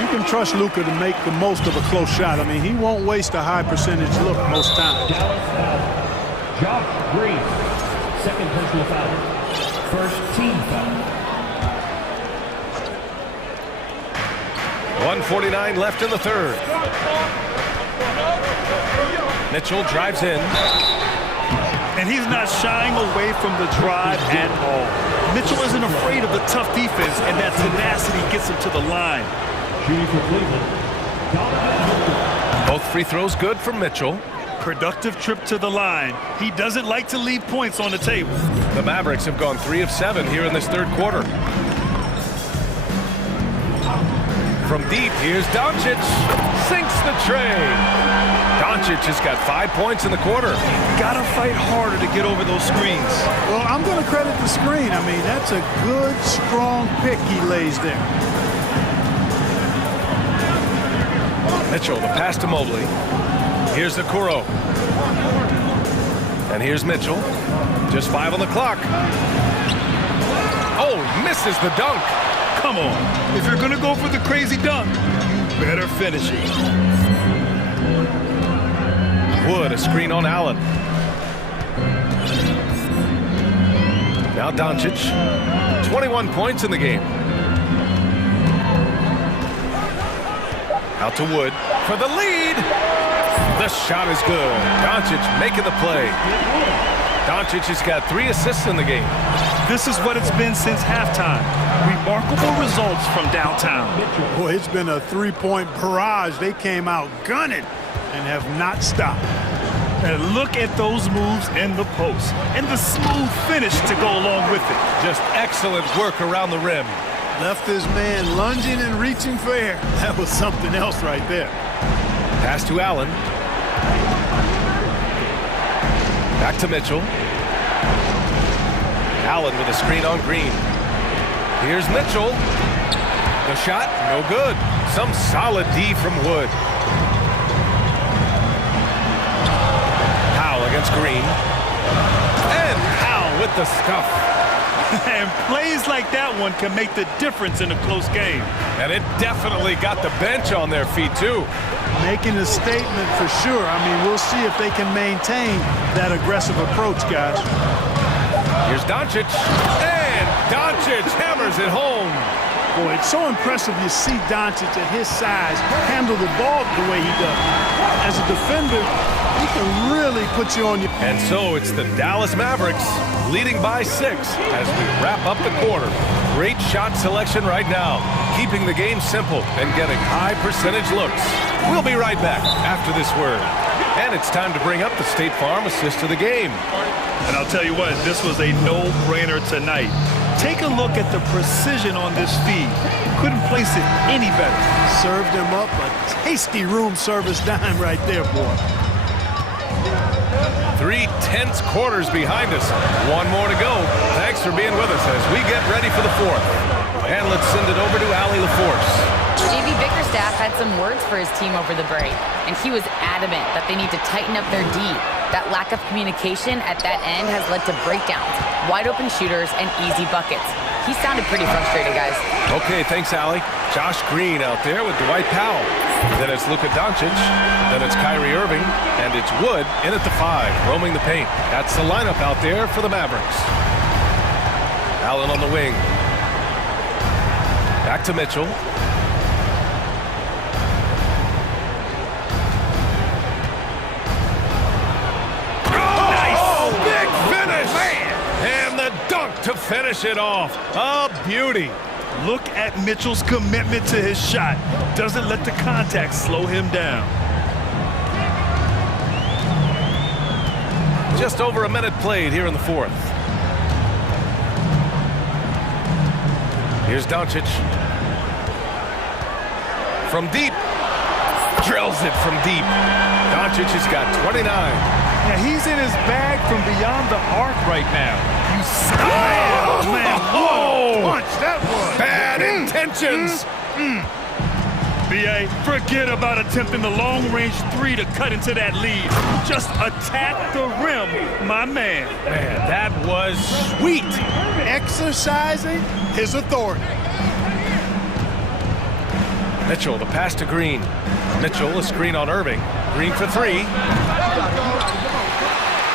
You can trust Luka to make the most of a close shot. I mean, he won't waste a high percentage look most times. Josh Green, second personal foul. First team foul. 1:49 left in the third. Mitchell drives in. And he's not shying away from the drive at all. Mitchell isn't afraid of the tough defense, and that tenacity gets him to the line. Both free throws good for Mitchell. Productive trip to the line. He doesn't like to leave points on the table. The Mavericks have gone 3 of 7 here in this third quarter. From deep, here's Doncic. Sinks the tray. Doncic has got 5 points in the quarter. Gotta fight harder to get over those screens. Well, I'm going to credit the screen. I mean, that's a good, strong pick he lays there. Mitchell, the pass to Mobley. Here's Okoro. And here's Mitchell. Just 5 on the clock. Oh, misses the dunk. Come on. If you're going to go for the crazy dunk, you better finish it. Wood, a screen on Allen. Now Doncic. 21 points in the game. Out to Wood for the lead. The shot is good. Doncic making the play. Doncic has got 3 assists in the game. This is what it's been since halftime. Remarkable results from downtown. Boy, it's been a three-point barrage. They came out gunning and have not stopped. And look at those moves in the post and the smooth finish to go along with it. Just excellent work around the rim. Left his man lunging and reaching for air. That was something else right there. Pass to Allen. Back to Mitchell. Allen with a screen on Green. Here's Mitchell. The shot, no good. Some solid D from Wood. Powell against Green. And Powell with the stuff. And plays like that one can make the difference in a close game. And it definitely got the bench on their feet, too. Making a statement for sure. I mean, we'll see if they can maintain that aggressive approach, guys. Here's Doncic. And Doncic hammers it home. Boy, it's so impressive you see Doncic at his size handle the ball the way he does. As a defender, he can really put you on your... And so it's the Dallas Mavericks leading by 6 as we wrap up the quarter. Great shot selection right now, keeping the game simple and getting high percentage looks. We'll be right back after this word. And it's time to bring up the State Farm assist of the game. And I'll tell you what, this was a no-brainer tonight. Take a look at the precision on this feed. Couldn't place it any better. Served him up a tasty room service dime right there, boy. 3 tense quarters behind us. 1 more to go. Thanks for being with us as we get ready for the 4th. And let's send it over to Allie LaForce. JB Bickerstaff had some words for his team over the break, and he was adamant that they need to tighten up their D. That lack of communication at that end has led to breakdowns, wide open shooters, and easy buckets. He sounded pretty frustrated, guys. Okay, thanks, Allie. Josh Green out there with Dwight Powell. Then it's Luka Doncic. Then it's Kyrie Irving. And it's Wood in at the 5, roaming the paint. That's the lineup out there for the Mavericks. Allen on the wing. Back to Mitchell. To finish it off. A beauty. Look at Mitchell's commitment to his shot. Doesn't let the contact slow him down. Just over a minute played here in the 4th. Here's Doncic. From deep. Drills it from deep. Doncic has got 29. Yeah, he's in his bag from beyond the arc right now. Oh, man, what a punch that was. Bad intentions. B.A., forget about attempting the long-range 3 to cut into that lead. Just attack the rim, my man. Man, that was sweet. Exercising his authority. Mitchell, the pass to Green. Mitchell, a screen on Irving. Green for 3.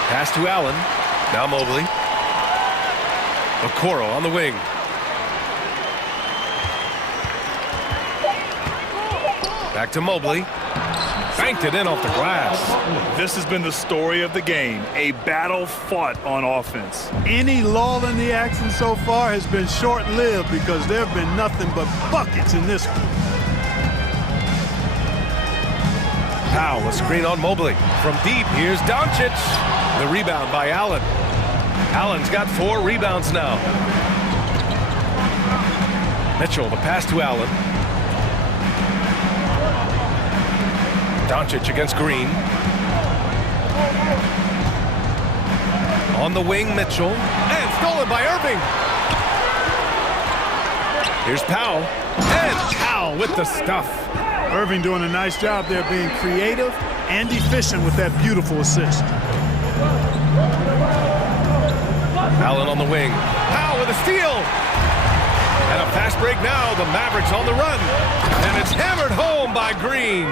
Pass to Allen. Now Mobley. Okoro on the wing. Back to Mobley. Banked it in off the glass. This has been the story of the game. A battle fought on offense. Any lull in the action so far has been short-lived because there have been nothing but buckets in this one. Powell, a screen on Mobley. From deep, here's Doncic. The rebound by Allen. Allen's got 4 rebounds now. Mitchell, the pass to Allen. Doncic against Green. On the wing, Mitchell. And stolen by Irving. Here's Powell. And Powell with the stuff. Irving doing a nice job there being creative and efficient with that beautiful assist. Allen on the wing. Powell with a steal. And a fast break now. The Mavericks on the run. And it's hammered home by Green.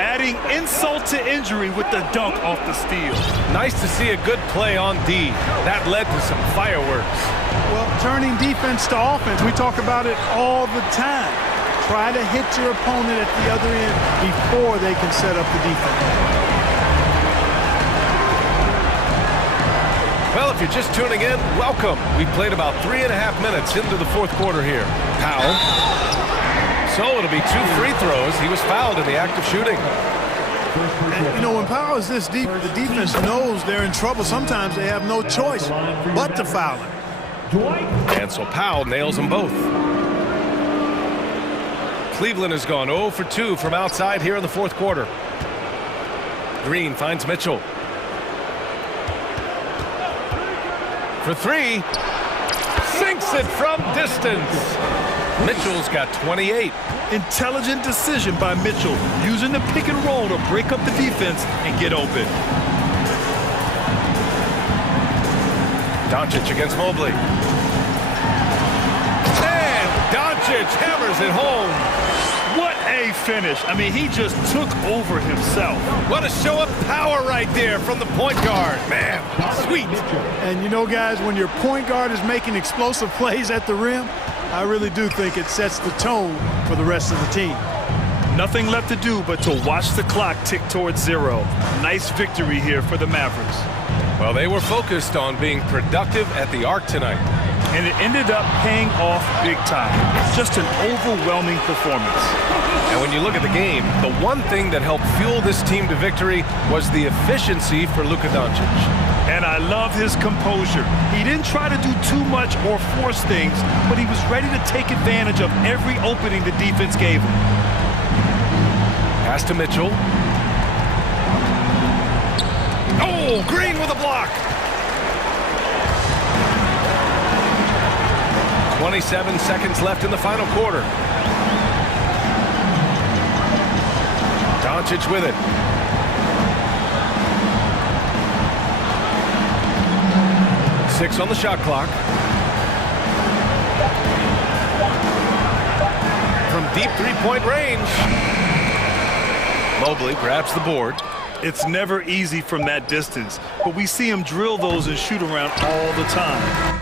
Adding insult to injury with the dunk off the steal. Nice to see a good play on D. That led to some fireworks. Well, turning defense to offense, we talk about it all the time. Try to hit your opponent at the other end before they can set up the defense. Well, if you're just tuning in, welcome. We've played about 3.5 minutes into the fourth quarter here. Powell. So it'll be 2 free throws. He was fouled in the act of shooting. And, you know, when Powell is this deep, the defense knows they're in trouble. Sometimes they have no choice but to foul him. And so Powell nails them both. Cleveland has gone 0 for 2 from outside here in the fourth quarter. Green finds Mitchell. For 3. Sinks it from distance. Mitchell's got 28. Intelligent decision by Mitchell, using the pick and roll to break up the defense and get open. Doncic against Mobley. And Doncic hammers it home. What a finish. I mean, he just took over himself. What a show of power right there from the point guard. Man, sweet. And you know, guys, when your point guard is making explosive plays at the rim, I really do think it sets the tone for the rest of the team. Nothing left to do but to watch the clock tick towards 0. Nice victory here for the Mavericks. Well, they were focused on being productive at the arc tonight. And it ended up paying off big time. Just an overwhelming performance. And when you look at the game, the one thing that helped fuel this team to victory was the efficiency for Luka Doncic. And I love his composure. He didn't try to do too much or force things, but he was ready to take advantage of every opening the defense gave him. Pass to Mitchell. Oh, Green with a block. 27 seconds left in the final quarter. Doncic with it. Six on the shot clock. From deep three-point range. Mobley grabs the board. It's never easy from that distance, but we see him drill those and shoot around all the time.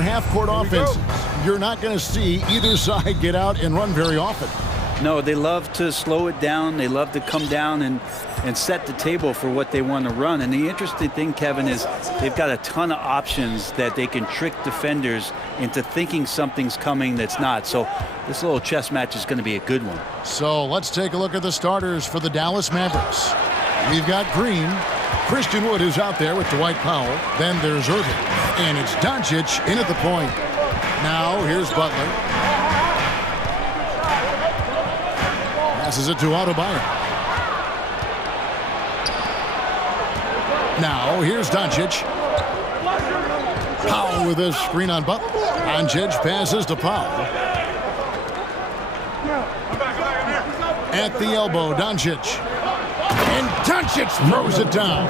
Half-court offenses. You're not going to see either side get out and run very often. No, they love to slow it down. They love to come down and set the table for what they want to run. And the interesting thing, Kevin, is they've got a ton of options that they can trick defenders into thinking something's coming that's not. So this little chess match is going to be a good one. So let's take a look at the starters for the Dallas Mavericks. We've got Green. Christian Wood is out there with Dwight Powell. Then there's Irving. And it's Doncic in at the point. Now here's Butler. Passes it to Adebayo. Now here's Doncic. Powell with a screen on Butler. Doncic passes to Powell. At the elbow, Doncic. And Doncic throws it down.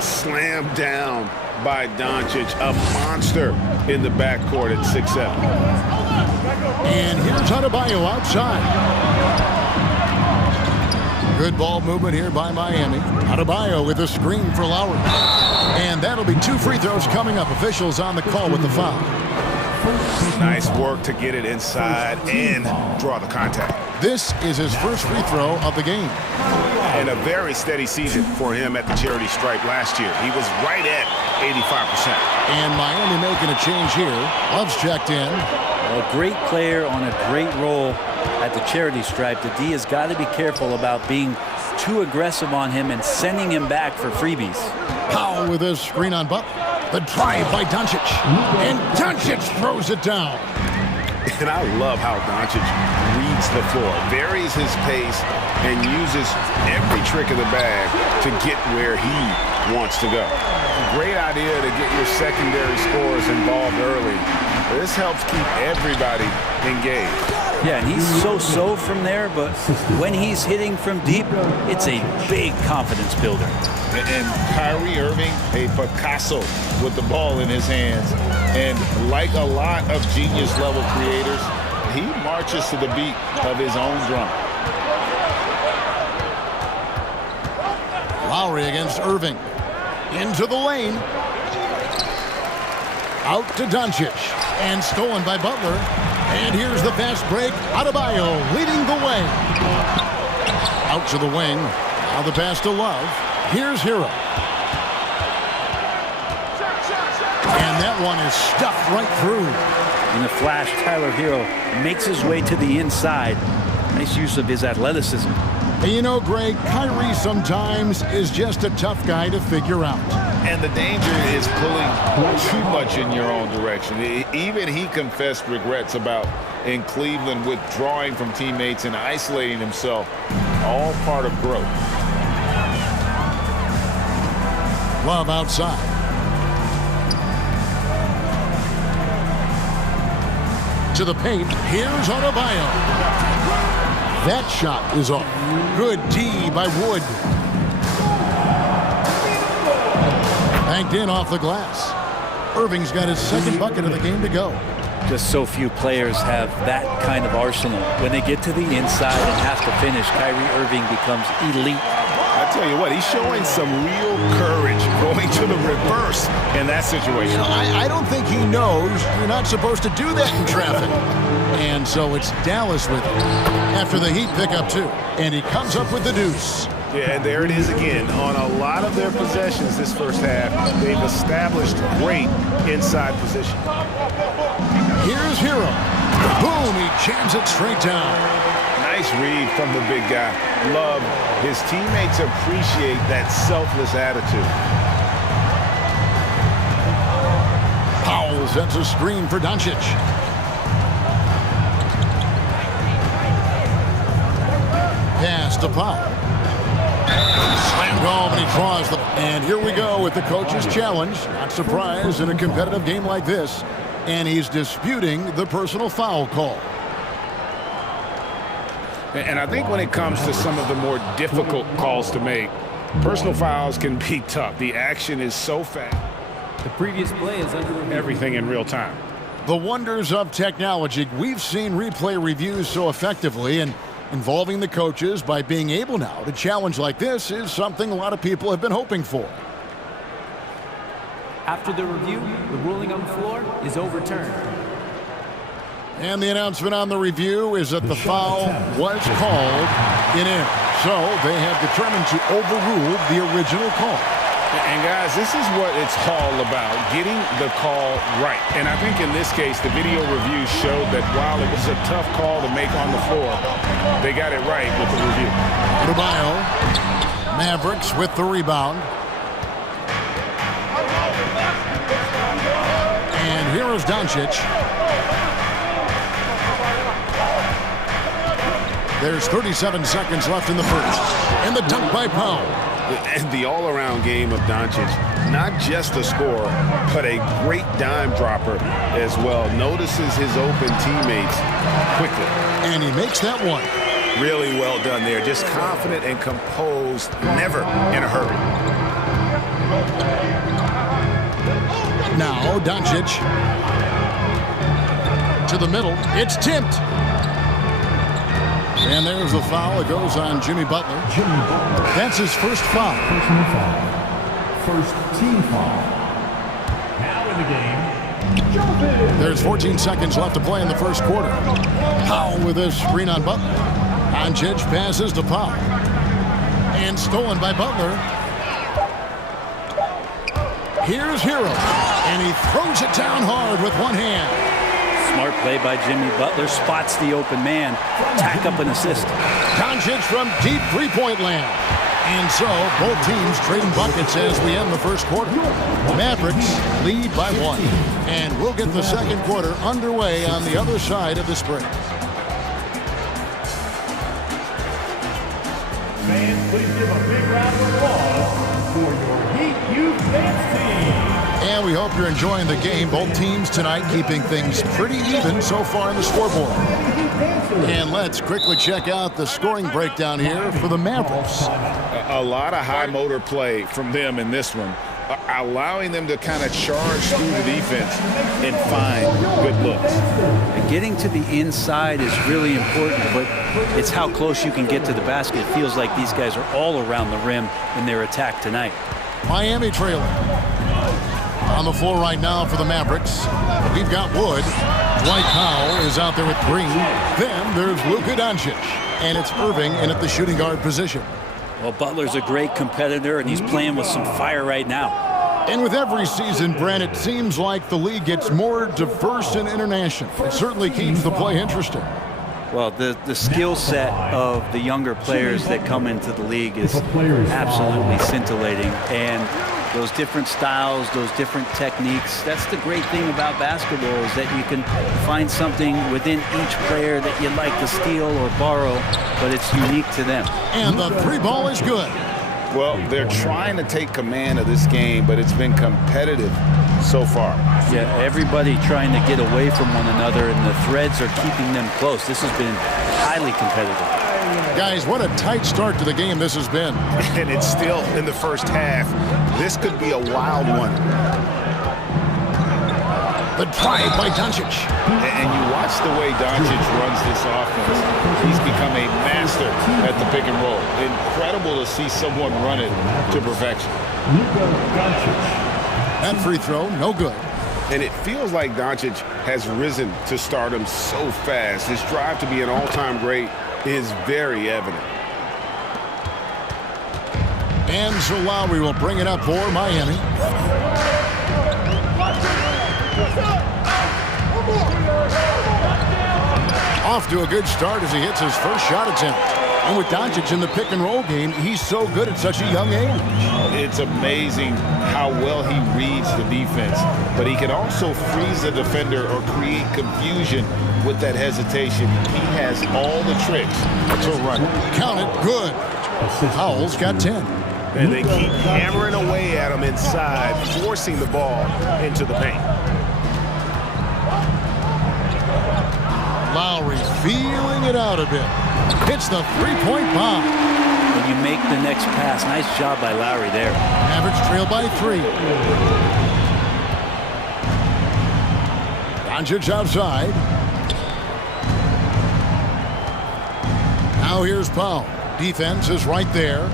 Slammed down by Doncic, a monster in the backcourt at 6'7". And here's Adebayo outside. Good ball movement here by Miami. Adebayo with a screen for Lowry. And that'll be 2 free throws coming up. Officials on the call with the foul. Nice work to get it inside and draw the contact. This is his first free throw of the game. And a very steady season for him at the charity stripe last year. He was right at 85%. And Miami making a change here. Love's checked in. A great player on a great role at the charity stripe. The D has got to be careful about being too aggressive on him and sending him back for freebies. Powell with a screen on Butler. The drive by Doncic. And Doncic throws it down. And I love how Doncic reads the floor, varies his pace, and uses every trick of the bag to get where he wants to go. Great idea to get your secondary scorers involved early. This helps keep everybody engaged. Yeah, and he's so from there, but when he's hitting from deep, it's a big confidence builder. And Kyrie Irving, a Picasso with the ball in his hands. And like a lot of genius-level creators, he marches to the beat of his own drum. Lowry against Irving. Into the lane. Out to Doncic. And stolen by Butler. And here's the fast break. Adebayo leading the way. Out to the wing. Now the pass to Love. Here's Hero. And that one is stuffed right through. In the flash, Tyler Hero makes his way to the inside. Nice use of his athleticism. And you know, Greg, Kyrie sometimes is just a tough guy to figure out. And the danger is pulling too much in your own direction. Even he confessed regrets about in Cleveland withdrawing from teammates and isolating himself. All part of growth. Love outside. To the paint. Here's Adebayo. That shot is off. Good D by Wood. Banked in off the glass. Irving's got his second bucket of the game to go. Just so few players have that kind of arsenal. When they get to the inside and have to finish, Kyrie Irving becomes elite. I tell you what, he's showing some real courage going to the reverse in that situation. You know, I don't think he knows you're not supposed to do that in traffic. And so it's Dallas with it after the Heat pick up 2. And he comes up with the deuce. Yeah, and there it is again. On a lot of their possessions this first half, they've established great inside position. Here's Hero. Boom, he jams it straight down. Nice read from the big guy. Love. His teammates appreciate that selfless attitude. Powell sets a screen for Doncic. Pass to Powell. Slam golf, and he draws the... And here we go with the coach's challenge. Not surprised in a competitive game like this. And he's disputing the personal foul call. And I think when it comes to some of the more difficult calls to make, personal fouls can be tough. The action is so fast. The previous play is under review. Everything in real time. The wonders of technology. We've seen replay reviews so effectively, and involving the coaches by being able now to challenge like this is something a lot of people have been hoping for. After the review, the ruling on the floor is overturned. And the announcement on the review is that the foul was called in. So they have determined to overrule the original call. And guys, this is what it's all about, getting the call right. And I think in this case, the video review showed that while it was a tough call to make on the floor, they got it right with the review. Rubio, Mavericks with the rebound. And here is Doncic. There's 37 seconds left in the first. And the dunk by Powell. And the all-around game of Doncic, not just a scorer, but a great dime dropper as well. Notices his open teammates quickly. And he makes that one. Really well done there. Just confident and composed, never in a hurry. Now Doncic to the middle. It's tipped. And there's the foul. It goes on Jimmy Butler. That's his first foul. Personal foul. First team foul. Now in the game, There's 14 seconds left to play in the first quarter. Powell with this screen on Butler. Doncic passes to Powell. And stolen by Butler. Here's Hero. And he throws it down hard with one hand. Smart play by Jimmy Butler. Spots the open man. Tack up an assist. Doncic from deep three-point land. And so both teams trading buckets as we end the first quarter. Mavericks lead by 1. And we'll get the second quarter underway on the other side of this break. fans, please give a big round of applause for your Heat Youth Dance Team. And we hope you're enjoying the game. Both teams tonight keeping things pretty even so far on the scoreboard. And let's quickly check out the scoring breakdown here for the Mavericks. A lot of high motor play from them in this one, allowing them to kind of charge through the defense and find good looks. And getting to the inside is really important, but it's how close you can get to the basket. It feels like these guys are all around the rim in their attack tonight. Miami trailing. On the floor right now for the Mavericks, we've got Wood. Dwight Powell is out there with Green. Then there's Luka Doncic. And it's Irving in at the shooting guard position. Well, Butler's a great competitor, and he's playing with some fire right now. And with every season, Brent, it seems like the league gets more diverse and international. It certainly keeps the play interesting. Well, the skill set of the younger players that come into the league is absolutely scintillating. And those different styles, those different techniques, that's the great thing about basketball, is that you can find something within each player that you'd like to steal or borrow, but it's unique to them. And the three ball is good. Well, they're trying to take command of this game, but it's been competitive so far. Yeah, everybody trying to get away from one another, and the threads are keeping them close. This has been highly competitive. Guys, what a tight start to the game this has been. And it's still in the first half. This could be a wild one. The drive by Doncic. And you watch the way Doncic runs this offense. He's become a master at the pick and roll. Incredible to see someone run it to perfection. That free throw, no good. And it feels like Doncic has risen to stardom so fast. His drive to be an all-time great is very evident. And so Lowry will bring it up for Miami. Off to a good start as he hits his first shot attempt. And with Doncic in the pick and roll game, he's so good at such a young age. It's amazing how well he reads the defense, but he can also freeze the defender or create confusion with that hesitation. He has all the tricks to run. Count it, good. Powell's got 10. And they keep hammering away at him inside, forcing the ball into the paint. Lowry feeling it out a bit. Hits the three-point bomb. And you make the next pass. Nice job by Lowry there. Mavericks trail by 3. Doncic outside. Now here's Powell. Defense is right there.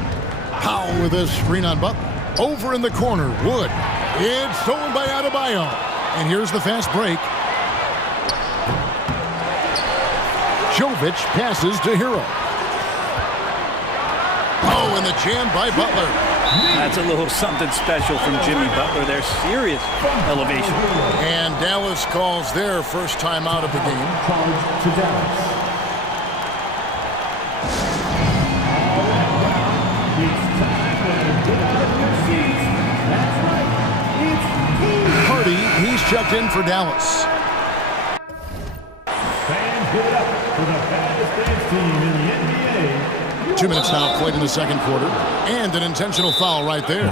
Powell with a screen on Butler. Over in the corner, Wood. It's stolen by Adebayo. And here's the fast break. Jovic passes to Hero. Oh, and the jam by Butler. That's a little something special from Jimmy Butler. There's serious elevation. And Dallas calls their first time out of the game. Charge to Dallas. It's time to get out of your seats. That's right. It's Hardy, he's checked in for Dallas. Fans give it up for the baddest dance team in the NBA. 2 minutes now played in the second quarter. And an intentional foul right there.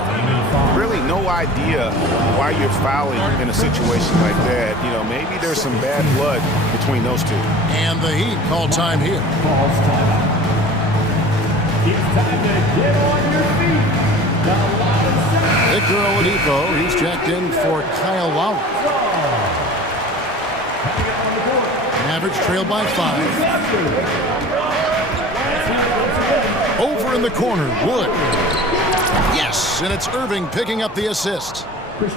Really no idea why you're fouling in a situation like that. You know, maybe there's some bad blood between those two. And the Heat call time here. Calls time. It's time to get on your feet. The line set. Victor Oladipo, he's checked in for Kyle Lowry. Mavericks trail by 5. Over in the corner, Wood. Yes, and it's Irving picking up the assist.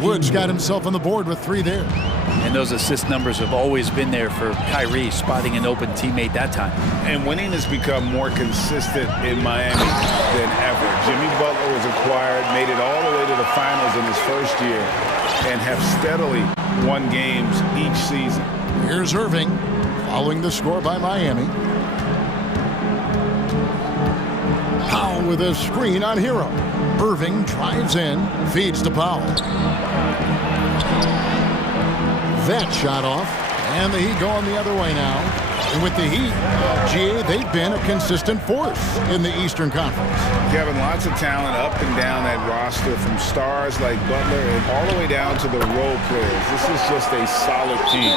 Wood's got himself on the board with 3 there. And those assist numbers have always been there for Kyrie, spotting an open teammate that time. And winning has become more consistent in Miami than ever. Jimmy Butler was acquired, made it all the way to the finals in his first year, and have steadily won games each season. Here's Irving, following the score by Miami. Powell with a screen on Hero. Irving drives in, feeds to Powell. That shot off, and the Heat going the other way now. And with the Heat, GA, they've been a consistent force in the Eastern Conference. Kevin, lots of talent up and down that roster, from stars like Butler and all the way down to the role players. This is just a solid team.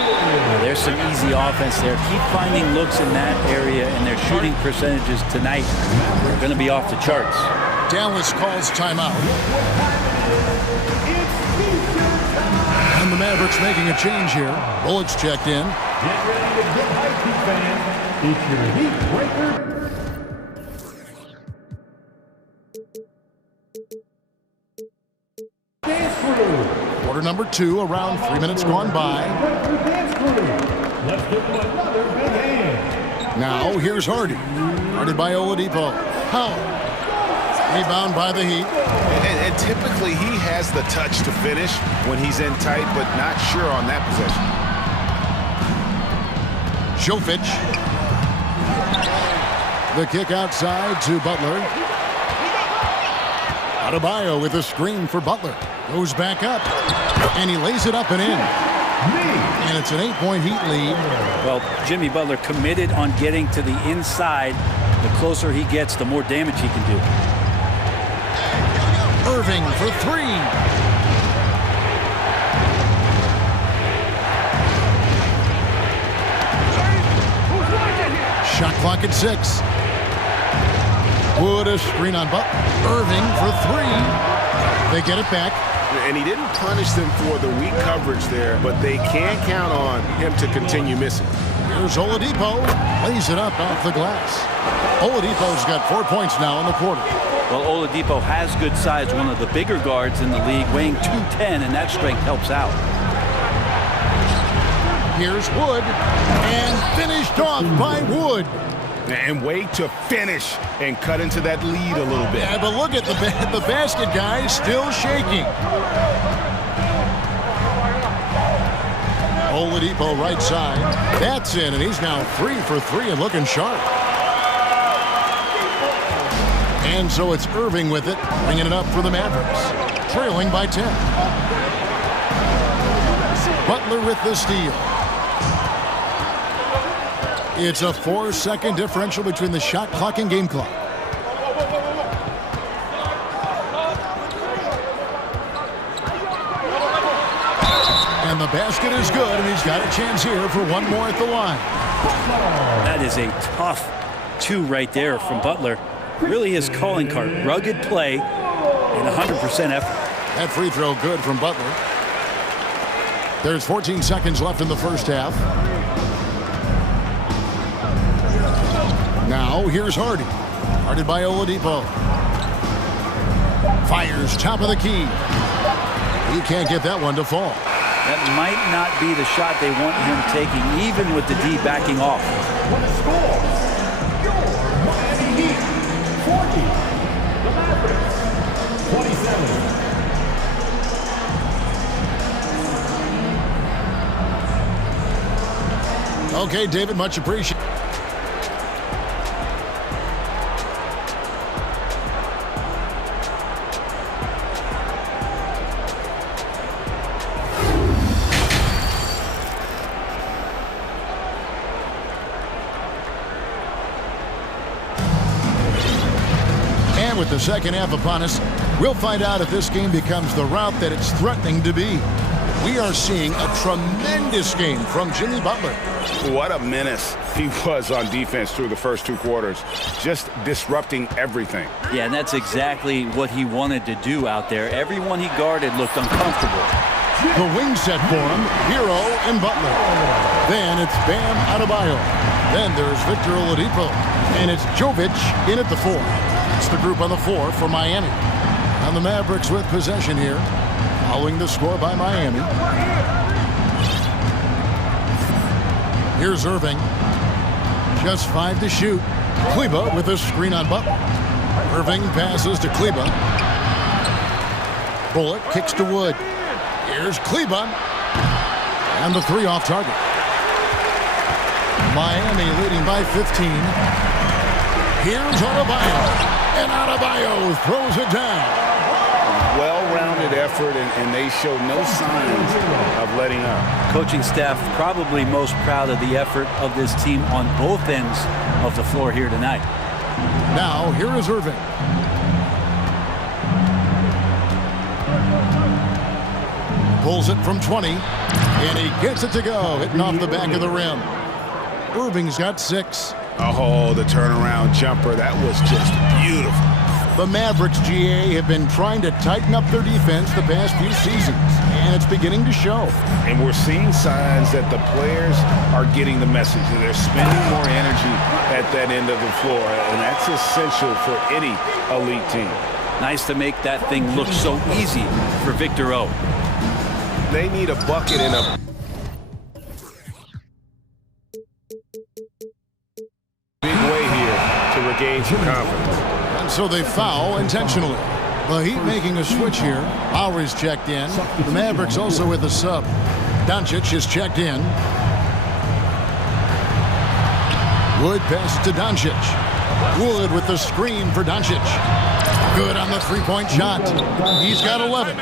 There's some easy offense there. Keep finding looks in that area, and their shooting percentages tonight are going to be off the charts. Dallas calls timeout. And the Mavericks making a change here. Bullock's checked in. Get ready to get hyped, fans. It's your Heat breaker. Dance crew. Quarter number 2, around 3 minutes gone by. Dance crew. Let's give them another big hand. Now here's Hardy. Guarded by Oladipo. Powell. Rebound by the Heat. And typically he has the touch to finish when he's in tight, but not sure on that possession. Jovic. The kick outside to Butler. Adebayo with a screen for Butler. Goes back up. And he lays it up and in. And it's an 8-point Heat lead. Well, Jimmy Butler committed on getting to the inside. The closer he gets, the more damage he can do. Irving for 3. Shot clock at 6. Wood a screen on Butler. Irving for 3. They get it back. And he didn't punish them for the weak coverage there, but they can't count on him to continue missing. Here's Oladipo. Lays it up off the glass. Oladipo's got 4 points now in the quarter. Well, Oladipo has good size, one of the bigger guards in the league, weighing 210, and that strength helps out. Here's Wood, and finished off by Wood. And wait to finish and cut into that lead a little bit. Yeah, but look at the basket, guys, still shaking. Oladipo right side. That's in, and he's now 3 for 3 and looking sharp. And so it's Irving with it, bringing it up for the Mavericks, trailing by 10. Butler with the steal. It's a 4-second differential between the shot clock and game clock. And the basket is good, and he's got a chance here for one more at the line. That is a tough 2 right there from Butler. Really his calling card. Rugged play and 100% effort. That free throw good from Butler. There's 14 seconds left in the first half. Now here's Hardy. Guarded by Oladipo. Fires top of the key. He can't get that one to fall. That might not be the shot they want him taking, even with the D backing off. What a score! Your Miami Heat 40, the Mavericks 27. Okay, David, much appreciated. And with the second half upon us, we'll find out if this game becomes the route that it's threatening to be. We are seeing a tremendous game from Jimmy Butler. What a menace he was on defense through the first 2 quarters, just disrupting everything. Yeah, and that's exactly what he wanted to do out there. Everyone he guarded looked uncomfortable. The wing set for him, Hero and Butler. Then it's Bam Adebayo. Then there's Victor Oladipo. And it's Jovic in at the 4. It's the group on the 4 for Miami. And the Mavericks with possession here, following the score by Miami. Here's Irving. Just 5 to shoot. Kleba with a screen on Butler. Irving passes to Kleba. Bullock kicks to Wood. Here's Kleba. And the 3 off target. Miami leading by 15. Here's Adebayo. And Adebayo throws it down. Well-rounded effort, and they show no signs of letting up. Coaching staff probably most proud of the effort of this team on both ends of the floor here tonight. Now, here is Irving. Pulls it from 20, and he gets it to go, hitting off the back of the rim. Irving's got 6. Oh, the turnaround jumper. That was just beautiful. The Mavericks, GA, have been trying to tighten up their defense the past few seasons, and it's beginning to show. And we're seeing signs that the players are getting the message. They're spending more energy at that end of the floor, and that's essential for any elite team. Nice to make that thing look so easy for Victor O. They need a bucket and a big way here to regain some confidence. So they foul intentionally. The Heat making a switch here. Lowry's checked in. The Mavericks also with a sub. Doncic is checked in. Wood passes to Doncic. Wood with the screen for Doncic. Good on the three-point shot. He's got 11.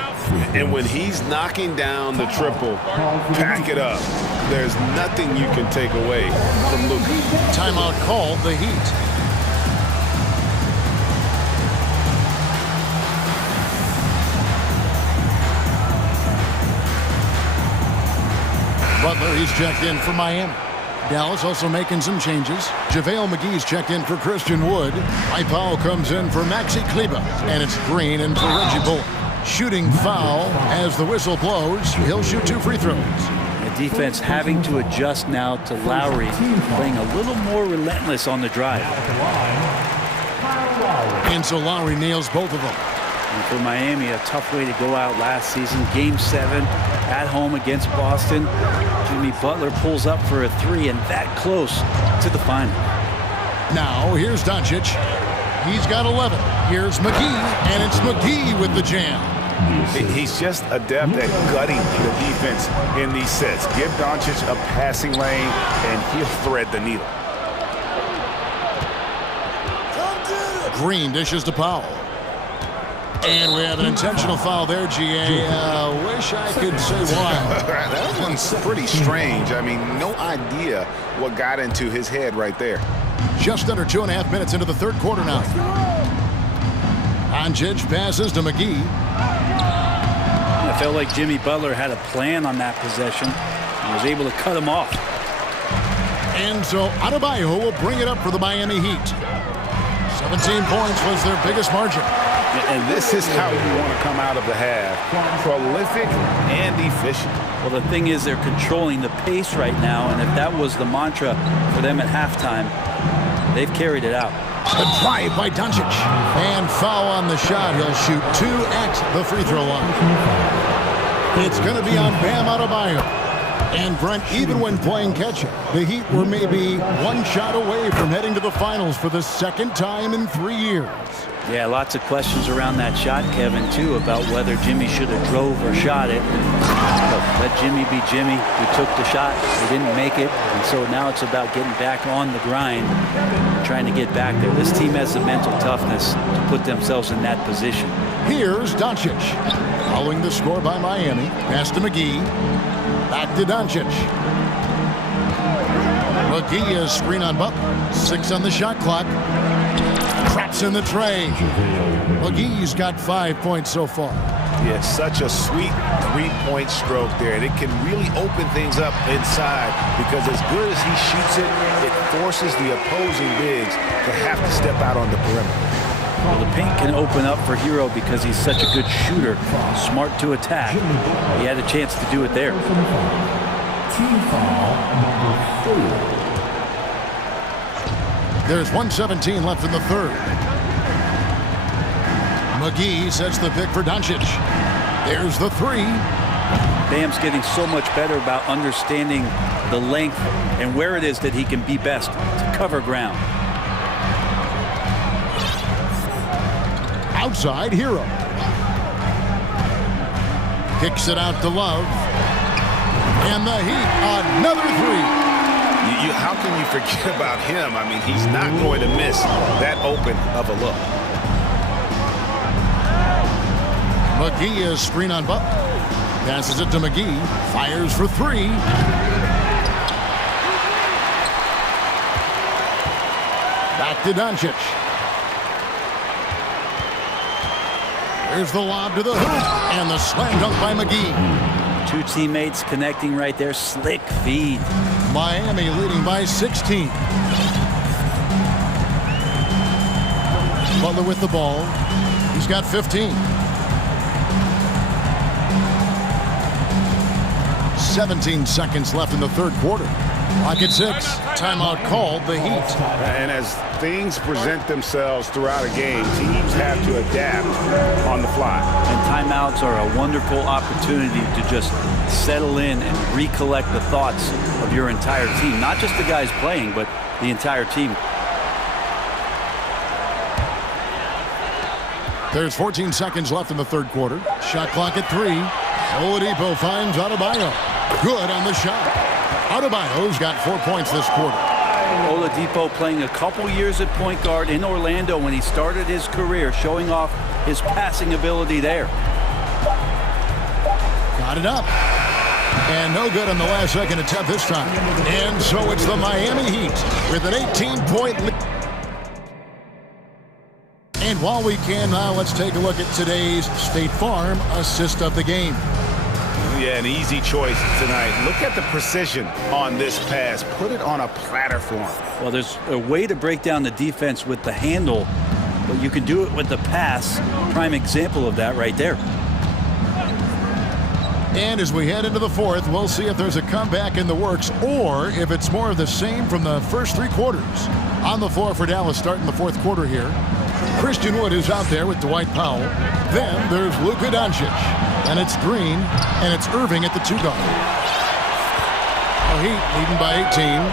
And when he's knocking down the triple, pack it up. There's nothing you can take away from Luka. Timeout called, the Heat. Butler, he's checked in for Miami. Dallas also making some changes. JaVale McGee's checked in for Christian Wood. Mike Powell comes in for Maxi Kleba. And it's Green in for Reggie Bullock. Shooting foul as the whistle blows. He'll shoot 2 free throws. The defense having to adjust now to Lowry, playing a little more relentless on the drive. And so Lowry nails both of them. And for Miami, a tough way to go out last season. Game 7 at home against Boston. Jimmy Butler pulls up for a 3 and that close to the final. Now here's Doncic. He's got 11. Here's McGee, and it's McGee with the jam. He's just adept at gutting the defense in these sets. Give Doncic a passing lane, and he'll thread the needle. Green dishes to Powell. And we have an intentional foul there, GA. Wish I could say why. That one's pretty strange. I mean, no idea what got into his head right there. Just under 2.5 minutes into the third quarter now. Doncic passes to McGee. I felt like Jimmy Butler had a plan on that possession and was able to cut him off. And so Adebayo will bring it up for the Miami Heat. 17 points was their biggest margin. And this is how you want to come out of the half. Prolific and efficient. Well, the thing is they're controlling the pace right now, and if that was the mantra for them at halftime, they've carried it out. The drive by Doncic. And foul on the shot. He'll shoot 2 at the free throw line. It's going to be on Bam Adebayo. And Brent, even when playing catch-up, the Heat were maybe one shot away from heading to the finals for the second time in 3 years. Yeah, lots of questions around that shot, Kevin, too, about whether Jimmy should have drove or shot it. Look, let Jimmy be Jimmy. He took the shot. He didn't make it. And so now it's about getting back on the grind, trying to get back there. This team has the mental toughness to put themselves in that position. Here's Doncic. Following the score by Miami. Pass to McGee. Back to Doncic. McGee is screen on Butler. 6 on the shot clock. Traps in the tray. McGee's got 5 points so far. Yeah, such a sweet three-point stroke there. And it can really open things up inside because as good as he shoots it, it forces the opposing bigs to have to step out on the perimeter. Well, the paint can open up for Hero because he's such a good shooter, smart to attack. He had a chance to do it there. Team foul number 4. There's 1:17 left in the third. McGee sets the pick for Doncic. There's the three. Bam's getting so much better about understanding the length and where it is that he can be best to cover ground. Outside, Hero. Kicks it out to Love. And the Heat, another three. How can you forget about him? I mean, he's not going to miss that open of a look. McGee is screen on Butler. Passes it to McGee. Fires for three. Back to Doncic. There's the lob to the hoop. And the slam dunk by McGee. Two teammates connecting right there. Slick feed. Miami leading by 16. Butler with the ball. He's got 15. 17 seconds left in the third quarter. Clock at 6. Timeout called, the Heat. And as things present themselves throughout a game, teams have to adapt on the fly. And timeouts are a wonderful opportunity to just settle in and recollect the thoughts of your entire team. Not just the guys playing, but the entire team. There's 14 seconds left in the third quarter. Shot clock at 3. Oladipo finds Adebayo. Good on the shot. Adebayo's got 4 points this quarter. Oladipo playing a couple years at point guard in Orlando when he started his career, showing off his passing ability there. Got it up. And no good on the last second attempt this time. And so it's the Miami Heat with an 18-point lead. And while we can now, let's take a look at today's State Farm assist of the game. Yeah, an easy choice tonight. Look at the precision on this pass. Put it on a platter for him. Well, there's a way to break down the defense with the handle, but you can do it with the pass. Prime example of that right there. And as we head into the fourth, we'll see if there's a comeback in the works or if it's more of the same from the first 3 quarters. On the floor for Dallas starting the fourth quarter here. Christian Wood is out there with Dwight Powell. Then there's Luka Doncic. And it's Green, and it's Irving at the 2 guard. The Heat leading by 18.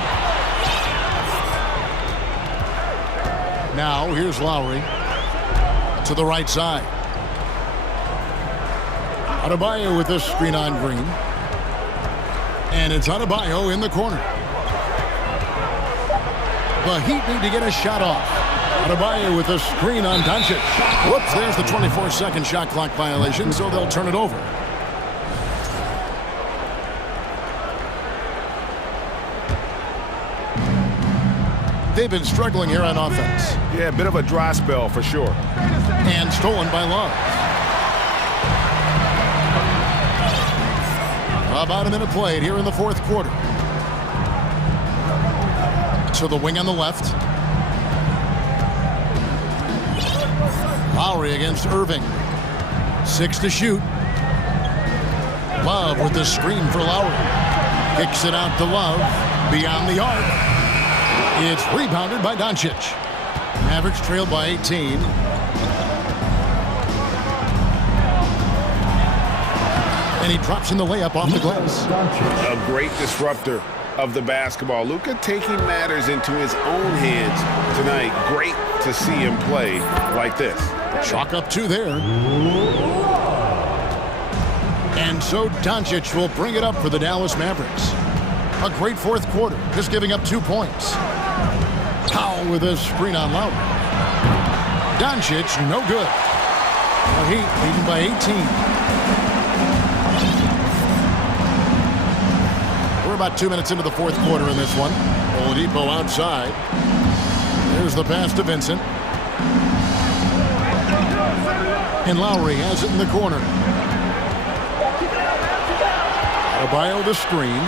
Now here's Lowry to the right side. Adebayo with this screen on Green. And it's Adebayo in the corner. The Heat need to get a shot off. Adebayo with a screen on Doncic. Whoops, there's the 24-second shot clock violation, so they'll turn it over. They've been struggling here on offense. Yeah, a bit of a dry spell for sure. And stolen by Love. About a minute played here in the fourth quarter. To the wing on the left. Lowry against Irving. 6 to shoot. Love with the screen for Lowry. Kicks it out to Love. Beyond the arc. It's rebounded by Doncic. Mavericks trailed by 18. And he drops in the layup off the glass. A great disruptor of the basketball. Luka taking matters into his own hands tonight. Great to see him play like this. Chalk up 2 there. And so Doncic will bring it up for the Dallas Mavericks. A great fourth quarter, just giving up 2 points. Powell with a screen on Lowry. Doncic, no good. The Heat leading by 18. We're about 2 minutes into the fourth quarter in this one. Oladipo outside. There's the pass to Vincent. And Lowry has it in the corner. Adebayo the screen.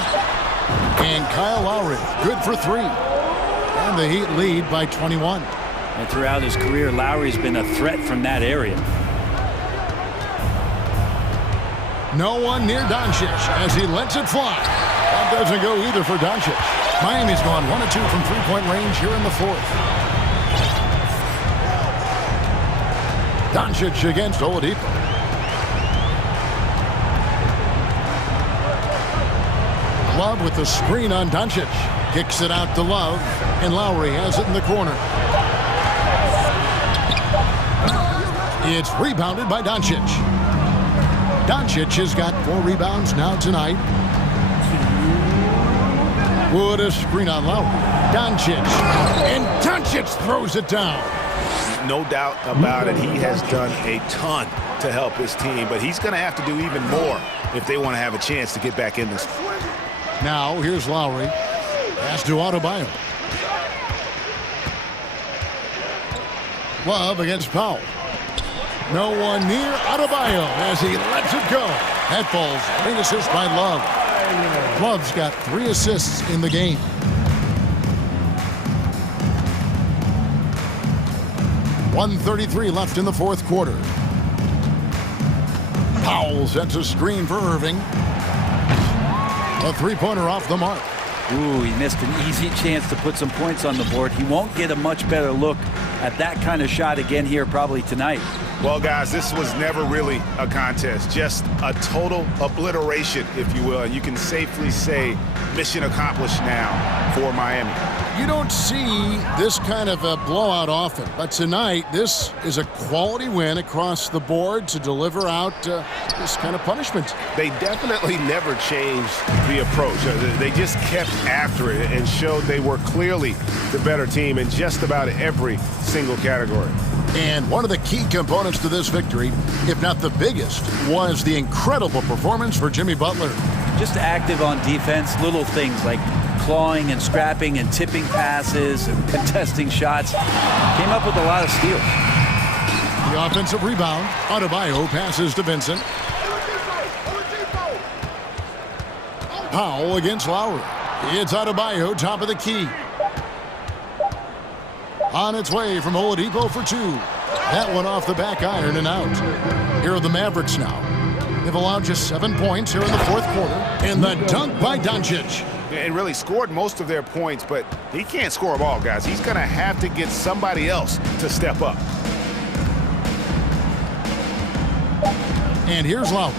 And Kyle Lowry, good for 3. And the Heat lead by 21. And throughout his career, Lowry's been a threat from that area. No one near Doncic as he lets it fly. That doesn't go either for Doncic. Miami's gone 1 of 2 from three-point range here in the fourth. Doncic against Oladipo. Love with the screen on Doncic. Kicks it out to Love, and Lowry has it in the corner. It's rebounded by Doncic. Doncic has got 4 rebounds now tonight. What a screen on Lowry. Doncic. And Doncic throws it down. No doubt about it. He has done a ton to help his team, but he's going to have to do even more if they want to have a chance to get back in this. Now, here's Lowry. Pass to Adebayo. Love against Powell. No one near Adebayo as he lets it go. That falls. Great assist by Love. Love's got 3 assists in the game. .133 left in the fourth quarter. Powell sets a screen for Irving. A 3-pointer off the mark. Ooh, he missed an easy chance to put some points on the board. He won't get a much better look at that kind of shot again here probably tonight. Well, guys, this was never really a contest, just a total obliteration, if you will. And you can safely say mission accomplished now for Miami. You don't see this kind of a blowout often, but tonight this is a quality win across the board to deliver out this kind of punishment. They definitely never changed the approach. They just kept after it and showed they were clearly the better team in just about every single category. And one of the key components to this victory, if not the biggest, was the incredible performance for Jimmy Butler. Just active on defense, little things like clawing and scrapping and tipping passes and contesting shots. Came up with a lot of steals. The offensive rebound. Adebayo passes to Vincent. Powell against Lowry. It's Adebayo, top of the key. On its way from Oladipo for 2. That one off the back iron and out. Here are the Mavericks now. They've allowed just 7 points here in the fourth quarter. And the dunk by Doncic. And really scored most of their points, but he can't score them all, guys. He's going to have to get somebody else to step up. And here's Lowry.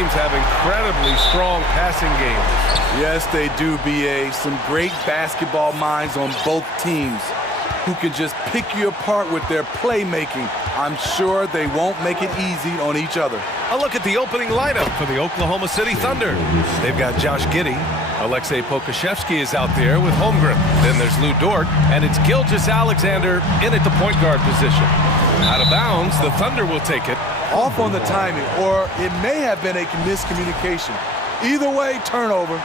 teams have incredibly strong passing games. Yes, they do, B.A. Some great basketball minds on both teams who can just pick you apart with their playmaking. I'm sure they won't make it easy on each other. A look at the opening lineup for the Oklahoma City Thunder. They've got Josh Giddey. Alexei Pokusevski is out there with Holmgren. Then there's Lou Dort, and it's Gilgeous-Alexander in at the point guard position. Out of bounds, the Thunder will take it. Off on the timing, or it may have been a miscommunication. Either way, turnover.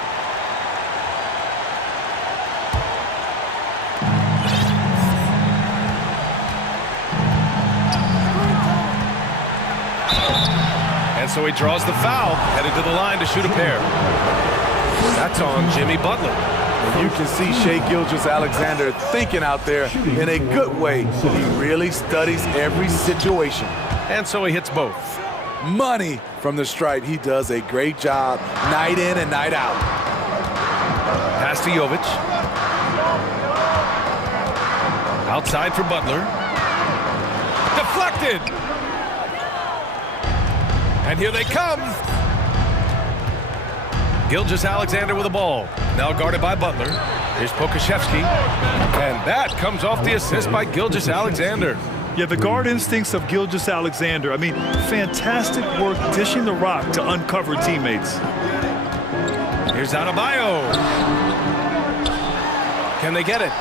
And so he draws the foul, headed to the line to shoot a pair. That's on Jimmy Butler. And you can see Shai Gilgeous-Alexander thinking out there in a good way. He really studies every situation. And so he hits both. Money from the stripe. He does a great job night in and night out. Pass to Jovic. Outside for Butler. Deflected. And here they come. Gilgeous-Alexander with the ball. Now guarded by Butler. Here's Pokusevski. And that comes off the assist by Gilgeous-Alexander. Yeah, the guard instincts of Gilgeous-Alexander. I mean, fantastic work dishing the rock to uncover teammates. Here's Adebayo. Can they get it?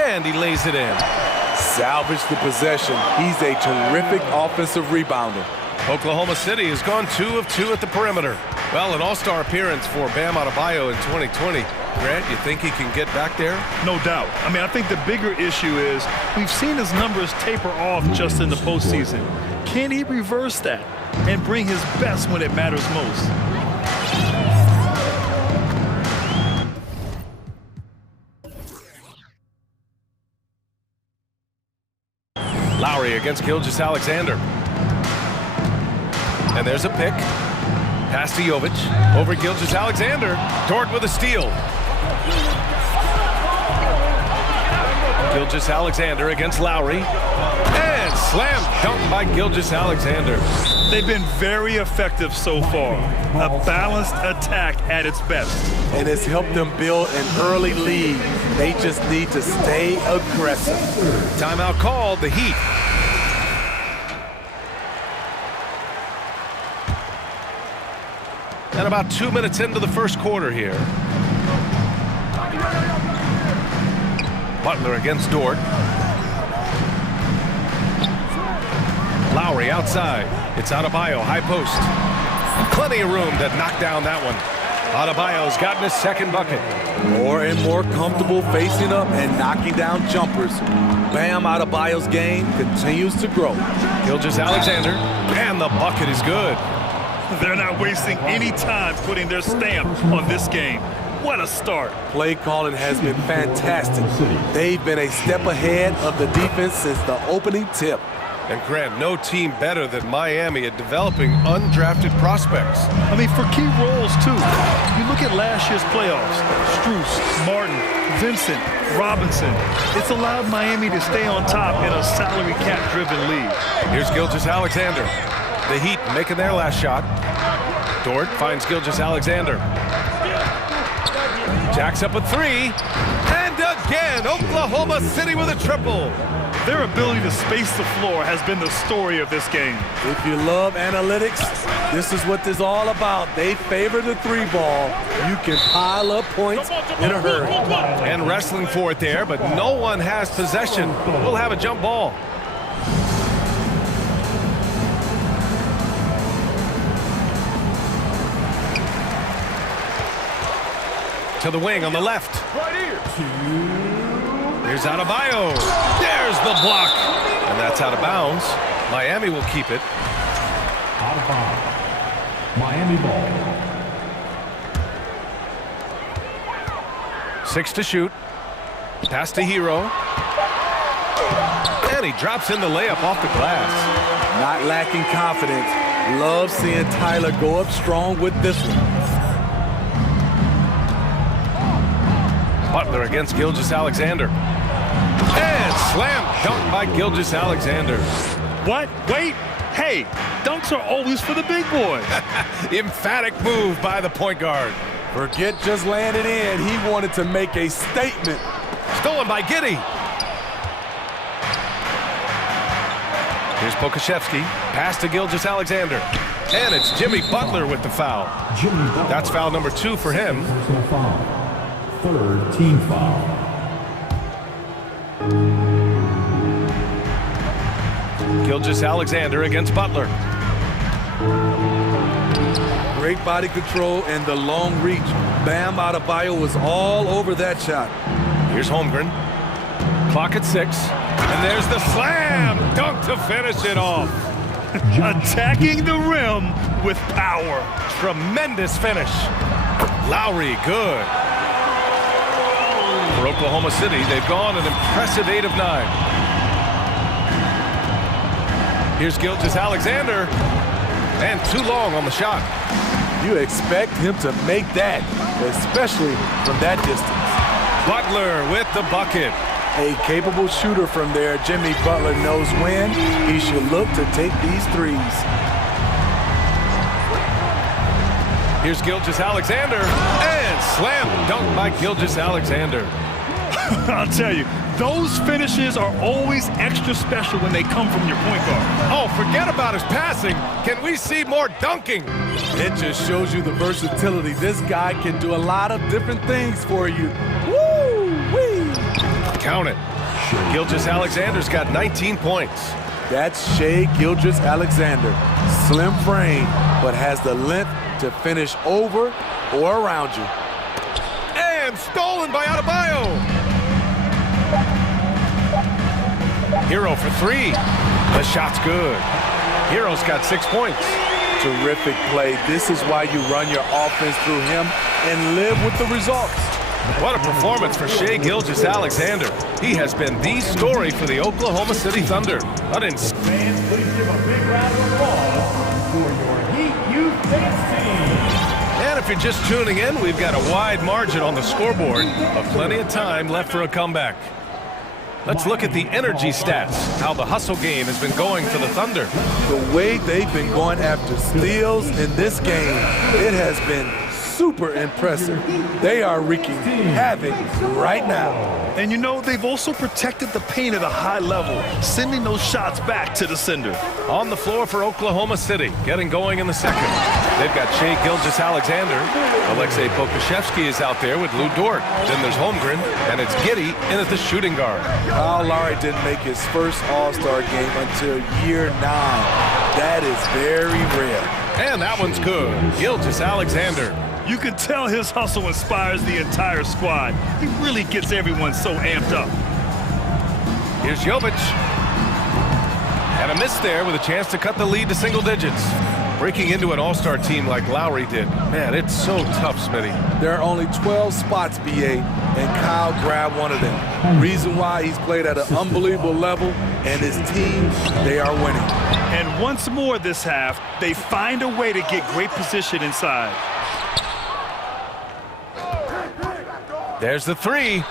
And he lays it in. Salvage the possession. He's a terrific offensive rebounder. Oklahoma City has gone 2 of 2 at the perimeter. Well, an all-star appearance for Bam Adebayo in 2020. Grant, you think he can get back there? No doubt. I mean, I think the bigger issue is we've seen his numbers taper off just in the postseason. Can he reverse that and bring his best when it matters most? Lowry against Gilgeous-Alexander. And there's a pick. Pass to Jovic. Over Gilgeous-Alexander. Dort with a steal. Gilgeous-Alexander against Lowry. And slam dunk by Gilgeous-Alexander. They've been very effective so far. A balanced attack at its best. And it's helped them build an early lead. They just need to stay aggressive. Timeout called, the Heat. And about 2 minutes into the first quarter here. Butler against Dort. Lowry outside. It's Adebayo, high post. Plenty of room to knock down that one. Adebayo's gotten his second bucket. More and more comfortable facing up and knocking down jumpers. Bam Adebayo's game continues to grow. Gilgeous-Alexander, and the bucket is good. They're not wasting any time putting their stamp on this game. What a start. Play calling has been fantastic. They've been a step ahead of the defense since the opening tip. And Grant, no team better than Miami at developing undrafted prospects. I mean, for key roles, too. You look at last year's playoffs. Strus, Martin, Vincent, Robinson. It's allowed Miami to stay on top in a salary cap-driven league. Here's Gilgeous-Alexander. The Heat making their last shot. Dort finds Gilgeous-Alexander. Jacks up a three. And again, Oklahoma City with a triple. Their ability to space the floor has been the story of this game. If you love analytics, this is what this is all about. They favor the three ball. You can pile up points in a hurry. And wrestling for it there, but no one has possession. We'll have a jump ball. To the wing on the left. Right here. Here's Adebayo. There's the block. And that's out of bounds. Miami will keep it. Out of bounds. Miami ball. 6 to shoot. Pass to Hero. And he drops in the layup off the glass. Not lacking confidence. Love seeing Tyler go up strong with this one. Butler against Gilgeous-Alexander. And slam dunk by Gilgeous-Alexander. What? Wait! Hey, dunks are always for the big boys. Emphatic move by the point guard. Forget just landing in. He wanted to make a statement. Stolen by Giddey. Here's Pokashevsky. Pass to Gilgeous-Alexander. And it's Jimmy Butler with the foul. That's foul number 2 for him. Third team foul. Gilgeous-Alexander against Butler. Great body control and the long reach. Bam Adebayo was all over that shot. Here's Holmgren. Clock at 6. And there's the slam dunk to finish it off. Attacking the rim with power. Tremendous finish. Lowry, good. For Oklahoma City, they've gone an impressive 8 of 9. Here's Gilgeous-Alexander. And too long on the shot. You expect him to make that, especially from that distance. Butler with the bucket. A capable shooter from there. Jimmy Butler knows when he should look to take these threes. Here's Gilgeous-Alexander. And slam dunk by Gilgeous-Alexander. I'll tell you, those finishes are always extra special when they come from your point guard. Oh, forget about his passing. Can we see more dunking? It just shows you the versatility. This guy can do a lot of different things for you. Woo-wee! Count it. Gilgeous-Alexander's got 19 points. That's Shai Gilgeous-Alexander. Slim frame, but has the length to finish over or around you. And stolen by Adebayo. Hero for 3. The shot's good. Hero's got 6 points. Terrific play. This is why you run your offense through him and live with the results. What a performance for Shai Gilgeous-Alexander. He has been the story for the Oklahoma City Thunder. Fans, please give a big round of applause for your Heat Youth Dance team. And if you're just tuning in, we've got a wide margin on the scoreboard, but plenty of time left for a comeback. Let's look at the energy stats, how the hustle game has been going for the Thunder. The way they've been going after steals in this game, it has been super impressive. They are wreaking havoc right now. And you know, they've also protected the paint at a high level, sending those shots back to the sender. On the floor for Oklahoma City, getting going in the second. They've got Shai Gilgeous-Alexander. Alexei Pokashevsky is out there with Lou Dort. Then there's Holmgren, and it's Giddey in at the shooting guard. Kyle Lowry didn't make his first All-Star game until year 9. That is very rare. And that one's good. Gilgeous-Alexander. You can tell his hustle inspires the entire squad. He really gets everyone so amped up. Here's Jovic. And a miss there with a chance to cut the lead to single digits. Breaking into an all-star team like Lowry did. Man, it's so tough, Smitty. There are only 12 spots, BA, and Kyle grabbed one of them. Reason why he's played at an unbelievable level, and his team, they are winning. And once more this half, they find a way to get great position inside. There's the 3.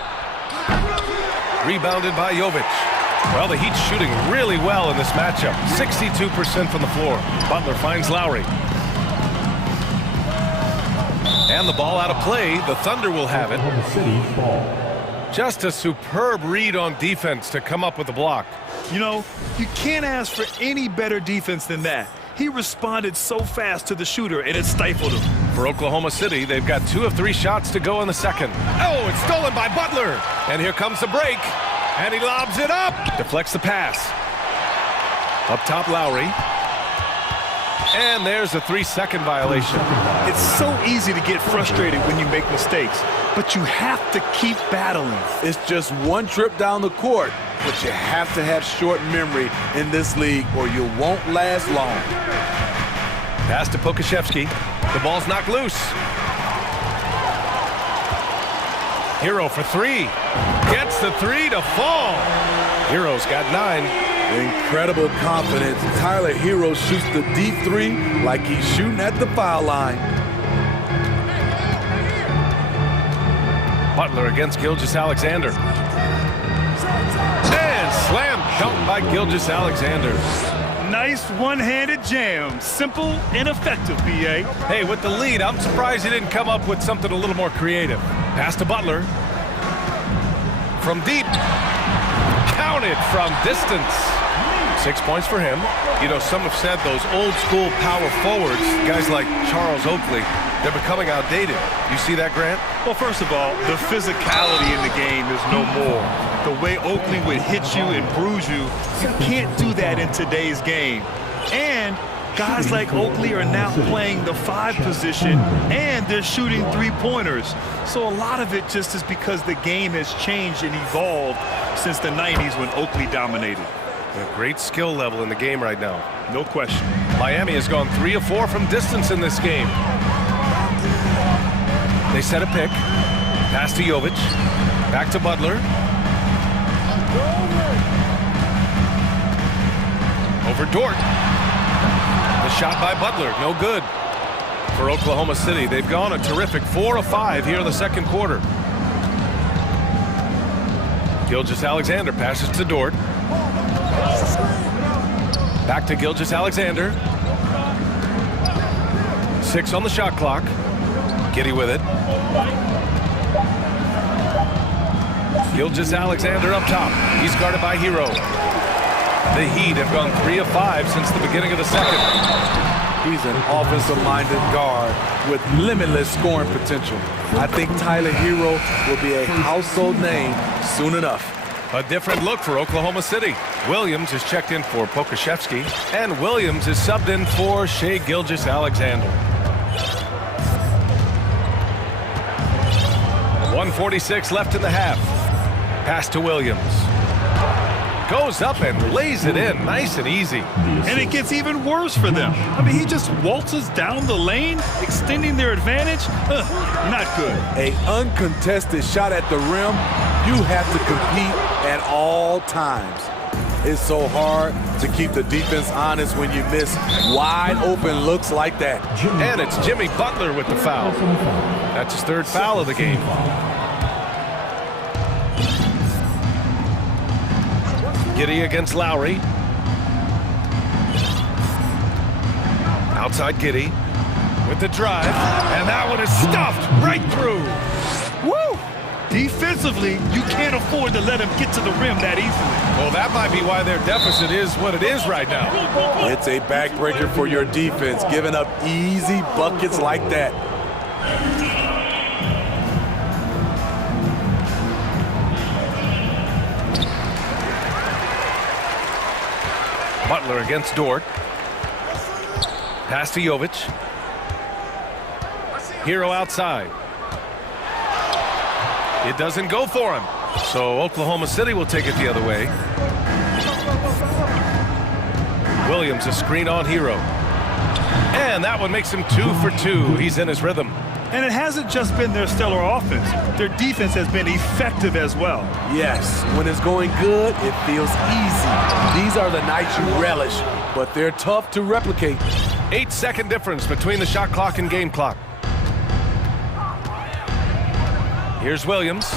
Rebounded by Jovic. Well, the Heat's shooting really well in this matchup. 62% from the floor. Butler finds Lowry. And the ball out of play. The Thunder will have it. Just a superb read on defense to come up with the block. You know, you can't ask for any better defense than that. He responded so fast to the shooter, and it stifled him. For Oklahoma City, they've got 2 of 3 shots to go in the second. Oh, it's stolen by Butler. And here comes the break. And he lobs it up. Deflects the pass. Up top, Lowry. And there's a 3-second violation. It's so easy to get frustrated when you make mistakes, but you have to keep battling. It's just one trip down the court, but you have to have short memory in this league or you won't last long. Pass to Pokashevsky. The ball's knocked loose. Hero for 3. Gets the 3 to fall. Hero's got 9. Incredible confidence. Tyler Hero shoots the deep 3 like he's shooting at the foul line. Butler against Gilgeous-Alexander. And slam dunk by Gilgeous-Alexander. Nice one-handed jam. Simple and effective, B.A. Hey, with the lead, I'm surprised he didn't come up with something a little more creative. Pass to Butler. From deep. Counted from distance. 6 points for him. You know, some have said those old school power forwards, guys like Charles Oakley, they're becoming outdated. You see that, Grant? Well, first of all, the physicality in the game is no more. The way Oakley would hit you and bruise you, you can't do that in today's game. And guys like Oakley are now playing the 5 position, and they're shooting 3-pointers. So a lot of it just is because the game has changed and evolved since the 90s when Oakley dominated. A great skill level in the game right now. No question. Miami has gone 3 of 4 from distance in this game. They set a pick. Pass to Jovic. Back to Butler. Over Dort. The shot by Butler, no good. For Oklahoma City, they've gone a terrific 4 of 5 here in the second quarter. Gilgeous-Alexander passes to Dort. Back to Gilgeous-Alexander. 6 on the shot clock. Giddey with it. Gilgeous-Alexander up top. He's guarded by Hero. The Heat have gone 3 of 5 since the beginning of the second. He's an offensive-minded guard with limitless scoring potential. I think Tyler Hero will be a household name soon enough. A different look for Oklahoma City. Williams is checked in for Pokashevsky, and Williams is subbed in for Shai Gilgeous-Alexander. 1:46 left in the half. Pass to Williams. Goes up and lays it in, nice and easy. And it gets even worse for them. I mean, he just waltzes down the lane, extending their advantage. Not good. An uncontested shot at the rim, you have to compete at all times. It's so hard to keep the defense honest when you miss wide open looks like that. And it's Jimmy Butler with the foul. That's his 3rd foul of the game. Giddey against Lowry. Outside Giddey with the drive, and that one is stuffed right through. Woo! Defensively, you can't afford to let him get to the rim that easily. Well, that might be why their deficit is what it is right now. It's a backbreaker for your defense, giving up easy buckets like that. Butler against Dort. Pass to Jovic. Hero outside. It doesn't go for him. So Oklahoma City will take it the other way. Williams a screen on Hero. And that one makes him 2 for 2. He's in his rhythm. And it hasn't just been their stellar offense. Their defense has been effective as well. Yes, when it's going good, it feels easy. These are the nights you relish, but they're tough to replicate. 8-second difference between the shot clock and game clock. Here's Williams.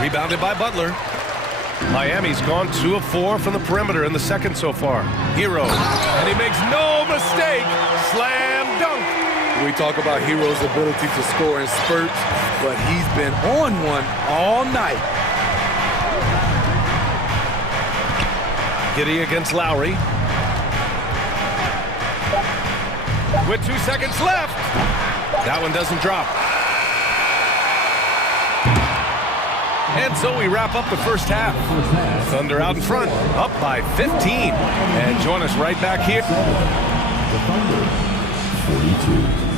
Rebounded by Butler. Miami's gone 2 of 4 from the perimeter in the second so far. Hero, and he makes no mistake. Slam dunk. We talk about Hero's ability to score in spurts, but he's been on one all night. Giddey against Lowry. With 2 seconds left. That one doesn't drop. And so we wrap up the first half. Thunder out in front, up by 15. And join us right back here. The Thunder, 42.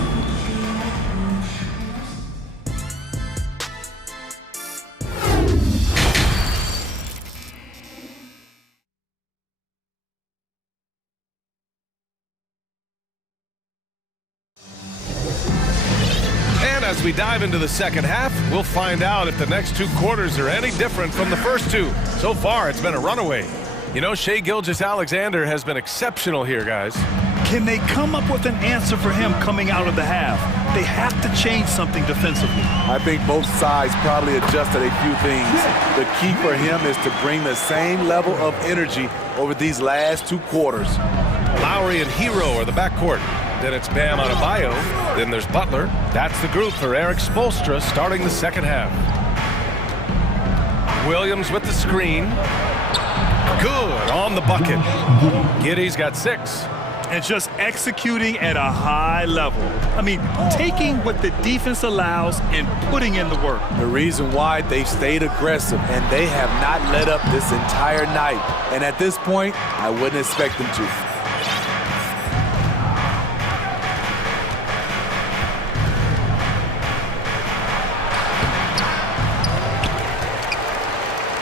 As we dive into the second half, we'll find out if the next 2 quarters are any different from the first 2. So far, it's been a runaway. You know, Shai Gilgeous-Alexander has been exceptional here, guys. Can they come up with an answer for him coming out of the half? They have to change something defensively. I think both sides probably adjusted a few things. The key for him is to bring the same level of energy over these last 2 quarters. Lowry and Hero are the backcourt. Then it's Bam Adebayo. Then there's Butler. That's the group for Eric Spoelstra starting the second half. Williams with the screen. Good on the bucket. Giddey's got 6. And just executing at a high level. I mean, taking what the defense allows and putting in the work. The reason why they stayed aggressive, and they have not let up this entire night. And at this point, I wouldn't expect them to.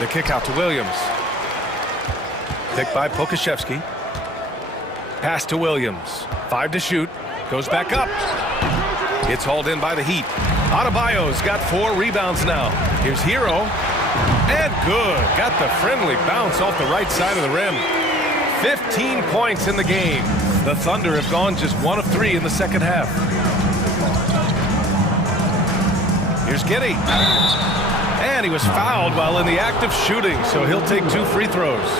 The kick out to Williams. Picked by Pokashevsky. Pass to Williams. 5 to shoot. Goes back up. It's hauled in by the Heat. Adebayo's got 4 rebounds now. Here's Hero. And good. Got the friendly bounce off the right side of the rim. 15 points in the game. The Thunder have gone just 1 of 3 in the second half. Here's Giddey. And he was fouled while in the act of shooting, so he'll take 2 free throws.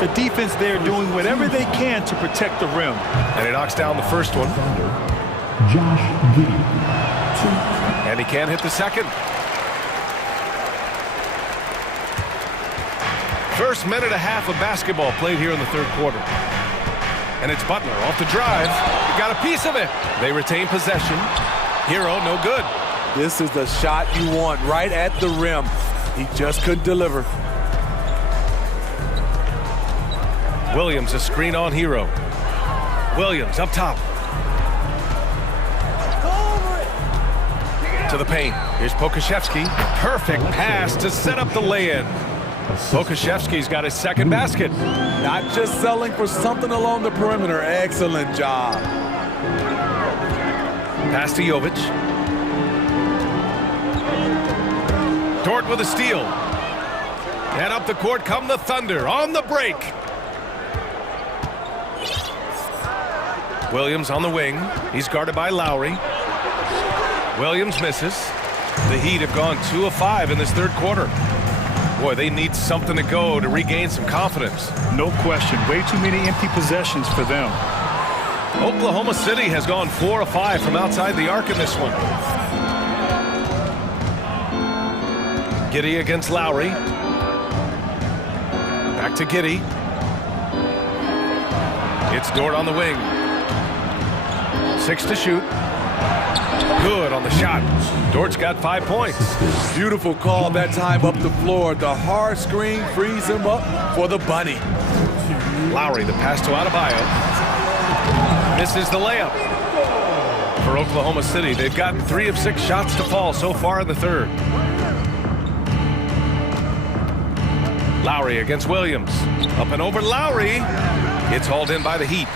The defense there doing whatever they can to protect the rim. And he knocks down the first one. Josh Giddey. And he can't hit the second. First minute and a half of basketball played here in the third quarter. And it's Butler off the drive. He got a piece of it. They retain possession. Hero, no good. This is the shot you want right at the rim. He just couldn't deliver. Williams, a screen on Hero. Williams up top. To the paint. Here's Pokashevsky. Perfect pass to set up the lay-in. Pokashevsky's got his second basket. Not just selling for something along the perimeter. Excellent job. Pass to Jovic. Dort with a steal. And up the court come the Thunder on the break. Williams on the wing. He's guarded by Lowry. Williams misses. The Heat have gone 2 of 5 in this third quarter. Boy, they need something to go to regain some confidence. No question. Way too many empty possessions for them. Oklahoma City has gone 4 of 5 from outside the arc in this one. Giddey against Lowry. Back to Giddey. It's Dort on the wing. 6 to shoot. Good on the shot. Dort's got 5 points. Beautiful call that time up the floor. The hard screen frees him up for the bunny. Lowry, the pass to Adebayo. Misses the layup. For Oklahoma City, they've gotten 3 of 6 shots to fall so far in the third. Lowry against Williams. Up and over Lowry. It's hauled in by the Heat.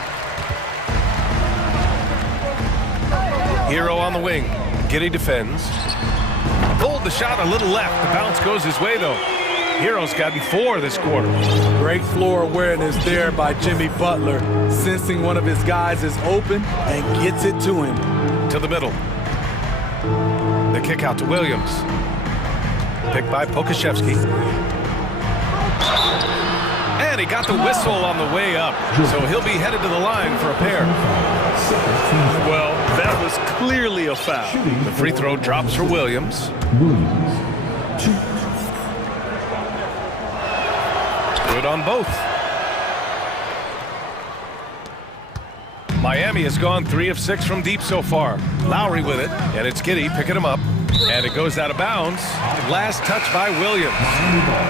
Hero on the wing. Giddey defends. Pulled the shot a little left. The bounce goes his way, though. Hero's gotten 4 this quarter. Great floor awareness there by Jimmy Butler, sensing one of his guys is open and gets it to him. To the middle. The kick out to Williams. Picked by Pokashevsky. And he got the whistle on the way up, so he'll be headed to the line for a pair. Well, that was clearly a foul. The free throw drops for Williams. Good on both. Miami has gone 3 of 6 from deep so far. Lowry with it, and it's Giddey picking him up. And it goes out of bounds. Last touch by Williams.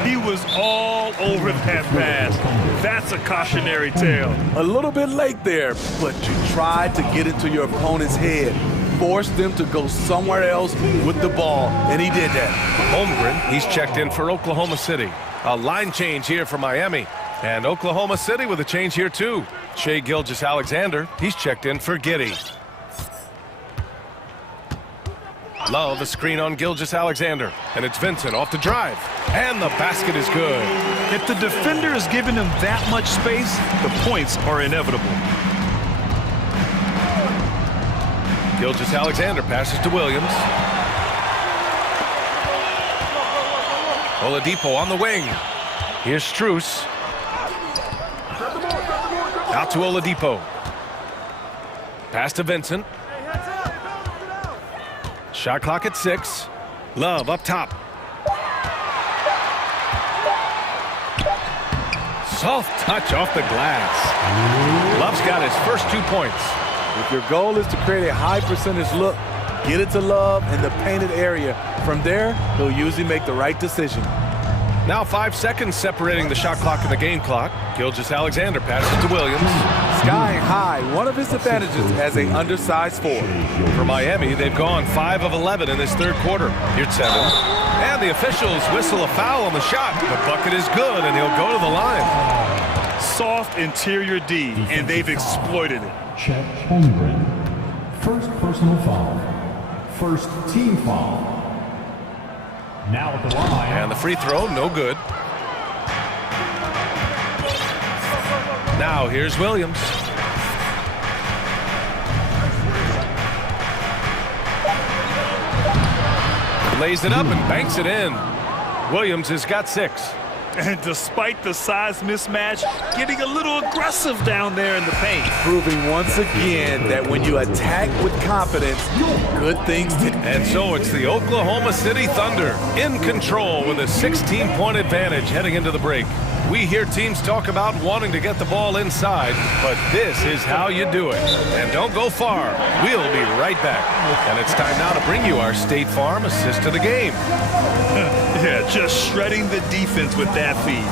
He was all over that pass. That's a cautionary tale. A little bit late there, but you tried to get into your opponent's head. Force them to go somewhere else with the ball, and he did that. Holmgren, he's checked in for Oklahoma City. A line change here for Miami. And Oklahoma City with a change here too. Shai Gilgeous-Alexander, he's checked in for Giddey. Love a screen on Gilgeous-Alexander. And it's Vincent off the drive. And the basket is good. If the defender is giving him that much space, the points are inevitable. Gilgeous-Alexander passes to Williams. Oladipo on the wing. Here's Strus. Out to Oladipo. Pass to Vincent. Shot clock at 6. Love up top. Soft touch off the glass. Love's got his first 2 points. If your goal is to create a high percentage look, get it to Love in the painted area. From there, he'll usually make the right decision. Now 5 seconds separating the shot clock and the game clock. Gilgeous-Alexander passes to Williams. Sky high, one of his advantages as an undersized forward. For Miami, they've gone 5 of 11 in this third quarter. Here's 7. And the officials whistle a foul on the shot. The bucket is good, and he'll go to the line. Soft interior D, and they've exploited it. Chet Holmgren. First personal foul. First team foul. Now at the line. And the free throw, no good. Now here's Williams. Lays it up and banks it in. Williams has got 6. And despite the size mismatch, getting a little aggressive down there in the paint. Proving once again that when you attack with confidence, good things did. And so it's the Oklahoma City Thunder in control with a 16-point advantage heading into the break. We hear teams talk about wanting to get the ball inside, but this is how you do it. And don't go far. We'll be right back. And it's time now to bring you our State Farm assist to the game. Yeah, just shredding the defense with that feed.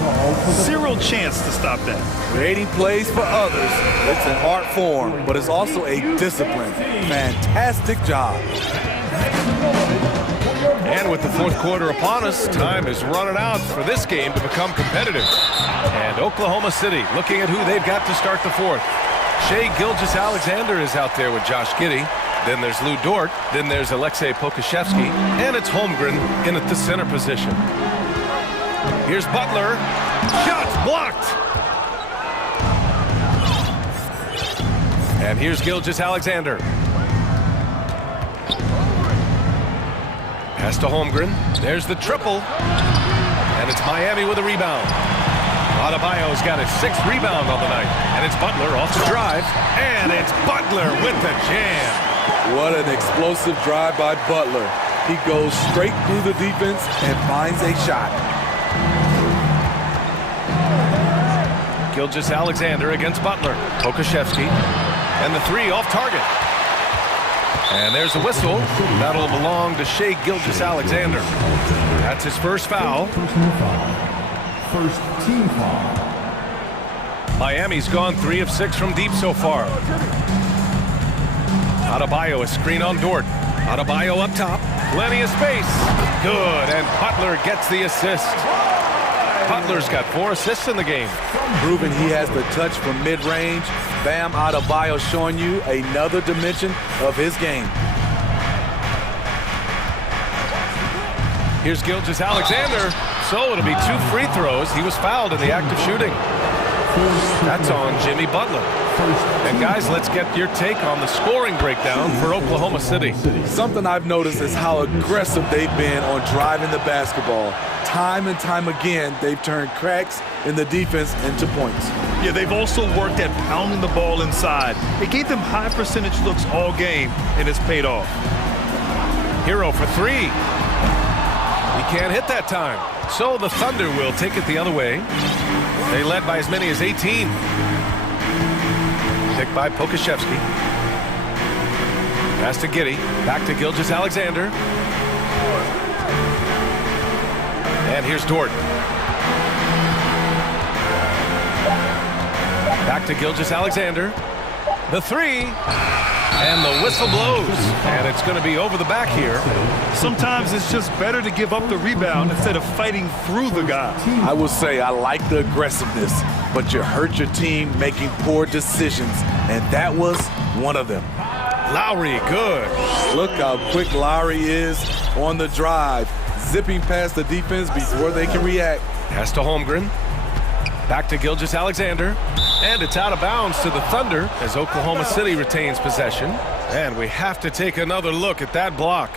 Zero chance to stop that. Creating plays for others, it's an art form, but it's also a discipline. Fantastic job. And with the fourth quarter upon us, time is running out for this game to become competitive. And Oklahoma City looking at who they've got to start the fourth. Shai Gilgeous-Alexander is out there with Josh Giddey. Then there's Lou Dort. Then there's Alexei Pokusevski. And it's Holmgren in at the center position. Here's Butler. Shots blocked. And here's Gilgeous-Alexander. Pass to Holmgren. There's the triple. And it's Miami with a rebound. Adebayo's got his 6th rebound on the night. And it's Butler off the drive. And it's Butler with the jam. What an explosive drive by Butler. He goes straight through the defense and finds a shot. Gilgeous-Alexander against Butler. Pokusevski. And the 3 off target. And there's a whistle. That'll belong to Shai Gilgeous-Alexander. That's his first foul. Personal foul. First team foul. Miami's gone 3 of 6 from deep so far. Adebayo, a screen on Dort. Adebayo up top. Plenty of space. Good, and Butler gets the assist. Butler's got 4 assists in the game. Proving he has the touch from mid-range. Bam Adebayo showing you another dimension of his game. Here's Gilgeous-Alexander. So it'll be 2 free throws. He was fouled in the act of shooting. That's on Jimmy Butler. And guys, let's get your take on the scoring breakdown for Oklahoma City. Something I've noticed is how aggressive they've been on driving the basketball. Time and time again, they've turned cracks in the defense into points. Yeah, they've also worked at pounding the ball inside. It gave them high percentage looks all game, and it's paid off. Hero for 3. He can't hit that time. So the Thunder will take it the other way. They led by as many as 18. Picked by Pokusevski. Pass to Giddey. Back to Gilgeous-Alexander. And here's Dort. Back to Gilgeous-Alexander. The 3. And the whistle blows. And it's going to be over the back here. Sometimes it's just better to give up the rebound instead of fighting through the guy. I will say I like the aggressiveness, but you hurt your team making poor decisions, and that was one of them. Lowry, good. Look how quick Lowry is on the drive, zipping past the defense before they can react. Pass to Holmgren. Back to Gilgeous-Alexander. And it's out of bounds to the Thunder as Oklahoma City retains possession. And we have to take another look at that block.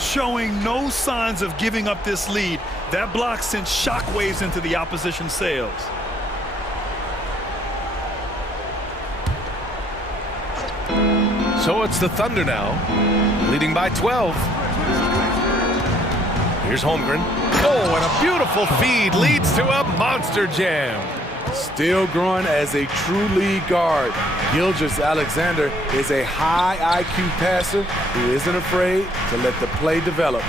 Showing no signs of giving up this lead. That block sent shockwaves into the opposition sails. So it's the Thunder now, leading by 12. Here's Holmgren. Oh, and a beautiful feed leads to a monster jam. Still growing as a true lead guard, Gilgeous-Alexander is a high IQ passer who isn't afraid to let the play develop.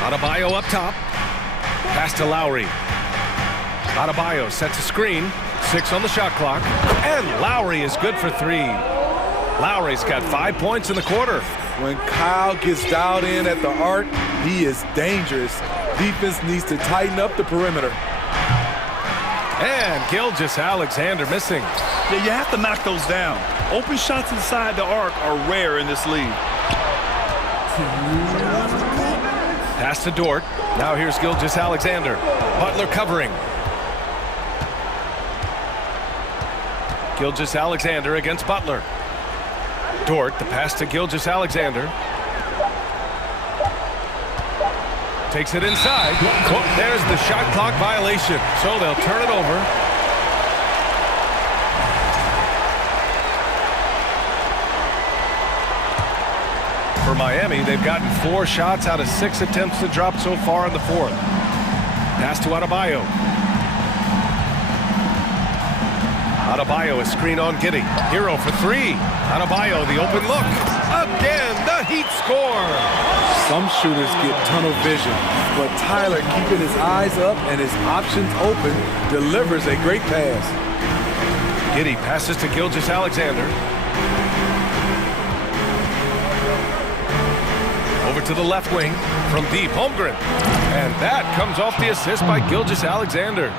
Adebayo up top. Pass to Lowry. Adebayo sets a screen. 6 on the shot clock. And Lowry is good for 3. Lowry's got 5 points in the quarter. When Kyle gets dialed in at the arc, he is dangerous. Defense needs to tighten up the perimeter. And Gilgeous-Alexander missing. Yeah, you have to knock those down. Open shots inside the arc are rare in this league. Pass to Dort. Now here's Gilgeous-Alexander. Butler covering. Gilgeous-Alexander against Butler. Dort, the pass to Gilgeous-Alexander. Takes it inside. Oh, there's the shot clock violation. So they'll turn it over. For Miami, they've gotten 4 shots out of 6 attempts to drop so far in the 4th. Pass to Adebayo. Adebayo is screen on Giddey. Hero for 3. Adebayo, the open look. Again, the Heat score. Some shooters get tunnel vision, but Tyler, keeping his eyes up and his options open, delivers a great pass. Giddey passes to Gilgeous-Alexander. Over to the left wing from deep, Holmgren. And that comes off the assist by Gilgeous-Alexander.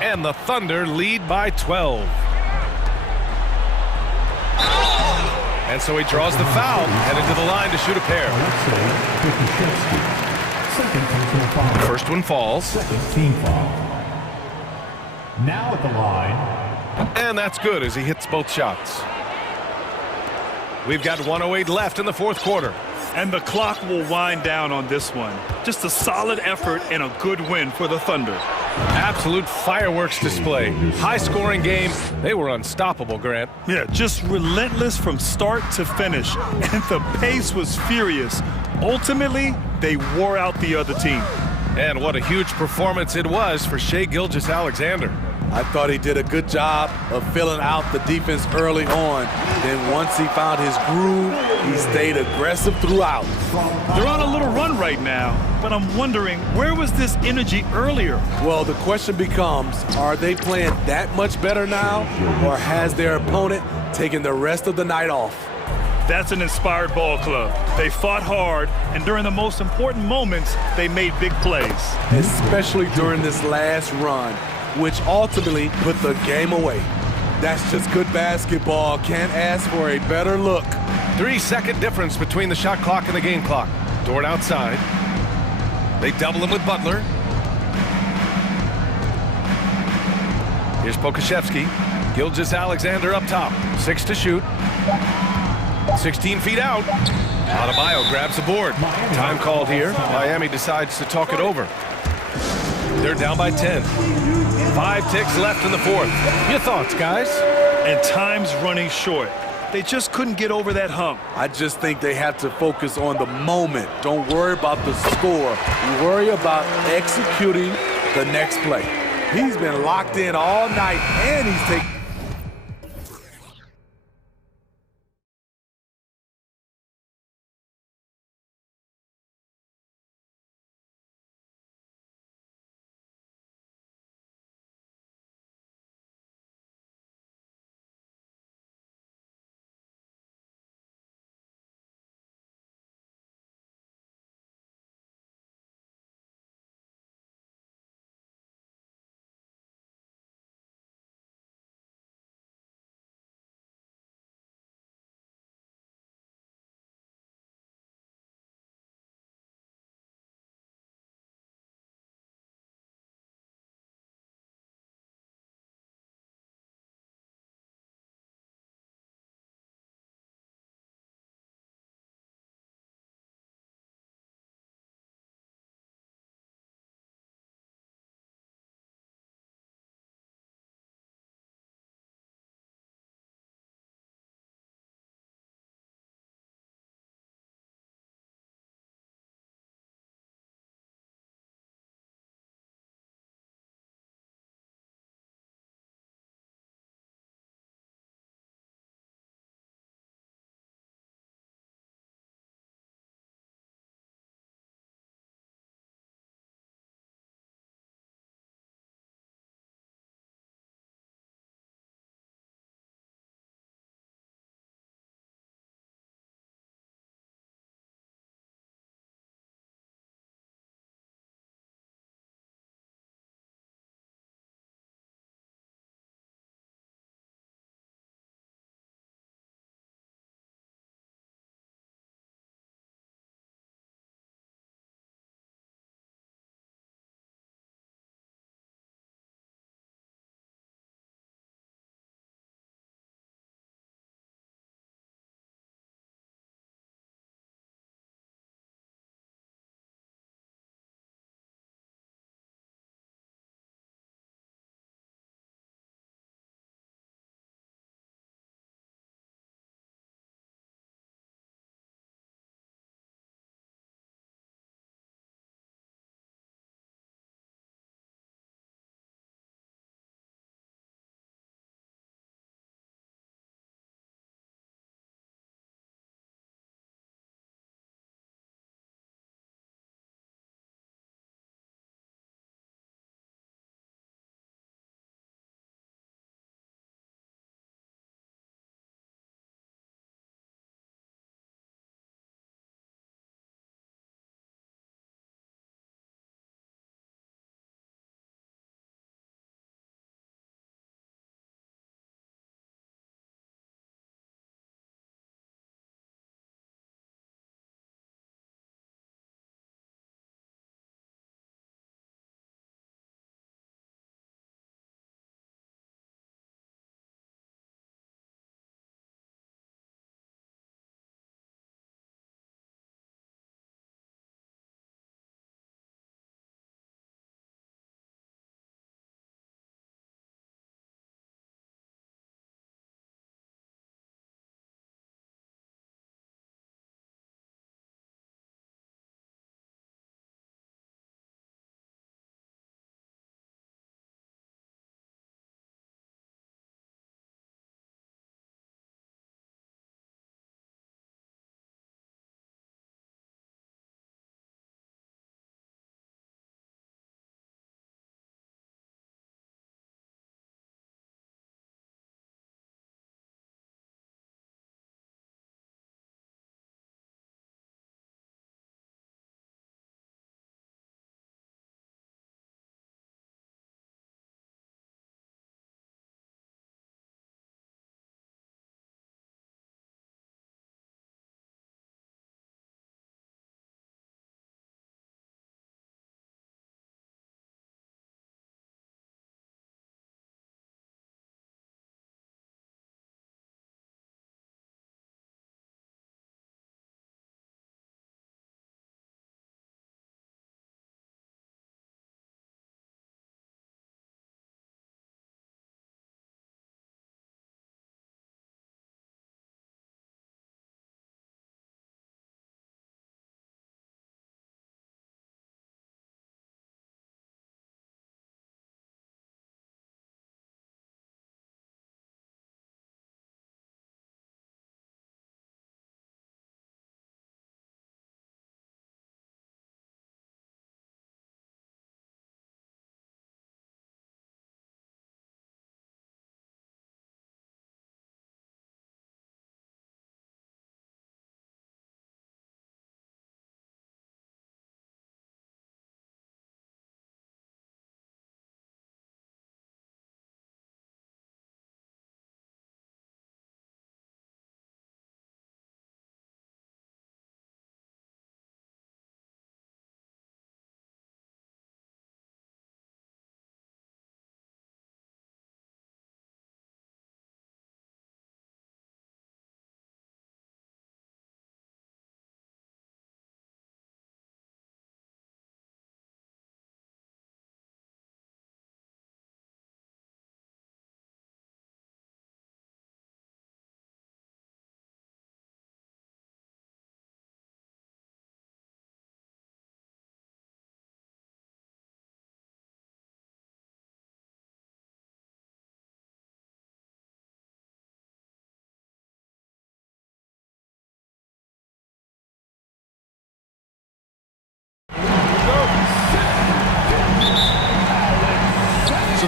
And the Thunder lead by 12. And so he draws the foul, headed to the line to shoot a pair. First one falls. Team foul. Now at the line. And that's good as he hits both shots. We've got 1:08 left in the 4th quarter. And the clock will wind down on this one. Just a solid effort and a good win for the Thunder. Absolute fireworks display. High-scoring game. They were unstoppable, Grant. Yeah, just relentless from start to finish. And the pace was furious. Ultimately, they wore out the other team. And what a huge performance it was for Shai Gilgeous-Alexander. I thought he did a good job of filling out the defense early on. Then once he found his groove, he stayed aggressive throughout. They're on a little run right now, but I'm wondering, where was this energy earlier? Well, the question becomes, are they playing that much better now, or has their opponent taken the rest of the night off? That's an inspired ball club. They fought hard, and during the most important moments, they made big plays. Especially during this last run, which ultimately put the game away. That's just good basketball. Can't ask for a better look. 3-second difference between the shot clock and the game clock. Dort outside. They double him with Butler. Here's Pokashevsky. Gilgeous-Alexander up top. 6 to shoot. 16 feet out. Adebayo grabs the board. Time called here. Miami decides to talk it over. They're down by 10. 5 ticks left in the 4th. Your thoughts, guys? And time's running short. They just couldn't get over that hump. I just think they have to focus on the moment. Don't worry about the score. Worry about executing the next play. He's been locked in all night, and he's taking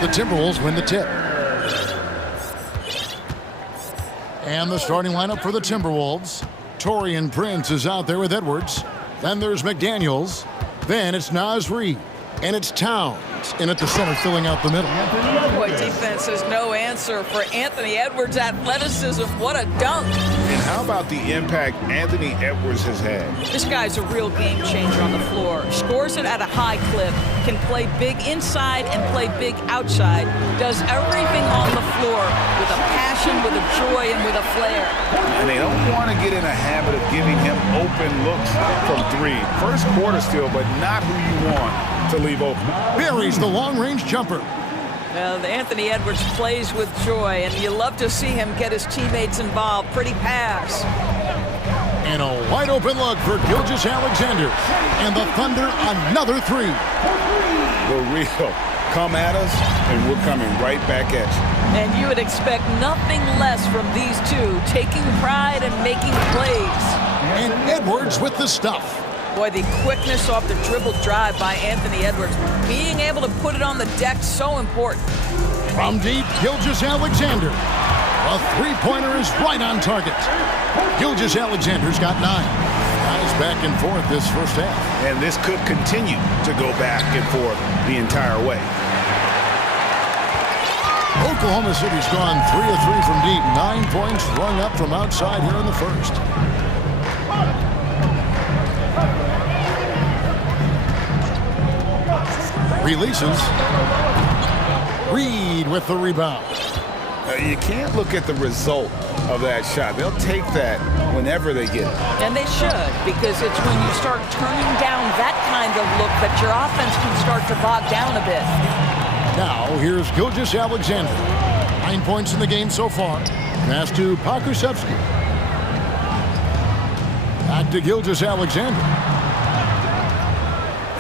the Timberwolves win the tip. And the starting lineup for the Timberwolves. Torian Prince is out there with Edwards. Then there's McDaniels. Then it's Naz Reid. And it's Towns in at the center, filling out the middle. Boy, defense is no answer for Anthony Edwards' athleticism. What a dunk. And how about the impact Anthony Edwards has had? This guy's a real game changer on the floor. Scores it at a high clip, can play big inside and play big outside. Does everything on the floor with a passion, with a joy, and with a flair. And they don't want to get in a habit of giving him open looks from three. First quarter still, but not who you want to leave open. Buries the long-range jumper. Well, Anthony Edwards plays with joy, and you love to see him get his teammates involved. Pretty pass. And a wide-open look for Gilgeous-Alexander. And the Thunder, another three. The real come at us, and we're coming right back at you. And you would expect nothing less from these two, taking pride and making plays. And Edwards with the stuff. Boy, the quickness off the dribble drive by Anthony Edwards. Being able to put it on the deck, so important. From deep, Gilgeous-Alexander. A three-pointer is right on target. Gilgeous-Alexander's got 9. Guys back and forth this first half. And this could continue to go back and forth the entire way. Oklahoma City's gone 3 of 3 from deep. 9 points rung up from outside here in the first. Releases. Reid with the rebound. You can't look at the result of that shot. They'll take that whenever they get it. And they should, because it's when you start turning down that kind of look that your offense can start to bog down a bit. Now, here's Gilgeous-Alexander. 9 points in the game so far. Pass to Pakusevsky. Back to Gilgeous-Alexander.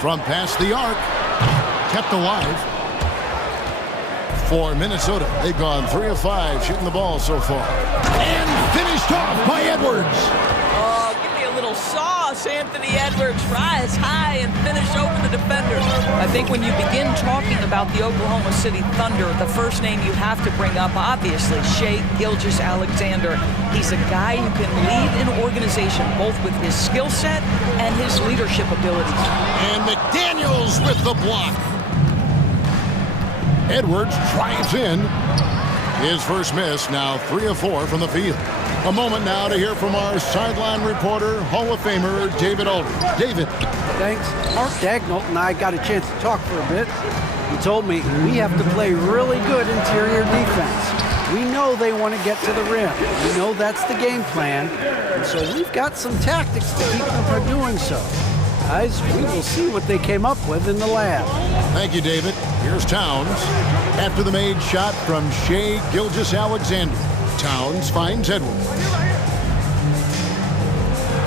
From past the arc. Kept alive for Minnesota. They've gone 3 of 5 shooting the ball so far. And finished off by Edwards. Oh, give me a little sauce, Anthony Edwards. Rise high and finish over the defender. I think when you begin talking about the Oklahoma City Thunder, the first name you have to bring up, obviously, Shai Gilgeous-Alexander. He's a guy who can lead an organization both with his skill set and his leadership abilities. And McDaniels with the block. Edwards drives in. His first miss, now 3 of 4 from the field. A moment now to hear from our sideline reporter, Hall of Famer David Aldridge. David. Thanks. Mark Dagnall and I got a chance to talk for a bit. He told me we have to play really good interior defense. We know they want to get to the rim. We know that's the game plan. And so we've got some tactics to keep them from doing so. Guys, we will see what they came up with in the lab. Thank you, David. Here's Towns. After the made shot from Shai Gilgeous-Alexander. Towns finds Edwards.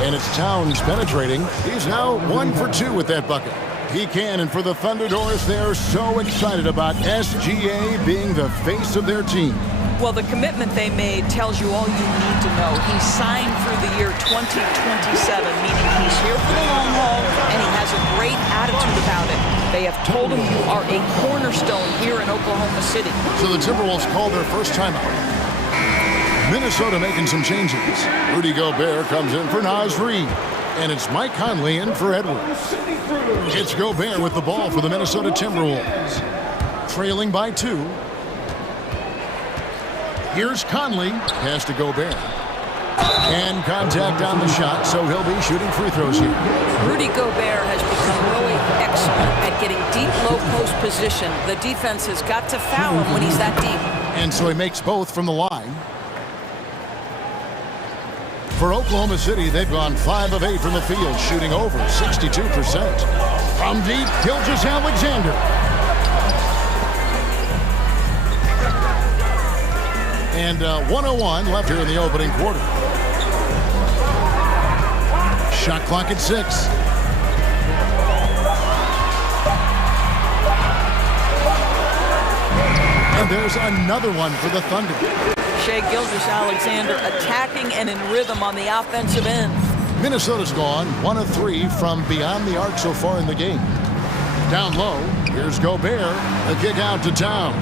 And it's Towns penetrating. He's now 1 for 2 with that bucket. He can, and for the Thunder Doors, they're so excited about SGA being the face of their team. Well, the commitment they made tells you all you need to know. He signed through the year 2027, meaning he's here for the long haul, and he has a great attitude about it. They have told him you are a cornerstone here in Oklahoma City. So the Timberwolves call their first timeout. Minnesota making some changes. Rudy Gobert comes in for Naz Reid. And it's Mike Conley in for Edwards. It's Gobert with the ball for the Minnesota Timberwolves. Trailing by 2. Here's Conley. Pass to Gobert. And contact on the shot, so he'll be shooting free throws here. Rudy Gobert has become really excellent at getting deep, low post position. The defense has got to foul him when he's that deep. And so he makes both from the line. For Oklahoma City, they've gone 5 of 8 from the field, shooting over 62%. From deep, Gilgeous-Alexander. And 101 left here in the opening quarter. Shot clock at 6. And there's another one for the Thunder. Shai Gilgeous-Alexander attacking and in rhythm on the offensive end. Minnesota's gone 1 of 3 from beyond the arc so far in the game. Down low, Here's Gobert. The kick out to Towns.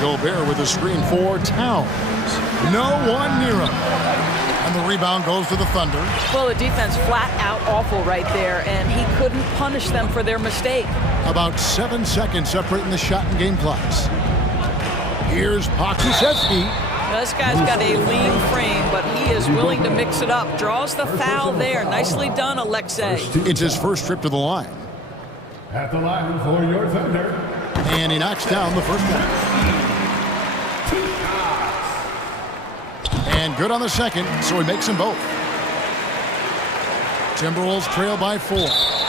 Gobert with a screen for Towns. No one near him. And the rebound goes to the Thunder. Well, the defense flat out awful right there, and he couldn't punish them for their mistake. About 7 seconds separating the shot and game clocks. Here's Pokusevski. This guy's got a lean frame, but he is willing to mix it up. Draws the foul there. Nicely done, Alexei. It's his first trip to the line. At the line for your Thunder. And he knocks down the first one. And good on the second, so he makes them both. Timberwolves trail by 4.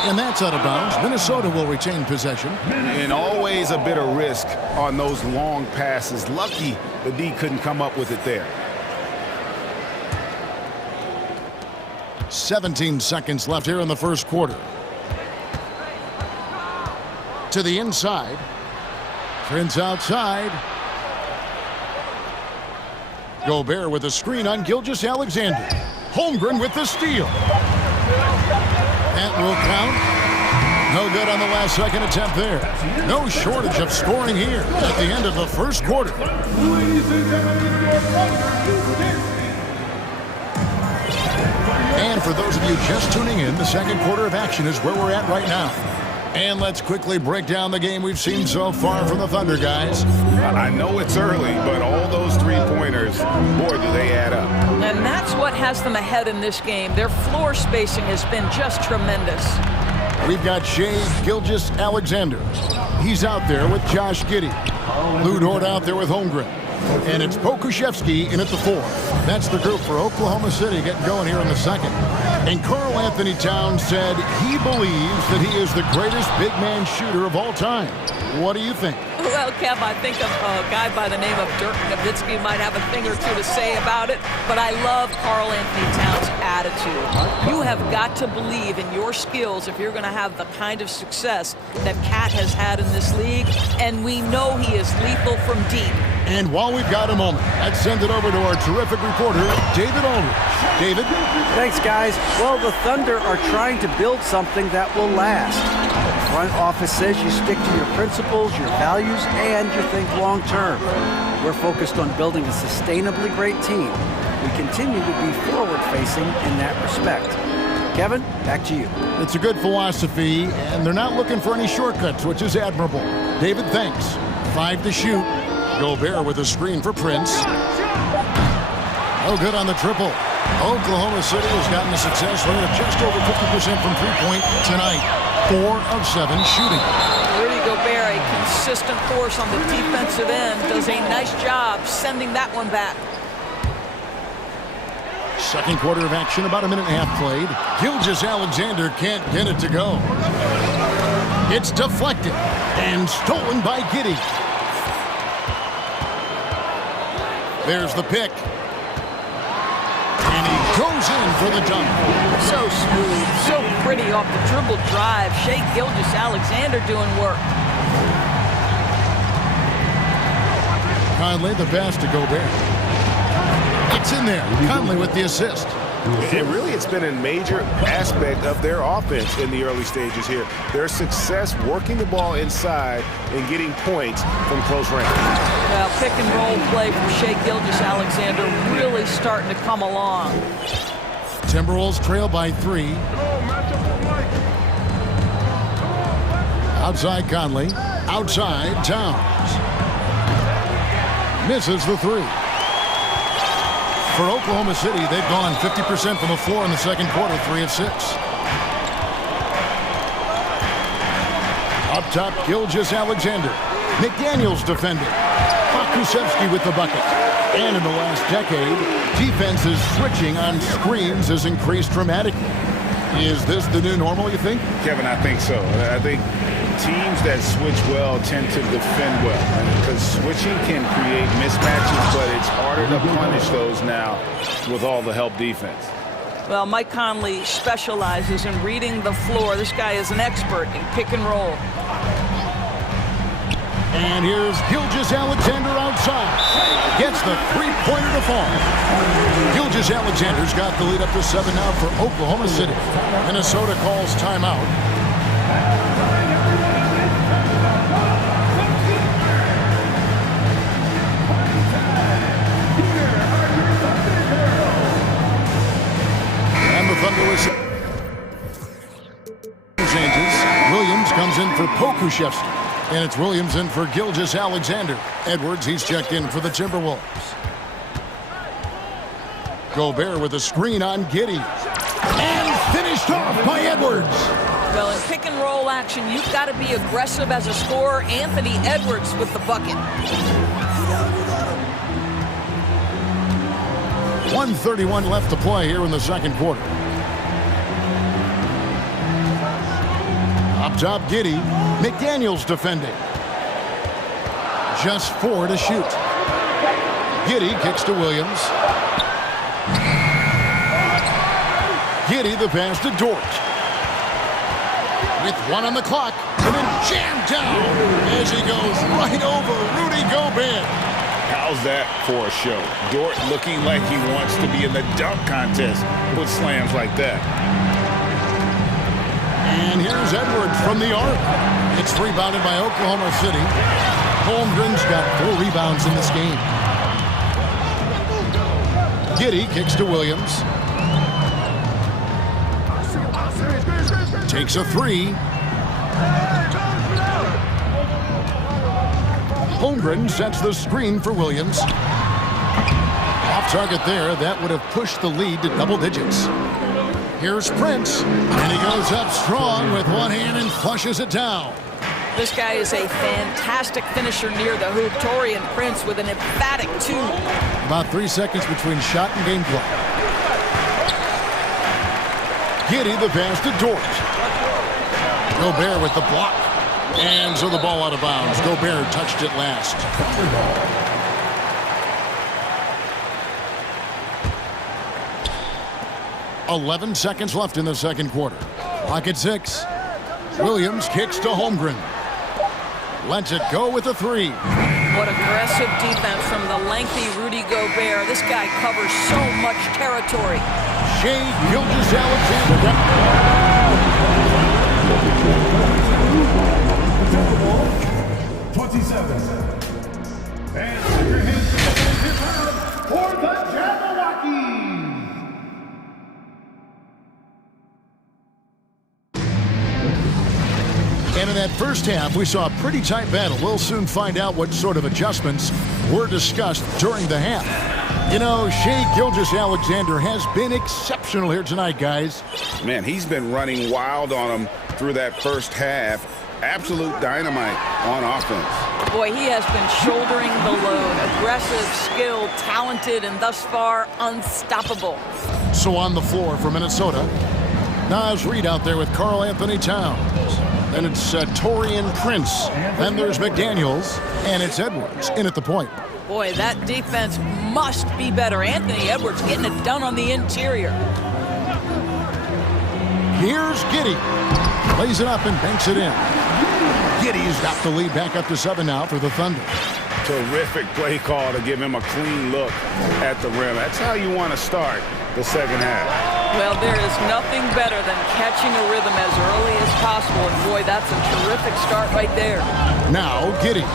And that's out of bounds. Minnesota will retain possession. And always a bit of risk on those long passes. Lucky the D couldn't come up with it there. 17 seconds left here in the first quarter. To the inside. Prince outside. Gobert with a screen on Gilgeous-Alexander. Holmgren with the steal. That will count. No good on the last second attempt there. No shortage of scoring here at the end of the first quarter. And for those of you just tuning in, the second quarter of action is where we're at right now. And let's quickly break down the game we've seen so far from the Thunder, guys. I know it's early, but all those three-pointers, boy, do they add up. And that's what has them ahead in this game. Their floor spacing has been just tremendous. We've got Shai Gilgeous-Alexander. He's out there with Josh Giddey. Lou Dort out there with Holmgren. And it's Pokusevski in at the 4. That's the group for Oklahoma City getting going here in the second. And Karl Anthony Towns said he believes that he is the greatest big man shooter of all time. What do you think? Well, Kev, I think a guy by the name of Dirk Nowitzki might have a thing or two to say about it, but I love Karl Anthony Towns' attitude. You have got to believe in your skills if you're going to have the kind of success that Cat has had in this league, and we know he is lethal from deep. And while we've got a moment, let's send it over to our terrific reporter, David Aldridge. David? Thanks, guys. Well, the Thunder are trying to build something that will last. The front office says you stick to your principles, your values, and you think long term. We're focused on building a sustainably great team. We continue to be forward-facing in that respect. Kevin, back to you. It's a good philosophy, and they're not looking for any shortcuts, which is admirable. David, thanks. 5 to shoot. Gobert with a screen for Prince. No good on the triple. Oklahoma City has gotten a success rate of just over 50% from three-point tonight. 4 of 7 shooting. Rudy Gobert, a consistent force on the defensive end, does a nice job sending that one back. Second quarter of action, about a minute and a half played. Gilgeous-Alexander can't get it to go. It's deflected and stolen by Giddey. There's the pick. And he goes in for the dunk. So smooth, so pretty off the dribble drive. Shai Gilgeous-Alexander doing work. Conley, the pass to Gobert. It's in there. Conley with the assist. And really, it's been a major aspect of their offense in the early stages here. Their success working the ball inside and getting points from close range. Well, pick and roll play from Shai Gilgeous-Alexander really starting to come along. Timberwolves trail by 3. Outside Conley. Outside Towns. Misses the 3. For Oklahoma City, they've gone 50% from the floor in the second quarter, 3 of 6. Up top, Gilgeous-Alexander. McDaniels defending. Pokusevski with the bucket. And in the last decade, defenses switching on screens has increased dramatically. Is this the new normal, you think? Kevin, I think so. I think teams that switch well tend to defend well, because switching can create mismatches, but it's harder to punish those now with all the help defense. Well, Mike Conley specializes in reading the floor. This guy is an expert in pick and roll. And here's Gilgeous-Alexander outside. Gets the three-pointer to fall. Gilgeous-Alexander's got the lead up to 7 now for Oklahoma City. Minnesota calls timeout. And the Thunder was changes. Williams comes in for Pokushevsky. And it's Williams in for Gilgeous-Alexander. Edwards, he's checked in for the Timberwolves. Gobert with a screen on Giddey. And finished off by Edwards. Well, in pick and roll action, you've got to be aggressive as a scorer. Anthony Edwards with the bucket. 1:31 left to play here in the second quarter. Up top, Giddey. McDaniels defending. Just 4 to shoot. Giddey kicks to Williams. Giddey the pass to Dort. With 1 on the clock, and then jammed down as he goes right over Rudy Gobert. How's that for a show? Dort looking like he wants to be in the dunk contest with slams like that. And here's Edwards from the arc. It's rebounded by Oklahoma City. Holmgren's got 4 rebounds in this game. Giddey kicks to Williams. Takes a 3. Holmgren sets the screen for Williams. Off target there. That would have pushed the lead to double digits. Here's Prince, and he goes up strong with one hand and flushes it down. This guy is a fantastic finisher near the hoop. Taurean Prince with an emphatic 2. About 3 seconds between shot and game clock. Giddey the pass to Dort. Gobert with the block. And so the ball out of bounds. Gobert touched it last. .11 seconds left in the second quarter. Clock at 6. Williams kicks to Holmgren. Lets it go with a 3. What aggressive defense from the lengthy Rudy Gobert. This guy covers so much territory. Shai Gilgeous-Alexander. 27. And your hands for the Jabberwockies. And in that first half, we saw a pretty tight battle. We'll soon find out what sort of adjustments were discussed during the half. You know, Shai Gilgeous-Alexander has been exceptional here tonight, guys. Man, he's been running wild on him through that first half. Absolute dynamite on offense. Boy, he has been shouldering the load. Aggressive, skilled, talented, and thus far, unstoppable. So on the floor for Minnesota, Naz Reid out there with Karl Anthony Towns. Then it's Taurean Prince. Then there's McDaniels. And it's Edwards in at the point. Boy, that defense must be better. Anthony Edwards getting it done on the interior. Here's Giddey. Lays it up and banks it in. Giddey's got the lead back up to 7 now for the Thunder. Terrific play call to give him a clean look at the rim. That's how you want to start the second half. Well, there is nothing better than catching a rhythm as early as possible. And boy, that's a terrific start right there. Now Giddey.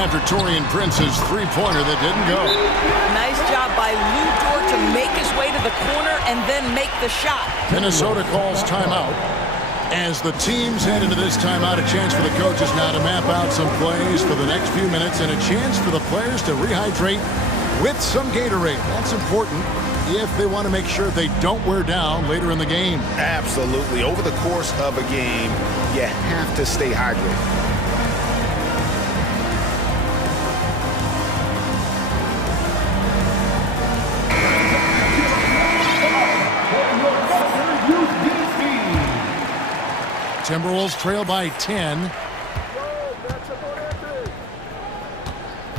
After Taurean Prince's three-pointer that didn't go. Nice job by Lou Dort to make his way to the corner and then make the shot. Minnesota calls timeout. As the teams head into this timeout, a chance for the coaches now to map out some plays for the next few minutes and a chance for the players to rehydrate with some Gatorade. That's important if they want to make sure they don't wear down later in the game. Absolutely. Over the course of a game, you have to stay hydrated. Timberwolves trail by 10.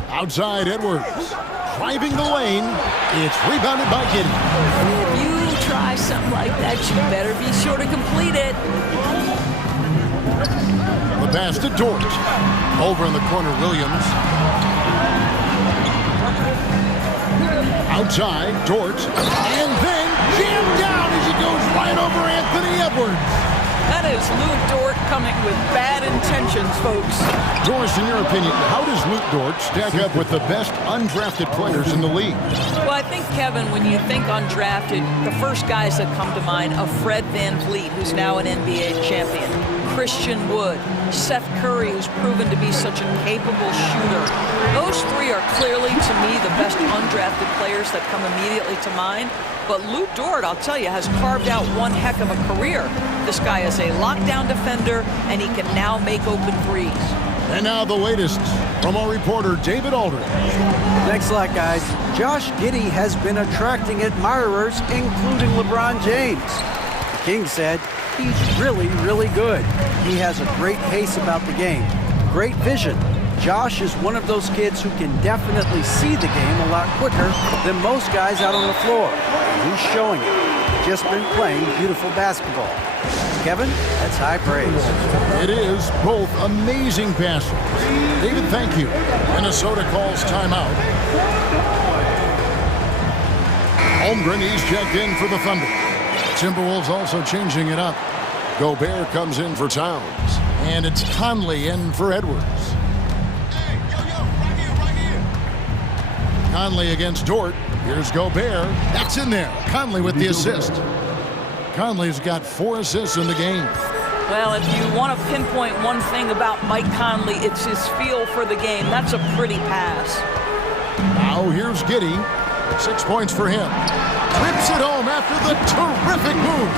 Outside Edwards. Driving the lane. It's rebounded by Giddey. If you try something like that, you better be sure to complete it. The pass to Dort. Over in the corner, Williams. Outside, Dort. And then jammed down as he goes right over Anthony Edwards. That is Lou Dort coming with bad intentions, folks. Doris, in your opinion, how does Luke Dort stack up with the best undrafted players in the league? Well, I think, Kevin, when you think undrafted, the first guys that come to mind are Fred VanVleet, who's now an NBA champion, Christian Wood, Seth Curry, who's proven to be such a capable shooter. Those three are clearly, to me, the best undrafted players that come immediately to mind. But Lou Dort, I'll tell you, has carved out one heck of a career. This guy is a lockdown defender, and he can now make open threes. And now the latest from our reporter, David Aldridge. Thanks a lot, guys. Josh Giddey has been attracting admirers, including LeBron James. The King said he's really, really good. He has a great pace about the game, great vision. Josh is one of those kids who can definitely see the game a lot quicker than most guys out on the floor. And he's showing it. Just been playing beautiful basketball. Kevin, that's high praise. It is both amazing passes. David, thank you. Minnesota calls timeout. Holmgren, he's checked in for the Thunder. Timberwolves also changing it up. Gobert comes in for Towns. And it's Conley in for Edwards. Conley against Dort. Here's Gobert. That's in there. Conley with the assist. Conley's got 4 assists in the game. Well, if you want to pinpoint one thing about Mike Conley, it's his feel for the game. That's a pretty pass. Now here's Giddey. 6 points for him. Rips it home after the terrific move.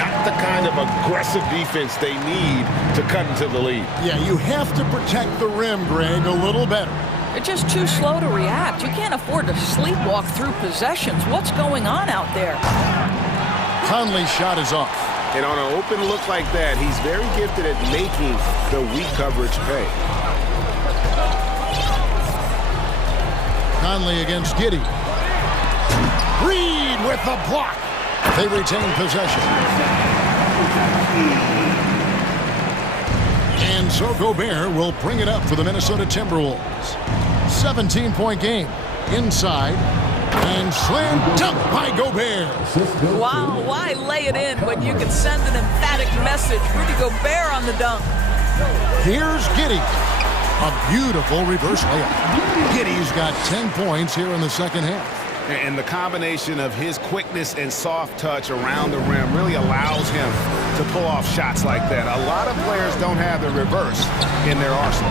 Not the kind of aggressive defense they need to cut into the lead. Yeah, you have to protect the rim, Greg, a little better. They're just too slow to react. You can't afford to sleepwalk through possessions. What's going on out there? Conley's shot is off. And on an open look like that, he's very gifted at making the weak coverage pay. Conley against Giddey. Reed with the block. They retain possession. And so Gobert will bring it up for the Minnesota Timberwolves. 17-point game. Inside. And slam dunk by Gobert. Wow, why lay it in when you can send an emphatic message? Rudy Gobert on the dunk. Here's Giddey. A beautiful reverse layup. Giddey's got 10 points here in the second half. And the combination of his quickness and soft touch around the rim really allows him to pull off shots like that. A lot of players don't have the reverse in their arsenal.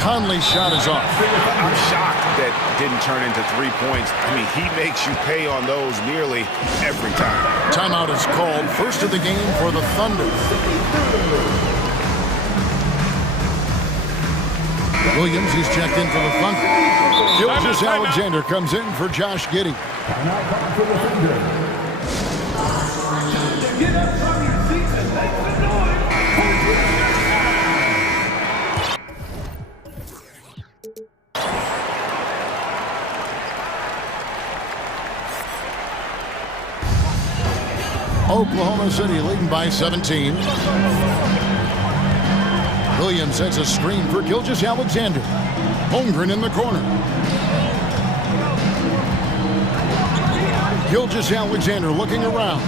Conley's shot is off. I'm shocked that didn't turn into 3 points. I mean, he makes you pay on those nearly every time. Timeout is called. First of the game for the Thunder. Williams, he's checked in for the Thunder. Gilgeous-Alexander comes in for Josh Giddey. Get up from your seats and make some noise. Oklahoma City leading by 17. Williams sets a screen for Gilgeous-Alexander. Holmgren in the corner. Gilgeous-Alexander looking around.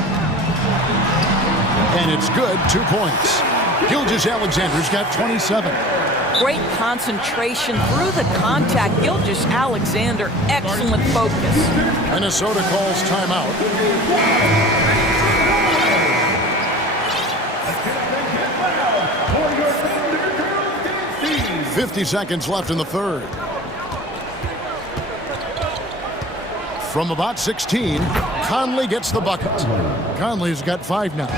And it's good, 2 points. Gilgeous-Alexander's got 27. Great concentration through the contact. Gilgeous-Alexander, excellent focus. Minnesota calls timeout. 50 seconds left in the third. From about 16, Conley gets the bucket. Conley's got 5 now.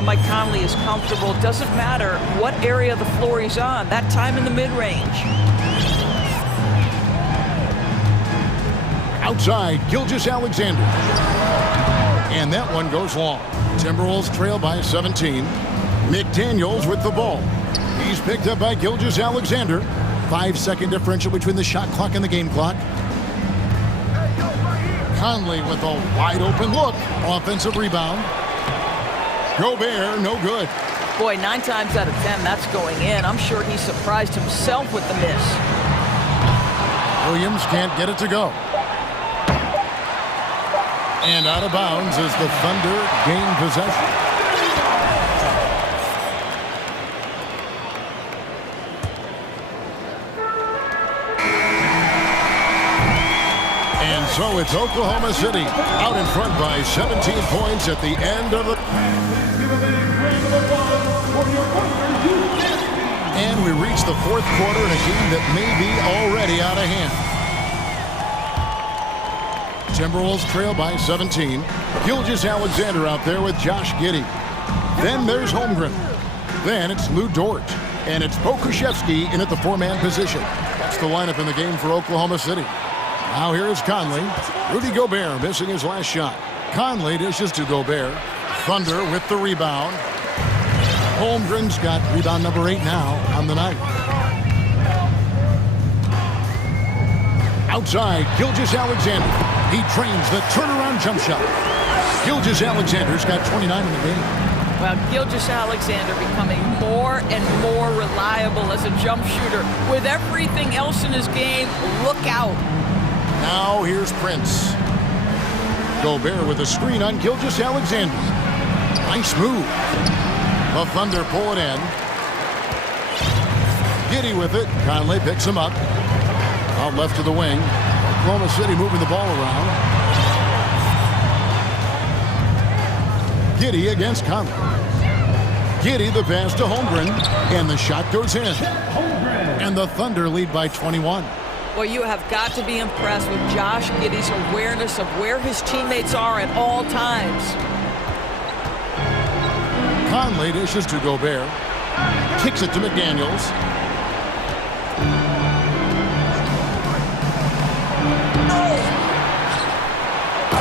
Mike Conley is comfortable. It doesn't matter what area of the floor he's on. That time in the mid-range. Outside, Gilgeous-Alexander. And that one goes long. Timberwolves trail by 17. McDaniels with the ball. He's picked up by Gilgeous-Alexander. 5-second differential between the shot clock and the game clock. Conley with a wide open look. Offensive rebound. Gobert, no good. Boy, 9 times out of 10, that's going in. I'm sure he surprised himself with the miss. Williams can't get it to go. And out of bounds as the Thunder gain possession. So it's Oklahoma City out in front by 17 points at the end of the... And we reach the fourth quarter in a game that may be already out of hand. Timberwolves trail by 17. Gilgeous-Alexander out there with Josh Giddey. Then there's Holmgren. Then it's Lou Dort. And it's Pokusevski in at the four-man position. That's the lineup in the game for Oklahoma City. Now here is Conley. Rudy Gobert missing his last shot. Conley dishes to Gobert. Thunder with the rebound. Holmgren's got rebound number 8 now on the night. Outside, Gilgeous-Alexander. He trains the turnaround jump shot. Gilgeous-Alexander's got 29 in the game. Well, Gilgeous-Alexander becoming more and more reliable as a jump shooter. With everything else in his game, look out. Now here's Prince. Gobert with a screen on Gilgeous-Alexander. Nice move. The Thunder pull it in. Giddey with it. Conley picks him up. Out left to the wing. Oklahoma City moving the ball around. Giddey against Conley. Giddey the pass to Holmgren. And the shot goes in. And the Thunder lead by 21. Well, you have got to be impressed with Josh Giddey's awareness of where his teammates are at all times. Conley dishes to Gobert. Kicks it to McDaniels.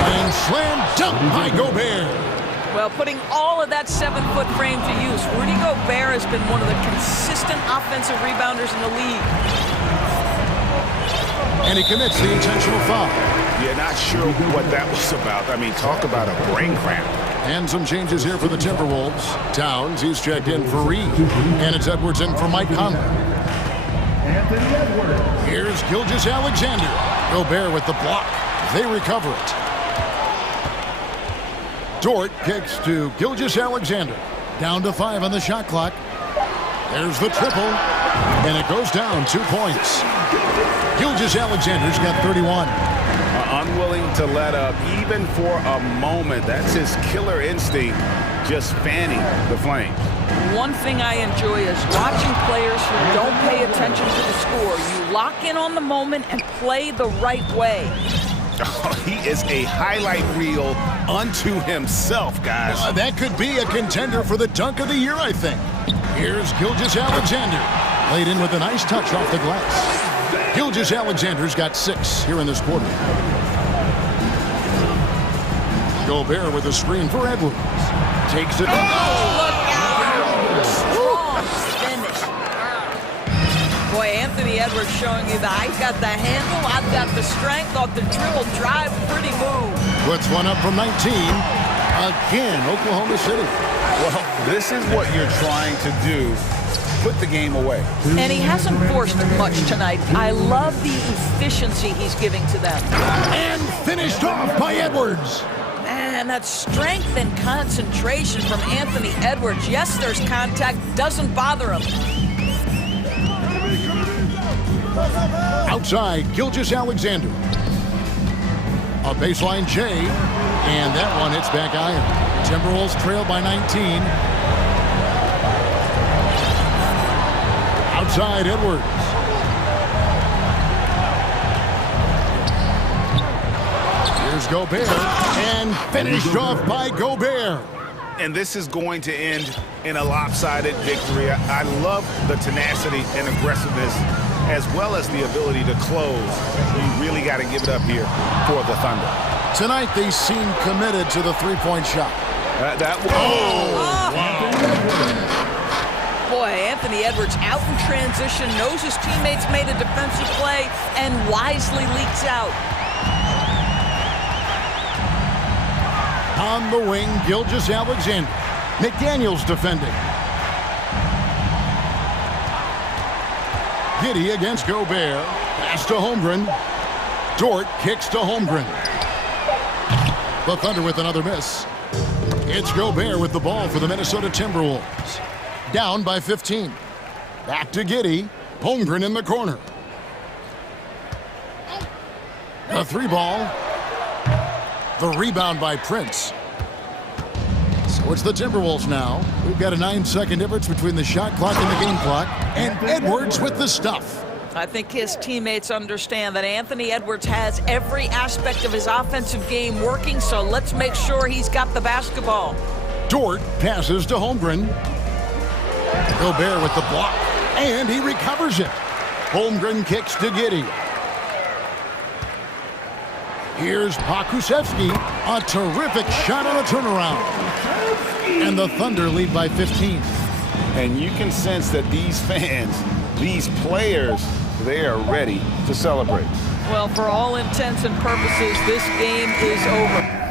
And slam dunk by Gobert. Well, putting all of that 7-foot frame to use, Rudy Gobert has been one of the consistent offensive rebounders in the league. And he commits the intentional foul. Yeah, not sure what that was about. I mean, talk about a brain cramp. And some changes here for the Timberwolves. Towns, he's checked in for Reed. And it's Edwards in for Mike Conley. Here's Gilgeous-Alexander. Gobert with the block. They recover it. Dort kicks to Gilgeous-Alexander. Down to 5 on the shot clock. There's the triple. And it goes down 2 points. Gilgeous-Alexander's got 31. Unwilling to let up even for a moment. That's his killer instinct, just fanning the flames. One thing I enjoy is watching players who don't pay attention to the score. You lock in on the moment and play the right way. Oh, he is a highlight reel unto himself, guys. That could be a contender for the dunk of the year, I think. Here's Gilgeous-Alexander. Laid in with a nice touch off the glass. Gilgeous-Alexander's got 6 here in this quarter. Gobert with a screen for Edwards. Takes it. Oh, look out! Strong finish. Boy, Anthony Edwards showing you that I've got the handle, I've got the strength off the dribble drive. Pretty move. Puts one up from 19. Again, Oklahoma City. Well, this is what you're trying to do. Put the game away. And he hasn't forced much tonight. I love the efficiency he's giving to them. And finished off by Edwards. Man, that strength and concentration from Anthony Edwards. Yes, there's contact. Doesn't bother him. Outside, Gilgeous-Alexander. A baseline J. And that one hits back iron. Timberwolves trail by 19. Outside, Edwards. Here's Gobert, and finished off by Gobert. And this is going to end in a lopsided victory. I love the tenacity and aggressiveness, as well as the ability to close. You really got to give it up here for the Thunder. Tonight, they seem committed to the three-point shot. Boy, Anthony Edwards out in transition, knows his teammates made a defensive play, and wisely leaks out. On the wing, Gilgeous-Alexander. McDaniels defending. Giddey against Gobert. Pass to Holmgren. Dort kicks to Holmgren. The Thunder with another miss. It's Gobert with the ball for the Minnesota Timberwolves. Down by 15. Back to Giddey. Holmgren in the corner. The 3 ball. The rebound by Prince. So it's the Timberwolves now. We've got a 9-second difference between the shot clock and the game clock. And Edwards with the stuff. I think his teammates understand that Anthony Edwards has every aspect of his offensive game working, so let's make sure he's got the basketball. Dort passes to Holmgren. Gobert with the block, and he recovers it. Holmgren kicks to Giddey. Here's Pokusevski, a terrific shot on a turnaround. And the Thunder lead by 15. And you can sense that these fans, these players, they are ready to celebrate. Well, for all intents and purposes, this game is over.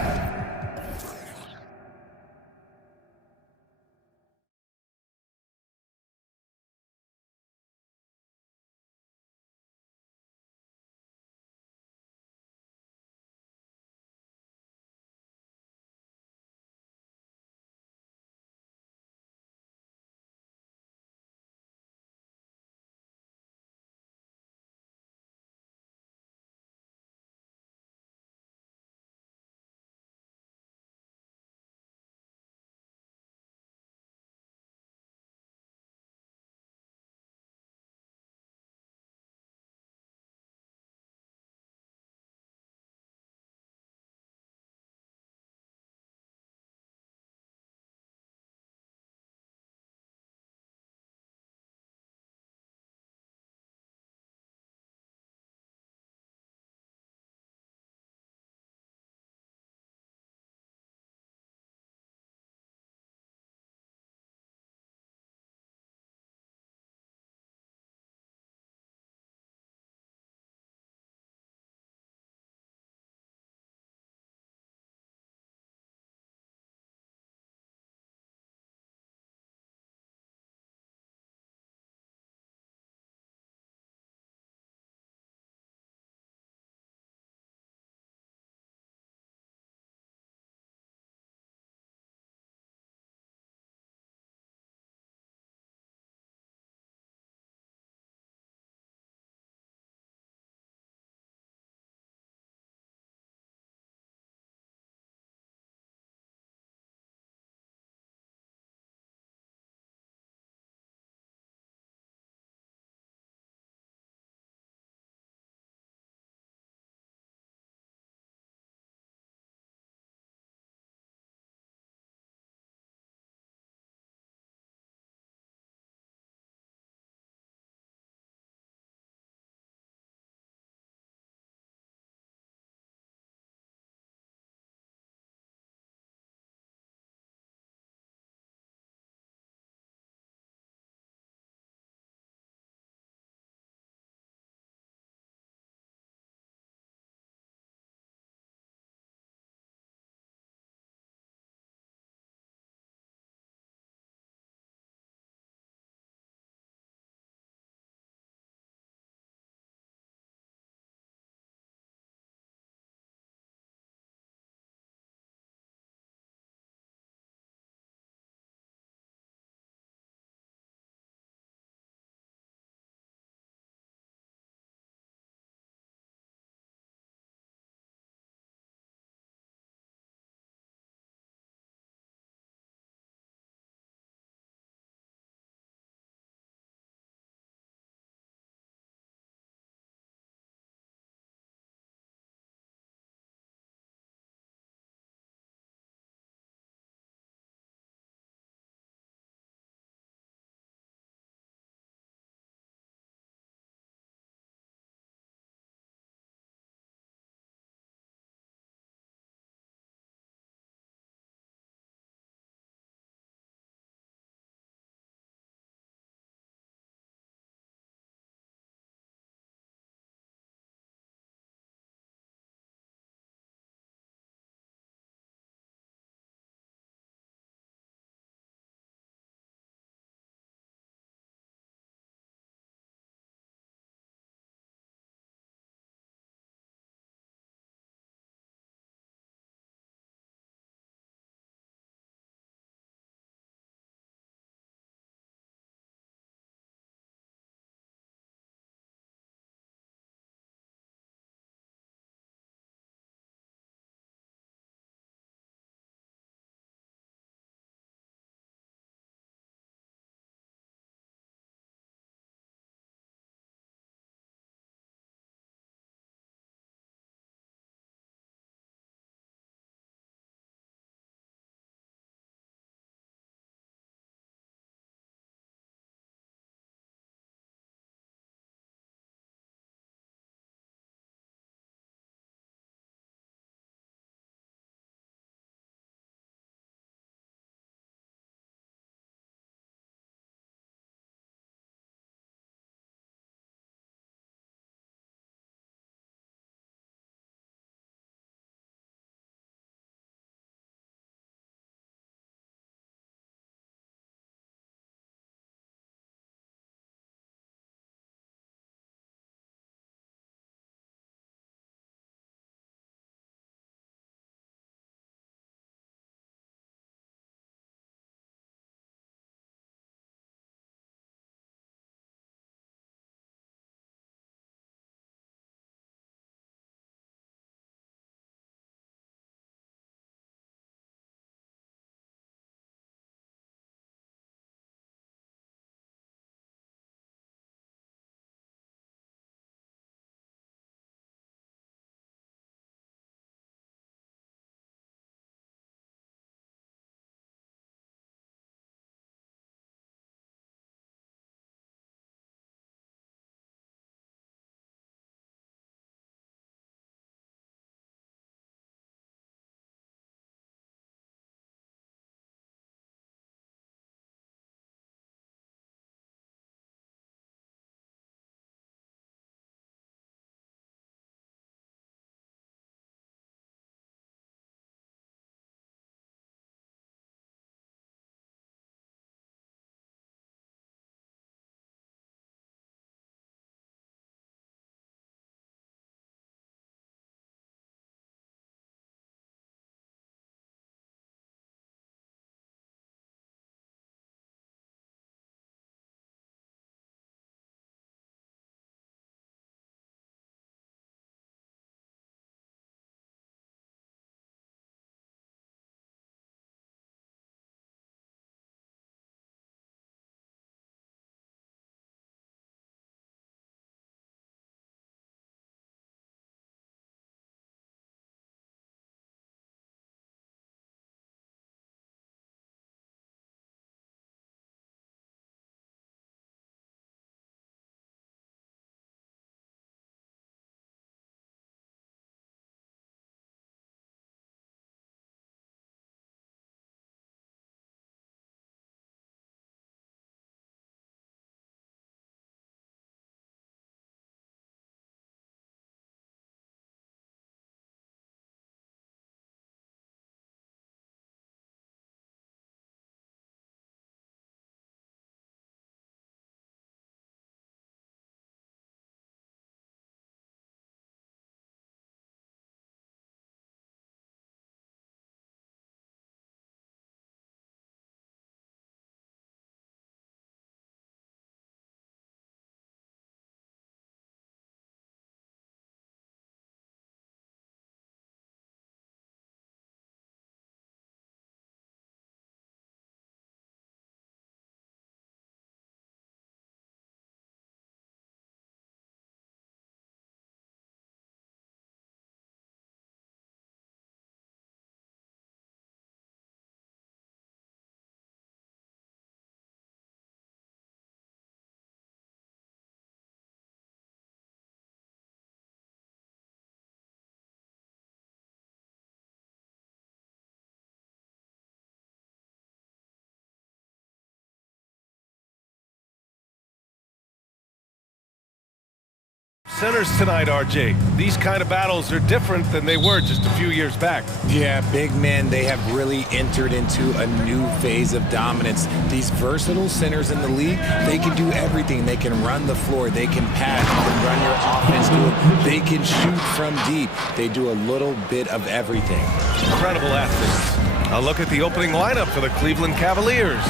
centers tonight, RJ. These kind of battles are different than they were just a few years back. Yeah, big men, they have really entered into a new phase of dominance. These versatile centers in the league, they can do everything. They can run the floor, they can pass, they can run your offense to it, they can shoot from deep. They do a little bit of everything. Incredible athletes. A look at the opening lineup for the Cleveland Cavaliers.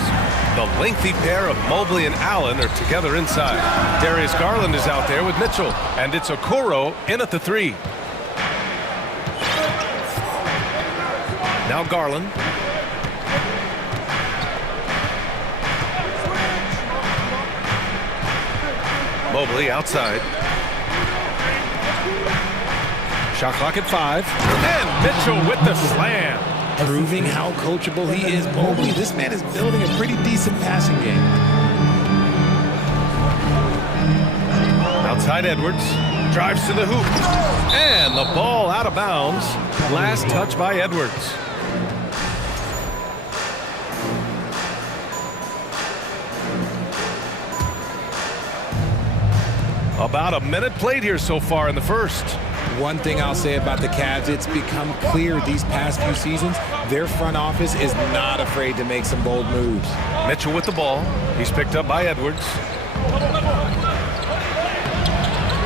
The lengthy pair of Mobley and Allen are together inside. Darius Garland is out there with Mitchell, and it's Okoro in at the 3. Now Garland. Mobley outside. Shot clock at 5. And Mitchell with the slam. Proving how coachable he is. Mobley, this man is building a pretty decent passing game. Outside Edwards. Drives to the hoop. And the ball out of bounds. Last touch by Edwards. About a minute played here so far in the first. One thing I'll say about the Cavs, it's become clear these past few seasons, their front office is not afraid to make some bold moves. Mitchell with the ball. He's picked up by Edwards.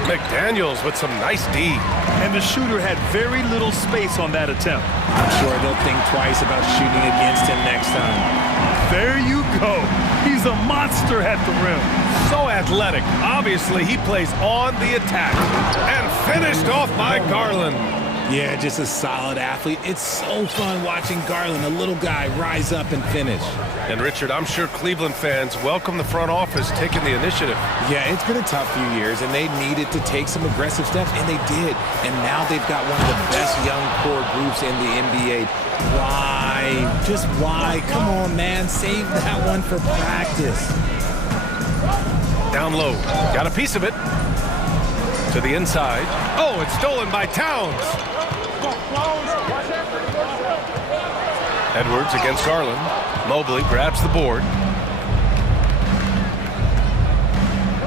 McDaniels with some nice D. And the shooter had very little space on that attempt. I'm sure they'll think twice about shooting against him next time. There you go. He's a monster at the rim. So athletic. Obviously, he plays on the attack. And finished off by Garland. Yeah, just a solid athlete. It's so fun watching Garland, a little guy, rise up and finish. And Richard, I'm sure Cleveland fans welcome the front office taking the initiative. Yeah, it's been a tough few years, and they needed to take some aggressive steps, and they did. And now they've got one of the best young core groups in the NBA. Why? Just why? Come on, man. Save that one for practice. Down low. Got a piece of it. To the inside. Oh, it's stolen by Towns. Edwards against Garland. Mobley grabs the board.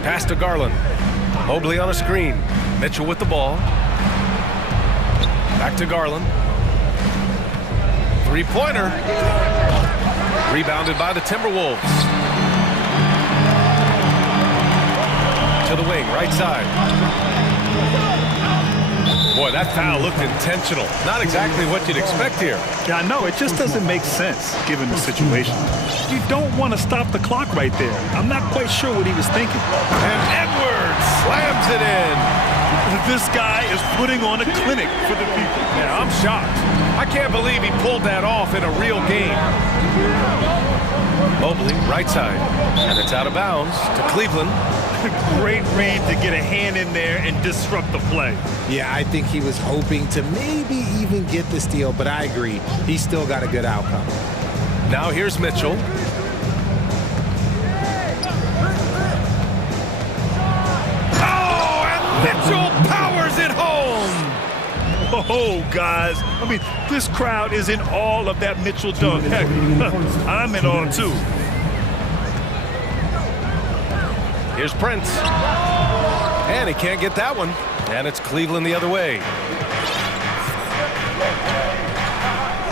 Pass to Garland. Mobley on a screen. Mitchell with the ball. Back to Garland. Three-pointer. Rebounded by the Timberwolves. To the wing, right side. Boy, that foul looked intentional. Not exactly what you'd expect here. Yeah, I know. It just doesn't make sense, given the situation. You don't want to stop the clock right there. I'm not quite sure what he was thinking. And Edwards slams it in. This guy is putting on a clinic for the people. Yeah, I'm shocked. I can't believe he pulled that off in a real game. Mobley, right side. And it's out of bounds to Cleveland. Great read to get a hand in there and disrupt the play. Yeah, I think he was hoping to maybe even get the steal, but I agree. He's still got a good outcome. Now here's Mitchell. Oh, and Mitchell powers it home. Oh, guys. I mean, this crowd is in awe of that Mitchell dunk. Heck, I'm in awe, too. Here's Prince. And he can't get that one. And it's Cleveland the other way.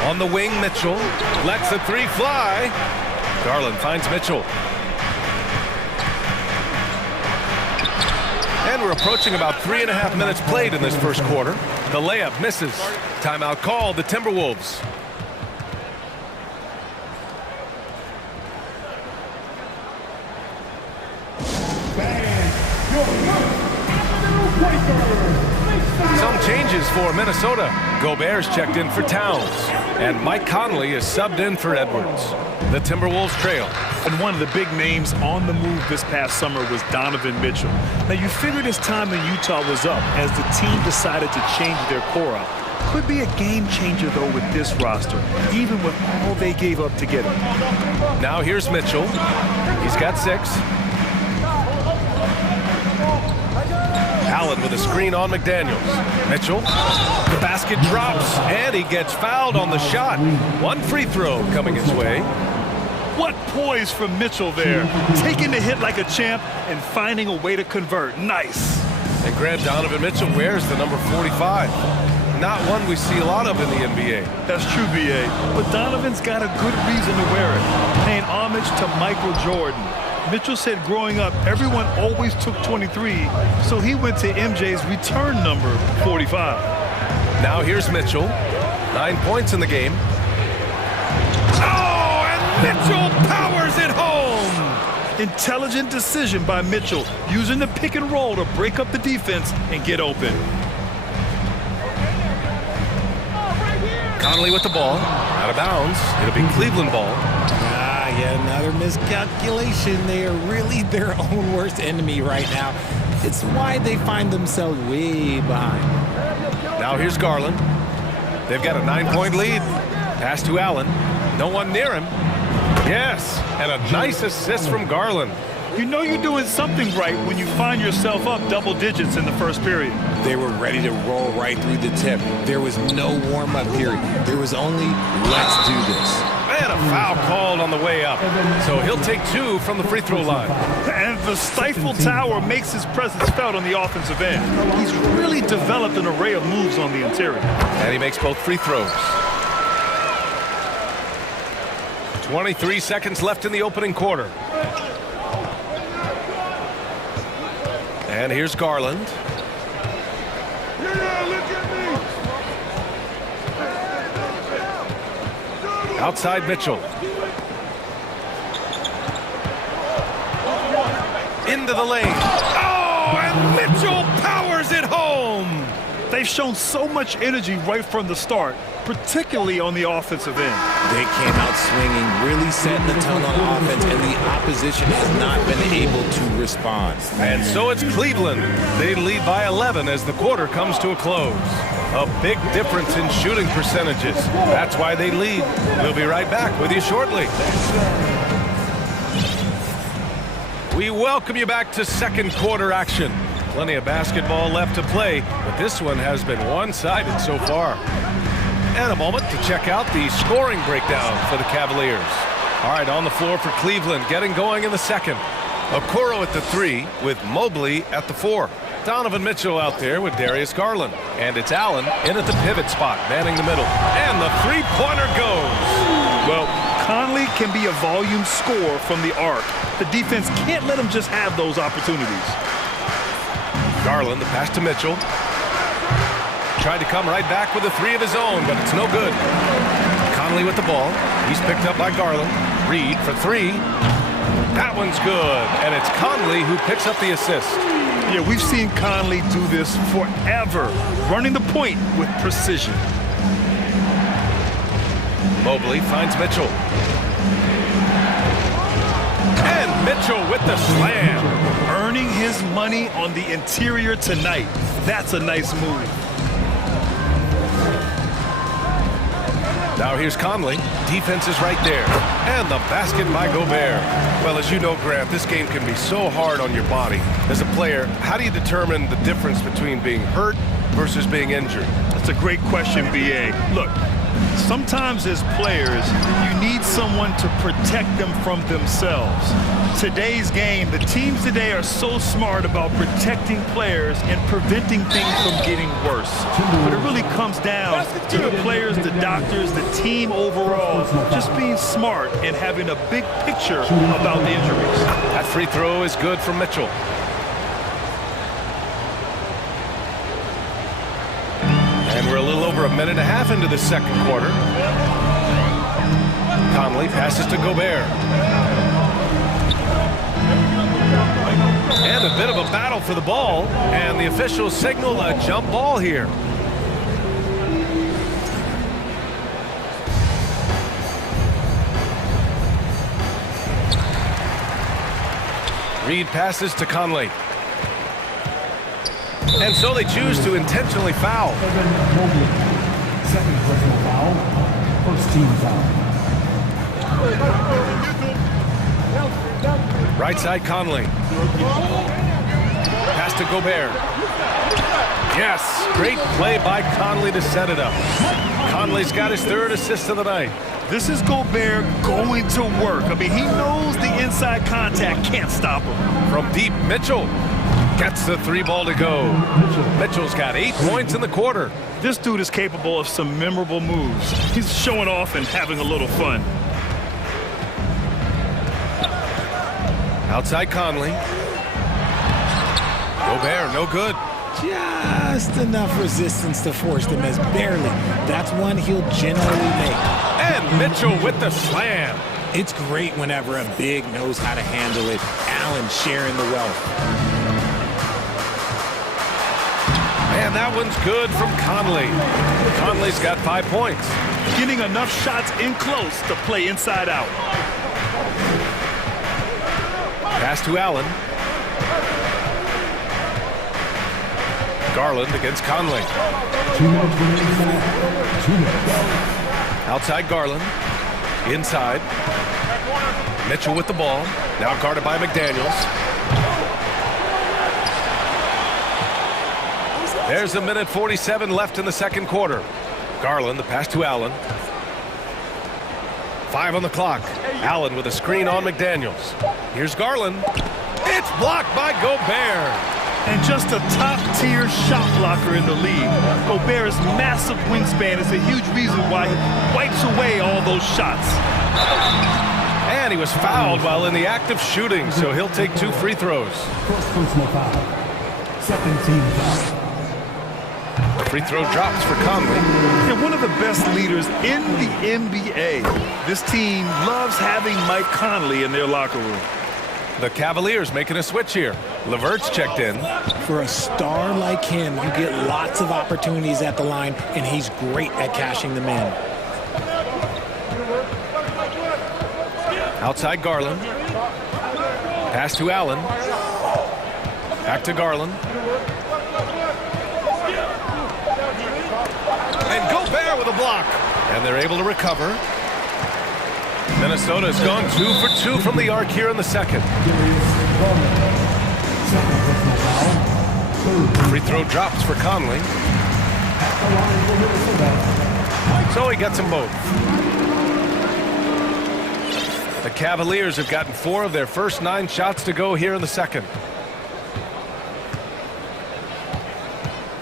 On the wing, Mitchell lets the 3 fly. Garland finds Mitchell. And we're approaching about 3.5 minutes played in this first quarter. The layup misses. Timeout called, the Timberwolves. Some changes for Minnesota. Gobert's checked in for Towns. And Mike Conley is subbed in for Edwards. The Timberwolves trail. And one of the big names on the move this past summer was Donovan Mitchell. Now, you figured his time in Utah was up as the team decided to change their core up. Could be a game changer, though, with this roster, even with all they gave up to get him. Now here's Mitchell. He's got 6. Allen with a screen on McDaniels. Mitchell, the basket drops, and he gets fouled on the shot. One free throw coming his way. What poise from Mitchell there. Taking the hit like a champ and finding a way to convert. Nice. And Grant, Donovan Mitchell wears the number 45. Not one we see a lot of in the NBA. That's true, B.A. But Donovan's got a good reason to wear it, paying homage to Michael Jordan. Mitchell said growing up, everyone always took 23, so he went to MJ's return number 45. Now here's Mitchell. 9 points in the game. Oh, and Mitchell powers it home! Intelligent decision by Mitchell, using the pick and roll to break up the defense and get open. Conley with the ball, out of bounds. It'll be Cleveland ball. Yeah, another miscalculation. They are really their own worst enemy right now. It's why they find themselves way behind. Now here's Garland. They've got a 9-point lead. Pass to Allen. No one near him. Yes, and a nice assist from Garland. You know you're doing something right when you find yourself up double digits in the first period. They were ready to roll right through the tip. There was no warm-up period. There was only, let's do this. And a foul called on the way up. So he'll take 2 from the free throw line. And the stifle tower makes his presence felt on the offensive end. He's really developed an array of moves on the interior. And he makes both free throws. 23 seconds left in the opening quarter. And here's Garland. Outside Mitchell. Into the lane. Oh, and Mitchell powers it home. They've shown so much energy right from the start, particularly on the offensive end. They came out swinging, really setting the tone on offense, and the opposition has not been able to respond. And so it's Cleveland. They lead by 11 as the quarter comes to a close. A big difference in shooting percentages. That's why they lead. We'll be right back with you shortly. We welcome you back to second quarter action. Plenty of basketball left to play, but this one has been one-sided so far. And a moment to check out the scoring breakdown for the Cavaliers. All right, on the floor for Cleveland, getting going in the second. Okoro at the 3 with Mobley at the 4. Donovan Mitchell out there with Darius Garland. And it's Allen in at the pivot spot, manning the middle. And the three-pointer goes. Well, Conley can be a volume scorer from the arc. The defense can't let him just have those opportunities. Garland, the pass to Mitchell. Tried to come right back with a 3 of his own, but it's no good. Conley with the ball. He's picked up by Garland. Reed for 3. That one's good, and it's Conley who picks up the assist. Yeah, we've seen Conley do this forever, running the point with precision. Mobley finds Mitchell. And Mitchell with the slam. Earning his money on the interior tonight. That's a nice move. Now here's Conley. Defense is right there. And the basket by Gobert. Well, as you know, Grant, this game can be so hard on your body. As a player, how do you determine the difference between being hurt versus being injured? That's a great question, B.A. Look, sometimes as players, you need someone to protect them from themselves. Today's game, the teams today are so smart about protecting players and preventing things from getting worse. But it really comes down to the players, the doctors, the team overall, just being smart and having a big picture about the injuries. That free throw is good from Mitchell. And we're a little over a minute and a half into the second quarter. Conley passes to Gobert. And a bit of a battle for the ball, and the officials signal a jump ball here. Reed passes to Conley. And so they choose to intentionally foul. Second personal foul, first team foul. Right side Conley. Pass to Gobert. Yes, great play by Conley to set it up. Conley's got his 3rd assist of the night. This is Gobert going to work. I mean, he knows the inside contact can't stop him. From deep, Mitchell. Gets the 3 ball to go. Mitchell's got 8 points in the quarter. This dude is capable of some memorable moves. He's showing off and having a little fun. Outside Conley. Gobert, no good. Just enough resistance to force the miss. Barely. That's one he'll generally make. And Mitchell with the slam. It's great whenever a big knows how to handle it. Allen sharing the wealth. And that one's good from Conley. Conley's got 5 points. Getting enough shots in close to play inside out. Pass to Allen. Garland against Conley. Outside Garland. Inside. Mitchell with the ball. Now guarded by McDaniels. There's a minute 47 left in the second quarter. Garland, the pass to Allen. 5 on the clock. Allen with a screen on McDaniels. Here's Garland. It's blocked by Gobert. And just a top-tier shot blocker in the league. Gobert's massive wingspan is a huge reason why he wipes away all those shots. And he was fouled while in the act of shooting, so he'll take 2 free throws. First personal foul. Second team foul. Free throw drops for Conley. And one of the best leaders in the NBA. This team loves having Mike Conley in their locker room. The Cavaliers making a switch here. LeVert's checked in. For a star like him, you get lots of opportunities at the line, and he's great at cashing them in. Outside Garland. Pass to Allen. Back to Garland. And Gobert with a block. And they're able to recover. Minnesota has gone 2 for 2 from the arc here in the second. Free throw drops for Conley. So he gets them both. The Cavaliers have gotten 4 of their first 9 shots to go here in the second.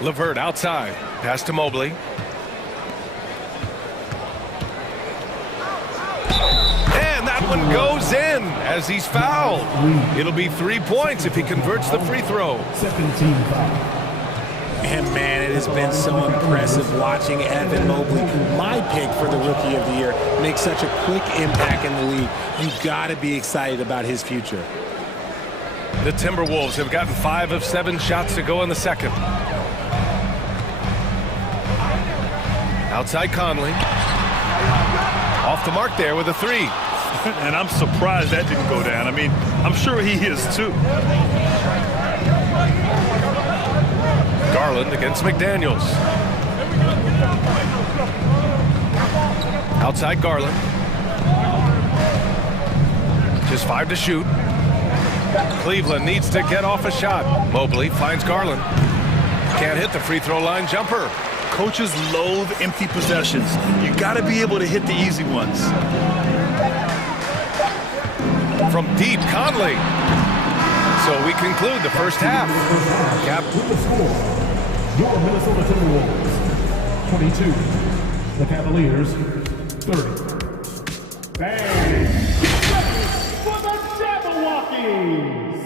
LeVert outside. Pass to Mobley. That one goes in as he's fouled. It'll be 3 points if he converts the free throw. Second team foul. And man, it has been so impressive watching Evan Mobley, my pick for the Rookie of the Year, make such a quick impact in the league. You've got to be excited about his future. The Timberwolves have gotten 5 of 7 shots to go in the second. Outside Conley. Off the mark there with a 3. And I'm surprised that didn't go down. I mean, I'm sure he is too. Garland against McDaniels. Outside Garland. Just 5 to shoot. Cleveland needs to get off a shot. Mobley finds Garland. Can't hit the free throw line jumper. Coaches loathe empty possessions. You got to be able to hit the easy ones. From deep, Conley. So we conclude the first half. With the score, your Minnesota Timberwolves 22, the Cavaliers 30. Bang! For the Jabberwockies!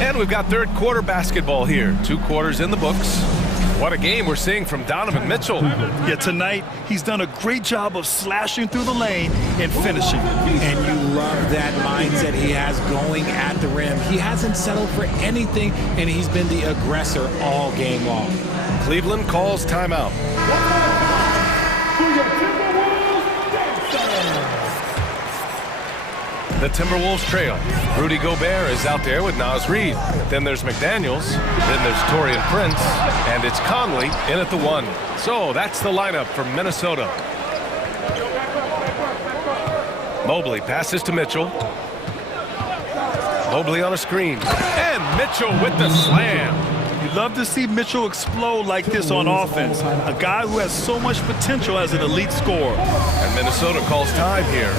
And we've got third quarter basketball here. 2 quarters in the books. What a game we're seeing from Donovan Mitchell. Yeah, tonight he's done a great job of slashing through the lane and finishing. And you love that mindset he has going at the rim. He hasn't settled for anything, and he's been the aggressor all game long. Cleveland calls timeout. The Timberwolves trail. Rudy Gobert is out there with Naz Reid. Then there's McDaniels. Then there's Taurean Prince. And it's Conley in at the 1. So that's the lineup for Minnesota. Mobley passes to Mitchell. Mobley on a screen. And Mitchell with the slam. You love to see Mitchell explode like this on offense. A guy who has so much potential as an elite scorer. And Minnesota calls time here.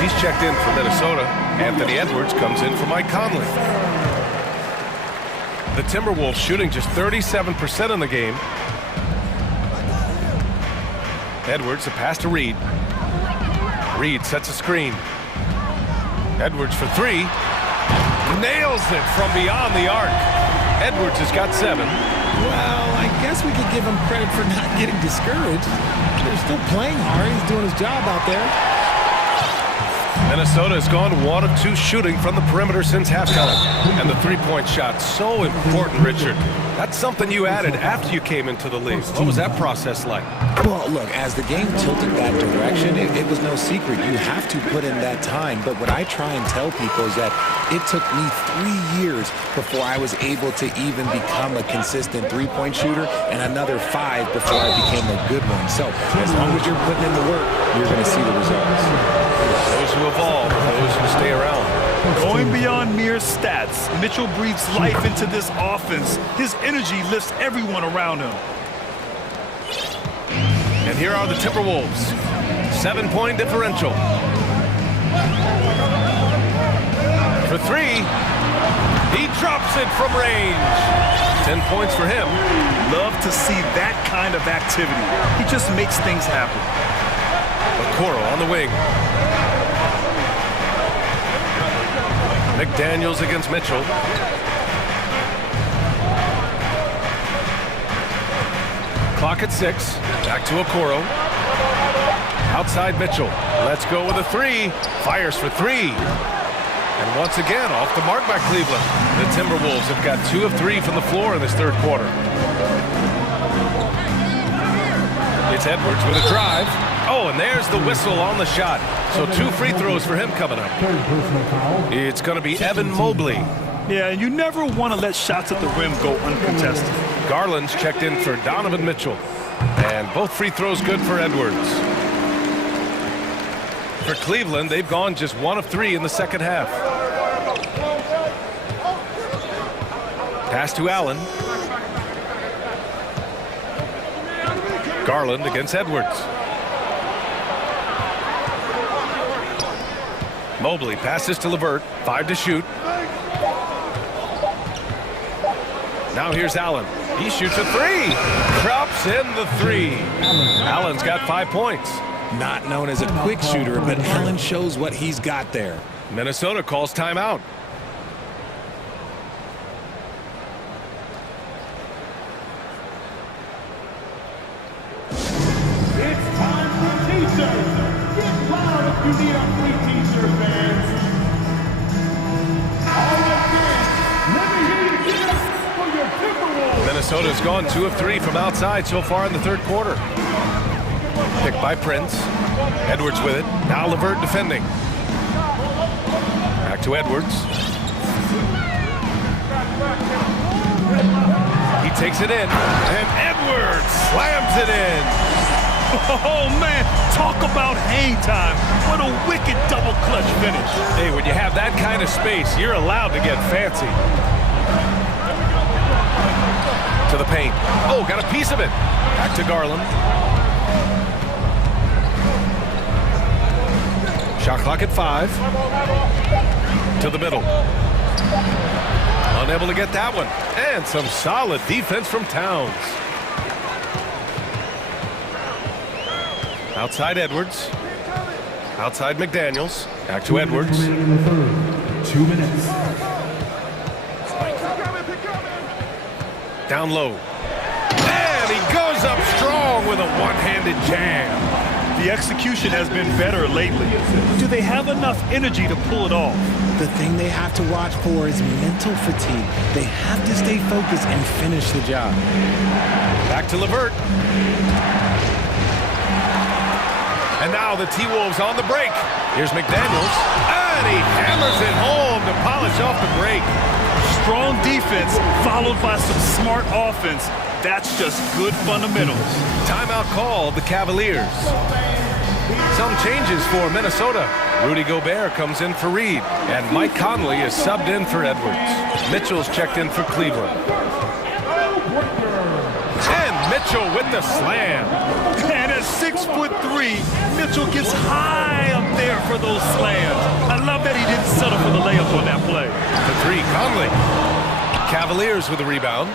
he's checked in for Minnesota. Anthony Edwards comes in for Mike Conley. The Timberwolves shooting just 37% in the game. Edwards, a pass to Reed. Reed sets a screen. Edwards for three. Nails it from beyond the arc. Edwards has got 7. Well, I guess we could give him credit for not getting discouraged. They're still playing hard. He's doing his job out there. Minnesota has gone 1 of 2 shooting from the perimeter since halftime. And the three-point shot, so important, Richard. That's something you added after you came into the league. What was that process like? Well, look, as the game tilted that direction, it was no secret. You have to put in that time. But what I try and tell people is that it took me 3 years before I was able to even become a consistent three-point shooter, and another 5 before I became a good one. So as long as you're putting in the work, you're going to see the results. Those who evolve, those who stay around. Going beyond mere stats, Mitchell breathes life into this offense. His energy lifts everyone around him. And here are the Timberwolves. 7-point differential. For 3. He drops it from range. 10 points for him. Love to see that kind of activity. He just makes things happen. Okoro on the wing. McDaniels against Mitchell. Clock at 6. Back to Okoro. Outside Mitchell. Let's go with a 3. Fires for 3. And once again, off the mark by Cleveland. The Timberwolves have got 2 of 3 from the floor in this third quarter. It's Edwards with a drive. Oh, and there's the whistle on the shot. So 2 free throws for him coming up. It's going to be Evan Mobley. Yeah, and you never want to let shots at the rim go uncontested. Garland's checked in for Donovan Mitchell. And both free throws good for Edwards. For Cleveland, they've gone just 1 of 3 in the second half. Pass to Allen. Garland against Edwards. Mobley passes to LeVert. 5 to shoot. Now here's Allen. He shoots a 3. Drops in the 3. Allen's got 5 points. Not known as a quick shooter, but Allen shows what he's got there. Minnesota calls timeout. It's time for t-shirts. Get loud if you need a free t-shirt, fans. All right, fans, let me hear you get up for your Timberwolves. Minnesota's gone 2 of 3 from outside so far in the third quarter. Picked by Prince. Edwards with it. Now LeVert defending. Back to Edwards. He takes it in. And Edwards slams it in. Oh, man, talk about hang time. What a wicked double clutch finish. Hey, when you have that kind of space, you're allowed to get fancy. To the paint. Oh, got a piece of it. Back to Garland. Shot clock at 5. To the middle. Unable to get that one. And some solid defense from Towns. Outside Edwards. Outside McDaniels. Back to Edwards. 2 minutes. Down low. And he goes up strong with a one-handed jam. The execution has been better lately. Do they have enough energy to pull it off? The thing they have to watch for is mental fatigue. They have to stay focused and finish the job. Back to LeVert. And now the T-Wolves on the break. Here's McDaniels. And he hammers it home to polish off the break. Strong defense followed by some smart offense. That's just good fundamentals. Timeout called the Cavaliers. Some changes for Minnesota. Rudy Gobert comes in for Reed. And Mike Conley is subbed in for Edwards. Mitchell's checked in for Cleveland. And Mitchell with the slam. And as 6'3", Mitchell gets high up there for those slams. I love that he didn't settle for the layup on that play. The three, Conley. Cavaliers with the rebound.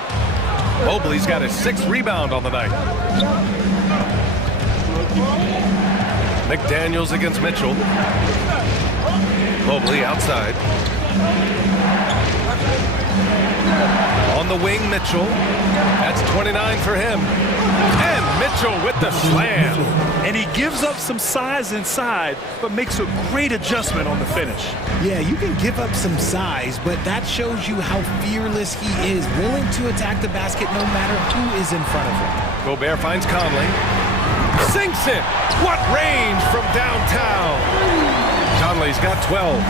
Mobley's got his 6th rebound on the night. McDaniels against Mitchell. Mobley outside. On the wing, Mitchell. That's 29 for him. And Mitchell with the slam. And he gives up some size inside, but makes a great adjustment on the finish. Yeah, you can give up some size, but that shows you how fearless he is, willing to attack the basket no matter who is in front of him. Gobert finds Conley. Sinks it. What range from downtown. Conley's got 12.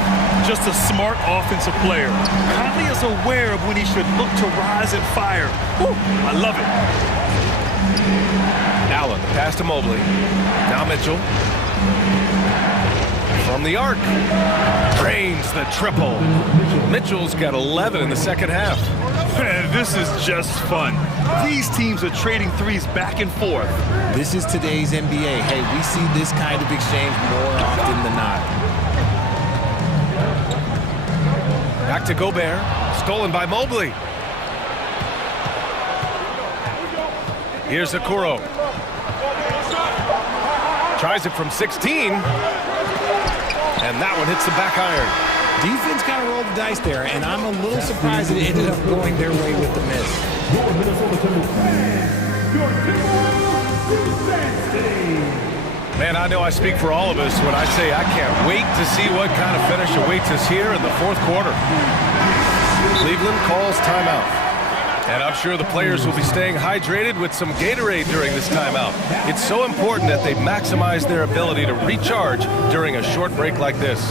Just a smart offensive player. Conley is aware of when he should look to rise and fire. Woo, I love it. Allen, pass to Mobley. Now Mitchell. From the arc. Drains the triple. Mitchell's got 11 in the second half. Man, this is just fun. These teams are trading threes back and forth. This is today's NBA. Hey, we see this kind of exchange more often than not. Back to Gobert. Stolen by Mobley. Here's Okoro. Tries it from 16. And that one hits the back iron. Defense kind of rolled the dice there, and I'm a little surprised that it ended up going their way with the miss. Man, I know I speak for all of us when I say I can't wait to see what kind of finish awaits us here in the 4th quarter. Cleveland calls timeout. And I'm sure the players will be staying hydrated with some Gatorade during this timeout. It's so important that they maximize their ability to recharge during a short break like this.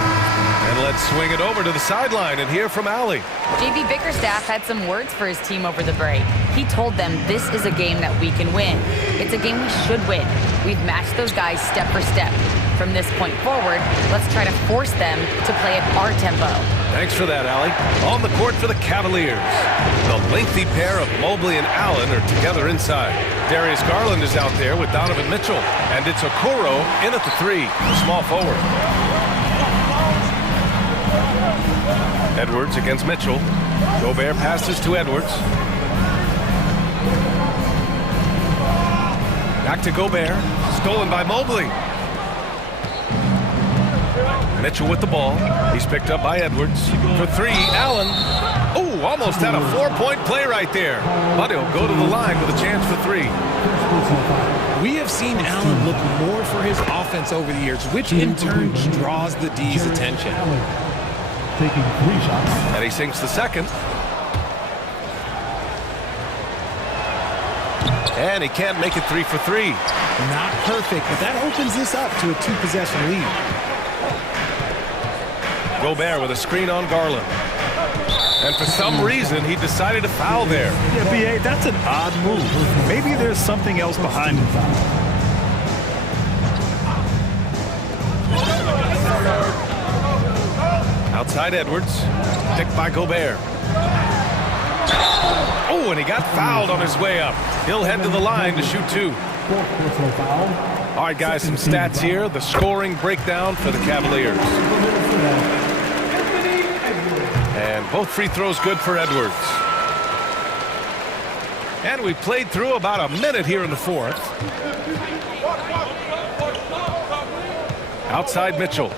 And let's swing it over to the sideline and hear from Allie. JV Bickerstaff had some words for his team over the break. He told them this is a game that we can win. It's a game we should win. We've matched those guys step for step. From this point forward, let's try to force them to play at our tempo. Thanks for that, Allie. On the court for the Cavaliers. The lengthy pair of Mobley and Allen are together inside. Darius Garland is out there with Donovan Mitchell. And it's Okoro in at the 3, small forward. Edwards against Mitchell. Gobert passes to Edwards. Back to Gobert. Stolen by Mobley. Mitchell with the ball. He's picked up by Edwards. For 3, Allen. Oh, almost had a 4-point play right there. But he'll go to the line with a chance for 3. We have seen Allen look more for his offense over the years, which in turn draws the D's attention. Taking 3 shots. And he sinks the second. And he can't make it 3 for 3. Not perfect, but that opens this up to a 2-possession lead. Gobert with a screen on Garland. And for some reason, he decided to foul there. Yeah, B.A., that's an odd move. Maybe there's something else behind it. Outside Edwards. Picked by Gobert. Oh, and he got fouled on his way up. He'll head to the line to shoot 2. All right, guys, some stats here. The scoring breakdown for the Cavaliers. And both free throws good for Edwards. And we've played through about a minute here in the 4th. Outside Mitchell.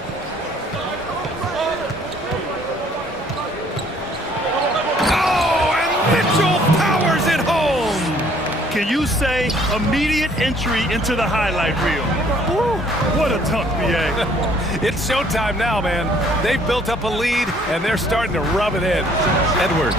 Mitchell powers it home. Can you say immediate entry into the highlight reel? Woo, what a dunk, B.A. It's showtime now, man. They've built up a lead, and they're starting to rub it in. Edwards,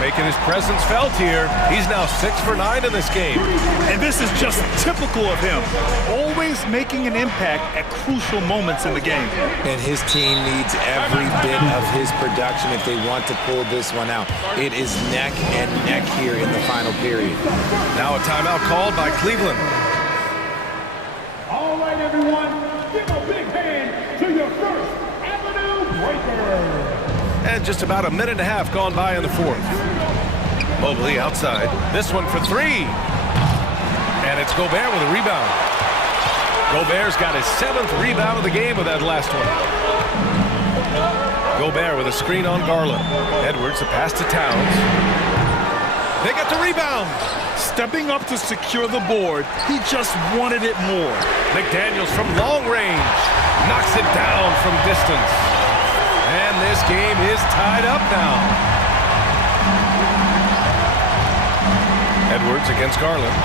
making his presence felt here. He's now 6 for 9 in this game. And this is just typical of him. Always making an impact at crucial moments in the game. And his team needs every bit of his production if they want to pull this one out. It is neck and neck here in the final period. Now a timeout called by Cleveland. All right, everyone, give a big hand to your first Avenue breaker. And just about a minute and a half gone by in the 4th. Mobley outside. This one for 3. And it's Gobert with a rebound. Gobert's got his 7th rebound of the game with that last one. Gobert with a screen on Garland. Edwards, a pass to Towns. They got the rebound. Stepping up to secure the board, he just wanted it more. McDaniels from long range knocks it down from distance. And this game is tied up now. Edwards against Garland.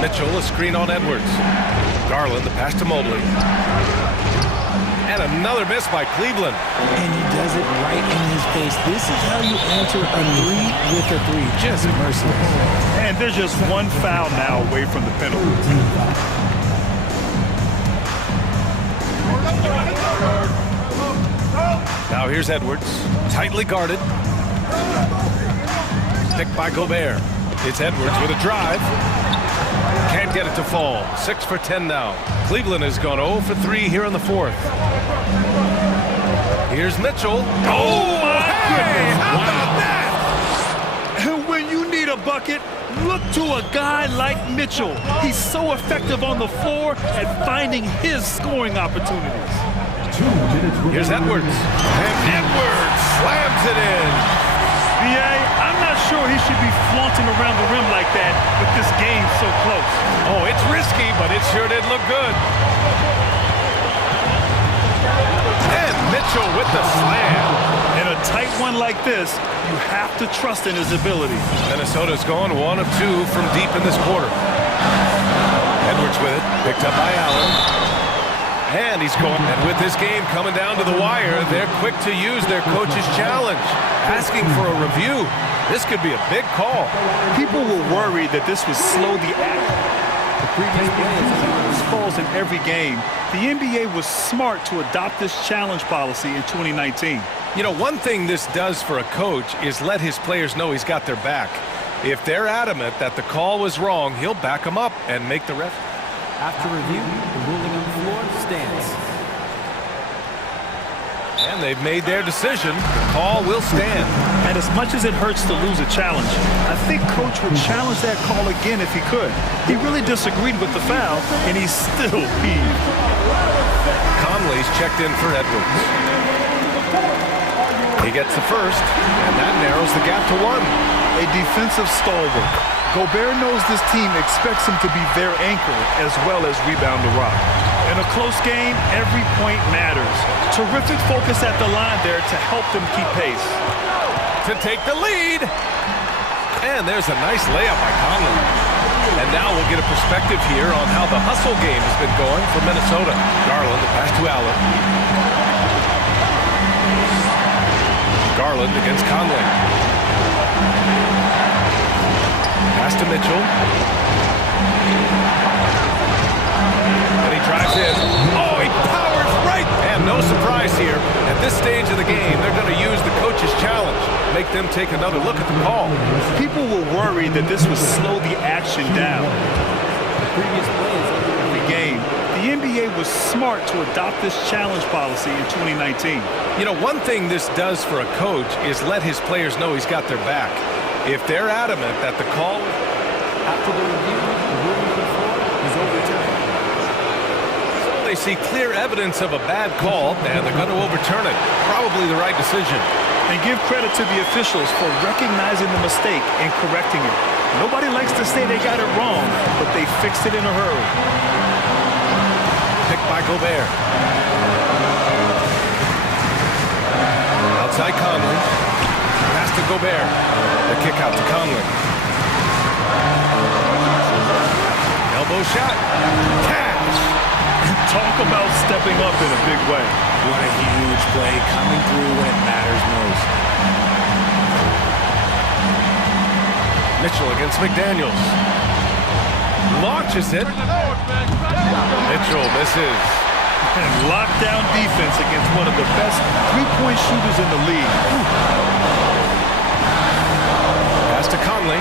Mitchell, a screen on Edwards. Garland, the pass to Mobley. And another miss by Cleveland. And he does it right in his face. This is how you answer a 3 with a 3. Just merciless. And there's just one foul now away from the penalty. Now here's Edwards, tightly guarded. Picked by Gobert. It's Edwards with a drive. Can't get it to fall. 6 for 10 now. Cleveland has gone 0 for 3 here in the 4th. Here's Mitchell. Oh, my goodness. How about that? And when you need a bucket, look to a guy like Mitchell. He's so effective on the floor at finding his scoring opportunities. Here's Edwards. And Edwards slams it in. B.A., I'm not sure he should be flaunting around the rim like that with this game so close. Oh, it's risky, but it sure did look good. And Mitchell with the slam. In a tight one like this, you have to trust in his ability. Minnesota's gone 1 of 2 from deep in this quarter. Edwards with it, picked up by Allen. And he's going. And with this game coming down to the wire, they're quick to use their coach's challenge, asking for a review. This could be a big call. People were worried that this would slow the action. The previous games calls in every game. The NBA was smart to adopt this challenge policy in 2019. You know, one thing this does for a coach is let his players know he's got their back. If they're adamant that the call was wrong, he'll back them up and make the ref. After review, the ruling on the floor stands. And they've made their decision. The call will stand. And as much as it hurts to lose a challenge, I think Coach would challenge that call again if he could. He really disagreed with the foul, and he's still peeved. Conley's checked in for Edwards. He gets the first, and that narrows the gap to 1. A defensive stalwart. Gobert knows this team expects him to be their anchor as well as rebound the rock. In a close game, every point matters. Terrific focus at the line there to help them keep pace. To take the lead. And there's a nice layup by Conley. And now we'll get a perspective here on how the hustle game has been going for Minnesota. Garland, the pass to Allen. Garland against Conley. Pass to Mitchell. And he drives in. Oh, he powers right. And no surprise here. At this stage of the game, they're going to use the coach's challenge. Make them take another look at the call. People were worried that this would slow the action down. The previous plays of the game, the NBA was smart to adopt this challenge policy in 2019. You know, one thing this does for a coach is let his players know he's got their back. If they're adamant that the call... After the review, the ruling on the floor is overturned. So they see clear evidence of a bad call, and they're going to overturn it. Probably the right decision. And give credit to the officials for recognizing the mistake and correcting it. Nobody likes to say they got it wrong, but they fixed it in a hurry. Picked by Gobert. Outside Conley. Pass to Gobert. The kick out to Conley. Elbow shot. Cash. Talk about stepping up in a big way. What a huge play coming through when it matters most. Mitchell against McDaniels. Launches it. Mitchell misses. And lockdown defense against one of the best three-point shooters in the league. Pass to Conley.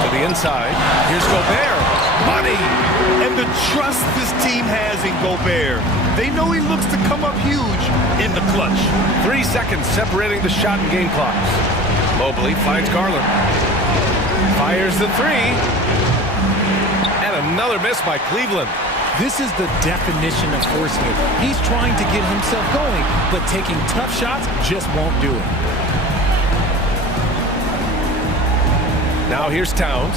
To the inside. Here's Gobert. Money. And the trust this team has in Gobert. They know he looks to come up huge in the clutch. 3 seconds separating the shot and game clocks. Mobley finds Garland. Fires the three. And another miss by Cleveland. This is the definition of forcing it. He's trying to get himself going, but taking tough shots just won't do it. Now here's Towns.